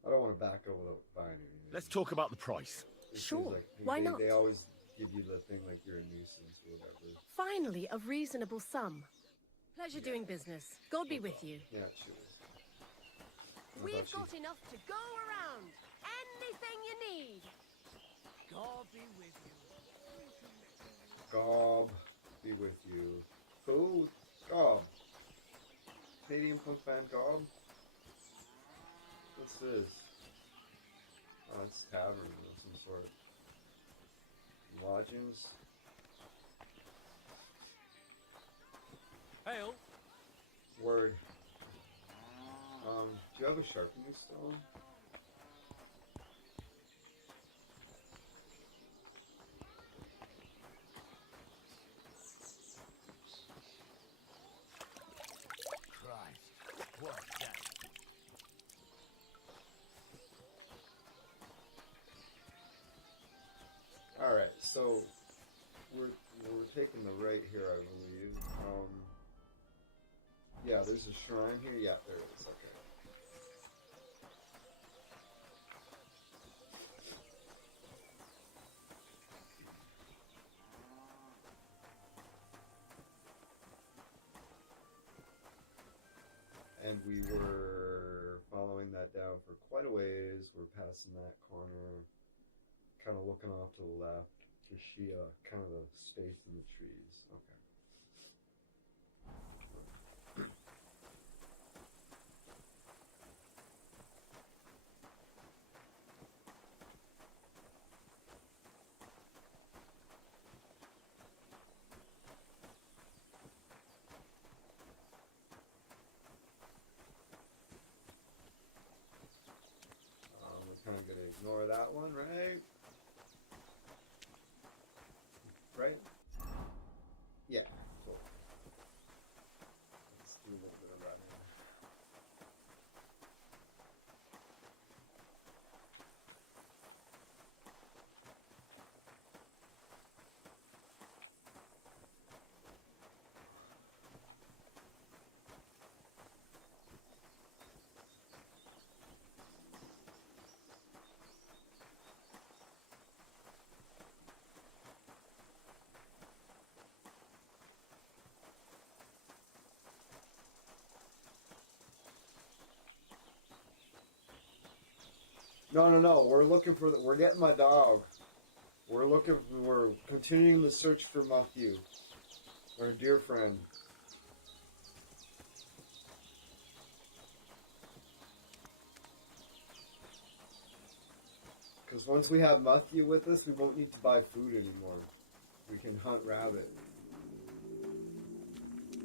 I don't want to back up without buying anything. Let's talk about the price. It Sure, seems like why not? They always give you the thing like you're a nuisance or whatever. Finally, a reasonable sum. Pleasure doing business. God be with you. Yeah, sure. We've got enough to go around. Anything you need. God be with you. Gob be with you. Who? Gob. Canadian punk band Gob? What's this? Oh, it's tavern of some sort. Lodgings. Hail. Word. Do you have a sharpening stone? Christ, what that? Alright, so we're taking the right here, I believe. Yeah, there's a shrine here. Yeah, there it is. Okay. And we were following that down for quite a ways. We're passing that corner, kind of looking off to the left to see kind of the space in the trees. Okay. We're kind of going to ignore that one, right? Right? Yeah, cool. Let's do a little bit of running. No. We're getting my dog. We're continuing the search for Matthew, our dear friend. Because once we have Matthew with us, we won't need to buy food anymore. We can hunt rabbit.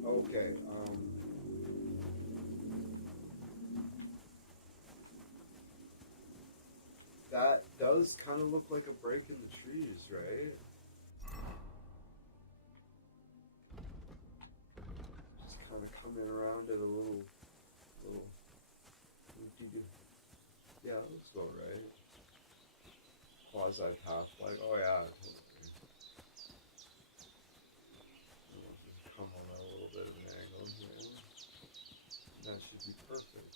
Okay, that does kind of look like a break in the trees, right? Just kind of coming around at a little yeah, that looks about right. Quasi path, like, oh yeah. Come on a little bit of an angle here. That should be perfect.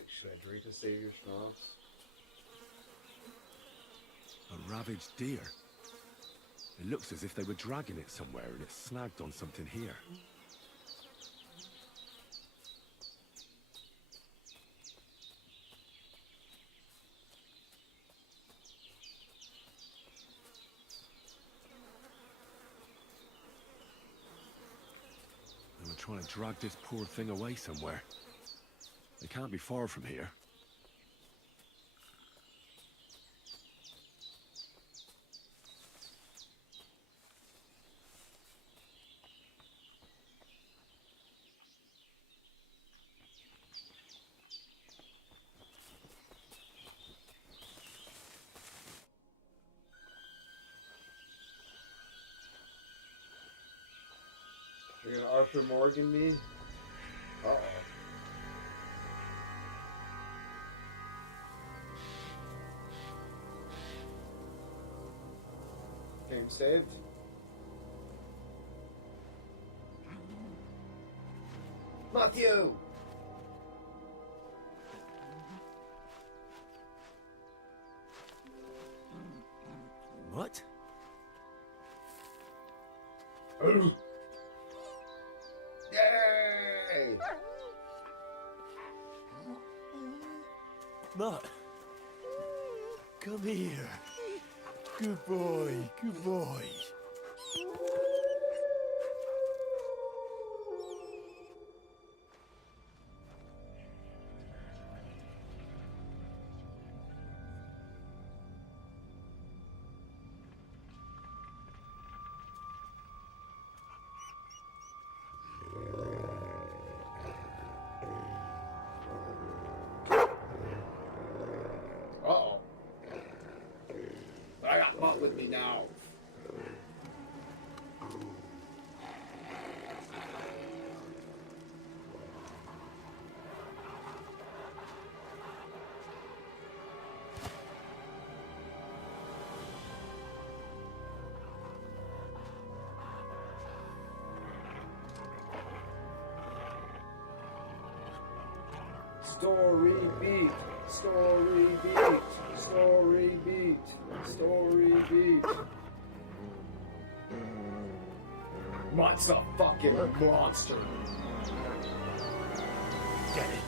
like, should I drink to save your schnapps? A ravaged deer. It looks as if they were dragging it somewhere and it snagged on something here. They were trying to drag this poor thing away somewhere. They can't be far from here. You're gonna Arthur Morgan me? Uh-oh. Game saved. Matthew! What? Yay! Mutt, come here. Good boy, good boy. Uh-oh. I got Mutt with me now. Story beat, story beat, story beat, story beat. Mutt's a fucking monster. Get it.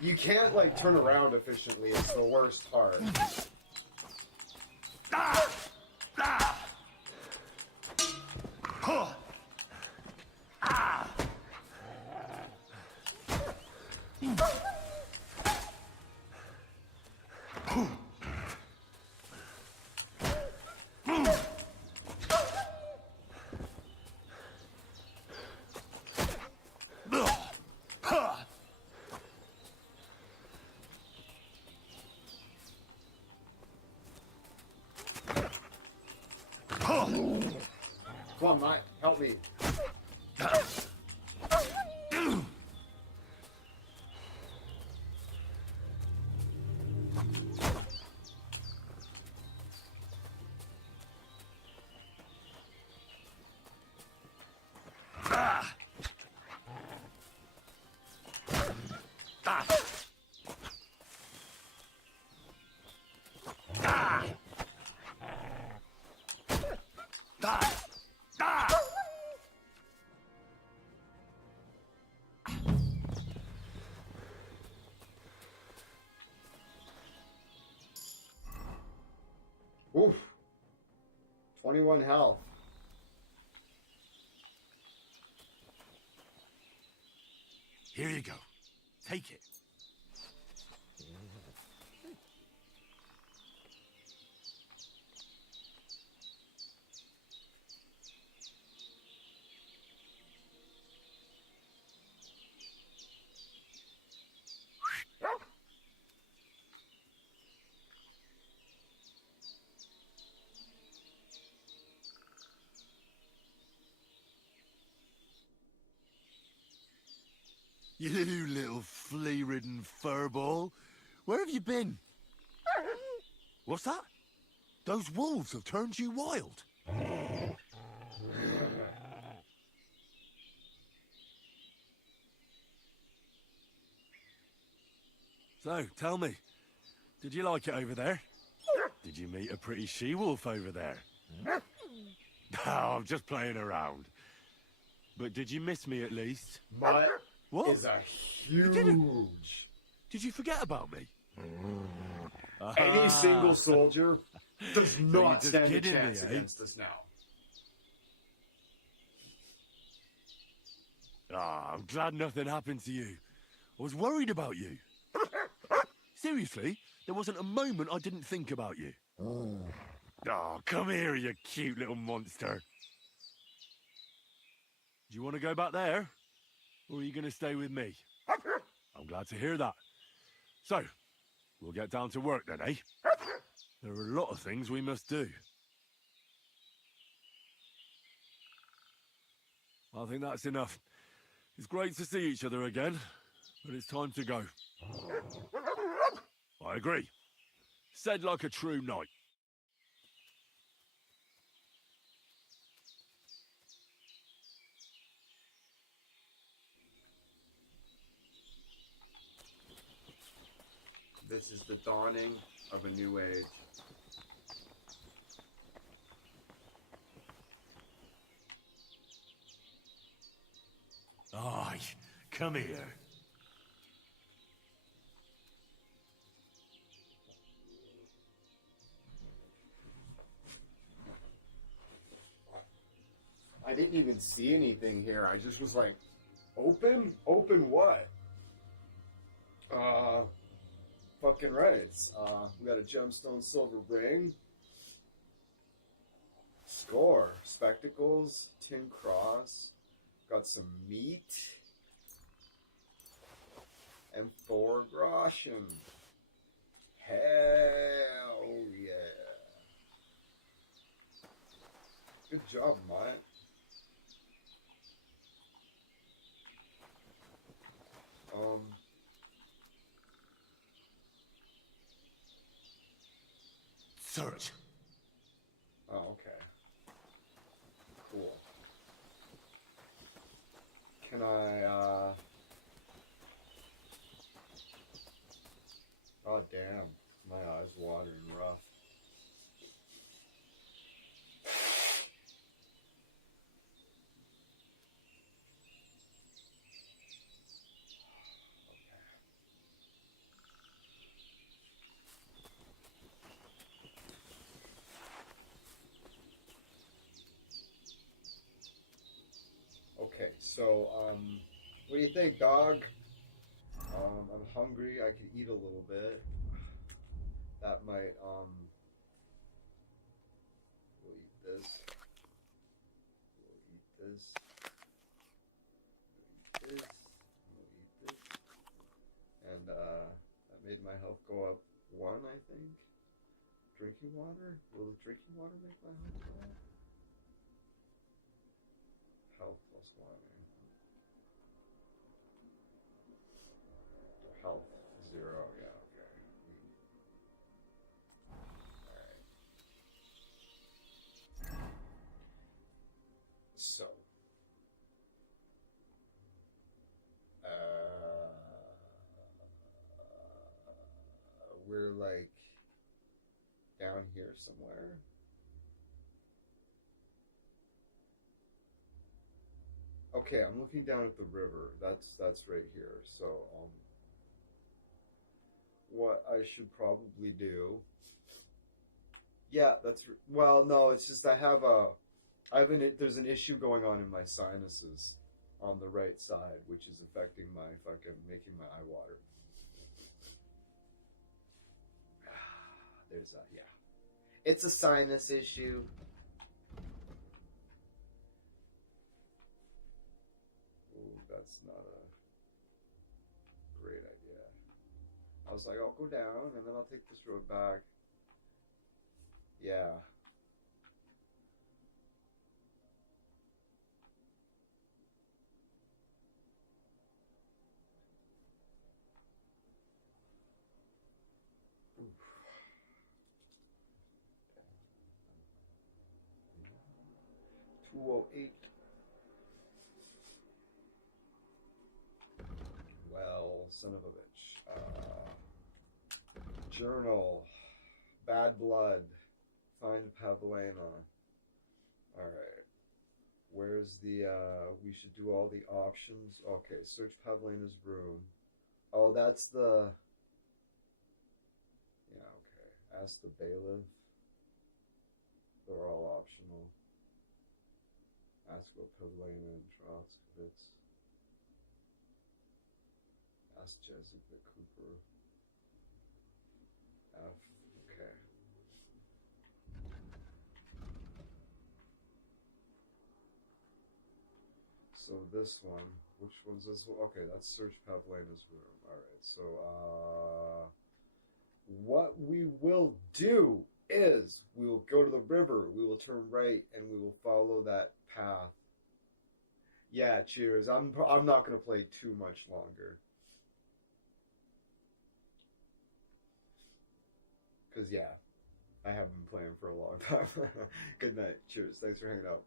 You can't, like, turn around efficiently. It's the worst part. Come on, Mike, help me. 21 health. Here you go. Take it. You little flea-ridden furball. Where have you been? What's that? Those wolves have turned you wild. So, tell me, did you like it over there? Did you meet a pretty she-wolf over there? Oh, I'm just playing around. But did you miss me at least? Mutt What? is a huge. Did you forget about me? Any single soldier does So you're not just stand a kidding me, chance eh? against us now. I'm glad nothing happened to you. I was worried about you. Seriously, there wasn't a moment I didn't think about you. Oh, come here, you cute little monster. Do you want to go back there? Or are you going to stay with me? I'm glad to hear that. So, we'll get down to work then, eh? There are a lot of things we must do. I think that's enough. It's great to see each other again, but it's time to go. I agree. Said like a true knight. This is the dawning of a new age. Aye, come here. I didn't even see anything here. I just was like, open? Open what? Fucking right. We got a gemstone silver ring. Score. Spectacles. Tin cross. Got some meat. And 4 groschen. Hell yeah. Good job, Mike. Search. Oh, okay. Cool. Can I, oh, damn. My eyes watering rough. Okay, so, what do you think, dog? I'm hungry. I could eat a little bit. That might, we'll eat this. We'll eat this. We'll eat this. We'll eat this. And, that made my health go up 1, I think. Drinking water? Will the drinking water make my health go up? Health plus 1. Health 0. Yeah, okay. Alright. So. We're like down here somewhere. Okay, I'm looking down at the river. That's right here. So, what I should probably do. Yeah, well, no, it's just there's an issue going on in my sinuses on the right side, which is affecting making my eye water. Yeah. It's a sinus issue. Ooh, that's not a great idea. I was like, I'll go down and then I'll take this road back. Yeah. Oof. 208. Well, son of a bitch. Journal. Bad blood. Find Pavlena. Alright. Where's the, we should do all the options. Okay, search Pavlena's room. Oh, that's the... Yeah, okay. Ask the bailiff. They're all optional. Ask about Pavlena and Trotskovitz. Ask Jessica Cooper. F. Okay. So this one, which one's this one? Okay, that's search Pavlena's room. Alright, so, what we will do is we will go to the river, we will turn right, and we will follow that path. Yeah, cheers. I'm not going to play too much longer. Because, yeah, I have been playing for a long time. Good night. Cheers. Thanks for hanging out.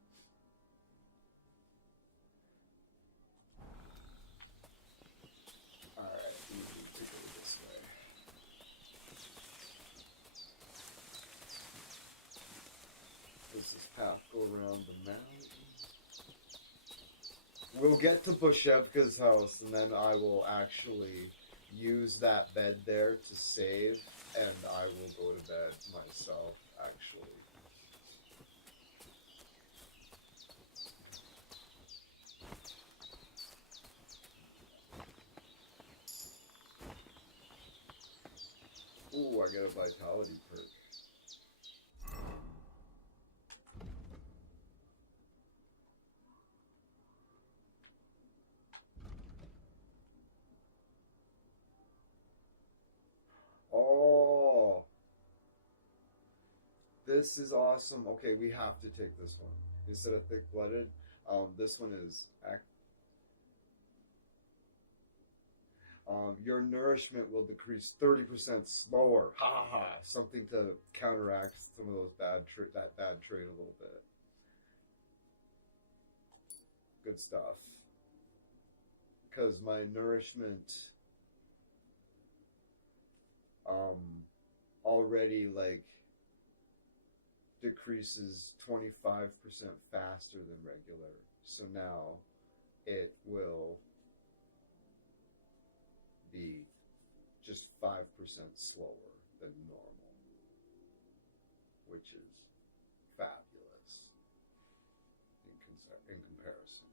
Alright, we need to go this way. Does this path go around the mountain? We'll get to Bushevka's house, and then I will actually use that bed there to save, and I will go to bed myself, actually. Ooh, I get a vitality perk. Oh, this is awesome. Okay, we have to take this one. Instead of thick-blooded, this one is... your nourishment will decrease 30% slower. Ha ha ha. Something to counteract some of those that bad trait a little bit. Good stuff. Because my nourishment already like decreases 25% faster than regular. So now it will be just 5% slower than normal, which is fabulous in comparison.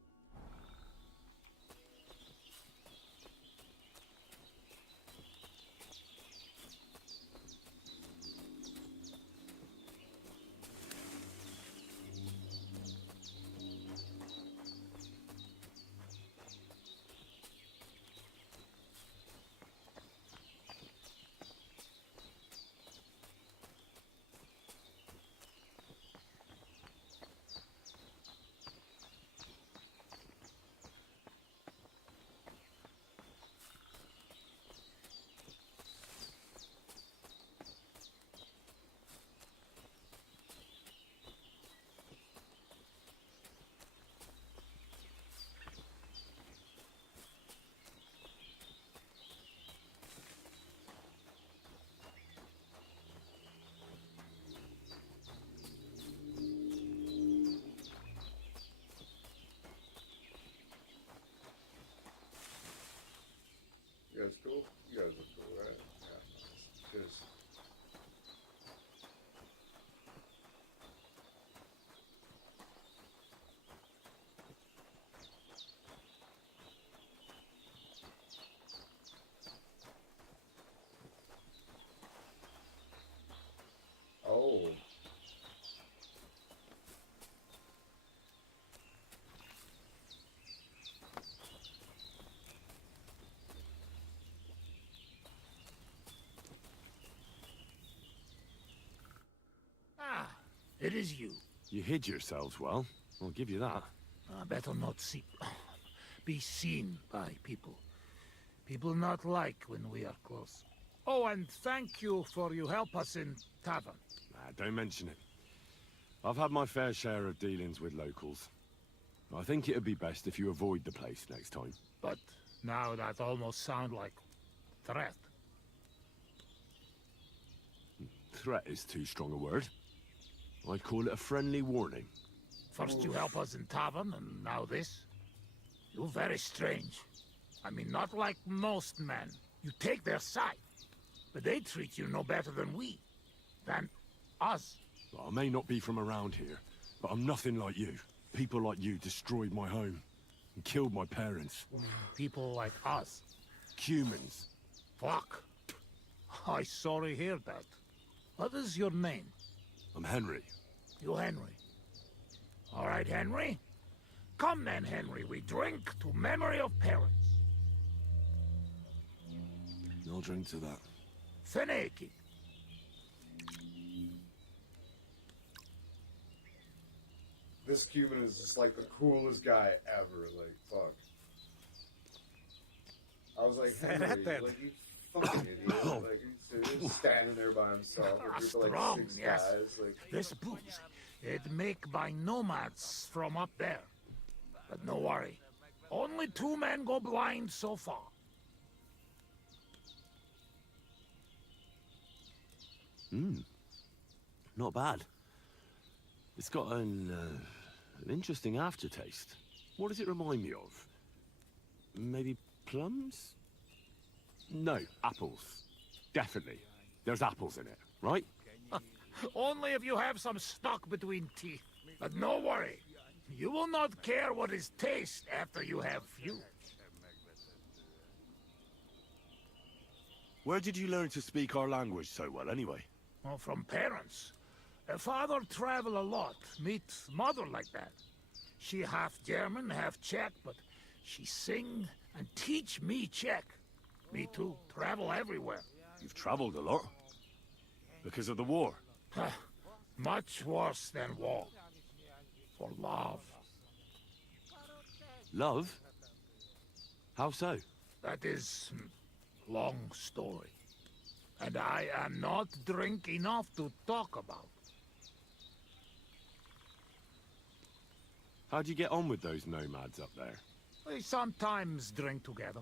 It is you. You hid yourselves well. I'll give you that. Better not be seen by people. People not like when we are close. Oh, and thank you for you help us in tavern. Don't mention it. I've had my fair share of dealings with locals. I think it'd be best if you avoid the place next time. But now that almost sound like threat. Threat is too strong a word. I'd call it a friendly warning. First you help us in tavern, and now this? You're very strange. I mean, not like most men. You take their side. But they treat you no better than we. Than us. Well, I may not be from around here, but I'm nothing like you. People like you destroyed my home and killed my parents. People like us? Humans. Fuck. I sorry hear that. What is your name? I'm Henry. You Henry. All right, Henry. Come then, Henry. We drink to memory of parents. I'll drink to that. Feneki. This Cuban is just like the coolest guy ever. Like, fuck. I was like, Henry, like, you fucking idiot. Like, he's standing there by himself. A group of like 6 guys. Like, this booze, it make by nomads from up there. But no worry. Only 2 men go blind so far. Not bad. It's got an interesting aftertaste. What does it remind me of? Maybe plums? No, apples. Definitely. There's apples in it, right? Only if you have some stuck between teeth. But no worry. You will not care what is taste after you have few. Where did you learn to speak our language so well, anyway? Well, from parents. Father travel a lot, meet mother like that. She half German, half Czech, but she sing and teach me Czech. Me too, travel everywhere. You've traveled a lot. Because of the war. Much worse than war. For love. Love? How so? That is long story. And I am not drink enough to talk about. How'd you get on with those nomads up there? We sometimes drink together.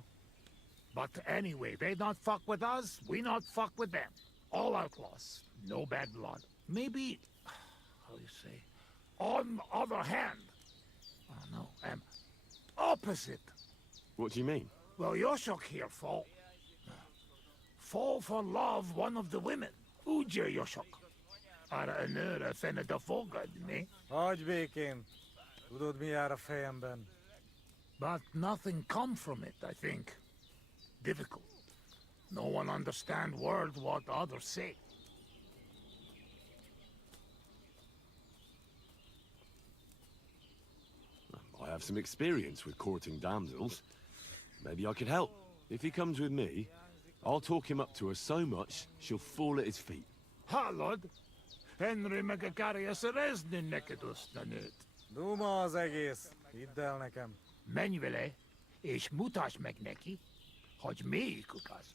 But anyway, they not fuck with us, we not fuck with them. All outlaws, no bad blood. Maybe, how you say, on the other hand, opposite. What do you mean? Well, Yoshok here fall for love one of the women. Uja Yoshok. Ara nöra fenne da fogad, me. Hagyj békén. Tudod, mi jár a fejemben. But nothing come from it, I think. Difficult. No one understand word what others say. I have some experience with courting damsels. Maybe I could help. If he comes with me, I'll talk him up to her so much, she'll fall at his feet. Hallod? Henry Megakarius Rezni nekedus na nőt. Duma az egész. Hidd el nekem. Menj vele, és mutasd meg neki, hogy melyikük az.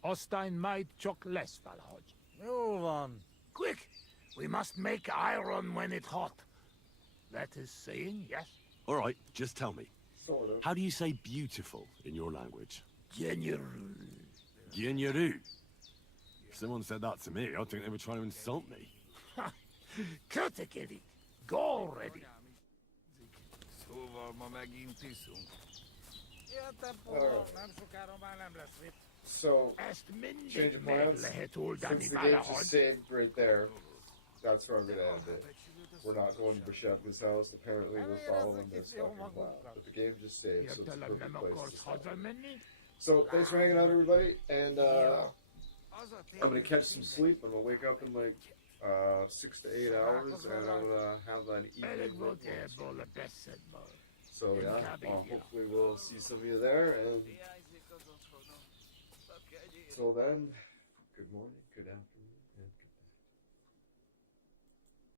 Aztán majd csak lesz valahogy. Jól van. Quick! We must make iron when it's hot. That is saying, yes? All right, just tell me. Sort of. How do you say beautiful in your language? Genyeru. Genyeru. If someone said that to me, I'd think they were trying to insult me. Kötekedik. Go already. Szóval ma megint iszunk. Nem sokára már nem lesz vicc. So, change of plans. Since the game just saved right there, that's where I'm gonna end it. We're not going to Bashevka's house. Apparently, we're following this fucking plan. But the game just saved, so it's a perfect place to stop. So, thanks for hanging out, everybody. And I'm gonna catch some sleep. I'm gonna wake up in like 6 to 8 hours, and I'm gonna have an evening routine. So yeah, hopefully we'll see some of you there. And till then, good morning, good afternoon.